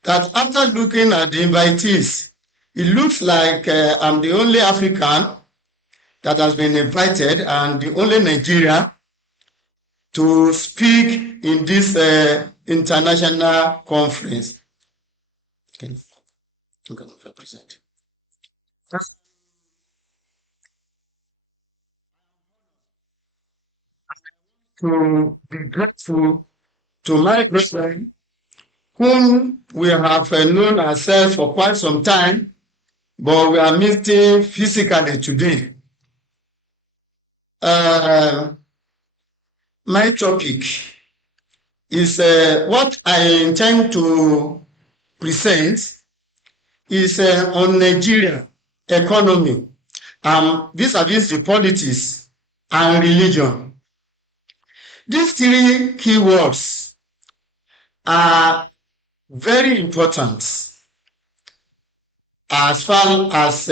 that after looking at the invitees, it looks like I'm the only African that has been invited and the only Nigerian to speak in this international conference. Okay. To be grateful to my brethren, whom we have known ourselves for quite some time, but we are meeting physically today. My topic is what I intend to present is on Nigeria economy vis-a-vis the politics and religion. These 3 keywords are very important as far as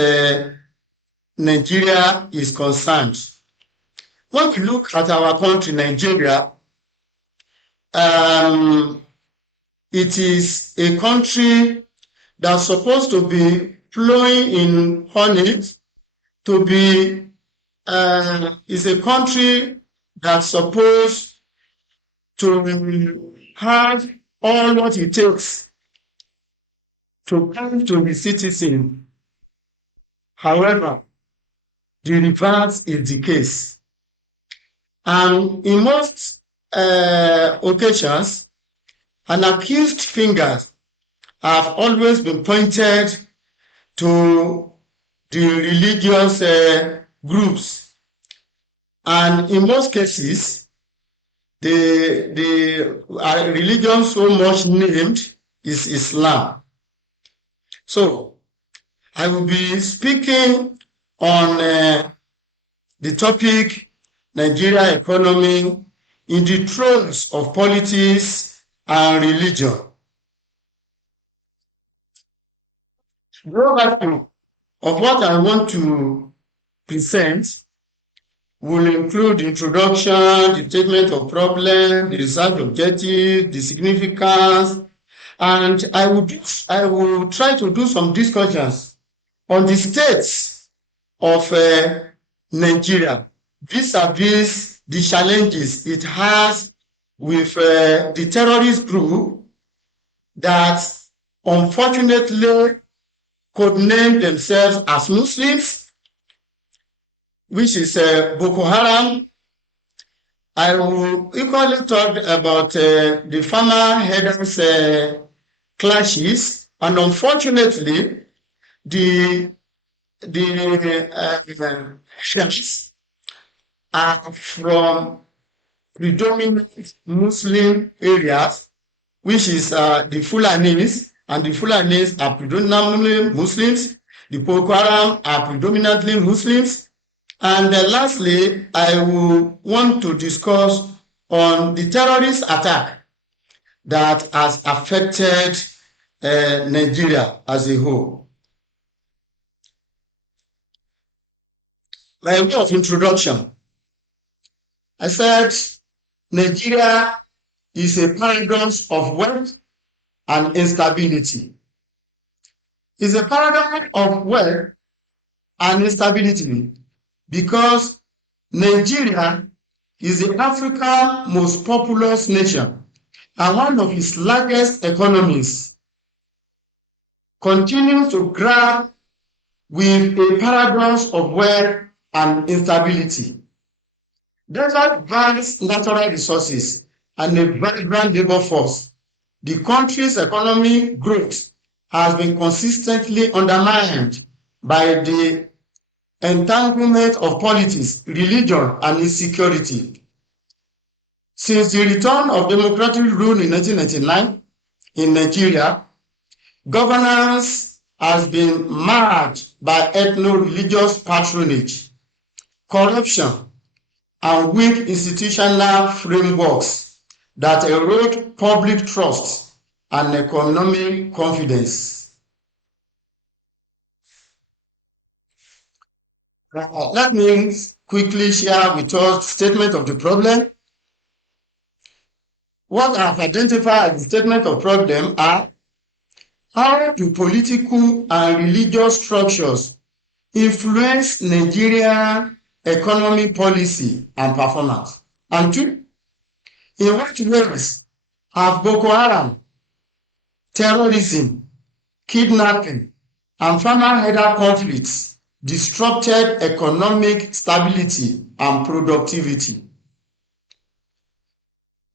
Nigeria is concerned. When you look at our country, Nigeria, it is a country that's supposed to be flowing in honey, to be is a country that's supposed to have all what it takes to come to the citizen. However, the reverse is the case. And in most occasions, an accused fingers have always been pointed to the religious groups. And in most cases, the religion so much named is Islam. So, I will be speaking on the topic Nigeria economy in the throes of politics and religion. The overview of what I want to present will include the introduction, the statement of problem, the research objective, the significance, and I will try to do some discussions on the states of Nigeria vis-a-vis the challenges it has with the terrorist group that unfortunately could name themselves as Muslims, which is Boko Haram. I will equally talk about the former headers clashes, and unfortunately, the headers are from predominant Muslim areas, which is the Fulanis, and the Fulanis are predominantly Muslims. The Boko Haram are predominantly Muslims. And lastly, I will want to discuss on the terrorist attack that has affected Nigeria as a whole. By way of introduction, I said Nigeria is a paradox of wealth and instability. It's a paradox of wealth and instability because Nigeria is the Africa's most populous nation and one of its largest economies continues to grapple with a paradox of wealth and instability. Despite vast natural resources and a vibrant labor force, the country's economic growth has been consistently undermined by the entanglement of politics, religion, and insecurity. Since the return of democratic rule in 1999 in Nigeria, governance has been marred by ethno-religious patronage, corruption, and weak institutional frameworks that erode public trust and economic confidence. Let me quickly share with us statement of the problem. What I've identified as the statement of problem are: how do political and religious structures influence Nigerian economic policy and performance? And two, in what ways have Boko Haram, terrorism, kidnapping, and farmer-header conflicts disrupted economic stability and productivity?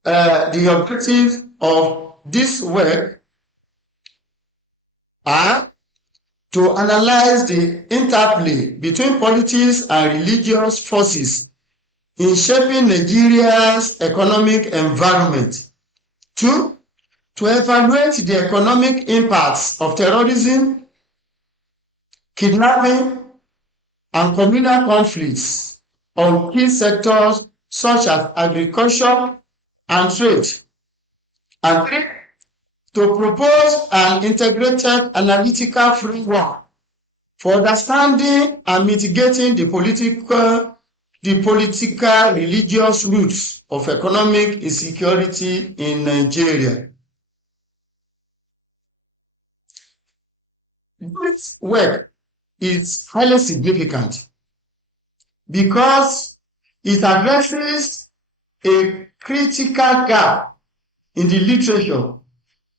The objectives of this work are to analyze the interplay between politics and religious forces in shaping Nigeria's economic environment. Two, to evaluate the economic impacts of terrorism, kidnapping, and communal conflicts on key sectors such as agriculture and trade. And three, to propose an integrated analytical framework for understanding and mitigating the political religious roots of economic insecurity in Nigeria. This work is highly significant because it addresses a critical gap in the literature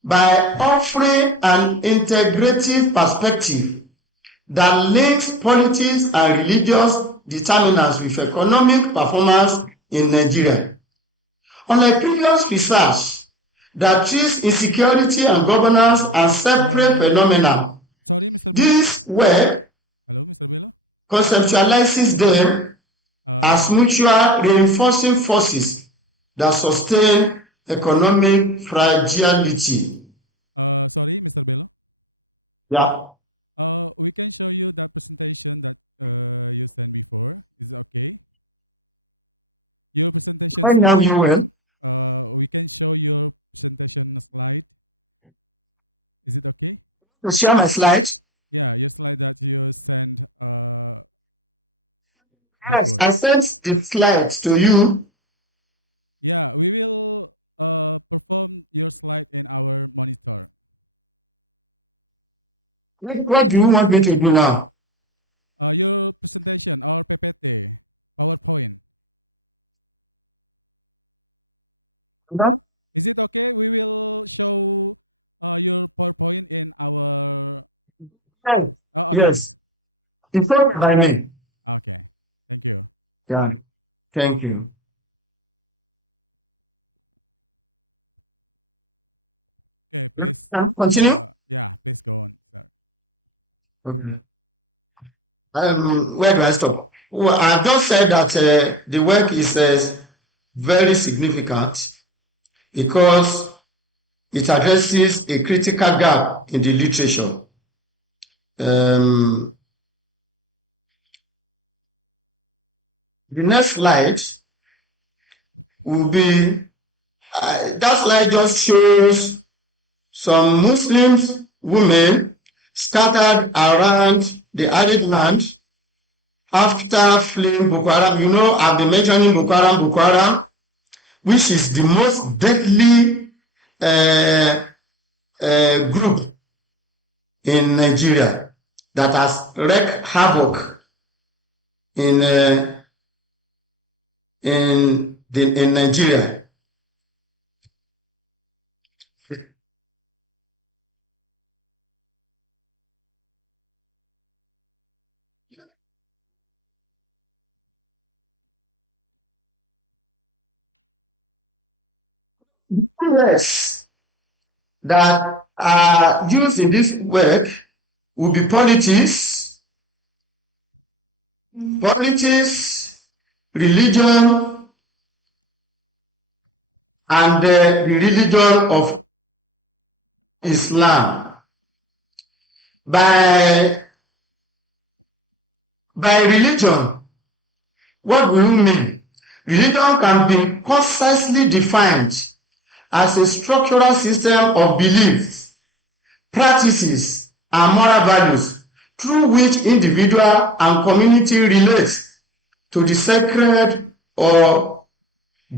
by offering an integrative perspective that links politics and religious determinants with economic performance in Nigeria. On a previous research that treats insecurity and governance as separate phenomena, Sorry, Mr. Bello. this work Hello, Mr. Bello. conceptualizes them as mutual reinforcing forces that sustain economic fragility. Sorry, Mr. Bello. Yeah. We can show you that presentation that you sent before. Is it okay? Your presentation Right now slide. you will. We can show your presentation slide. Is it okay? To share my slides? Yeah, your slide that you sent. Yes, before. I sent the slides to you. Yeah, we will perform your slide in our monitor. What do you want me to do now? your presentation or PPT, PowerPoint. Is it okay? We will show your PowerPoint in our. Oh, Okay. yes. It's not by me. Okay. Thank you. Yeah. Thank you. Okay, please. Continue. Yeah, please go on, sir. Okay. Where do I stop? Well, I've just said that the work is very significant because it addresses a critical gap in the literature. The next slide will be, that slide just shows some Muslims women scattered around the arid land after fleeing Boko Haram. You know, I've been mentioning Boko Haram, which is the most deadly group in Nigeria that has wreaked havoc in Nigeria. Words that are used in this work will be politics, religion, and the religion of Islam. By religion, what do you mean? Religion can be concisely defined as a structural system of beliefs, practices, and moral values through which individual and community relates to the sacred or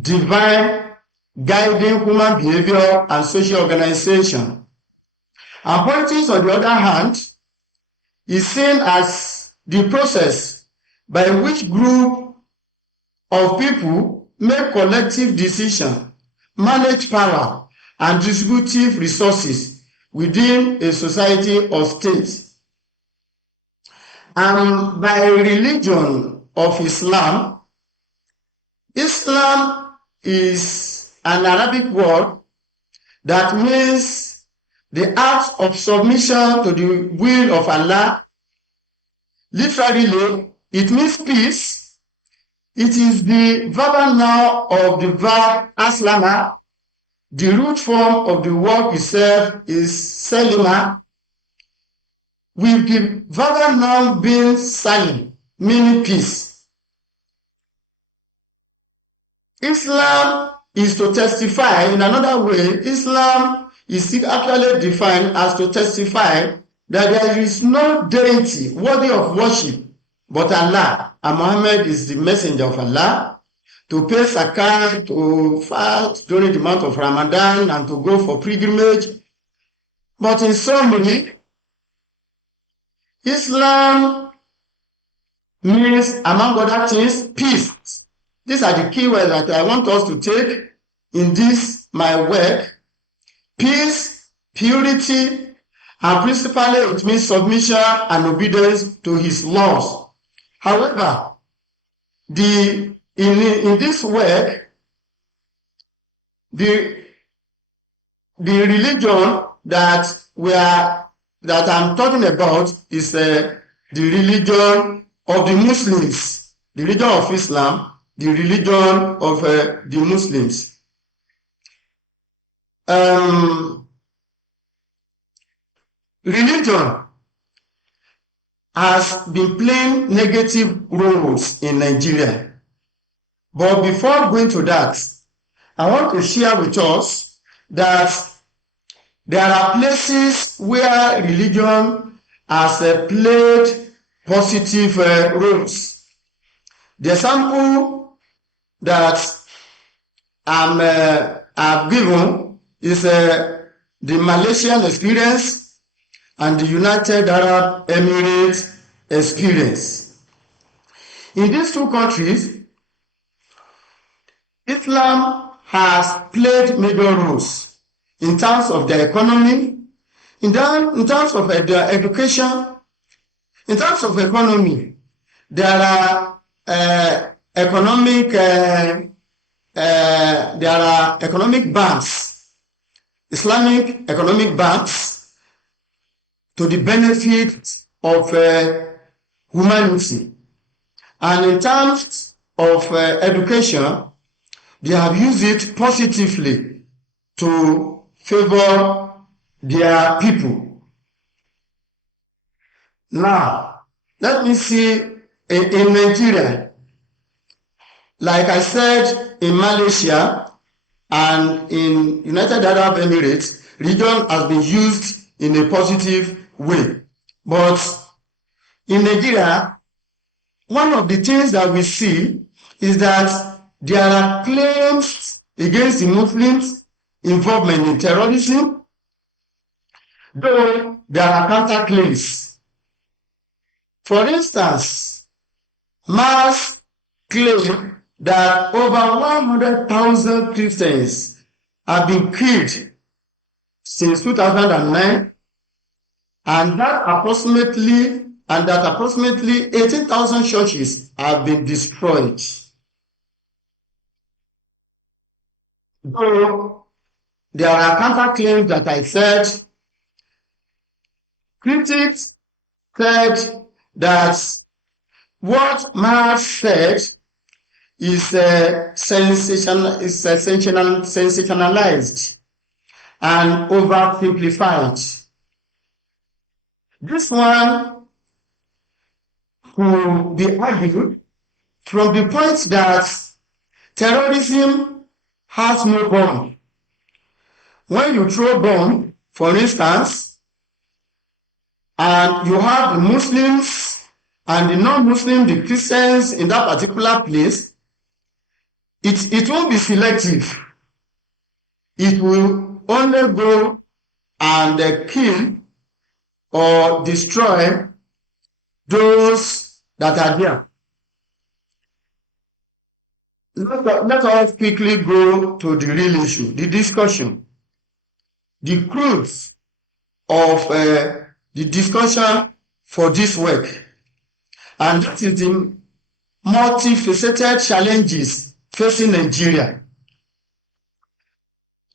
divine guiding human behavior and social organization. And politics, on the other hand, is seen as the process by which group of people make collective decisions, manage power, and distributive resources within a society or state. And by religion of Islam, Islam is an Arabic word that means the act of submission to the will of Allah. Literally, it means peace. It is the verbal noun of the verb aslama. The root form of the word itself is selima, with the verbal noun being salim, meaning peace. Islam is to testify. In another way, Islam is actually defined as to testify that there is no deity worthy of worship but Allah, and Muhammad is the messenger of Allah, to pay zakat, to fast during the month of Ramadan, and to go for pilgrimage. But in summary, Islam means, among other things, peace. These are the key words that I want us to take in this, my work. Peace, purity, and principally it means submission and obedience to his laws. However, in this work, the religion that I'm talking about is the religion of the Muslims, the religion of Islam, the religion of the Muslims. Religion has been playing negative roles in Nigeria. But before going to that, I want to share with us that there are places where religion has played positive roles. The example that I've given is the Malaysian experience and the United Arab Emirates experience. In these two countries, Islam has played major roles in terms of the economy, in terms of the education, in terms of economy. There are economic banks, Islamic economic banks, to the benefit of humanity. And in terms of education, they have used it positively to favor their people. Now, let me see in Nigeria, like I said, in Malaysia and in United Arab Emirates, religion has been used in a positive way. But in Nigeria, one of the things that we see is that there are claims against the Muslims' involvement in terrorism, though there are counterclaims. For instance, mass claim that over 100,000 Christians have been killed since 2009, and that approximately 18,000 churches have been destroyed. So there are counterclaims that I said. Critics said that what Marx said is sensationalized and oversimplified. This one could be argued from the point that terrorism has no bomb. When you throw a bomb, for instance, and you have the Muslims and the non-Muslims, the Christians in that particular place, it won't be selective. It will only go and kill or destroy those that are there. Let us quickly go to the real issue, the discussion. The crux of the discussion for this work, and that is the multifaceted challenges facing Nigeria.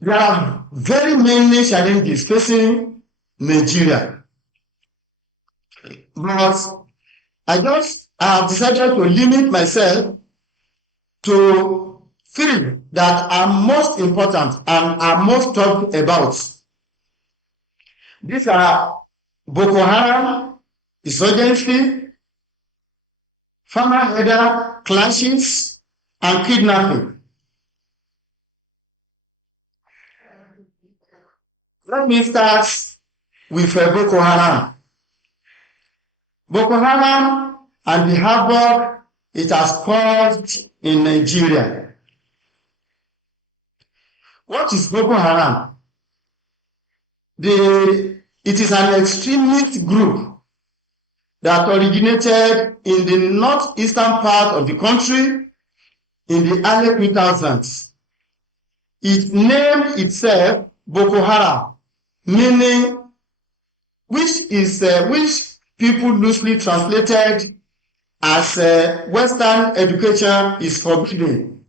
There are very many challenges facing Nigeria, but I have decided to limit myself to three that are most important and are most talked about. These are Boko Haram, insurgency, farmer-header clashes, and kidnapping. Let me start with Boko Haram. Boko Haram and the havoc it has caused in Nigeria. What is Boko Haram? It is an extremist group that originated in the northeastern part of the country in the early 2000s. It named itself Boko Haram, meaning which people loosely translated as Western education is forbidden.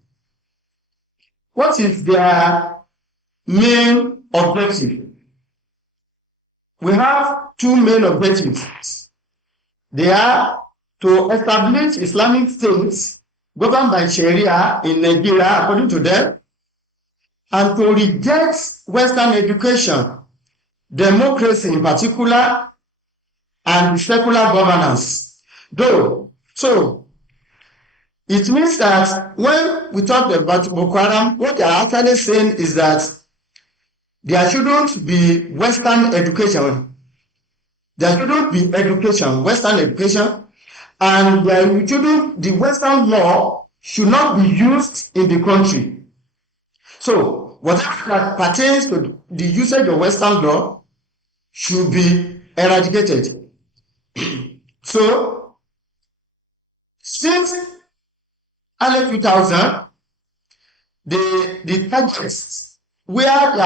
What is their main objective? We have two main objectives. They are to establish Islamic states governed by Sharia in Nigeria, according to them, and to reject Western education, democracy in particular, and secular governance. So it means that when we talk about Boko Haram, what they are actually saying is that there shouldn't be Western education. There shouldn't be education, Western education, and the Western law should not be used in the country. So whatever that pertains to the usage of Western law should be eradicated. So, since early 2000, the targets where they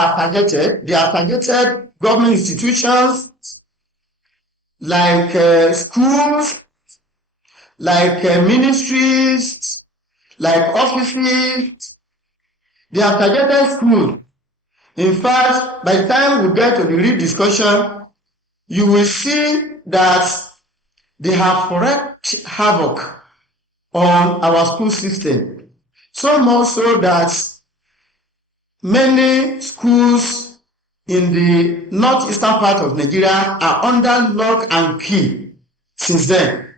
are targeted government institutions like schools, like ministries, like offices. They are targeted schools. In fact, by the time we get to the real discussion, you will see that they have wreaked havoc on our school system. So much so that many schools in the northeastern part of Nigeria are under lock and key since then.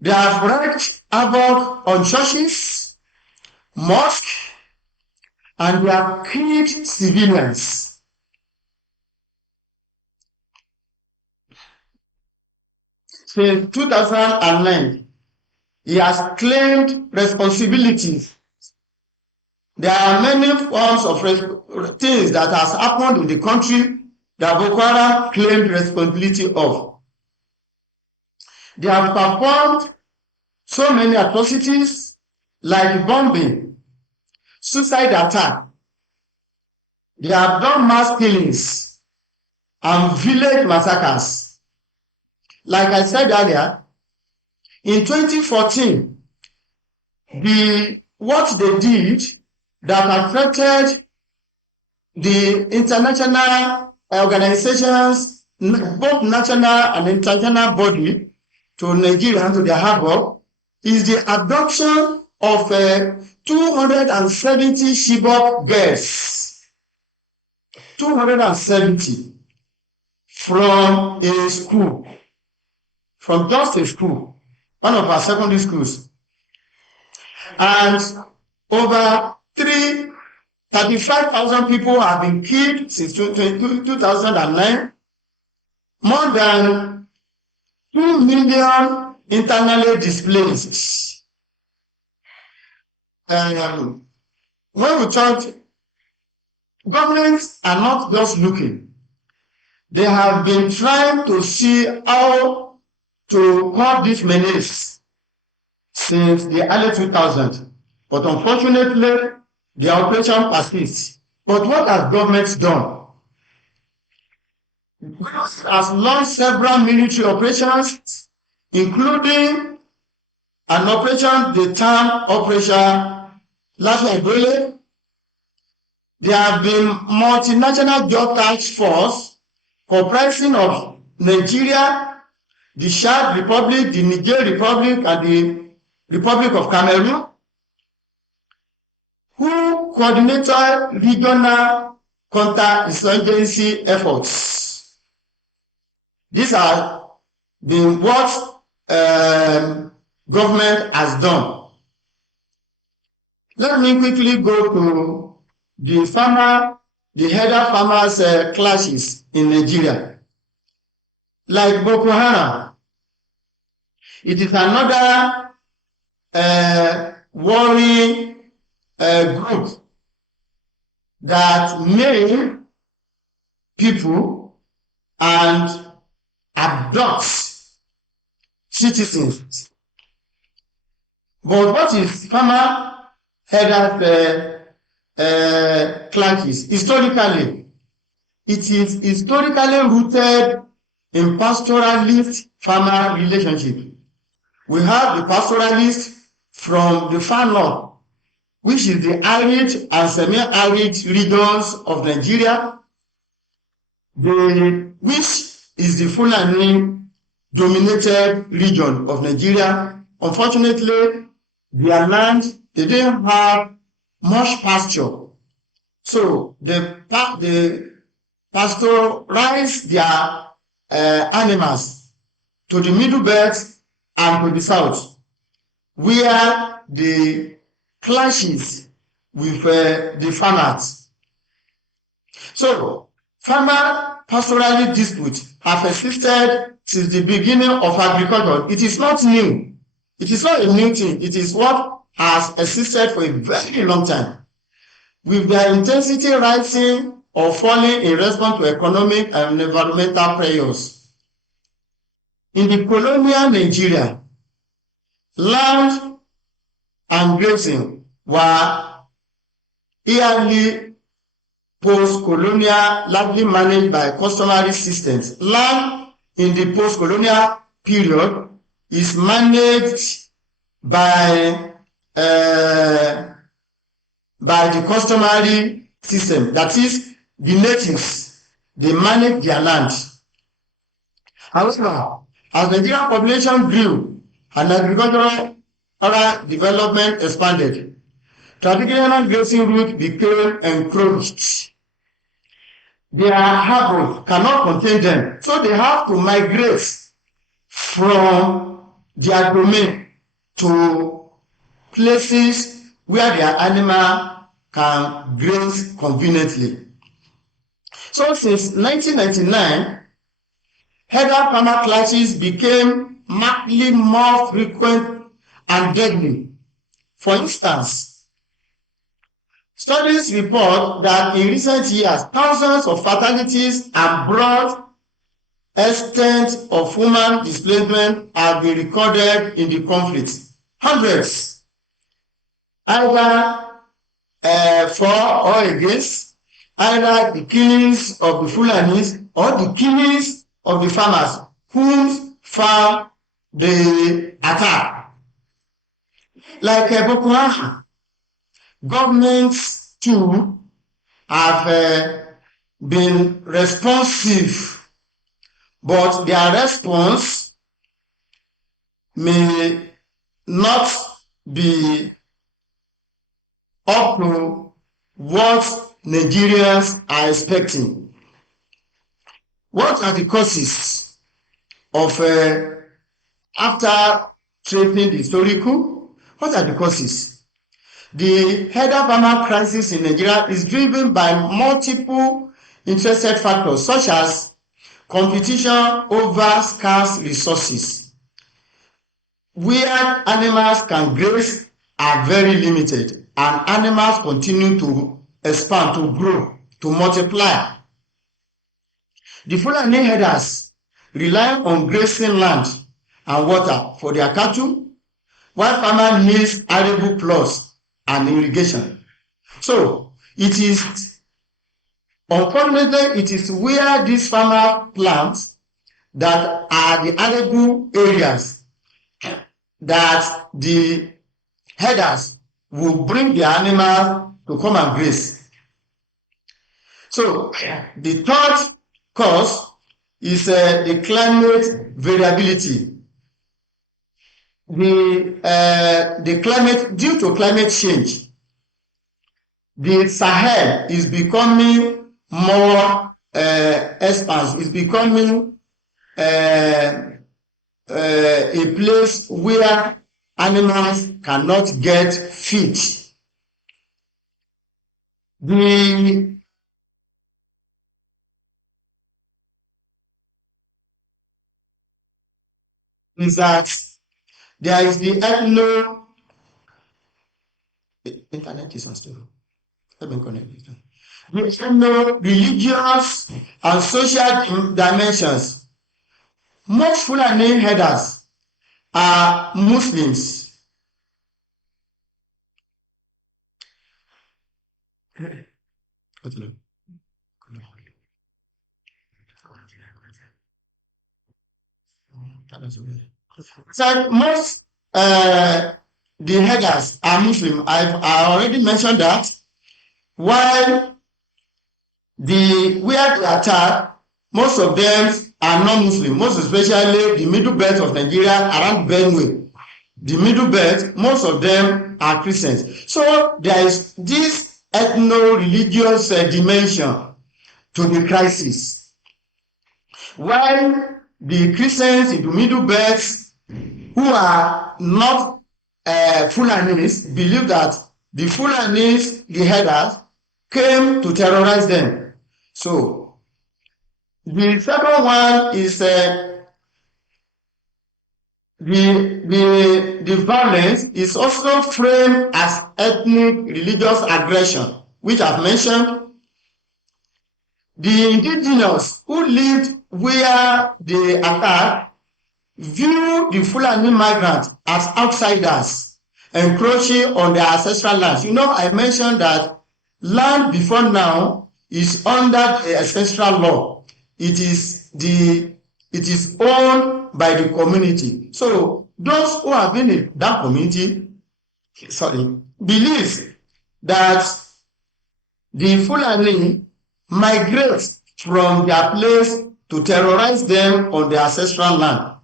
They have wreaked havoc on churches, mosques, and they have killed civilians. Since 2009, he has claimed responsibilities. There are many forms of things that has happened in the country that Boko Haram claimed responsibility of. They have performed so many atrocities like bombing, suicide attack. They have done mass killings and village massacres. Like I said earlier, in 2014, what they did that affected the international organizations, both national and international body, to Nigeria and to their harbor, is the adoption of 270 Chibok girls. 270 from a school, from just a school, one of our secondary schools. And over 35,000 people have been killed since 2009. More than 2 million internally displaced. When we talk, governments are not just looking. They have been trying to see how to curb this menace since the early 2000s. But unfortunately, the operation persists. But what has governments done? Government has launched several military operations, including an operation they term Operation Last Umbrella. There have been multinational job task force comprising of Nigeria, the Chad Republic, the Niger Republic, and the Republic of Cameroon, who coordinated regional counter-insurgency efforts. These are what government has done. Let me quickly go to the header farmers clashes in Nigeria. Like Boko Haram, it is another worrying group that made people and abduct citizens. But what is farmer headers clashes? Historically, it is historically rooted in pastoralist farmer relationship. We have the pastoralists from the far north, which is the arid and semi-arid regions of Nigeria, which is the Fulani dominated region of Nigeria. Unfortunately, their land, they didn't have much pasture. So they pastorize their animals to the middle belt and to the south, where the clashes with the farmers. So, farmer pastoralist disputes have existed since the beginning of agriculture. It is not new. It is not a new thing. It is what has existed for a very long time, with their intensity rising or falling in response to economic and environmental pressures. In the colonial Nigeria, land and grazing were yearly post-colonial, largely managed by customary systems. Land in the post-colonial period is managed by the customary system. That is, the natives, they manage their land. However, as Nigerian population grew and agricultural development expanded, traditional grazing routes became encroached. Their harbor cannot contain them, so they have to migrate from their domain to places where their animal can graze conveniently. So since 1999, header farmer clashes became markedly more frequent and deadly. For instance, studies report that in recent years, thousands of fatalities and broad extent of human displacement have been recorded in the conflict. Hundreds, either for or against, either the killings of the Fulanis or the killings of the farmers whose farm they attack. Like Boko Haram, governments too have been responsive, but their response may not be up to what Nigerians are expecting. What are the causes of, after tracing the historical, what are the causes? The header farmer crisis in Nigeria is driven by multiple interested factors such as competition over scarce resources. Where animals can graze are very limited, and animals continue to expand, to grow, to multiply. The Fulani herders rely on grazing land and water for their cattle, while farmers need arable plots and irrigation. So it is, unfortunately, it is where these farmer plants that are the arable areas that the herders will bring their animals to come and graze. So the third cause is the climate variability. The climate, due to climate change, the Sahel is becoming more expansive. It's becoming a place where animals cannot get feed. Is that there is the internet is unstable. Let me connect it. The religious and social dimensions. Most Fulani herders are Muslims. So most the herders are Muslim. I already mentioned that. While where they attack, most of them are non-Muslim. Most especially the middle belt of Nigeria around Benue. The middle belt, most of them are Christians. So there is this ethno-religious dimension to the crisis. While the Christians in the middle belt who are not Fulanis believe that the Fulanis, the herders, came to terrorize them. So the second one is the violence is also framed as ethnic religious aggression, which I've mentioned. The indigenous who lived where they attacked view the Fulani migrants as outsiders encroaching on their ancestral lands. You know, I mentioned that land before now is under the ancestral law. It is owned by the community. So those who have been in that community, believe that the Fulani migrate from their place to terrorize them on their ancestral land.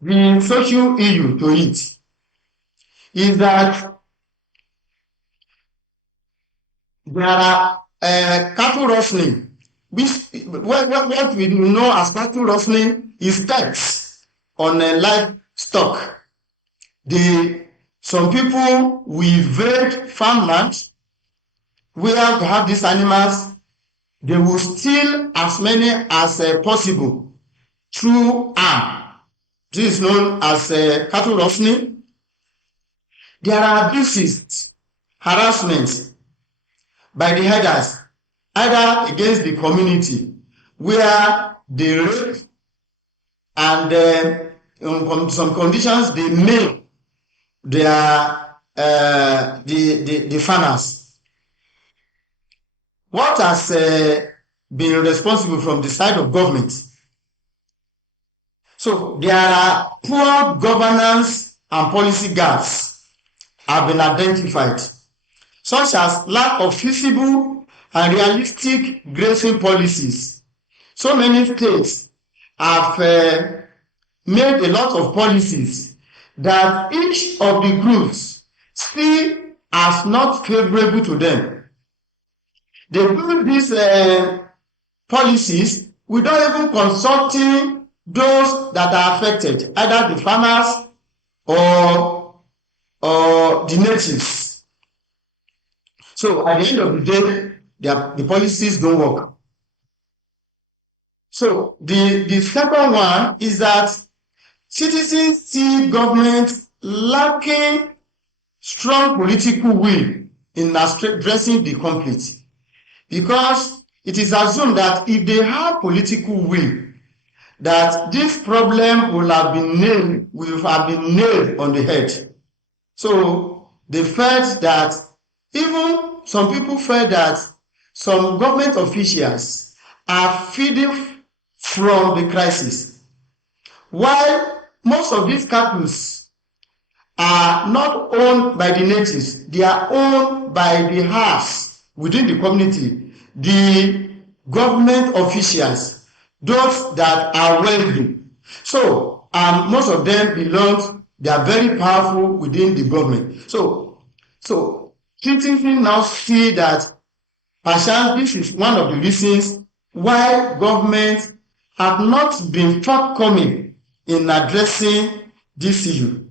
The social issue to it is that there are cattle rustling, which what we know as cattle rustling is thefts on a livestock. Some people will invade farmland where to have these animals. They will steal as many as possible through arm. This is known as cattle rustling. There are abuses, harassment by the herders, either against the community, where they rape and in some conditions they maim their the farmers. What has been responsible from the side of government? So there are poor governance and policy gaps have been identified, such as lack of feasible and realistic grazing policies. So many states have made a lot of policies that each of the groups still as not favorable to them. They do these policies without even consulting those that are affected, either the farmers or the natives. So at the end of the day, the policies don't work. So the second one is that citizens see government lacking strong political will in addressing the conflict, because it is assumed that if they have political will, that this problem will have been nailed on the head. So they felt that, even some people felt that some government officials are feeding from the crisis, while most of these cattle are not owned by the natives. They are owned by the herds within the community, the government officials, those that are wealthy. So most of them they are very powerful within the government. So citizens now see that partially this is one of the reasons why governments have not been forthcoming in addressing this issue.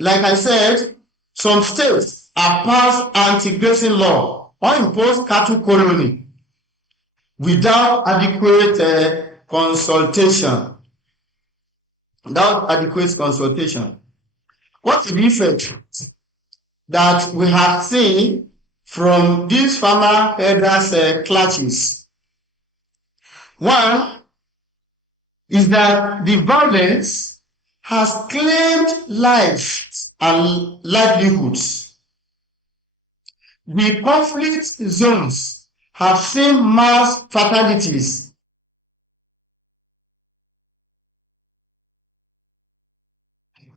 Like I said, some states have passed anti-grazing law or imposed cattle colony without adequate consultation. What is the effect that we have seen from these farmer herders clashes? One is that the violence has claimed lives and livelihoods. The conflict zones have seen mass fatalities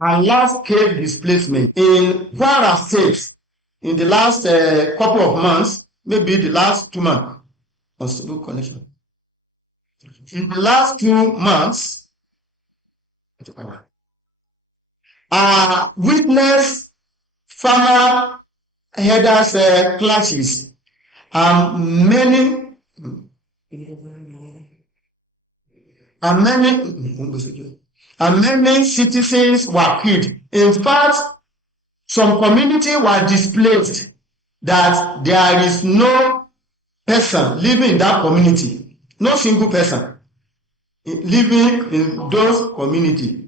and large-scale displacement. In Kwara State, in the last couple of months, maybe the last 2 months, in the last 2 months, witnessed farmer herders clashes, and many citizens were killed. In fact, some communities were displaced, that there is no person living in that community, no single person living in those communities.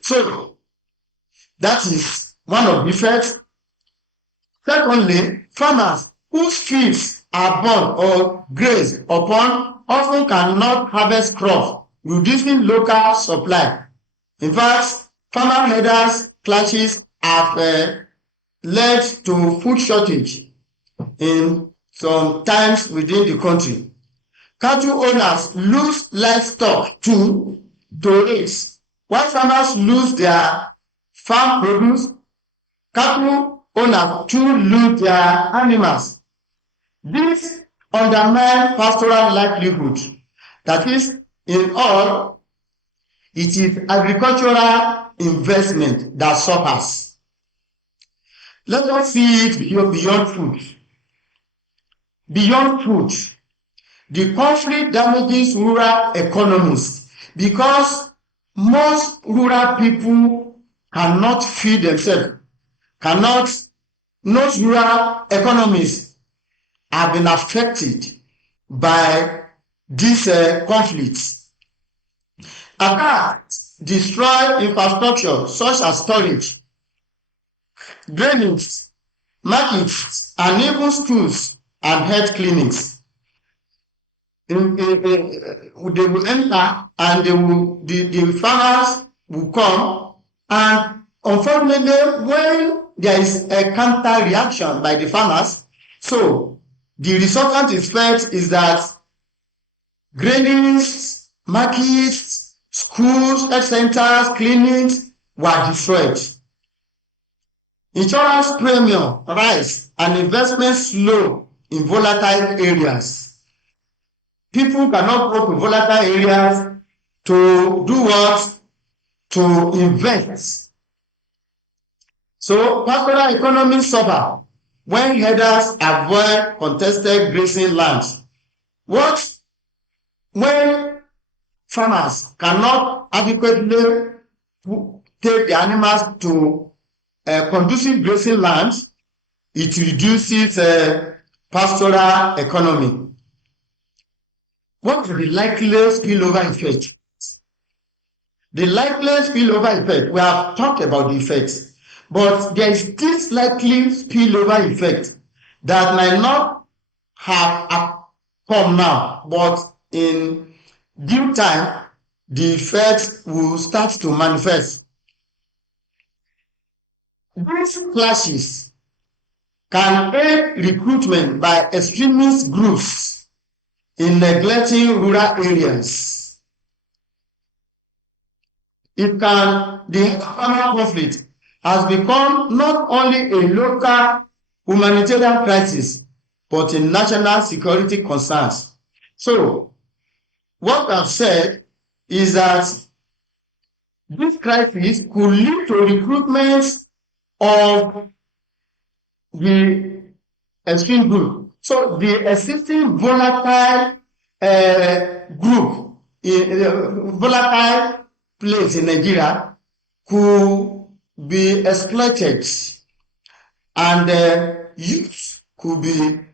So that is one of the effects. Secondly, farmers whose fields are born or graze upon often cannot harvest crops, reducing local supply. In fact, farmer herders clashes have led to food shortage in some times within the country. Cattle owners lose livestock to raise. While farmers lose their farm produce, cattle owners too lose their animals. This undermines pastoral livelihood. That is, in all, it is agricultural investment that suffers. Let us see it beyond food. Beyond food, the conflict damages rural economies because most rural people cannot feed themselves. Most rural economies have been affected by these conflicts. Attacks destroy infrastructure such as storage, drainage, markets, and even schools and health clinics. They will enter and the farmers will come, and unfortunately when there is a counter reaction by the farmers, so the resultant effect is that granaries, markets, schools, health centers, clinics were destroyed. Insurance premium rise and investment slow in volatile areas. People cannot go to volatile areas to do what? To invest. So pastoral economy suffer when herders avoid contested grazing lands. What? When farmers cannot adequately take the animals to conducive grazing lands, it reduces pastoral economy. What is the likeliest spillover effect? The likeliest spillover effect, we have talked about the effects, but there is this likely spillover effect that might not have come now, but in due time, the effects will start to manifest. These clashes can aid recruitment by extremist groups in neglecting rural areas. The farmer conflict has become not only a local humanitarian crisis, but a national security concern. So, what I've said is that this crisis could lead to recruitment of the extreme group. So the existing volatile volatile place in Nigeria could be exploited, and youth could be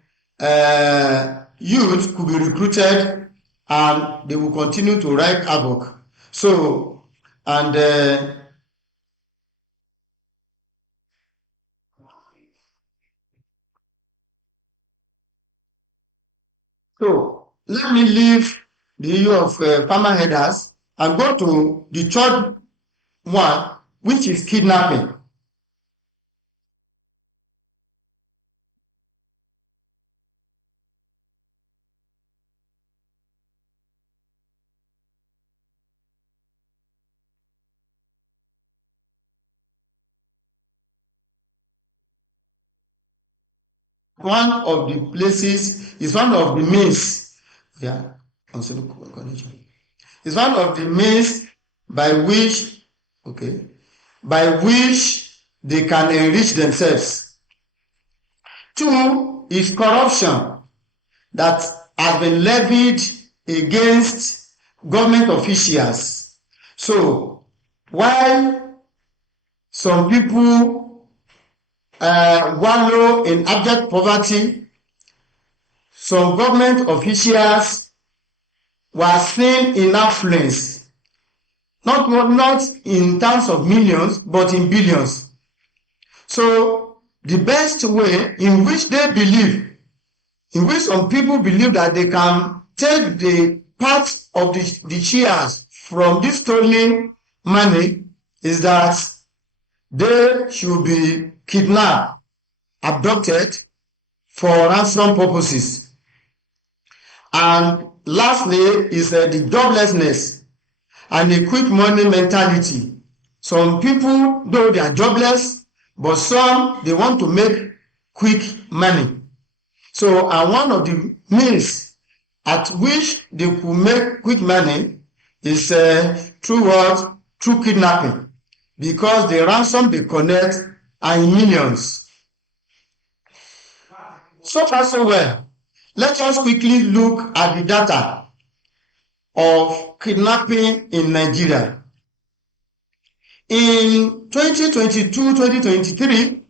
recruited, and they will continue to wreak havoc. So, and so let me leave the issue of farmer herders and go to the third one, which is kidnapping. One of the places is one of the means, it's one of the means by which they can enrich themselves. Two is corruption that has been levied against government officials. So while some people wallow in abject poverty, some government officials were seen in affluence, not in terms of millions, but in billions. So the best way in which they believe in which some people believe that they can take the parts of the shares from this stolen money, is that they should be kidnapped, abducted for ransom purposes. And lastly is the joblessness and the quick money mentality. Some people, though they are jobless, but some, they want to make quick money. So, and one of the means at which they could make quick money is through what? Through kidnapping. Because the ransom they collect are in millions. So far so well. Let us quickly look at the data of kidnapping in Nigeria. In 2022-2023,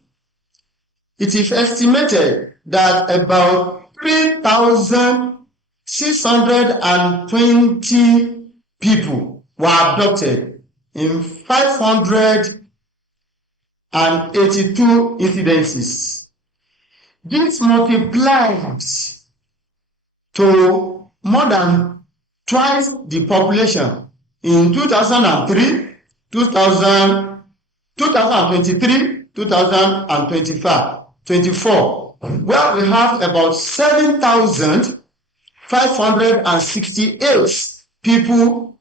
it is estimated that about 3,620 people were abducted in 582 incidences. This multiplies to more than twice the population in 2003, 2023, 2024, where we have about 7,568 people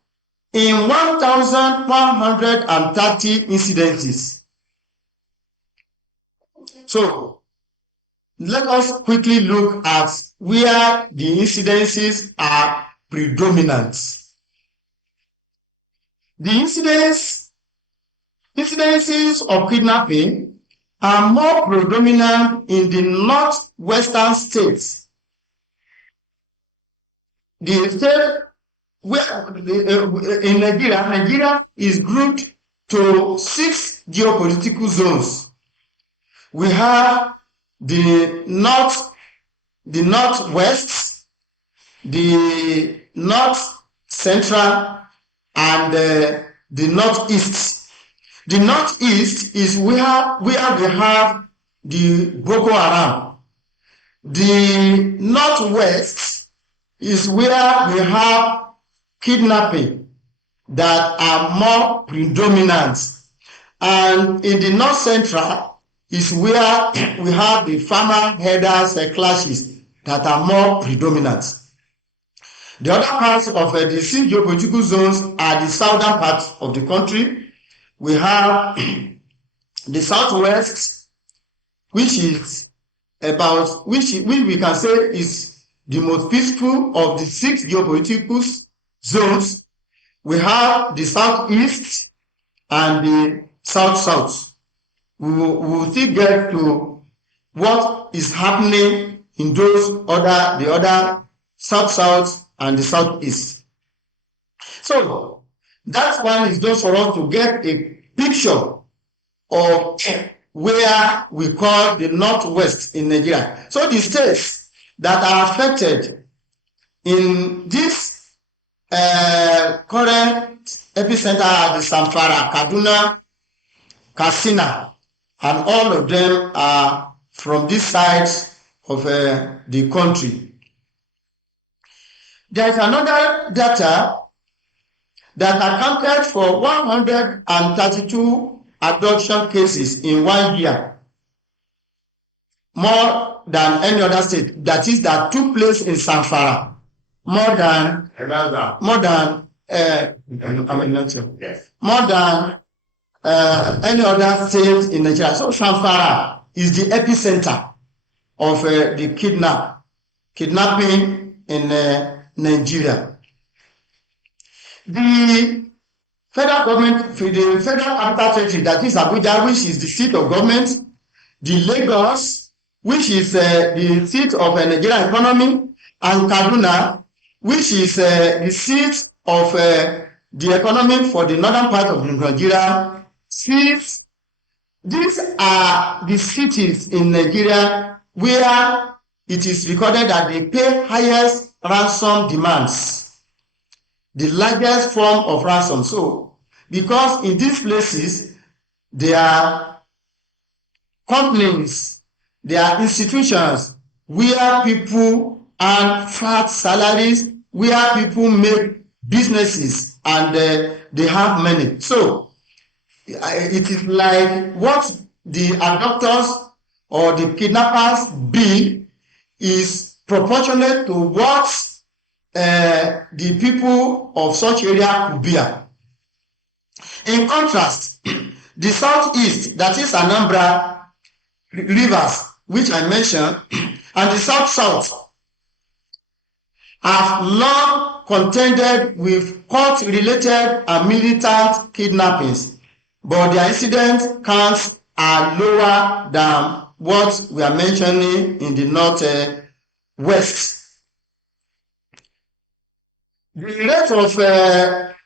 in 1,130 incidences. So, let us quickly look at where the incidences are predominant. The incidences of kidnapping are more predominant in the northwestern states. The state where in Nigeria is grouped to 6 geopolitical zones. We have the northwest, the north central, and the northeast. The northeast is where we have the Boko Haram. The northwest is where we have kidnapping that are more predominant. And in the north central is where we have the farmer herders clashes that are more predominant. The other parts of the 6 geopolitical zones are the southern parts of the country. We have the southwest, which is about which we can say is the most peaceful of the 6 geopolitical zones. We have the southeast and the south-south. We will still get to what is happening in the other south-south and the southeast. So that one is just for us to get a picture of where we call the northwest in Nigeria. So the states that are affected in this current epicenter are the Zamfara, Kaduna, Katsina, and all of them are from this side of the country. There is another data that accounted for 132 abduction cases in 1 year, more than any other state. That is, that took place in Zamfara, more than any other state in Nigeria. So Zamfara is the epicenter of the kidnapping in Nigeria. The federal government, the federal capital territory, that is Abuja, which is the seat of government, the Lagos, which is the seat of the Nigerian economy, and Kaduna, which is the seat of the economy for the northern part of Nigeria. These are the cities in Nigeria where it is recorded that they pay highest ransom demands, the largest form of ransom. So, because in these places, there are companies, there are institutions where people earn fat salaries, where people make businesses and they have money. So it is like what the abductors or the kidnappers be is proportionate to what the people of such area could bear. In contrast, the southeast, that is Anambra rivers, which I mentioned, and the south have long contended with court-related and militant kidnappings, but their incident counts are lower than what we are mentioning in the north-west. The rate of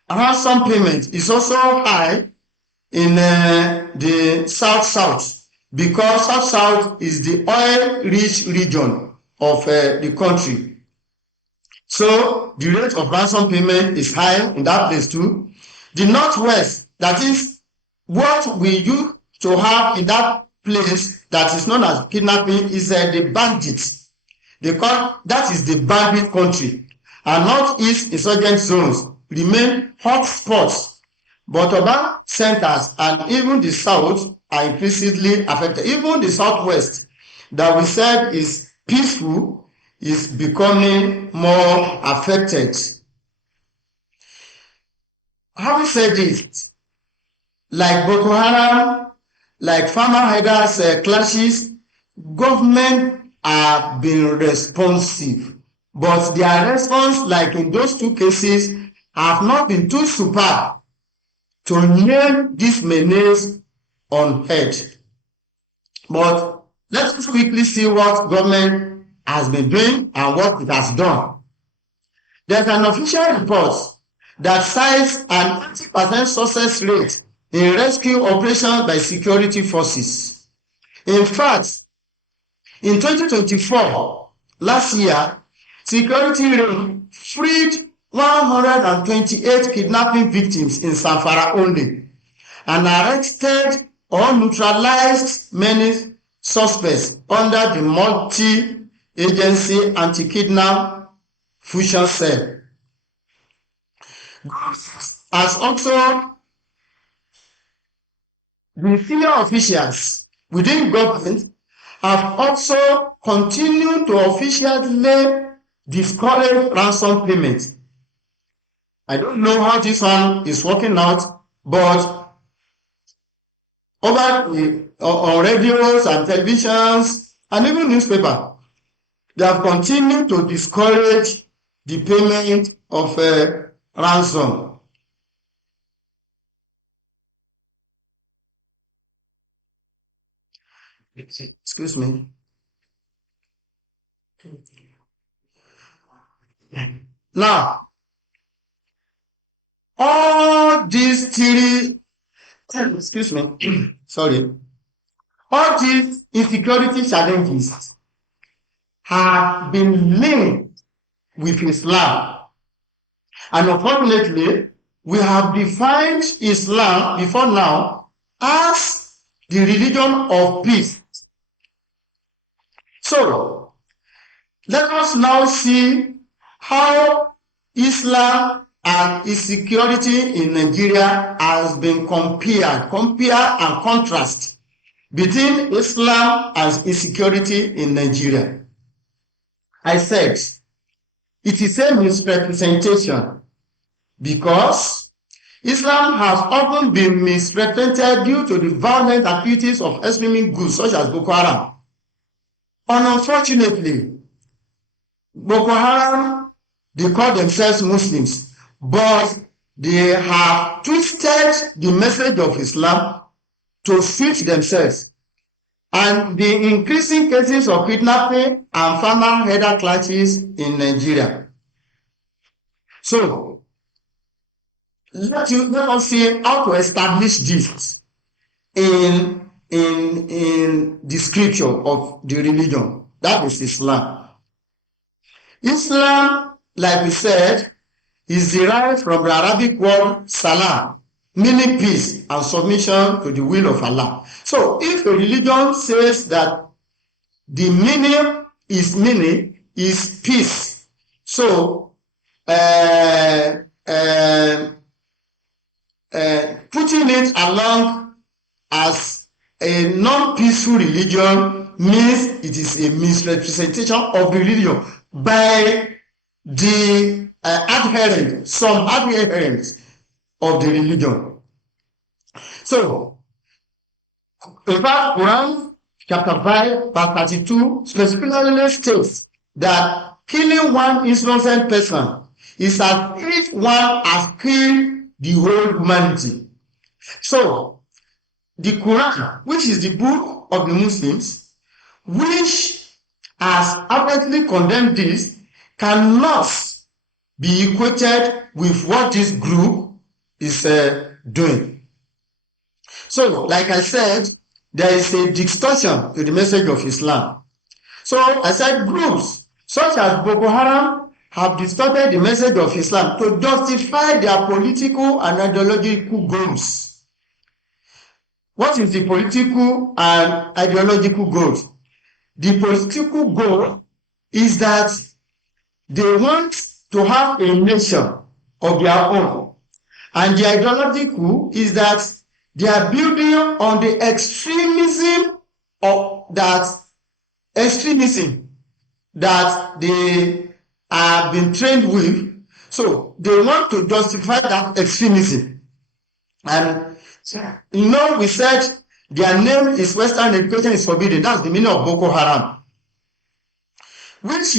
ransom payment is also high in the south because south is the oil-rich region of the country. So the rate of ransom payment is high in that place too. The northwest, that is what we used to have in that place that is known as kidnapping, is the bandits. That is the bandit country. And northeast insurgent zones remain hot spots, but urban centers and even the south are increasingly affected. Even the southwest, that we said is peaceful, is becoming more affected. Having said this, like Boko Haram, like farmer herders clashes, government have been responsive. But their response, like in those two cases, have not been too superb to name these menace on head. But let's quickly see what government has been doing and what it has done. There's an official report that cites an 80% success rate in rescue operations by security forces. In fact, in 2024, last year, security freed 128 kidnapping victims in Zamfara only and arrested or neutralized many suspects under the multi-agency anti-kidnap fusion cell. As also the senior officials within government have also continued to officially discourage ransom payments. I don't know how this one is working out, but on radios and televisions and even newspaper, they have continued to discourage the payment of ransom. Excuse me. Now, all these all these insecurity challenges have been linked with Islam. And unfortunately, we have defined Islam before now as the religion of peace. So, let us now see how Islam and insecurity in Nigeria has been compare and contrast between Islam and insecurity in Nigeria. I said it is a misrepresentation because Islam has often been misrepresented due to the violent activities of extremist groups such as Boko Haram. And unfortunately, Boko Haram, they call themselves Muslims, but they have twisted the message of Islam to suit themselves. And the increasing cases of kidnapping and farmer herder clashes in Nigeria. So, let us see how to establish this in the scripture of the religion. That is Islam. Islam, like we said, is derived from the Arabic word salam, meaning peace and submission to the will of Allah. So if a religion says that the meaning its meaning is peace. So, putting it along as a non-peaceful religion means it is a misrepresentation of the religion by the some adherents of the religion. So, in fact, Quran chapter 5, verse 32 specifically states that killing one innocent person is as if one has killed the whole humanity. So, the Quran, which is the book of the Muslims, which has outwardly condemned this, cannot be equated with what this group is doing. So, like I said, there is a distortion to the message of Islam. So, I said groups such as Boko Haram have distorted the message of Islam to justify their political and ideological goals. What is the political and ideological goals? The political goal is that they want to have a nation of their own. And the ideological is that they are building on the extremism that they have been trained with. So they want to justify that extremism. And we said their name is Western education is forbidden. That's the meaning of Boko Haram, which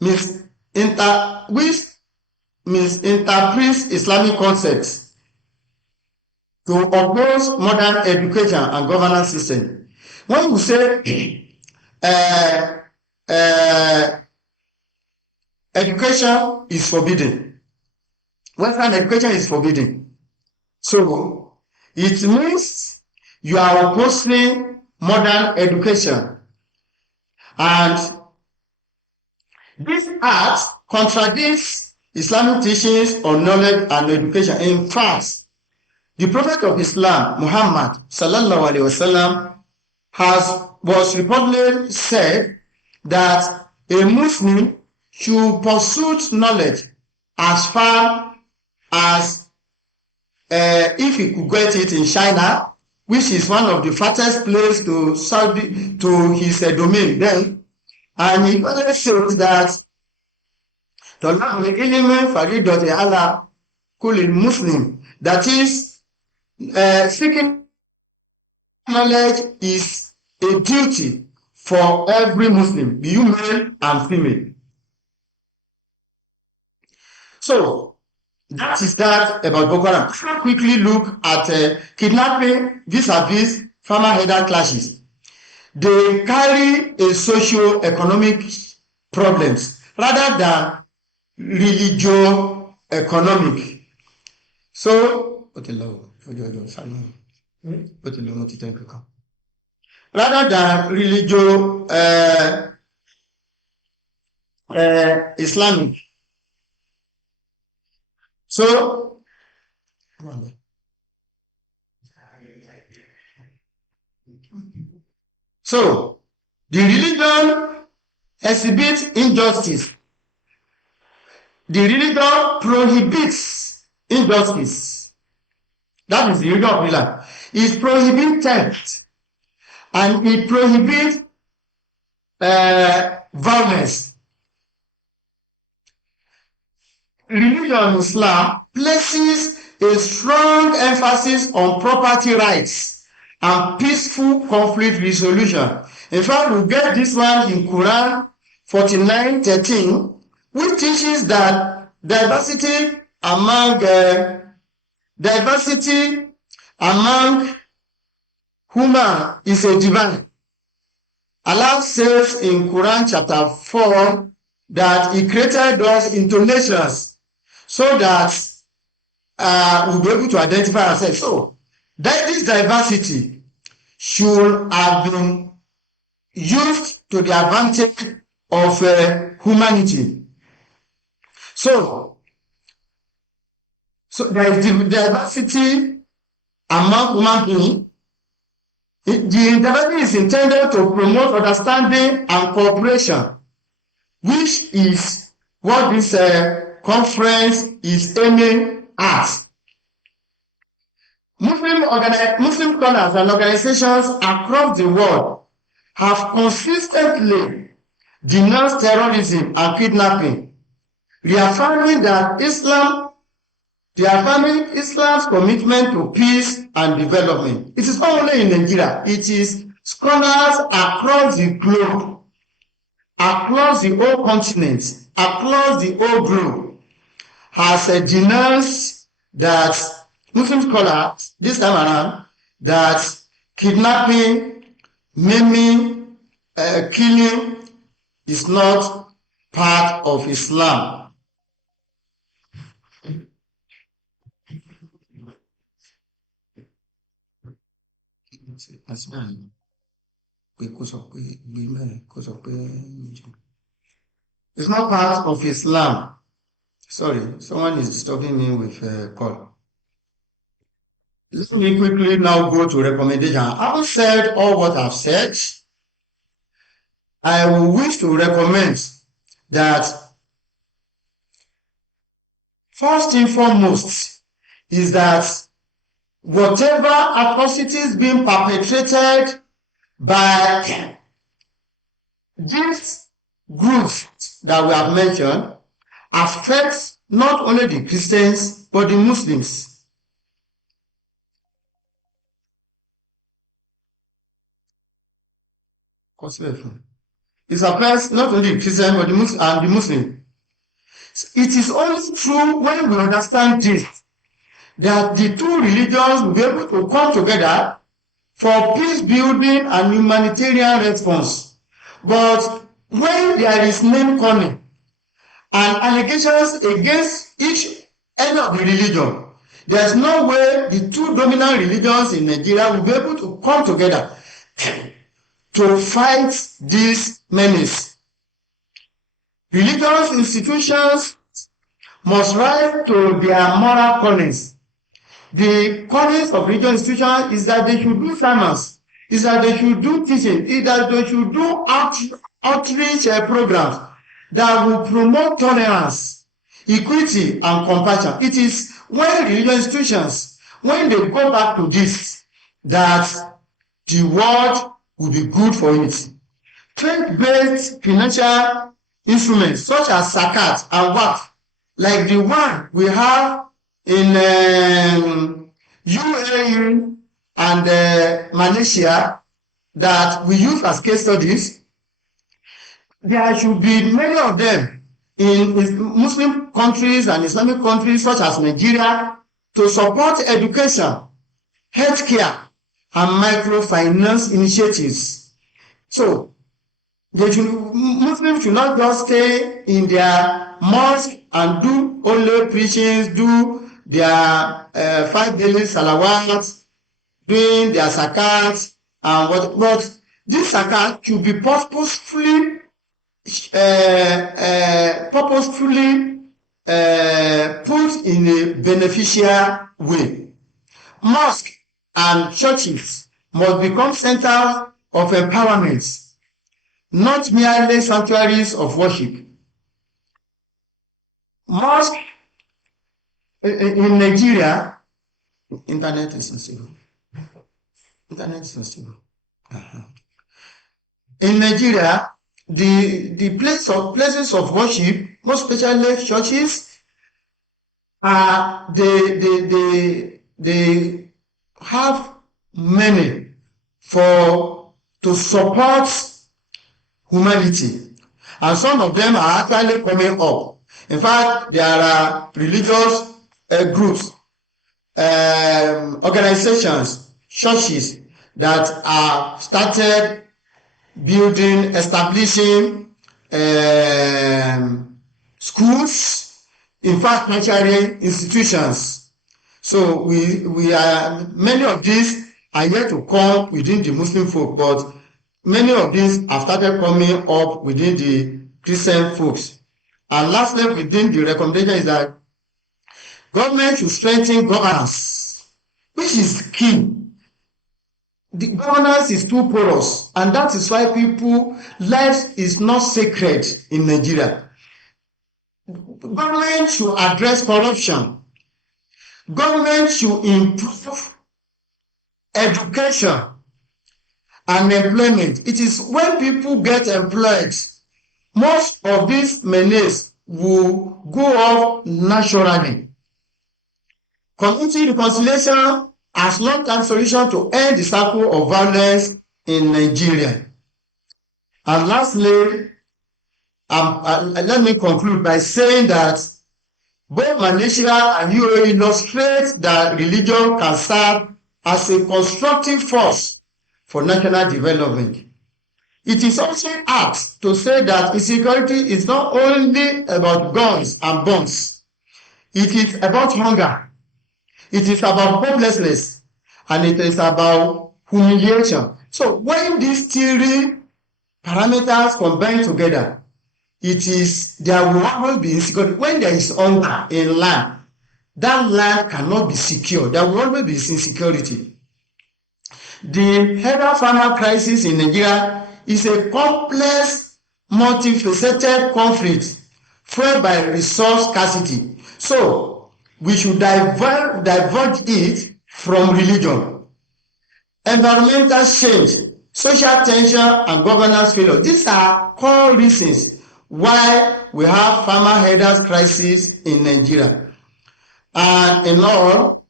misinterprets Islamic concepts to oppose modern education and governance system. When you say education is forbidden, Western education is forbidden, so it means you are opposing modern education, and this act contradicts Islamic teachings on knowledge and education. In fact, the Prophet of Islam, Muhammad sallallahu alaihi wasallam, was reportedly said that a Muslim should pursue knowledge as far as if he could get it in China, which is one of the fastest places to his domain then. And he further shows that Muslim, that is, seeking knowledge is a duty for every Muslim, be you male and female. So, that is that about Boko Haram. Let's quickly look at kidnapping vis-a-vis farmer-herder clashes. They carry a socio-economic problems rather than religio-economic. So, rather than religio-Islamic. So, the religion exhibits injustice. The religion prohibits injustice. That is the religion of Islam. It prohibits theft, and it prohibits violence. Religion Islam places a strong emphasis on property rights and peaceful conflict resolution. In fact, we get this one in Quran 49:13, which teaches that diversity among human is a divine. Allah says in Quran chapter 4 that He created us into nations so that we'll be able to identify ourselves. So, that this diversity should have been used to the advantage of humanity. So there is diversity among human beings, The intervention is intended to promote understanding and cooperation, which is what this conference is aiming at. Muslim scholars and organizations across the world have consistently denounced terrorism and kidnapping, reaffirming that Islam's commitment to peace and development. It is not only in Nigeria, it is scholars across the globe, across the whole continent, across the whole globe, has denounced that Muslim scholars this time around that kidnapping, maiming, killing is not part of Islam. It's not part of Islam. Sorry, someone is disturbing me with a call. Let me quickly now go to recommendation. Having said all what I've said, I will wish to recommend that first and foremost is that whatever atrocities being perpetrated by these groups that we have mentioned affects not only the Christians but the Muslims. It affects not only the Christian but the Muslim and the Muslim. It is only true when we understand this that the two religions will be able to come together for peace building and humanitarian response. But when there is name calling and allegations against any of the religion, there is no way the two dominant religions in Nigeria will be able to come together to fight this menace. Religious institutions must rise to their moral callings. The callings of religious institutions is that they should do sermons, is that they should do teaching, is that they should do outreach programs that will promote tolerance, equity, and compassion. It is when religious institutions, when they go back to this, that the world will be good for it. Faith-based financial instruments such as zakat and waqf, like the one we have in UAE and Malaysia that we use as case studies, there should be many of them in Muslim countries and Islamic countries such as Nigeria to support education, healthcare, and microfinance initiatives. So, Muslims should not just stay in their mosque and do only preachings, do their 5 daily salawats, doing their zakat, and what. But this zakat should be purposefully put in a beneficial way. Mosques and churches must become centers of empowerment, not merely sanctuaries of worship. Mosque in Nigeria, internet is unstable. Internet is unstable. In Nigeria, the places of worship, most especially churches, they have many to support humanity, and some of them are actually coming up. In fact, there are religious groups, organizations, churches that are started building, establishing schools, in fact, tertiary institutions. So we are, many of these are yet to come within the Muslim folk, but many of these have started coming up within the Christian folks. And lastly, within the recommendation is that government should strengthen governance, which is key. the governance is too porous, and that is why people life is not sacred in Nigeria. Government should address corruption. Government should improve education and employment. It is when people get employed, most of these menace will go off naturally. Community reconciliation as long-term solution to end the cycle of violence in Nigeria. And lastly, let me conclude by saying that both Malaysia and UAE illustrate that religion can serve as a constructive force for national development. It is also apt to say that insecurity is not only about guns and bombs. It is about hunger. It is about hopelessness, and it is about humiliation. So when these three parameters combine together, there will always be insecurity. When there is hunger in land, that land cannot be secure. There will always be insecurity. The header farmer crisis in Nigeria is a complex, multifaceted conflict fueled by resource scarcity. So we should diverge it from religion. Environmental change, social tension, and governance failure. These are core reasons why we have farmer headers crisis in Nigeria. And in all,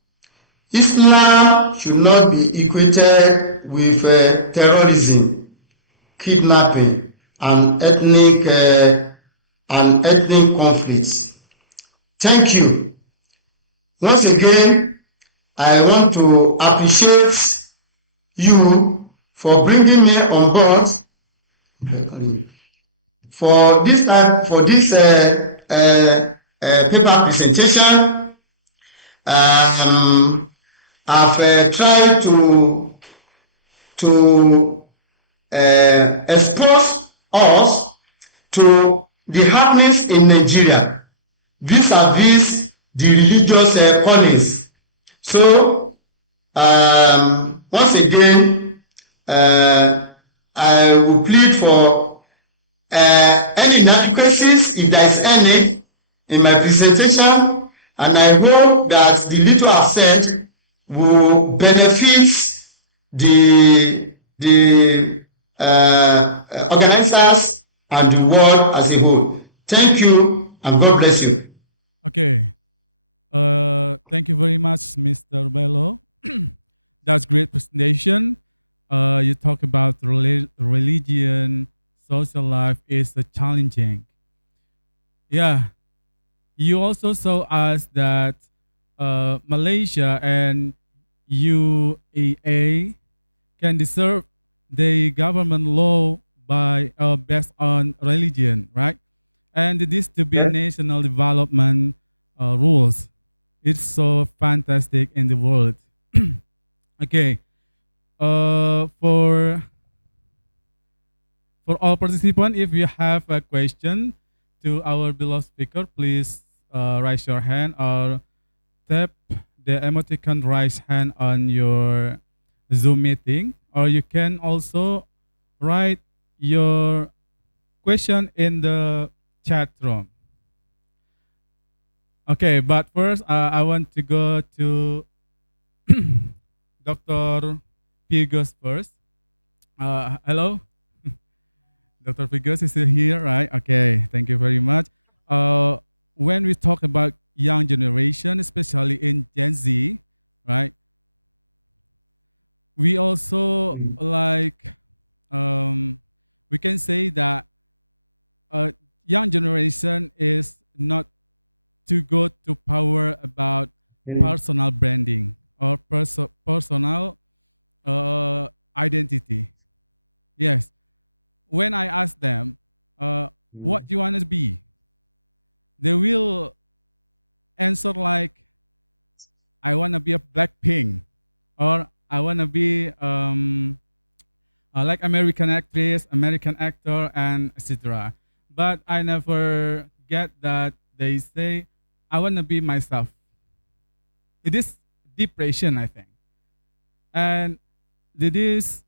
Islam should not be equated with terrorism, kidnapping, and ethnic conflicts. Thank you. Once again, I want to appreciate you for bringing me on board for this paper presentation. I've tried to expose us to the happenings in Nigeria vis-a-vis the religious callings. So once again, I will plead for any inadequacies, if there is any, in my presentation, and I hope that the little I've said will benefit the organizers and the world as a whole. Thank you, and God bless you. Okay. Thank you very much, Mr. Bello. That's great presentation. You talk about religion, social life is challenging. Yeah. You also saw us that Malaysia and UAE can deserve the government law by based on religion, right? And this to be national development rules. It's so fantastic in the world. Okay. For all participants, if you have a question to our beloved speaker, please raise your hand or tap the emoticon raise hand on your Zoom meeting, or you can also write your question in the chat room. Okay, but first I want to go to Dr. Pigos first. Hello? Dr. Pigos is still here, right? Okay, thank you very much. When we talk about young generation, especially in Gen Z, right? We also we can say that young generation is not to go to power about personal branding or personal identity. Yes. When I ask them, what do you want to be? They will answer like, I want to be a Blackpink, or I want to be like American actress, American actor, and etc. But I never get that they say, I want to be myself. It is depression, I think. And it is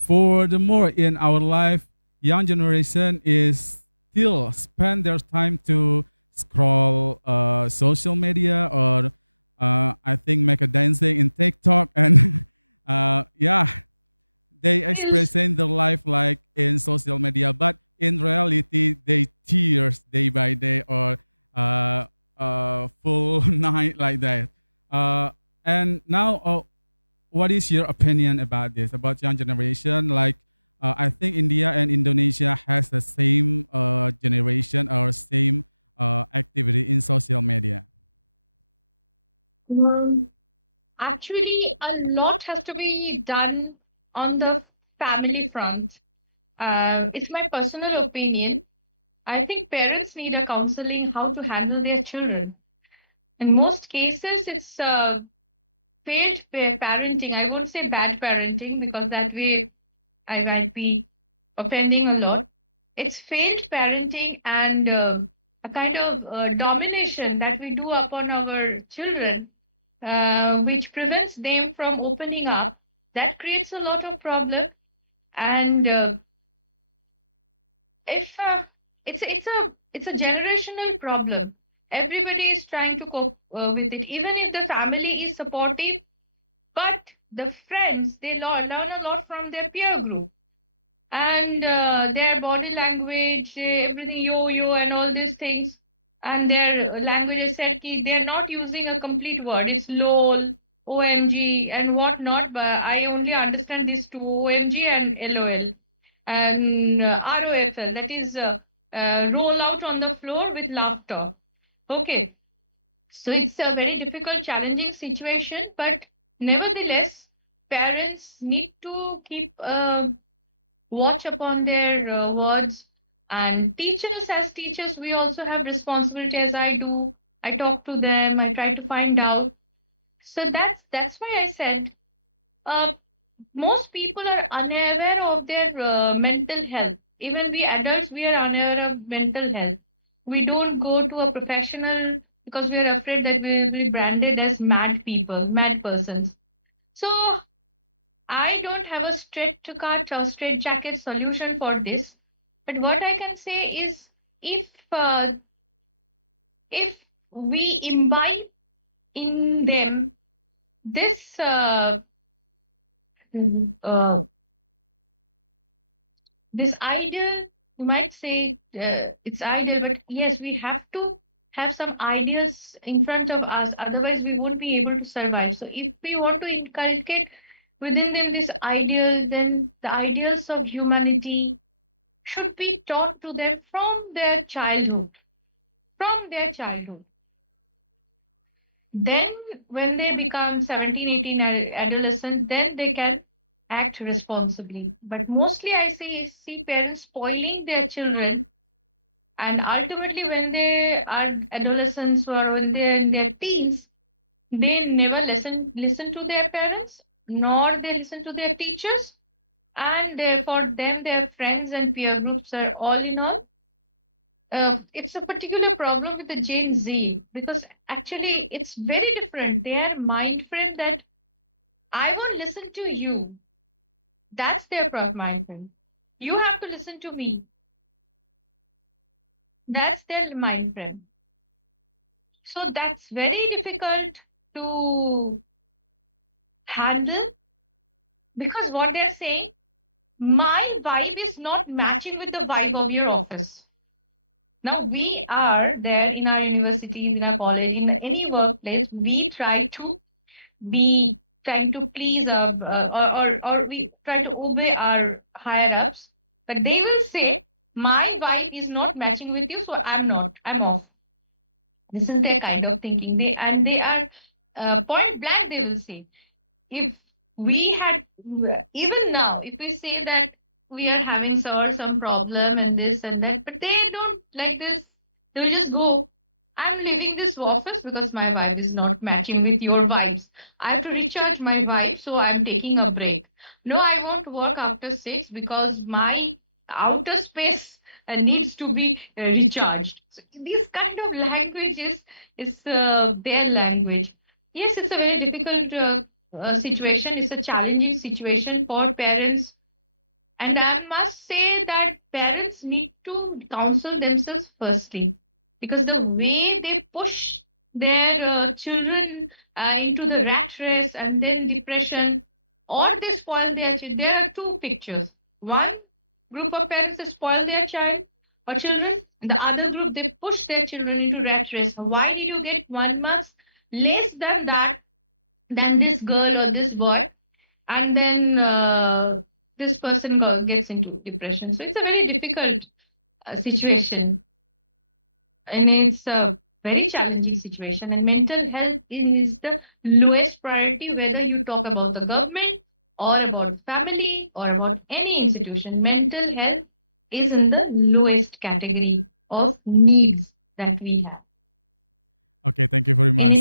furthermore in our life, young generation is still spend their time to scroll social media or I think make a dancing in TikTok and yeah, they expressing their life like in social media, but in reality they tears day by day or full night like that. And now, what is your opinion about this, about young generation? Like, I think India and Indonesia has the same generation or same activity in social media. Actually, a lot has to be done on the family front. It's my personal opinion. I think parents need a counseling how to handle their children. In most cases, it's failed parenting. I won't say bad parenting because that way I might be offending a lot. It's failed parenting and a kind of domination that we do upon our children, which prevents them from opening up. That creates a lot of problem. And if it's a generational problem, everybody is trying to cope with it. Even if the family is supportive, but the friends they learn a lot from their peer group and their body language, everything yo and all these things, and their language said ki they're not using a complete word. It's lol, omg, and whatnot. But I only understand these two, omg and lol, and rofl. That is roll out on the floor with laughter. Okay, so it's a very difficult, challenging situation, but nevertheless, parents need to keep watch upon their words, and teachers, as teachers, we also have responsibility. As I do, I talk to them, I try to find out. So that's why I said uh, most people are unaware of their mental health. Even we adults, we are unaware of mental health. We don't go to a professional because we are afraid that we will be branded as mad people, mad persons. So I don't have a straight to cut or straight jacket solution for this. But what I can say is if we imbibe in them this uh, this ideal, you might say it's ideal, but yes, we have to have some ideas in front of us, otherwise we won't be able to survive. So if we want to inculcate within them this ideal, then the ideals of humanity should be taught to them from their childhood. From their childhood. Then when they become 17, 18 adolescents, then they can act responsibly. But mostly I see parents spoiling their children, and ultimately when they are adolescents or when they're in their teens, they never listen to their parents, nor they listen to their teachers, and for them their friends and peer groups are all in all. It's a particular problem with the Gen Z because actually it's very different. Their mind frame that I won't listen to you. That's their mind frame. You have to listen to me. That's their mind frame. So that's very difficult to handle because what they're saying, my vibe is not matching with the vibe of your office. Now we are there in our universities, in our college, in any workplace, we try to be trying to please or we try to obey our higher ups, but they will say my vibe is not matching with you, so I'm off. This is their kind of thinking. They are point blank. They will say if we had even now, if we say that we are having some problem and this and that, but they don't like this. They will just go. I'm leaving this office because my vibe is not matching with your vibes. I have to recharge my vibe, so I'm taking a break. No, I won't work after 6 because my outer space needs to be recharged. So these kind of languages is their language. Yes, it's a very difficult situation. It's a challenging situation for parents. And I must say that parents need to counsel themselves firstly, because the way they push their children into the rat race and then depression, or they spoil their children. There are two pictures. One group of parents that spoil their child or children, and the other group they push their children into rat race. Why did you get one marks less than that, than this girl or this boy? And then this person gets into depression. So it's a very difficult situation, and it's a very challenging situation. And mental health is the lowest priority, whether you talk about the government or about family or about any institution. Mental health is in the lowest category of needs that we have. Okay, thank you very much.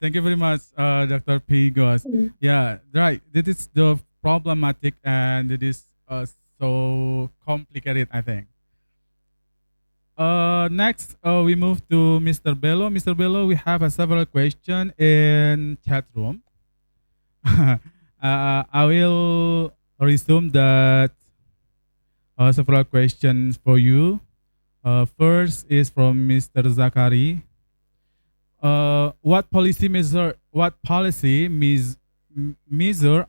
Thank you very much, Dr. Pigos. Yeah, right. This is the problematic and it is so complicated, I think. Next, we move to Mr. Bello. Mr. Bello, we have several questions in chat room. I will resume that several questions for you. First is from Mr. Zakari. What policy measure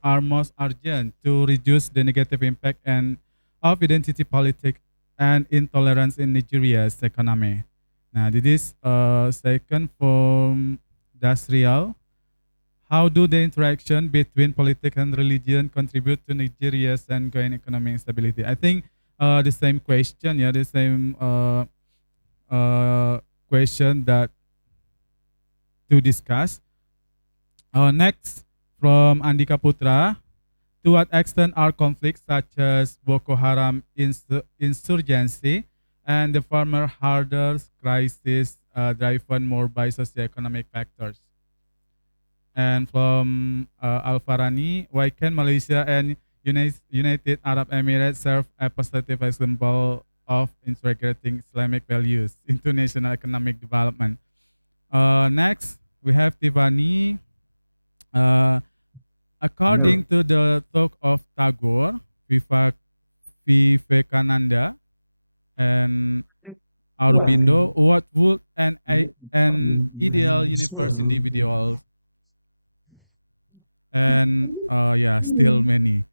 are most urgent to reduce the negative impact of identity politics and intolerance in Nigeria's economy? Now, this is second from Dasrial. How do the interaction between politics and religion contribute to Nigeria's ongoing economic stability? I think the same question, yeah, the same question that to discuss. Next, from Andika Putra, to what extent are conflicts such as Boko Haram insurgency and the farmer herders crisis driven more by socioeconomic factors? And from Al-Farani, why can Malaysia and United Arab Emirates serve a positive example of integrating Islamic values into national economic development? Next, we have Tiffany. According to the talk of Tagore, Vivekananda, and Aurobindo, what would an ideal universe individual? And yeah, still many.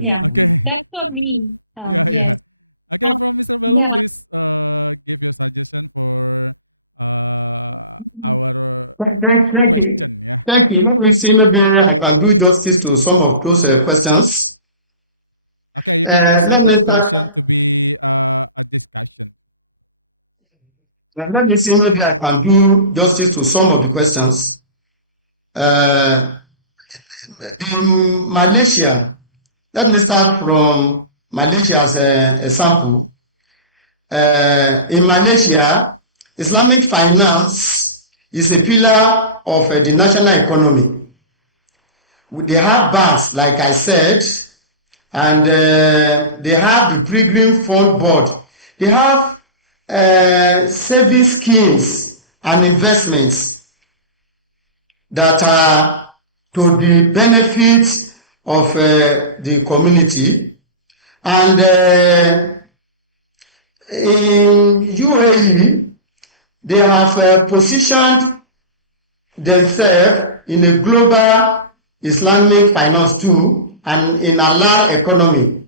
Yeah. Okay. That's for me. Yeah. Yes. Okay, from Mr. Bello, Yeah. please give your suggestion for our question. Yeah. Thank you. Maybe I can do justice to some of those questions. Okay, you can assume that question to be a discussion. Let me see maybe I can do justice to some of the questions. In Malaysia, let me start from Malaysia as an example. In Malaysia, Islamic finance is a pillar of the national economy. They have banks, like I said, and they have the Pilgrim Fund Board. They have saving schemes and investments that are to the benefit of the community. And in UAE, they have positioned themselves in a global Islamic finance too, and in Allah economy.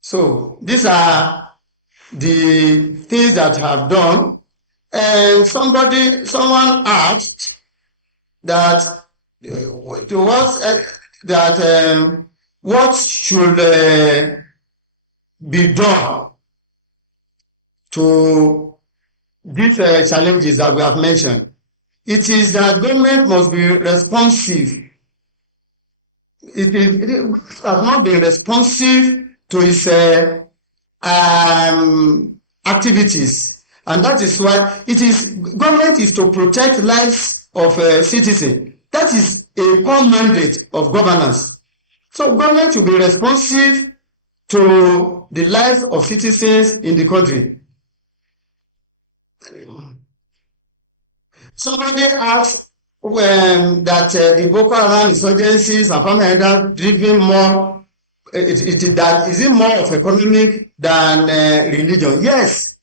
So these are the things that have done. And someone asked that what should be done to these challenges that we have mentioned. It is that government must be responsive. It must not be responsive to its activities, and that is why government is to protect lives of citizens. That is a core mandate of governance. So government will be responsive to the lives of citizens in the country. Somebody asked that the Boko Haram insurgencies and family are driven more. Is it more of economic than religion? Yes.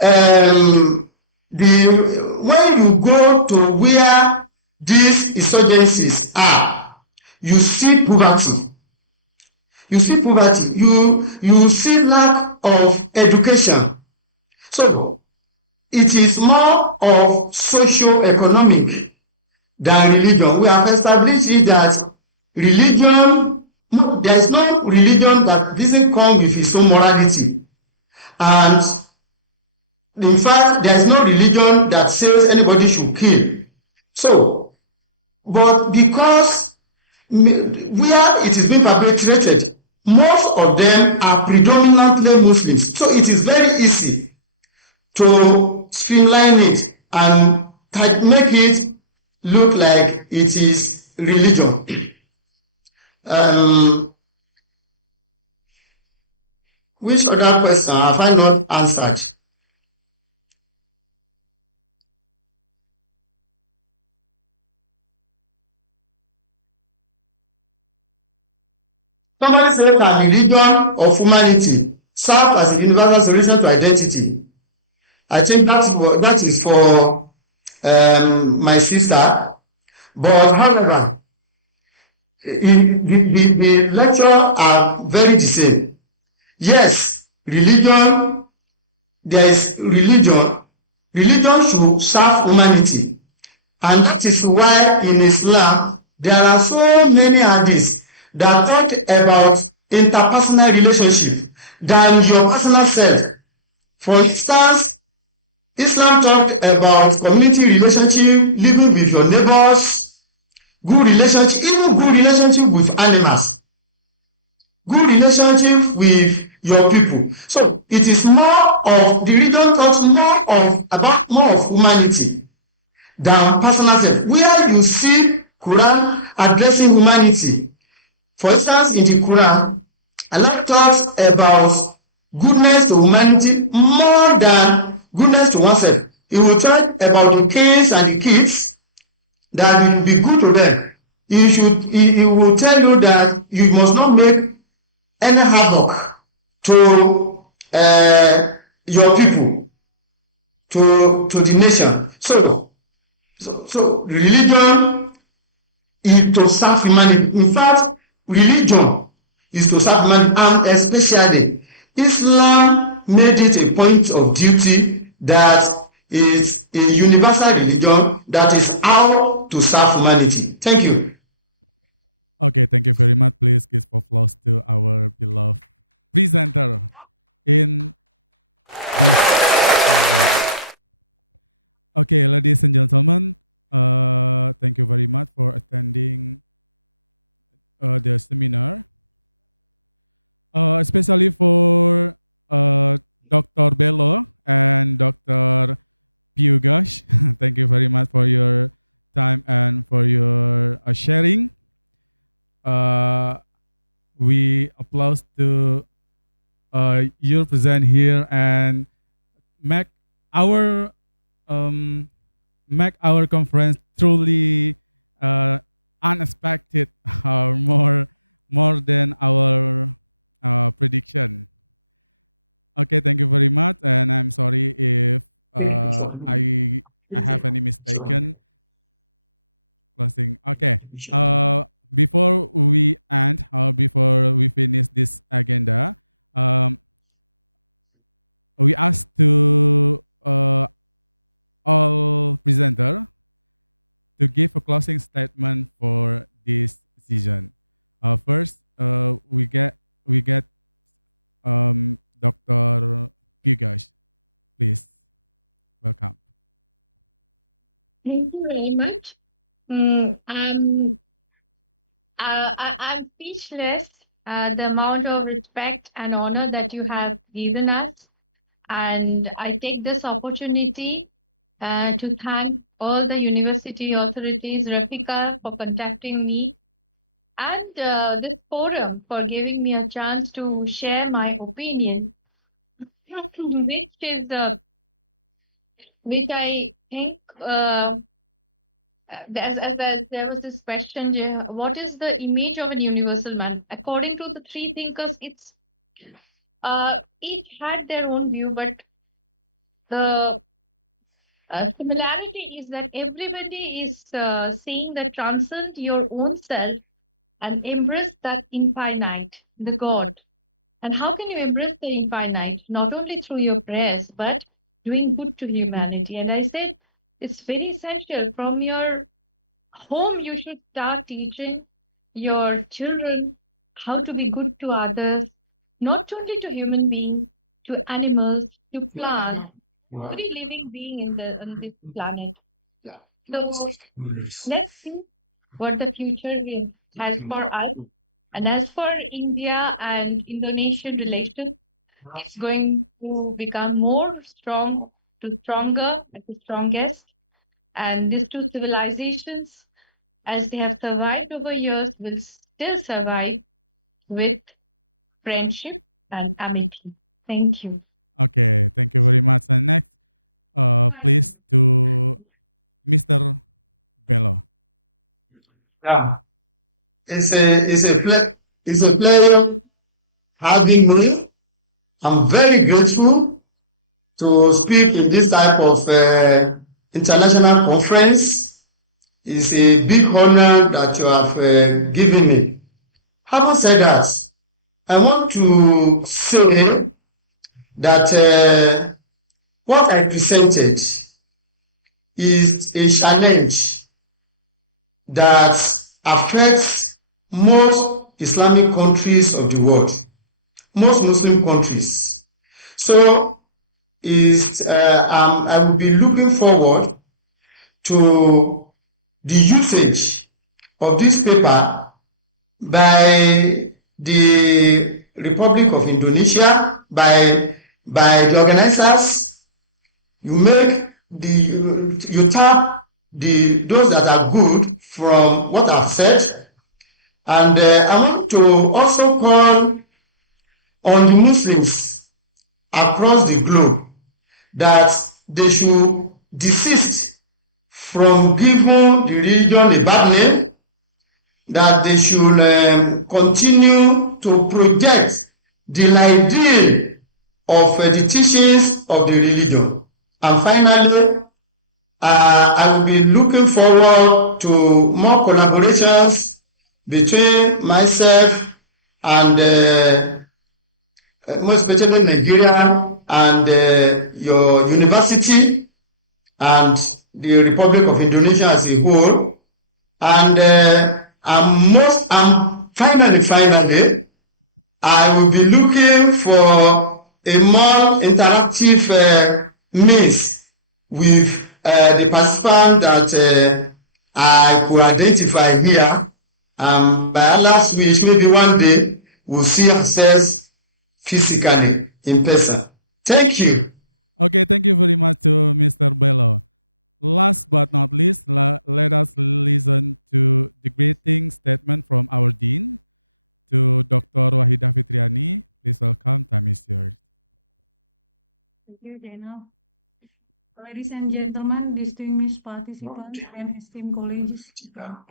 When you go to where these insurgencies are, you see poverty. You see poverty. You see lack of education. So it is more of socio-economic than religion. We have established it that religion, there is no religion that doesn't come with its own morality. And in fact, there is no religion that says anybody should kill. So, but because where it is being perpetrated, most of them are predominantly Muslims. So it is very easy to streamline it and make it look like it is religion. Which other question have I not answered? Someone said that religion of humanity serve as a universal solution to identity. I think that is for my sister. But however, the lecture are very the same. Yes, religion, there is religion. Religion should serve humanity. And that is why in Islam, there are so many hadiths that talk about interpersonal relationship than your personal self. For instance, Islam talked about community relationship, living with your neighbors, good relationship, even good relationship with animals, good relationship with your people. So it is more of the religion talks more of humanity than personal self. Where you see Quran addressing humanity, for instance, in the Quran, Allah talks about goodness to humanity more than goodness to oneself. He will talk about the kings and the kids that will be good to them. He will tell you that you must not make any havoc to your people, to the nation. So religion is to serve humanity. In fact, religion is to serve humanity, and especially Islam made it a point of duty that is a universal religion that is how to serve humanity. Thank you. Okay, thank you very much. Please give applause to our beloved presenter in this program. Okay, ladies and gentlemen, thank you very much for attending the seminar, especially for Dr. Bello and Dr. Piugash. Thank you very much for your time and for your sharing. We applaud to your present here and make our conference truly unexpected or more than our prediction. Okay, thank you very much, and I'm sorry if I have any mistaken closing. Okay. Before we end or before we finish this agenda, we ask to all presenter to give a closing statement for this season. First, we get Dr. Piugash, please. Welcome. Thank you very much. I'm speechless the amount of respect and honor that you have given us. And I take this opportunity to thank all the university authorities, Rafika, for contacting me, and this forum for giving me a chance to share my opinion, which is which I think, as there was this question, yeah, what is the image of a universal man? According to the three thinkers, it's each had their own view, but the similarity is that everybody is saying that transcend your own self and embrace that infinite, the God. And how can you embrace the infinite? Not only through your prayers, but doing good to humanity. And I said, it's very essential. From your home, you should start teaching your children how to be good to others, not only to human beings, to animals, to plants, every living being on this planet. So let's see what the future has for us. And as for India and Indonesian relations, it's going to become more strong to stronger and to strongest. And these two civilizations, as they have survived over years, will still survive with friendship and amity. Thank you. Okay, thank you very much. And next, please to Mr. Bello. Yeah. It's a pleasure having me. I'm very grateful to speak in this type of international conference. It's a big honor that you have given me. Having said that, I want to say that what I presented is a challenge that affects most Islamic countries of the world, most Muslim countries. So I will be looking forward to the usage of this paper by the Republic of Indonesia, by the organizers. You tap those that are good from what I've said, and I want to also call on the Muslims across the globe that they should desist from giving the religion a bad name, that they should continue to project the ideal of the teachings of the religion. And finally, I will be looking forward to more collaborations between myself and more especially Nigeria and your university and the Republic of Indonesia as a whole. And finally, I will be looking for a more interactive means with the participant that I could identify here. By Allah's wish, maybe one day we'll see ourselves physically in person. Thank you. Okay, thank you very much to Mr. Bello. Last but not least, let us listen to the greeting statement from our Dean, to Dr. Wahidah Fitriani. Please welcome, time is yours. Thank you, Dana. Ladies and gentlemen, distinguished participants and esteemed colleagues,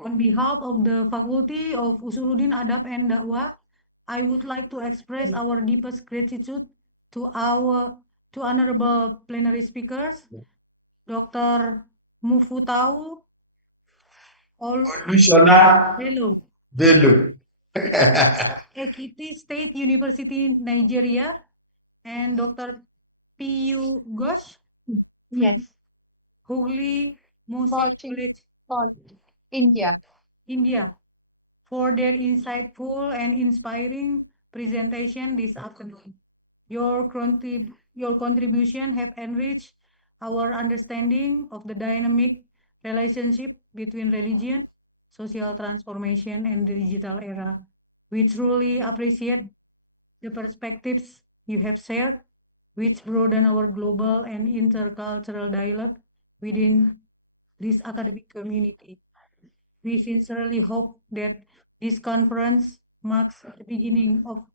on behalf of the Faculty of Usuluddin Adab and Dakwah, I would like to express our deepest gratitude to honorable plenary speakers, Dr. Mufutau Bello. Ekiti State University in Nigeria, and Dr. P.U. Ghosh. Yes. Holy Mosque College, India. for their insightful and inspiring presentation this afternoon. Your contribution have enriched our understanding of the dynamic relationship between religion, social transformation, and the digital era. We truly appreciate the perspectives you have shared, which broaden our global and intercultural dialogue within this academic community. We sincerely hope that this conference marks the beginning of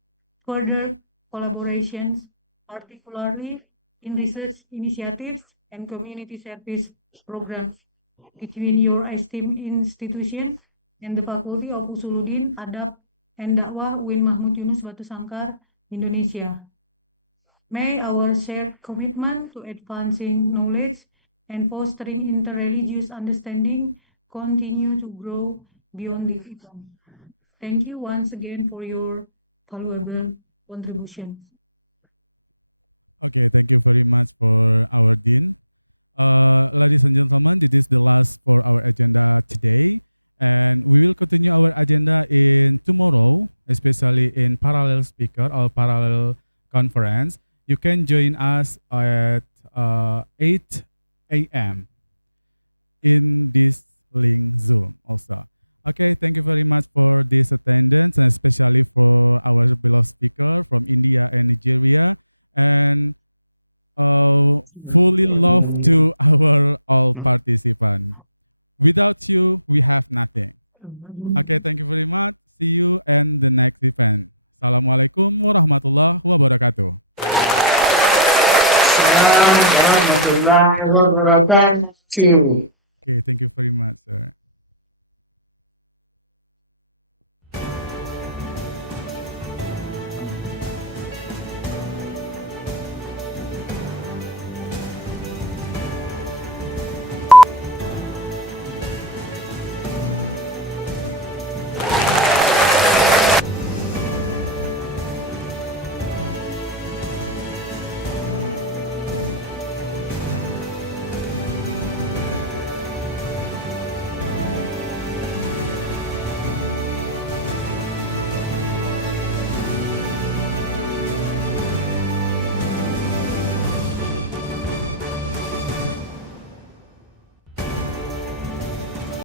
further collaborations, particularly in research initiatives and community service programs between your esteemed institution and the Faculty of Usuluddin, Adab, and Dakwah UIN Mahmud Yunus Batu Sangkar, Indonesia. May our shared commitment to advancing knowledge and fostering interreligious understanding continue to grow beyond lifetime. Thank you once again for your valuable contributions. Okay, thank you very much for our Dean. Ladies and gentlemen, this is the last for our agenda today. And we will continue our agenda in tomorrow, especially in parallel speaker or parallel conference. You can join us at 8 a.m. in this link Zoom also. Okay, thank you very much for this attendance, and especially for our beloved speaker from India and Nigeria. And fully love to our all participants. Without you, we have nothing. Okay, thank you very much. See you in the next event. Assalamualaikum warahmatullahi wabarakatuh. Assalamualaikum warahmatullahi wabarakatuh. Okay, thank you very much, sir.